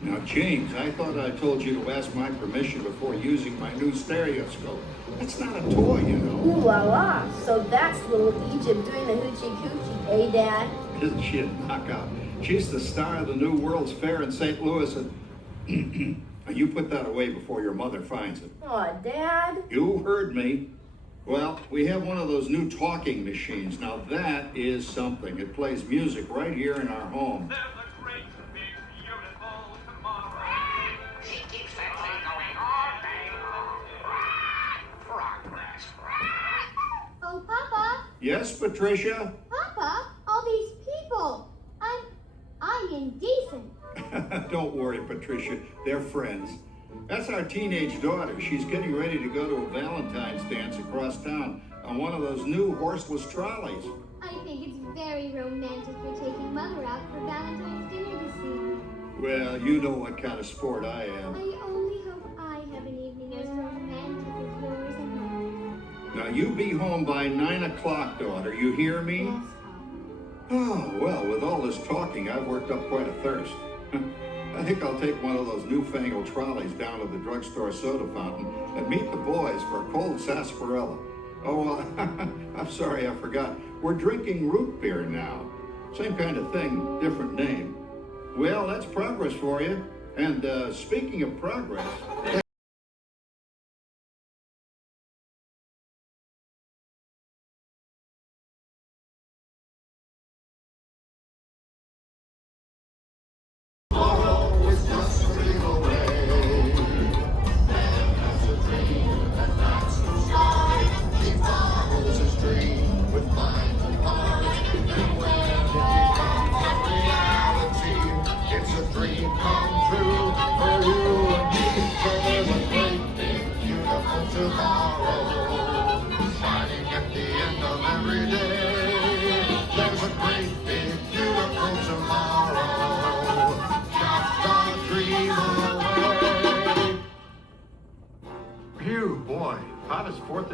Now, James, I thought I told you to ask my permission before using my new stereoscope. It's not a toy, you know. Ooh la la. So that's little Egypt doing the hoochie coochie, eh, Dad? Isn't she a knockout? She's the star of the new World's Fair in St. Louis. And you put that away before your mother finds it. Aw, Dad. You heard me. Well, we have one of those new talking machines. Now that is something. It plays music right here in our home. There's a great, big, beautiful tomorrow. She keeps that thing going all day long. Progress. Oh, Papa. Yes, Patricia? Papa, all these people. I'm indecent. Don't worry, Patricia. They're friends. That's our teenage daughter. She's getting ready to go to a Valentine's dance across town on one of those new horseless trolleys. I think it's very romantic for taking Mother out for Valentine's dinner this evening. Well, you know what kind of sport I am. I only hope I have an evening as romantic as yours and mine. Now, you be home by 9 o'clock, daughter. You hear me? Yes. Oh, well, with all this talking, I've worked up quite a thirst. I think I'll take one of those newfangled trolleys down to the drugstore soda fountain and meet the boys for a cold sarsaparilla. Oh, I'm sorry, I forgot. We're drinking root beer now. Same kind of thing, different name. Well, that's progress for you. And speaking of progress...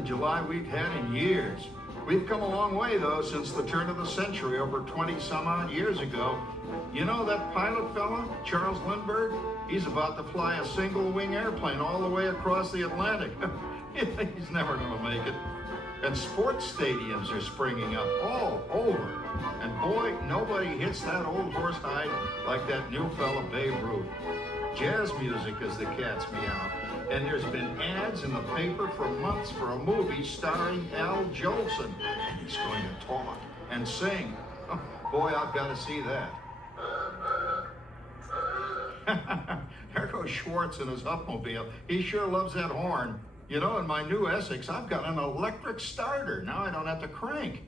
July we've had in years. We've come a long way, though, since the turn of the century, over 20-some-odd years ago. You know that pilot fella, Charles Lindbergh? He's about to fly a single-wing airplane all the way across the Atlantic. He's never going to make it. And sports stadiums are springing up all over. And boy, nobody hits that old horse hide like that new fella Babe Ruth. Jazz music is the cat's meow. And there's been ads in the paper for months for a movie starring Al Jolson. And he's going to talk and sing. Oh, boy, I've got to see that. There goes Schwartz in his upmobile. He sure loves that horn. You know, in my new Essex, I've got an electric starter. Now I don't have to crank.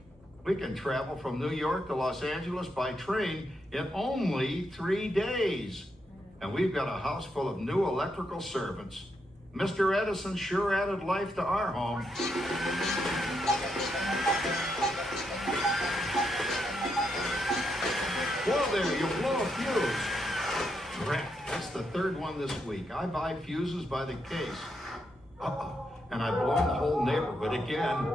We can travel from New York to Los Angeles by train in only 3 days. And we've got a house full of new electrical servants. Mr. Edison sure added life to our home. Whoa there, you blow a fuse. Crap, that's the third one this week. I buy fuses by the case. Uh-oh, and I've blown the whole neighborhood again.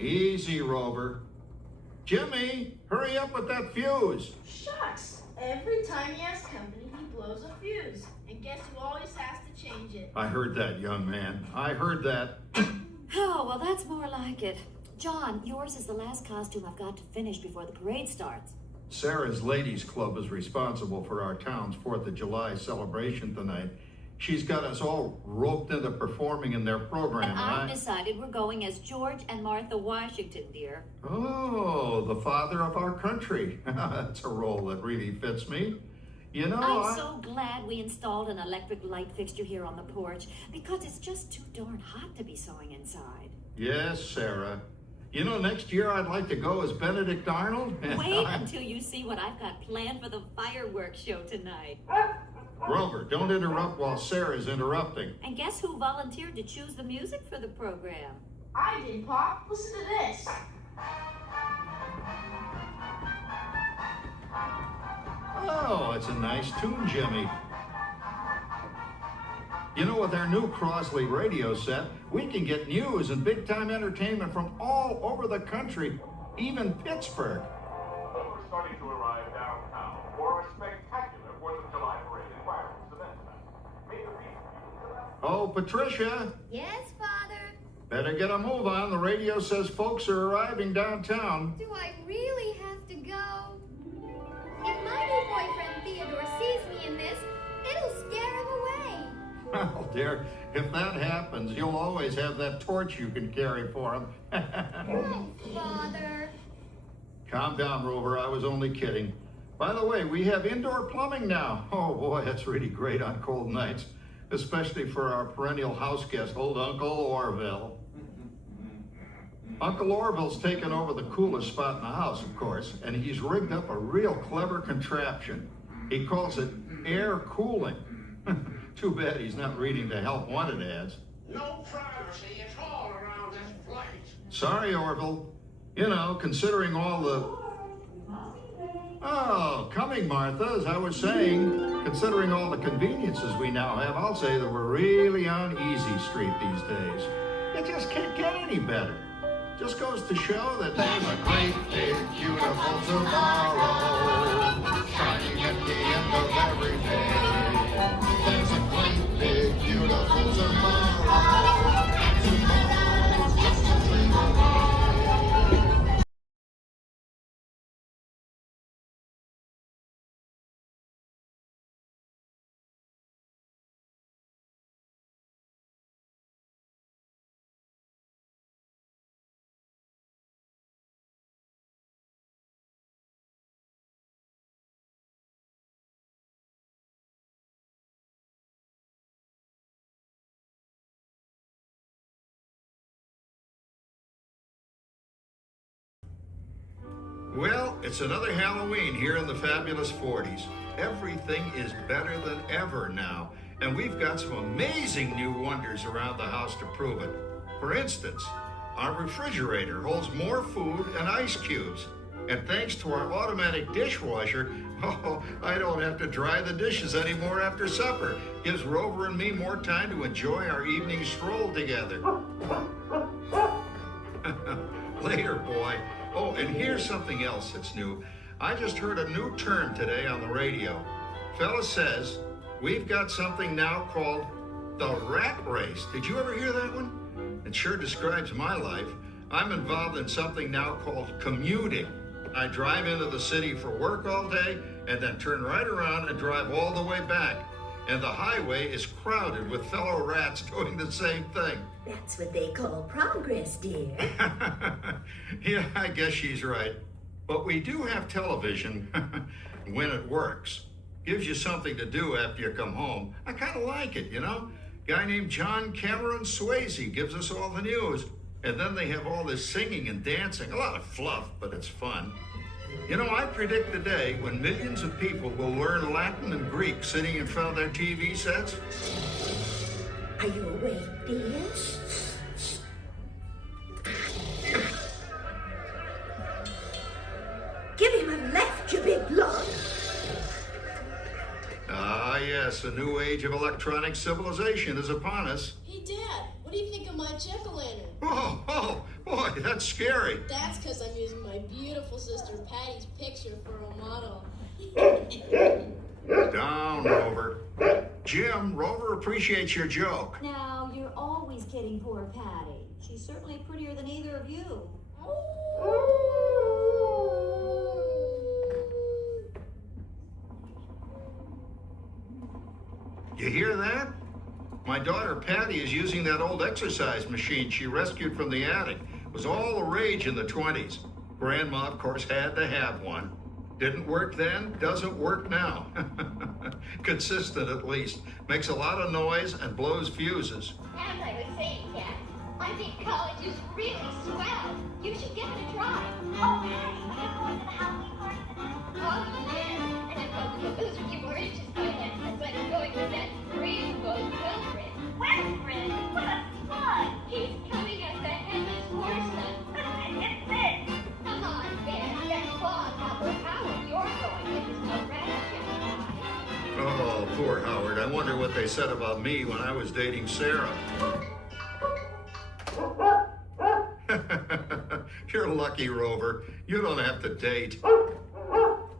Easy, Rover. Jimmy, hurry up with that fuse. Shucks. Every time he has company, he blows a fuse. And guess who always has to change it? I heard that, young man. I heard that. Oh, well, that's more like it. John, yours is the last costume I've got to finish before the parade starts. Sarah's Ladies Club is responsible for our town's 4th of July celebration tonight. She's got us all roped into performing in their program. And I've decided we're going as George and Martha Washington, dear. Oh, the father of our country. That's a role that really fits me. You know, I'm so glad we installed an electric light fixture here on the porch, because it's just too darn hot to be sewing inside. Yes, Sarah. You know, next year I'd like to go as Benedict Arnold. Wait until you see what I've got planned for the fireworks show tonight. Grover, don't interrupt while Sarah's interrupting. And guess who volunteered to choose the music for the program? I did, Pop. Listen to this. Oh, it's a nice tune, Jimmy. You know, with our new Crosley radio set, we can get news and big-time entertainment from all over the country, even Pittsburgh. We're starting to arrive downtown for a spectacular 4th of July parade and fireworks event tonight. Oh, Patricia. Yes, Father? Better get a move on. The radio says folks are arriving downtown. Do I really have to go? If my new boyfriend Theodore sees me in this, it'll scare him away. Well, dear, if that happens, you'll always have that torch you can carry for him. Oh, Father. Calm down, Rover. I was only kidding. By the way, we have indoor plumbing now. Oh, boy, that's really great on cold nights, especially for our perennial house guest, old Uncle Orville. Uncle Orville's taken over the coolest spot in the house, of course, and he's rigged up a real clever contraption. He calls it air cooling. Too bad he's not reading the help wanted ads. No privacy at all around this place. Sorry, Orville. You know, considering all the... Oh, coming, Martha, as I was saying, considering all the conveniences we now have, I'll say that we're really on easy street these days. It just can't get any better. Just goes to show that there's a great, big, beautiful tomorrow shining at the end of every day. There's a great, big, beautiful tomorrow. Tomorrow's just a dream away. Well, it's another Halloween here in the fabulous 40s. Everything is better than ever now, and we've got some amazing new wonders around the house to prove it. For instance, our refrigerator holds more food and ice cubes. And thanks to our automatic dishwasher, I don't have to dry the dishes anymore after supper. Gives Rover and me more time to enjoy our evening stroll together. Later, boy. Oh, and here's something else that's new. I just heard a new term today on the radio. Fella says, We've got something now called the rat race. Did you ever hear that one? It sure describes my life. I'm involved in something now called commuting. I drive into the city for work all day and then turn right around and drive all the way back. And the highway is crowded with fellow rats doing the same thing. That's what they call progress, dear. Yeah, I guess she's right. But we do have television when it works. Gives you something to do after you come home. I kind of like it, you know? Guy named John Cameron Swayze gives us all the news. And then they have all this singing and dancing. A lot of fluff, but it's fun. You know, I predict the day when millions of people will learn Latin and Greek sitting in front of their TV sets. Are you awake, dear? Give him a left, you big lug. Ah, yes, a new age of electronic civilization is upon us. Hey, Dad, what do you think of my jack-o'-lantern? Oh, boy, that's scary. That's because I'm using my beautiful sister Patty's picture for a model. Down, Rover. Jim, Rover appreciates your joke. Now, you're always kidding poor Patty. She's certainly prettier than either of you. You hear that? My daughter Patty is using that old exercise machine she rescued from the attic. It was all the rage in the 20s. Grandma, of course, had to have one. Didn't work then, doesn't work now. Consistent, at least. Makes a lot of noise and blows fuses. As I was saying, Dad, I think college is really swell. You should give it a try. Oh, Patty, you're going to the Halloween party tonight? Oh, yeah. And I'm going to those people are just going to that's why I'm going with that rainbow Wilfred. Wilfred? What a fun! He's coming as the headless horseman. It's this. Come on, Ben. Get Claude, Howard, you're going with his no rat. Oh, poor Howard. I wonder what they said about me when I was dating Sarah. You're lucky, Rover. You don't have to date.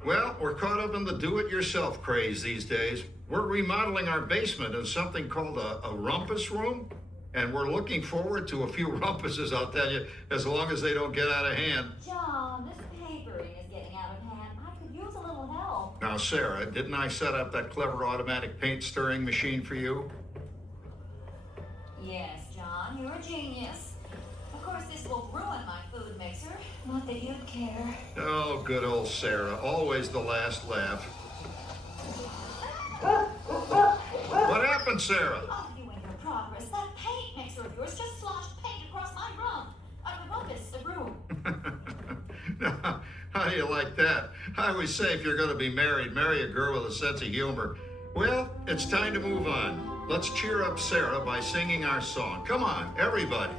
Well, we're caught up in the do-it-yourself craze these days. We're remodeling our basement in something called a rumpus room, and we're looking forward to a few rumpuses, I'll tell you, as long as they don't get out of hand. John, this papering is getting out of hand. I could use a little help. Now, Sarah, didn't I set up that clever automatic paint stirring machine for you? Yes, John, you're a genius. Of course, this will ruin my food mixer. Not that you'd care. Oh, good old Sarah. Always the last laugh. What happened, Sarah? Oh, you and your progress. That paint mixer of yours just sloshed paint across my room. Now, how do you like that? I always say if you're going to be married, marry a girl with a sense of humor. Well, it's time to move on. Let's cheer up Sarah by singing our song. Come on, everybody.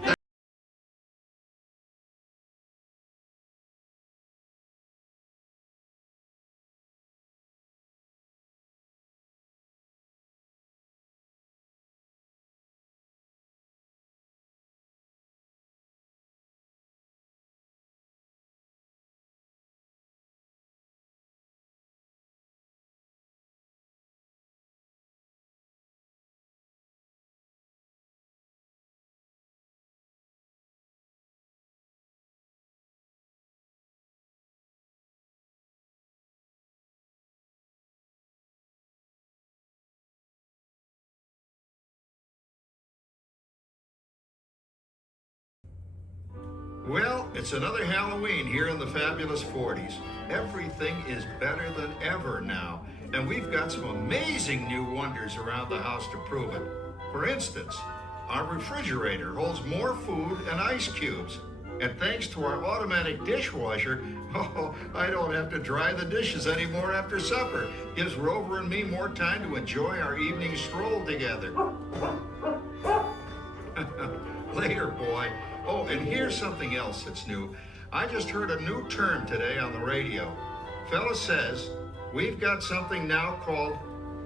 Well, it's another Halloween here in the fabulous 40s. Everything is better than ever now, and we've got some amazing new wonders around the house to prove it. For instance, our refrigerator holds more food and ice cubes. And thanks to our automatic dishwasher, I don't have to dry the dishes anymore after supper. Gives Rover and me more time to enjoy our evening stroll together. Later, boy. Oh, and here's something else that's new. I just heard a new term today on the radio. Fella says, we've got something now called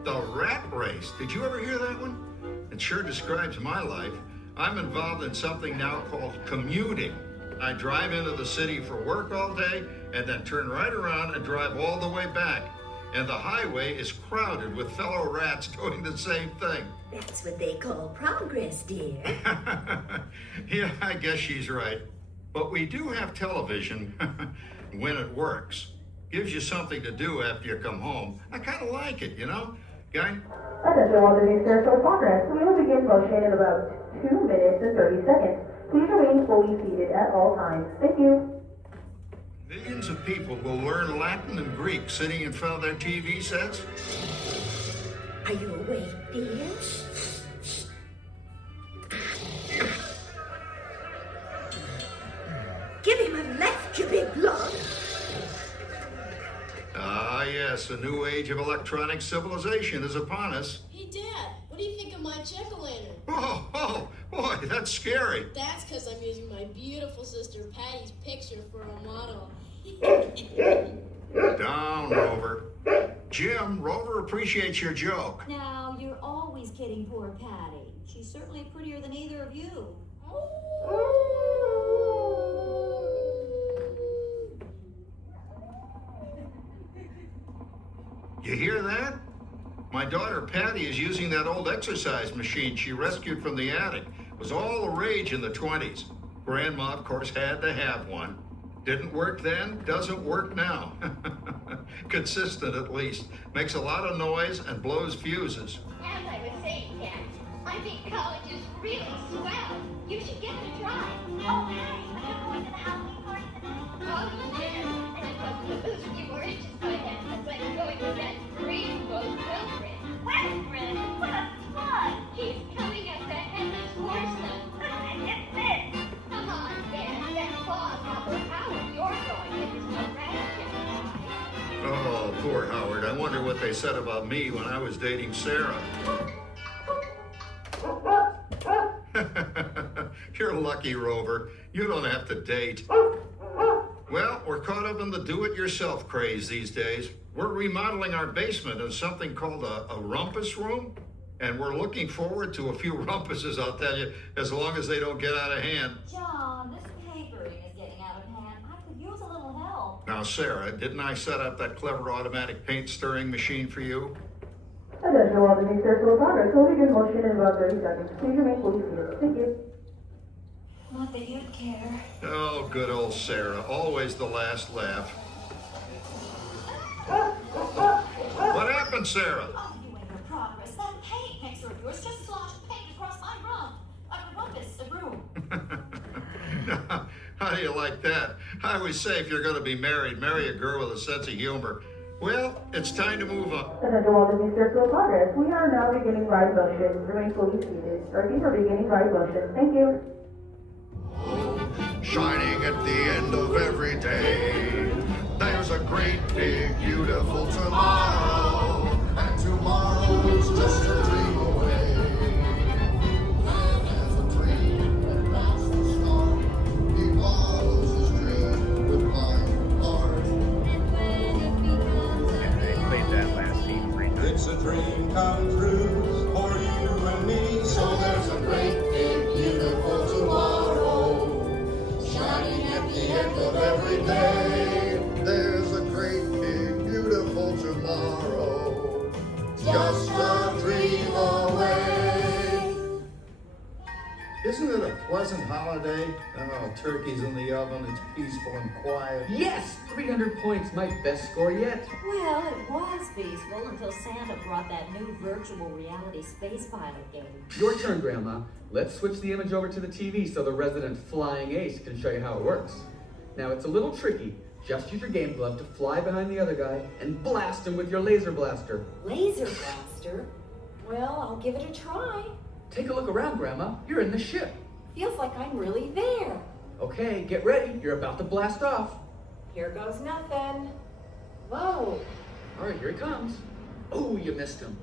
the rat race. Did you ever hear that one? It sure describes my life. I'm involved in something now called commuting. I drive into the city for work all day and then turn right around and drive all the way back. And the highway is crowded with fellow rats doing the same thing. That's what they call progress, dear. Yeah, I guess she's right. But we do have television when it works. Gives you something to do after you come home. I kind of like it, you know? Guy? Attention, Walt Disney Carousel of Progress. We will begin motion in about 2 minutes and 30 seconds. Please remain fully seated at all times. Thank you. Millions of people will learn Latin and Greek sitting in front of their TV sets. Are you awake, dear? Give him a left, you big lug. Ah, yes, a new age of electronic civilization is upon us. Hey, Dad, what do you think of my jack-o'-lantern? Oh, boy, that's scary. That's because I'm using my beautiful sister Patty's picture for a model. Down, Rover. Jim, Rover appreciates your joke. Now, you're always kidding poor Patty. She's certainly prettier than either of you. You hear that? My daughter Patty is using that old exercise machine she rescued from the attic. It was all the rage in the 20s. Grandma, of course, had to have one. Didn't work then, doesn't work now. Consistent, at least. Makes a lot of noise and blows fuses. As I was saying, Dad, I think college is really swell. You should give it a try. Oh, hey, are you going to the Halloween party tonight? Oh, yeah. And if I was a few more inches by then, that's when I'm going with that dreamboat Wilfred. Wilfred? What a fun! He's coming up the headless horseman. It's this. Come on, Dad. That claw's Papa Howard. You're going with his no Oh, poor Howard. I wonder what they said about me when I was dating Sarah. You're lucky, Rover. You don't have to date. Well, we're caught up in the do-it-yourself craze these days. We're remodeling our basement in something called a rumpus room, and we're looking forward to a few rumpuses, I'll tell you, as long as they don't get out of hand. John, this papering is getting out of hand. I could use a little help. Now, Sarah, didn't I set up that clever automatic paint stirring machine for you? Attention, Walt Disney Carousel of Progress. We'll begin motion in about 30 seconds. Please remain fully seated. Thank you. Not that you'd care. Oh, good old Sarah. Always the last laugh. What happened, Sarah? Oh, you ain't no progress. That paint mixer of yours just sloshed paint across my room. A rumpus, a room. How do you like that? I always say if you're going to be married, marry a girl with a sense of humor. Well, it's time to move on. Attention, Walt Disney Carousel of Progress. We are now beginning ride motion. Remain fully seated. Starting for beginning ride motion. Thank you. Shining at the end of every day, there's a great big beautiful tomorrow, and tomorrow's just a dream away. Man has a dream and that's the start. He follows his dream with blind heart. And they played that last scene 3 times. It's a dream come true for you and me, so there's a great big beautiful tomorrow. Shining at the end of every day, There's a great big beautiful tomorrow, just a dream away. Isn't it a pleasant holiday? Oh, turkey's in the oven, it's peaceful and quiet. Yes! 300 points, my best score yet. Well, it was peaceful until Santa brought that new virtual reality space pilot game. Your turn, Grandma. Let's switch the image over to the TV so the resident flying ace can show you how it works. Now, it's a little tricky. Just use your game glove to fly behind the other guy and blast him with your laser blaster. Laser blaster? Well, I'll give it a try. Take a look around, Grandma. You're in the ship. Feels like I'm really there. Okay, get ready. You're about to blast off. Here goes nothing. Whoa. All right, here he comes. Oh, you missed him.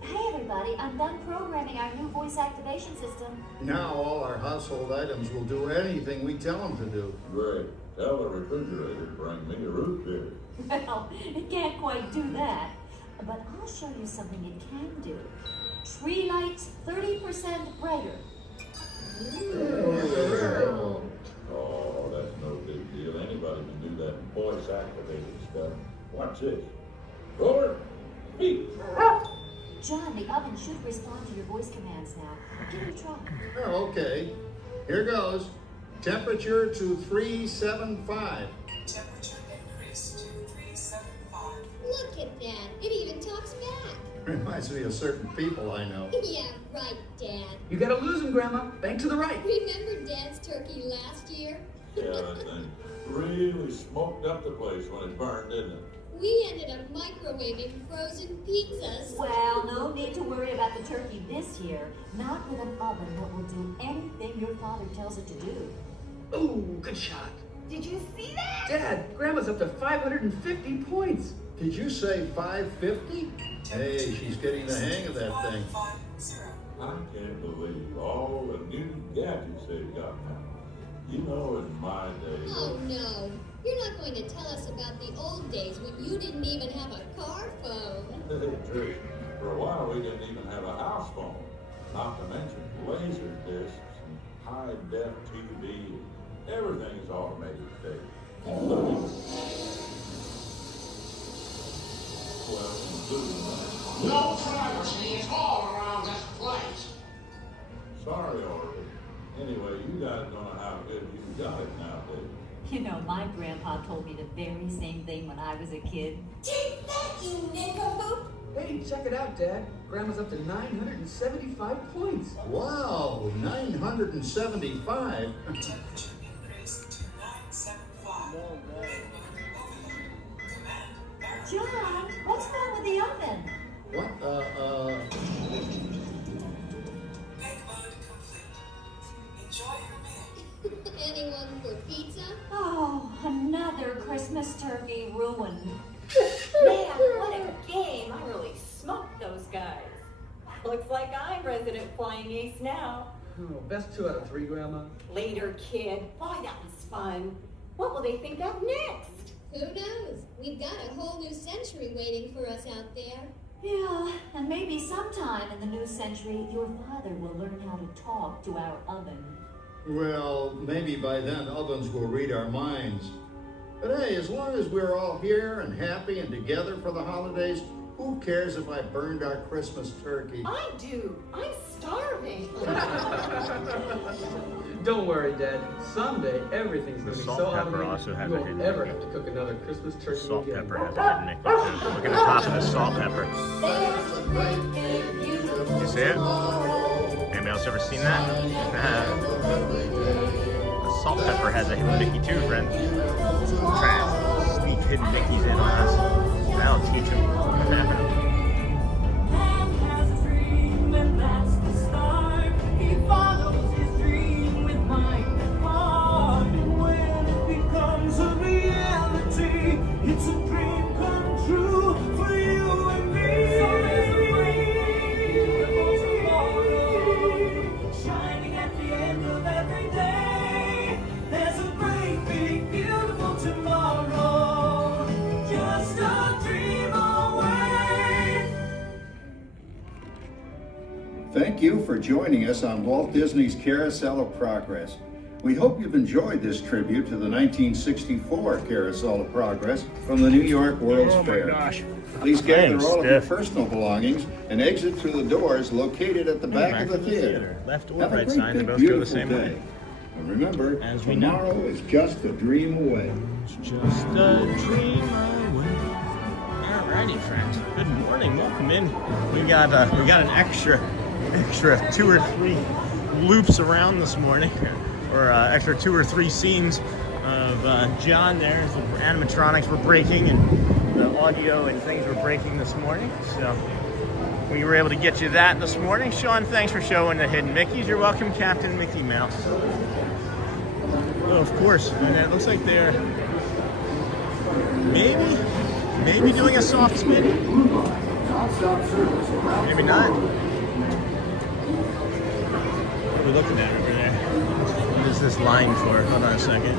Hey, everybody. I'm done programming our new voice activation system. Now all our household items will do anything we tell them to do. Great. Tell the refrigerator to bring me a root beer. Well, it can't quite do that. But I'll show you something it can do. Tree lights 30% brighter. Oh, that's no big deal. Anybody can do that voice activated stuff. Watch this. Roller. Beep. John, the oven should respond to your voice commands now. Give it a try. Oh, okay. Here goes. Temperature to 375. Temperature increase to 375. Look at that. It even talks back. Reminds me of certain people I know. Yeah, right, Dad. You gotta lose him, Grandma. Bank to the right. Remember Dad's turkey last year? Yeah, that thing really smoked up the place when it burned, didn't it? We ended up microwaving frozen pizzas. Well, no need to worry about the turkey this year. Not with an oven that will do anything your father tells it to do. Ooh, good shot. Did you see that? Dad, Grandma's up to 550 points. Did you say 550? Hey, she's getting the hang of that thing. 550. I can't believe all the new gadgets they've got now. You know, in my day. Oh no. You're not going to tell us about the old days when you didn't even have a car phone. True. For a while, we didn't even have a house phone. Not to mention laser discs and high-def TV. Everything's automated today. Including, well, including that. No privacy is all around this place. Sorry, Orville. Anyway, you guys don't know how good you got it nowadays. You know, my grandpa told me the very same thing when I was a kid. Take that, you nincompoop! Hey, check it out, Dad. Grandma's up to 975 points. Wow, 975. Temperature increase to 975. John, what's wrong with the oven? What? Bake mode complete. Enjoy your meal. Anyone for pizza? Oh, another Christmas turkey ruined. Man, what a game. I really smoked those guys. Looks like I'm resident flying ace now. Oh, best 2 out of 3, Grandma. Later, kid. Boy, that was fun. What will they think of next? Who knows? We've got a whole new century waiting for us out there. Yeah, and maybe sometime in the new century, your father will learn how to talk to our oven. Well, maybe by then ovens will read our minds. But hey, as long as we're all here and happy and together for the holidays, who cares if I burned our Christmas turkey? I do. I'm starving. Don't worry, Dad. Someday everything's The gonna be salt so pepper automated also has you a won't hidden ever Mickey. have to cook another Christmas turkey Salt again. pepper has a hidden Mickey too. Look at the top of the salt pepper. You see it? Anybody else ever seen that? The salt pepper has a hidden Mickey too, friends. Trying to sneak hidden Mickeys in on us. That'll teach them. It's a dream come true for you and me. Shining at the end of every day. There's a great big beautiful tomorrow. Just a dream away. Thank you for joining us on Walt Disney's Carousel of Progress. We hope you've enjoyed this tribute to the 1964 Carousel of Progress from the New York World's Fair. Gosh. Please gather Thanks, all of your Steph. personal belongings and exit through the doors located at the back of the theater. Left or Have a right great, side, they big, both go the beautiful same day. way. And remember, As we know. tomorrow is just a dream away. It's just a dream away. Alrighty, friends. Good morning. Welcome in. We got an extra 2 or 3 loops around this morning, or extra 2 or 3 scenes of John there as the animatronics were breaking and the audio and things were breaking this morning. So we were able to get you that this morning. Sean, thanks for showing the hidden Mickeys. You're welcome, Captain Mickey Mouse. Oh, of course. And it looks like they're maybe doing a soft spin. Maybe not. What are we looking at over there? What is this line for? Hold on a second.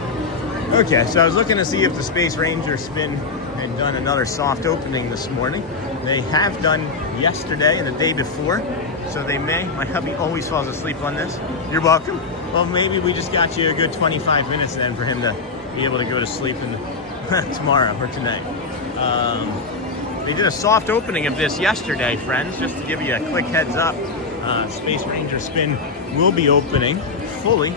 Okay, so I was looking to see if the Space Ranger spin had done another soft opening this morning. They have done yesterday and the day before, so they may. My hubby always falls asleep on this. You're welcome. Well, maybe we just got you a good 25 minutes then for him to be able to go to sleep tomorrow or tonight. They did a soft opening of this yesterday, friends, just to give you a quick heads up. Space Ranger Spin will be opening fully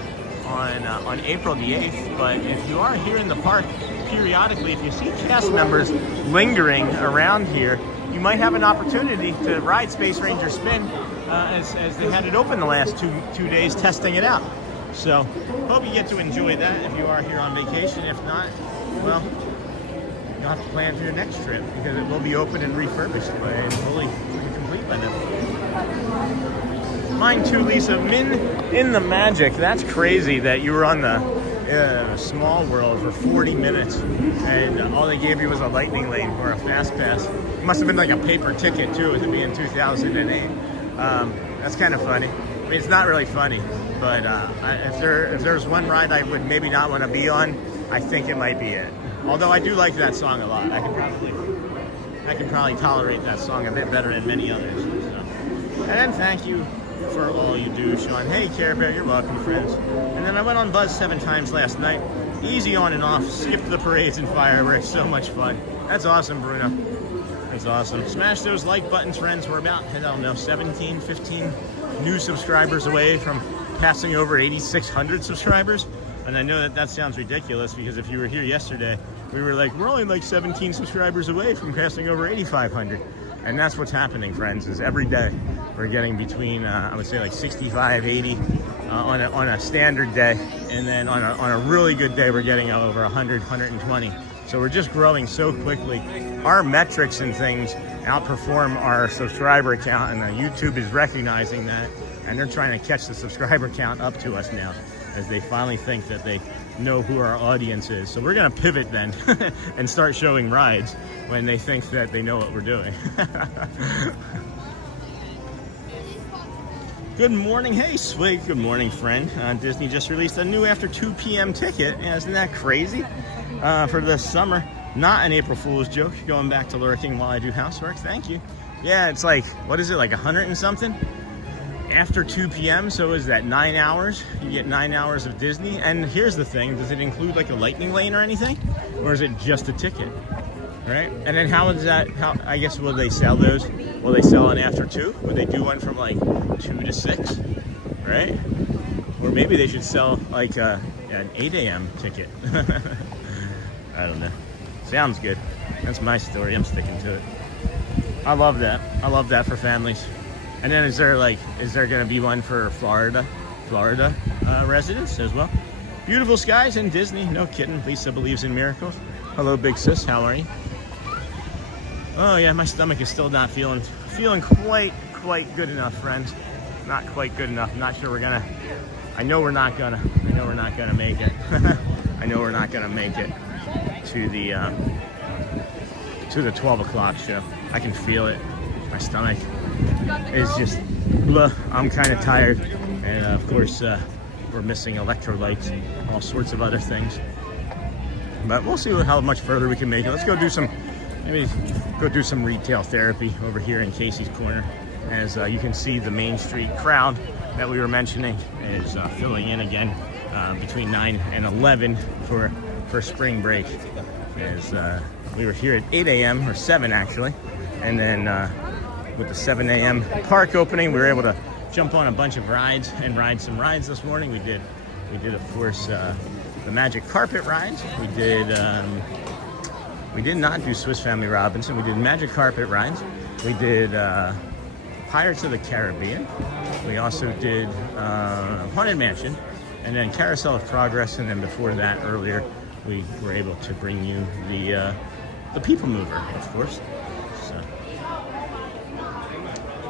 on April the 8th, but if you are here in the park periodically, if you see cast members lingering around here, you might have an opportunity to ride Space Ranger Spin as they had it open the last two days testing it out. So hope you get to enjoy that if you are here on vacation. If not, well, you'll have to plan for your next trip because it will be open and refurbished and fully complete by then. Mine too, Lisa. Min in the Magic. That's crazy that you were on the Small World for 40 minutes and all they gave you was a lightning lane or a fast pass. It must have been like a paper ticket too, with it being 2008. That's kind of funny. I mean, it's not really funny, but if there's one ride I would maybe not want to be on, I think it might be it. Although I do like that song a lot. I can probably tolerate that song a bit better than many others. So. And thank you for all you do, Sean. Hey, Care Bear, you're welcome, friends. And then I went on Buzz 7 times last night. Easy on and off. Skipped the parades and fireworks. So much fun. That's awesome, Bruno. That's awesome. Smash those like buttons, friends. We're about, I don't know, 17, 15 new subscribers away from passing over 8,600 subscribers. And I know that sounds ridiculous because if you were here yesterday, we were like, we're only like 17 subscribers away from passing over 8,500. And that's what's happening, friends, is every day we're getting between, I would say like 65, 80 on a standard day. And then on a really good day, we're getting over 100, 120. So we're just growing so quickly. Our metrics and things outperform our subscriber count, and YouTube is recognizing that. And they're trying to catch the subscriber count up to us now, as they finally think that they know who our audience is. So we're gonna pivot then and start showing rides when they think that they know what we're doing. Good morning, hey Swig, good morning friend. Disney just released a new after 2 p.m. ticket. Yeah, isn't that crazy? For this summer, not an April Fool's joke, going back to lurking while I do housework, thank you. Yeah, it's like, what is it, like 100 and something? After 2 p.m., so is that 9 hours? You get 9 hours of Disney. And here's the thing, does it include like a lightning lane or anything? Or is it just a ticket, right? And then how is that, I guess, will they sell those? Will they sell an after 2? Would they do one from like 2 to 6, right? Or maybe they should sell like an 8 a.m. ticket. I don't know. Sounds good. That's my story, I'm sticking to it. I love that. I love that for families. And then is there going to be one for Florida residents as well? Beautiful skies in Disney, no kidding. Lisa believes in miracles. Hello, big sis, how are you? Oh yeah, my stomach is still not feeling quite good enough, friends. Not quite good enough. Not sure we're gonna. I know we're not gonna make it. I know we're not gonna make it to the 12 o'clock show. I can feel it. My stomach is just, blah. I'm kind of tired, and of course we're missing electrolytes and all sorts of other things. But we'll see how much further we can make it. Let's go do some retail therapy over here in Casey's Corner. As you can see, the Main Street crowd that we were mentioning is filling in again between 9 and 11 for spring break. As we were here at 8 a.m. or 7 actually, and then with the 7 a.m. park opening, we were able to jump on a bunch of rides and ride some rides this morning. We did of course the Magic Carpet rides. We did not do Swiss Family Robinson. We did Magic Carpet rides. We did Pirates of the Caribbean. We also did Haunted Mansion, and then Carousel of Progress, and then before that, earlier, we were able to bring you the People Mover, of course. So.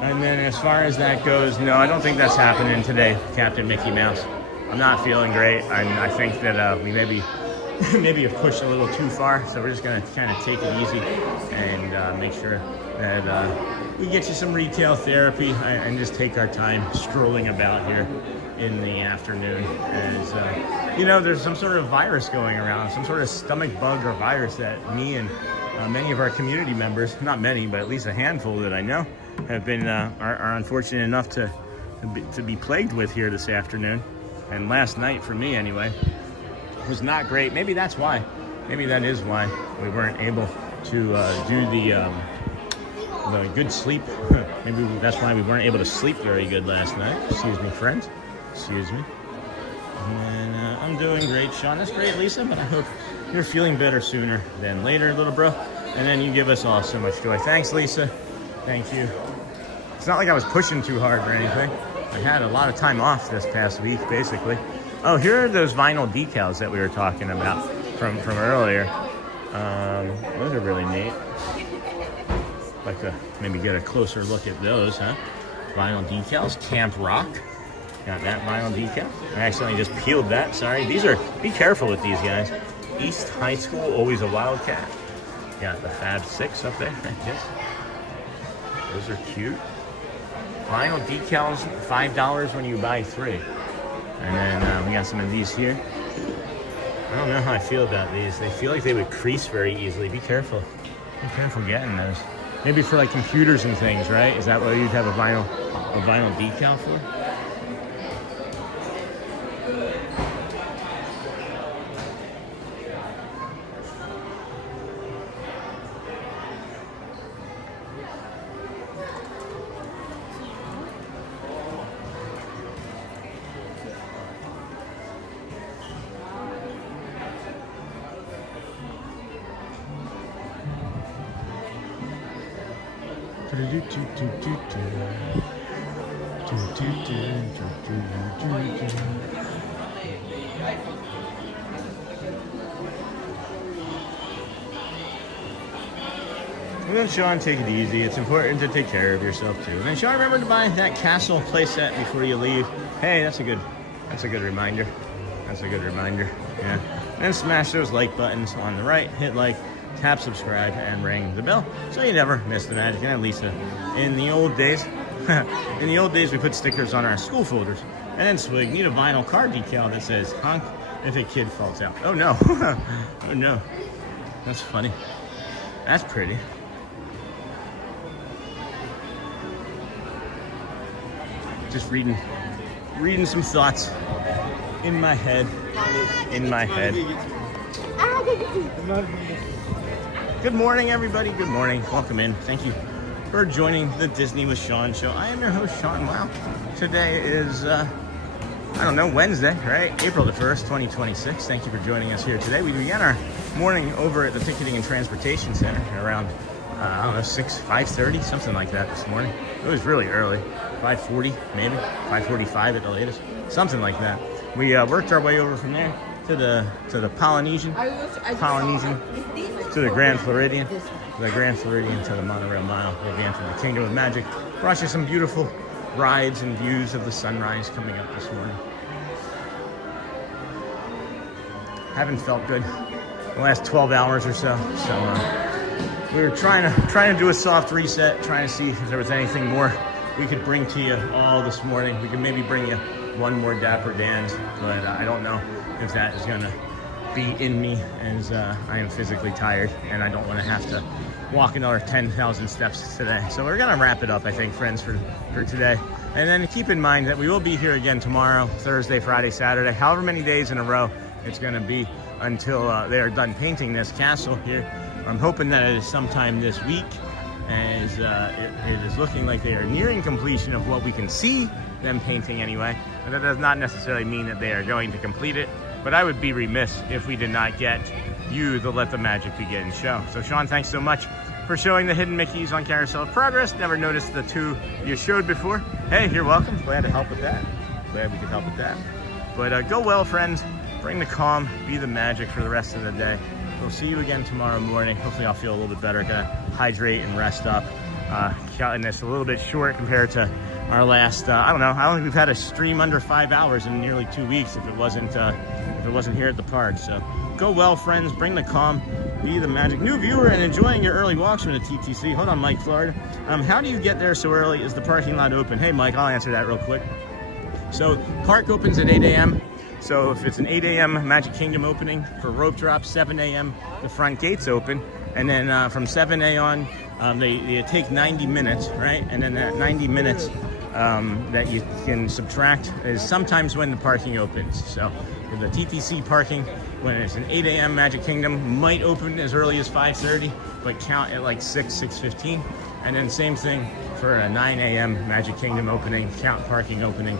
And then as far as that goes, no, I don't think that's happening today, Captain Mickey Mouse. I'm not feeling great. I think that we maybe have pushed a little too far, so we're just going to kind of take it easy and make sure that we get you some retail therapy and just take our time strolling about here in the afternoon. As you know, there's some sort of virus going around, some sort of stomach bug or virus that me and many of our community members, not many, but at least a handful that I know, have been are unfortunate enough to be plagued with here this afternoon. And last night, for me anyway, was not great. Maybe that's why. Maybe that is why we weren't able to do good sleep. Maybe that's why we weren't able to sleep very good last night. Excuse me, friends. Excuse me. And I'm doing great, Sean. That's great, Lisa, but I hope you're feeling better sooner than later, little bro. And then you give us all so much joy. Thanks, Lisa. Thank you. It's not like I was pushing too hard or anything. I had a lot of time off this past week, basically. Oh, here are those vinyl decals that we were talking about from earlier. Those are really neat. Like to maybe get a closer look at those, huh? Vinyl decals, Camp Rock. Got that vinyl decal. I accidentally just peeled that, sorry. These are, be careful with these guys. East High School, always a Wildcat. Got the Fab 6 up there, I guess. Those are cute. Vinyl decals, $5 when you buy 3. And then we got some of these here. I don't know how I feel about these. They feel like they would crease very easily. Be careful. Be careful getting those. Maybe for like computers and things, right? Is that what you'd have a vinyl decal for? And then Sean, take it easy. It's important to take care of yourself too. And then Sean, remember to buy that castle playset before you leave. Hey, that's a good reminder. That's a good reminder. Yeah. And smash those like buttons on the right. Hit like, tap subscribe, and ring the bell so you never miss the magic. And Lisa, in the old days, we put stickers on our school folders. And then Swig, need a vinyl card decal that says honk if a kid falls out. Oh no. Oh no. That's funny. That's pretty. Just reading some thoughts in my head. Good morning, everybody. Good morning. Welcome in. Thank you for joining the Disney with Sean show. I am your host, Sean. Wow. Today is, Wednesday, right? April the 1st, 2026. Thank you for joining us here today. We began our morning over at the Ticketing and Transportation Center around, 5:30, something like that this morning. It was really early. 5:40, maybe. 5:45 at the latest. Something like that. We worked our way over from there to the Polynesian, to the Grand Floridian, to the Monorail Mile. We advanced to the Kingdom of Magic. Brought you some beautiful rides and views of the sunrise coming up this morning. Haven't felt good the last 12 hours or so. We were trying to do a soft reset, trying to see if there was anything more we could bring to you all this morning. We could maybe bring you one more Dapper Dans, but I don't know if that is gonna be in me, as I am physically tired and I don't want to have to walk another 10,000 steps today. So we're gonna wrap it up, I think, friends, for today. And then keep in mind that we will be here again tomorrow, Thursday, Friday, Saturday, however many days in a row it's gonna be until they are done painting this castle here. I'm hoping that it is sometime this week, as it is looking like they are nearing completion of what we can see them painting anyway. And that does not necessarily mean that they are going to complete it, but I would be remiss if we did not get you the Let the Magic Begin show. So Sean, thanks so much for showing the hidden Mickeys on Carousel of Progress. Never noticed the 2 you showed before. Hey, you're welcome. Glad to help with that. Glad we could help with that. But go well, friends. Bring the calm, be the magic for the rest of the day. We'll see you again tomorrow morning. Hopefully I'll feel a little bit better. Gonna hydrate and rest up. Cutting this a little bit short compared to our last, I don't think we've had a stream under 5 hours in nearly 2 weeks if it wasn't here at the park. So go well, friends. Bring the calm, be the magic. New viewer and enjoying your early walks from the TTC. Hold on, Mike, Florida. How do you get there so early? Is the parking lot open? Hey, Mike, I'll answer that real quick. So park opens at 8 a.m. So if it's an 8 a.m. Magic Kingdom opening for rope drop, 7 a.m. the front gates open. And then from 7 a.m. on, they take 90 minutes, right? And then that 90 minutes that you can subtract is sometimes when the parking opens. So the TTC parking, when it's an 8 a.m. Magic Kingdom, might open as early as 5:30, but count at like 6:15. And then same thing for a 9 a.m. Magic Kingdom opening, count parking opening,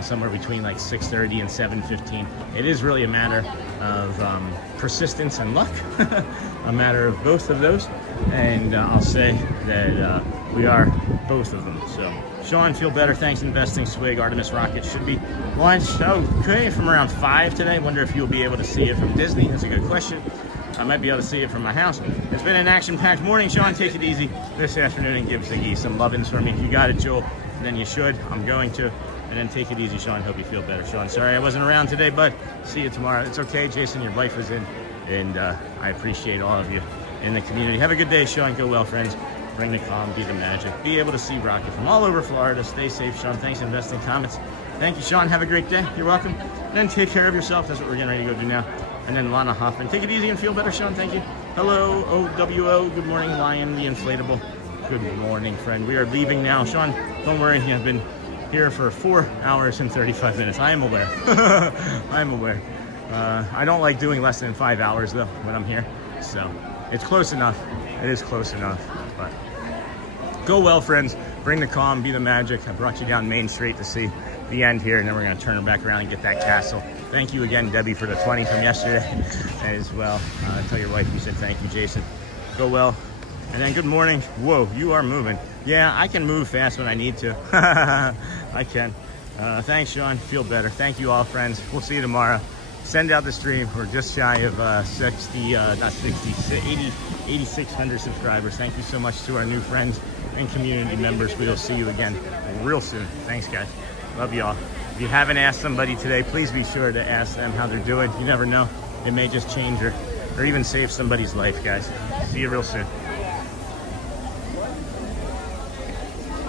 somewhere between like 6:30 and 7:15. It is really a matter of persistence and luck, a matter of both of those. And I'll say that we are both of them. So, Sean, feel better. Thanks, investing. Swig, Artemis Rocket should be launched okay from around 5 today. Wonder if you'll be able to see it from Disney. That's a good question. I might be able to see it from my house. It's been an action-packed morning. Sean, take it easy this afternoon and give Ziggy some love-ins for me. If you got it, Joel, then you should. I'm going to. And then take it easy, Sean. Hope you feel better. Sean, sorry I wasn't around today, bud. See you tomorrow. It's okay, Jason. Your wife was in, and I appreciate all of you in the community. Have a good day, Sean. Go well, friends. Bring the calm, be the magic. Be able to see Rocket from all over Florida. Stay safe, Sean. Thanks for investing comments. Thank you, Sean. Have a great day. You're welcome. Then take care of yourself. That's what we're getting ready to go do now. And then Lana Hoffman. Take it easy and feel better, Sean. Thank you. Hello, OWO. Good morning, Lion, the inflatable. Good morning, friend. We are leaving now. Sean, don't worry. I've been here for 4 hours and 35 minutes. I am aware. I am aware. I don't like doing less than 5 hours, though, when I'm here. So it's close enough. It is close enough. But go well, friends. Bring the calm, be the magic. I brought you down Main Street to see the end here, and then we're going to turn it back around and get that castle. Thank you again, Debbie, for the 20 from yesterday as well. Tell your wife you said thank you, Jason. Go well. And then good morning. Whoa, you are moving. Yeah, I can move fast when I need to. I can. Thanks, Sean. Feel better. Thank you all, friends. We'll see you tomorrow. Send out the stream. We're just shy of 8,600 subscribers. Thank you so much to our new friends and community members. We'll see you again real soon. Thanks, guys. Love you all. If you haven't asked somebody today, please be sure to ask them how they're doing. You never know. It may just change or even save somebody's life, guys. See you real soon.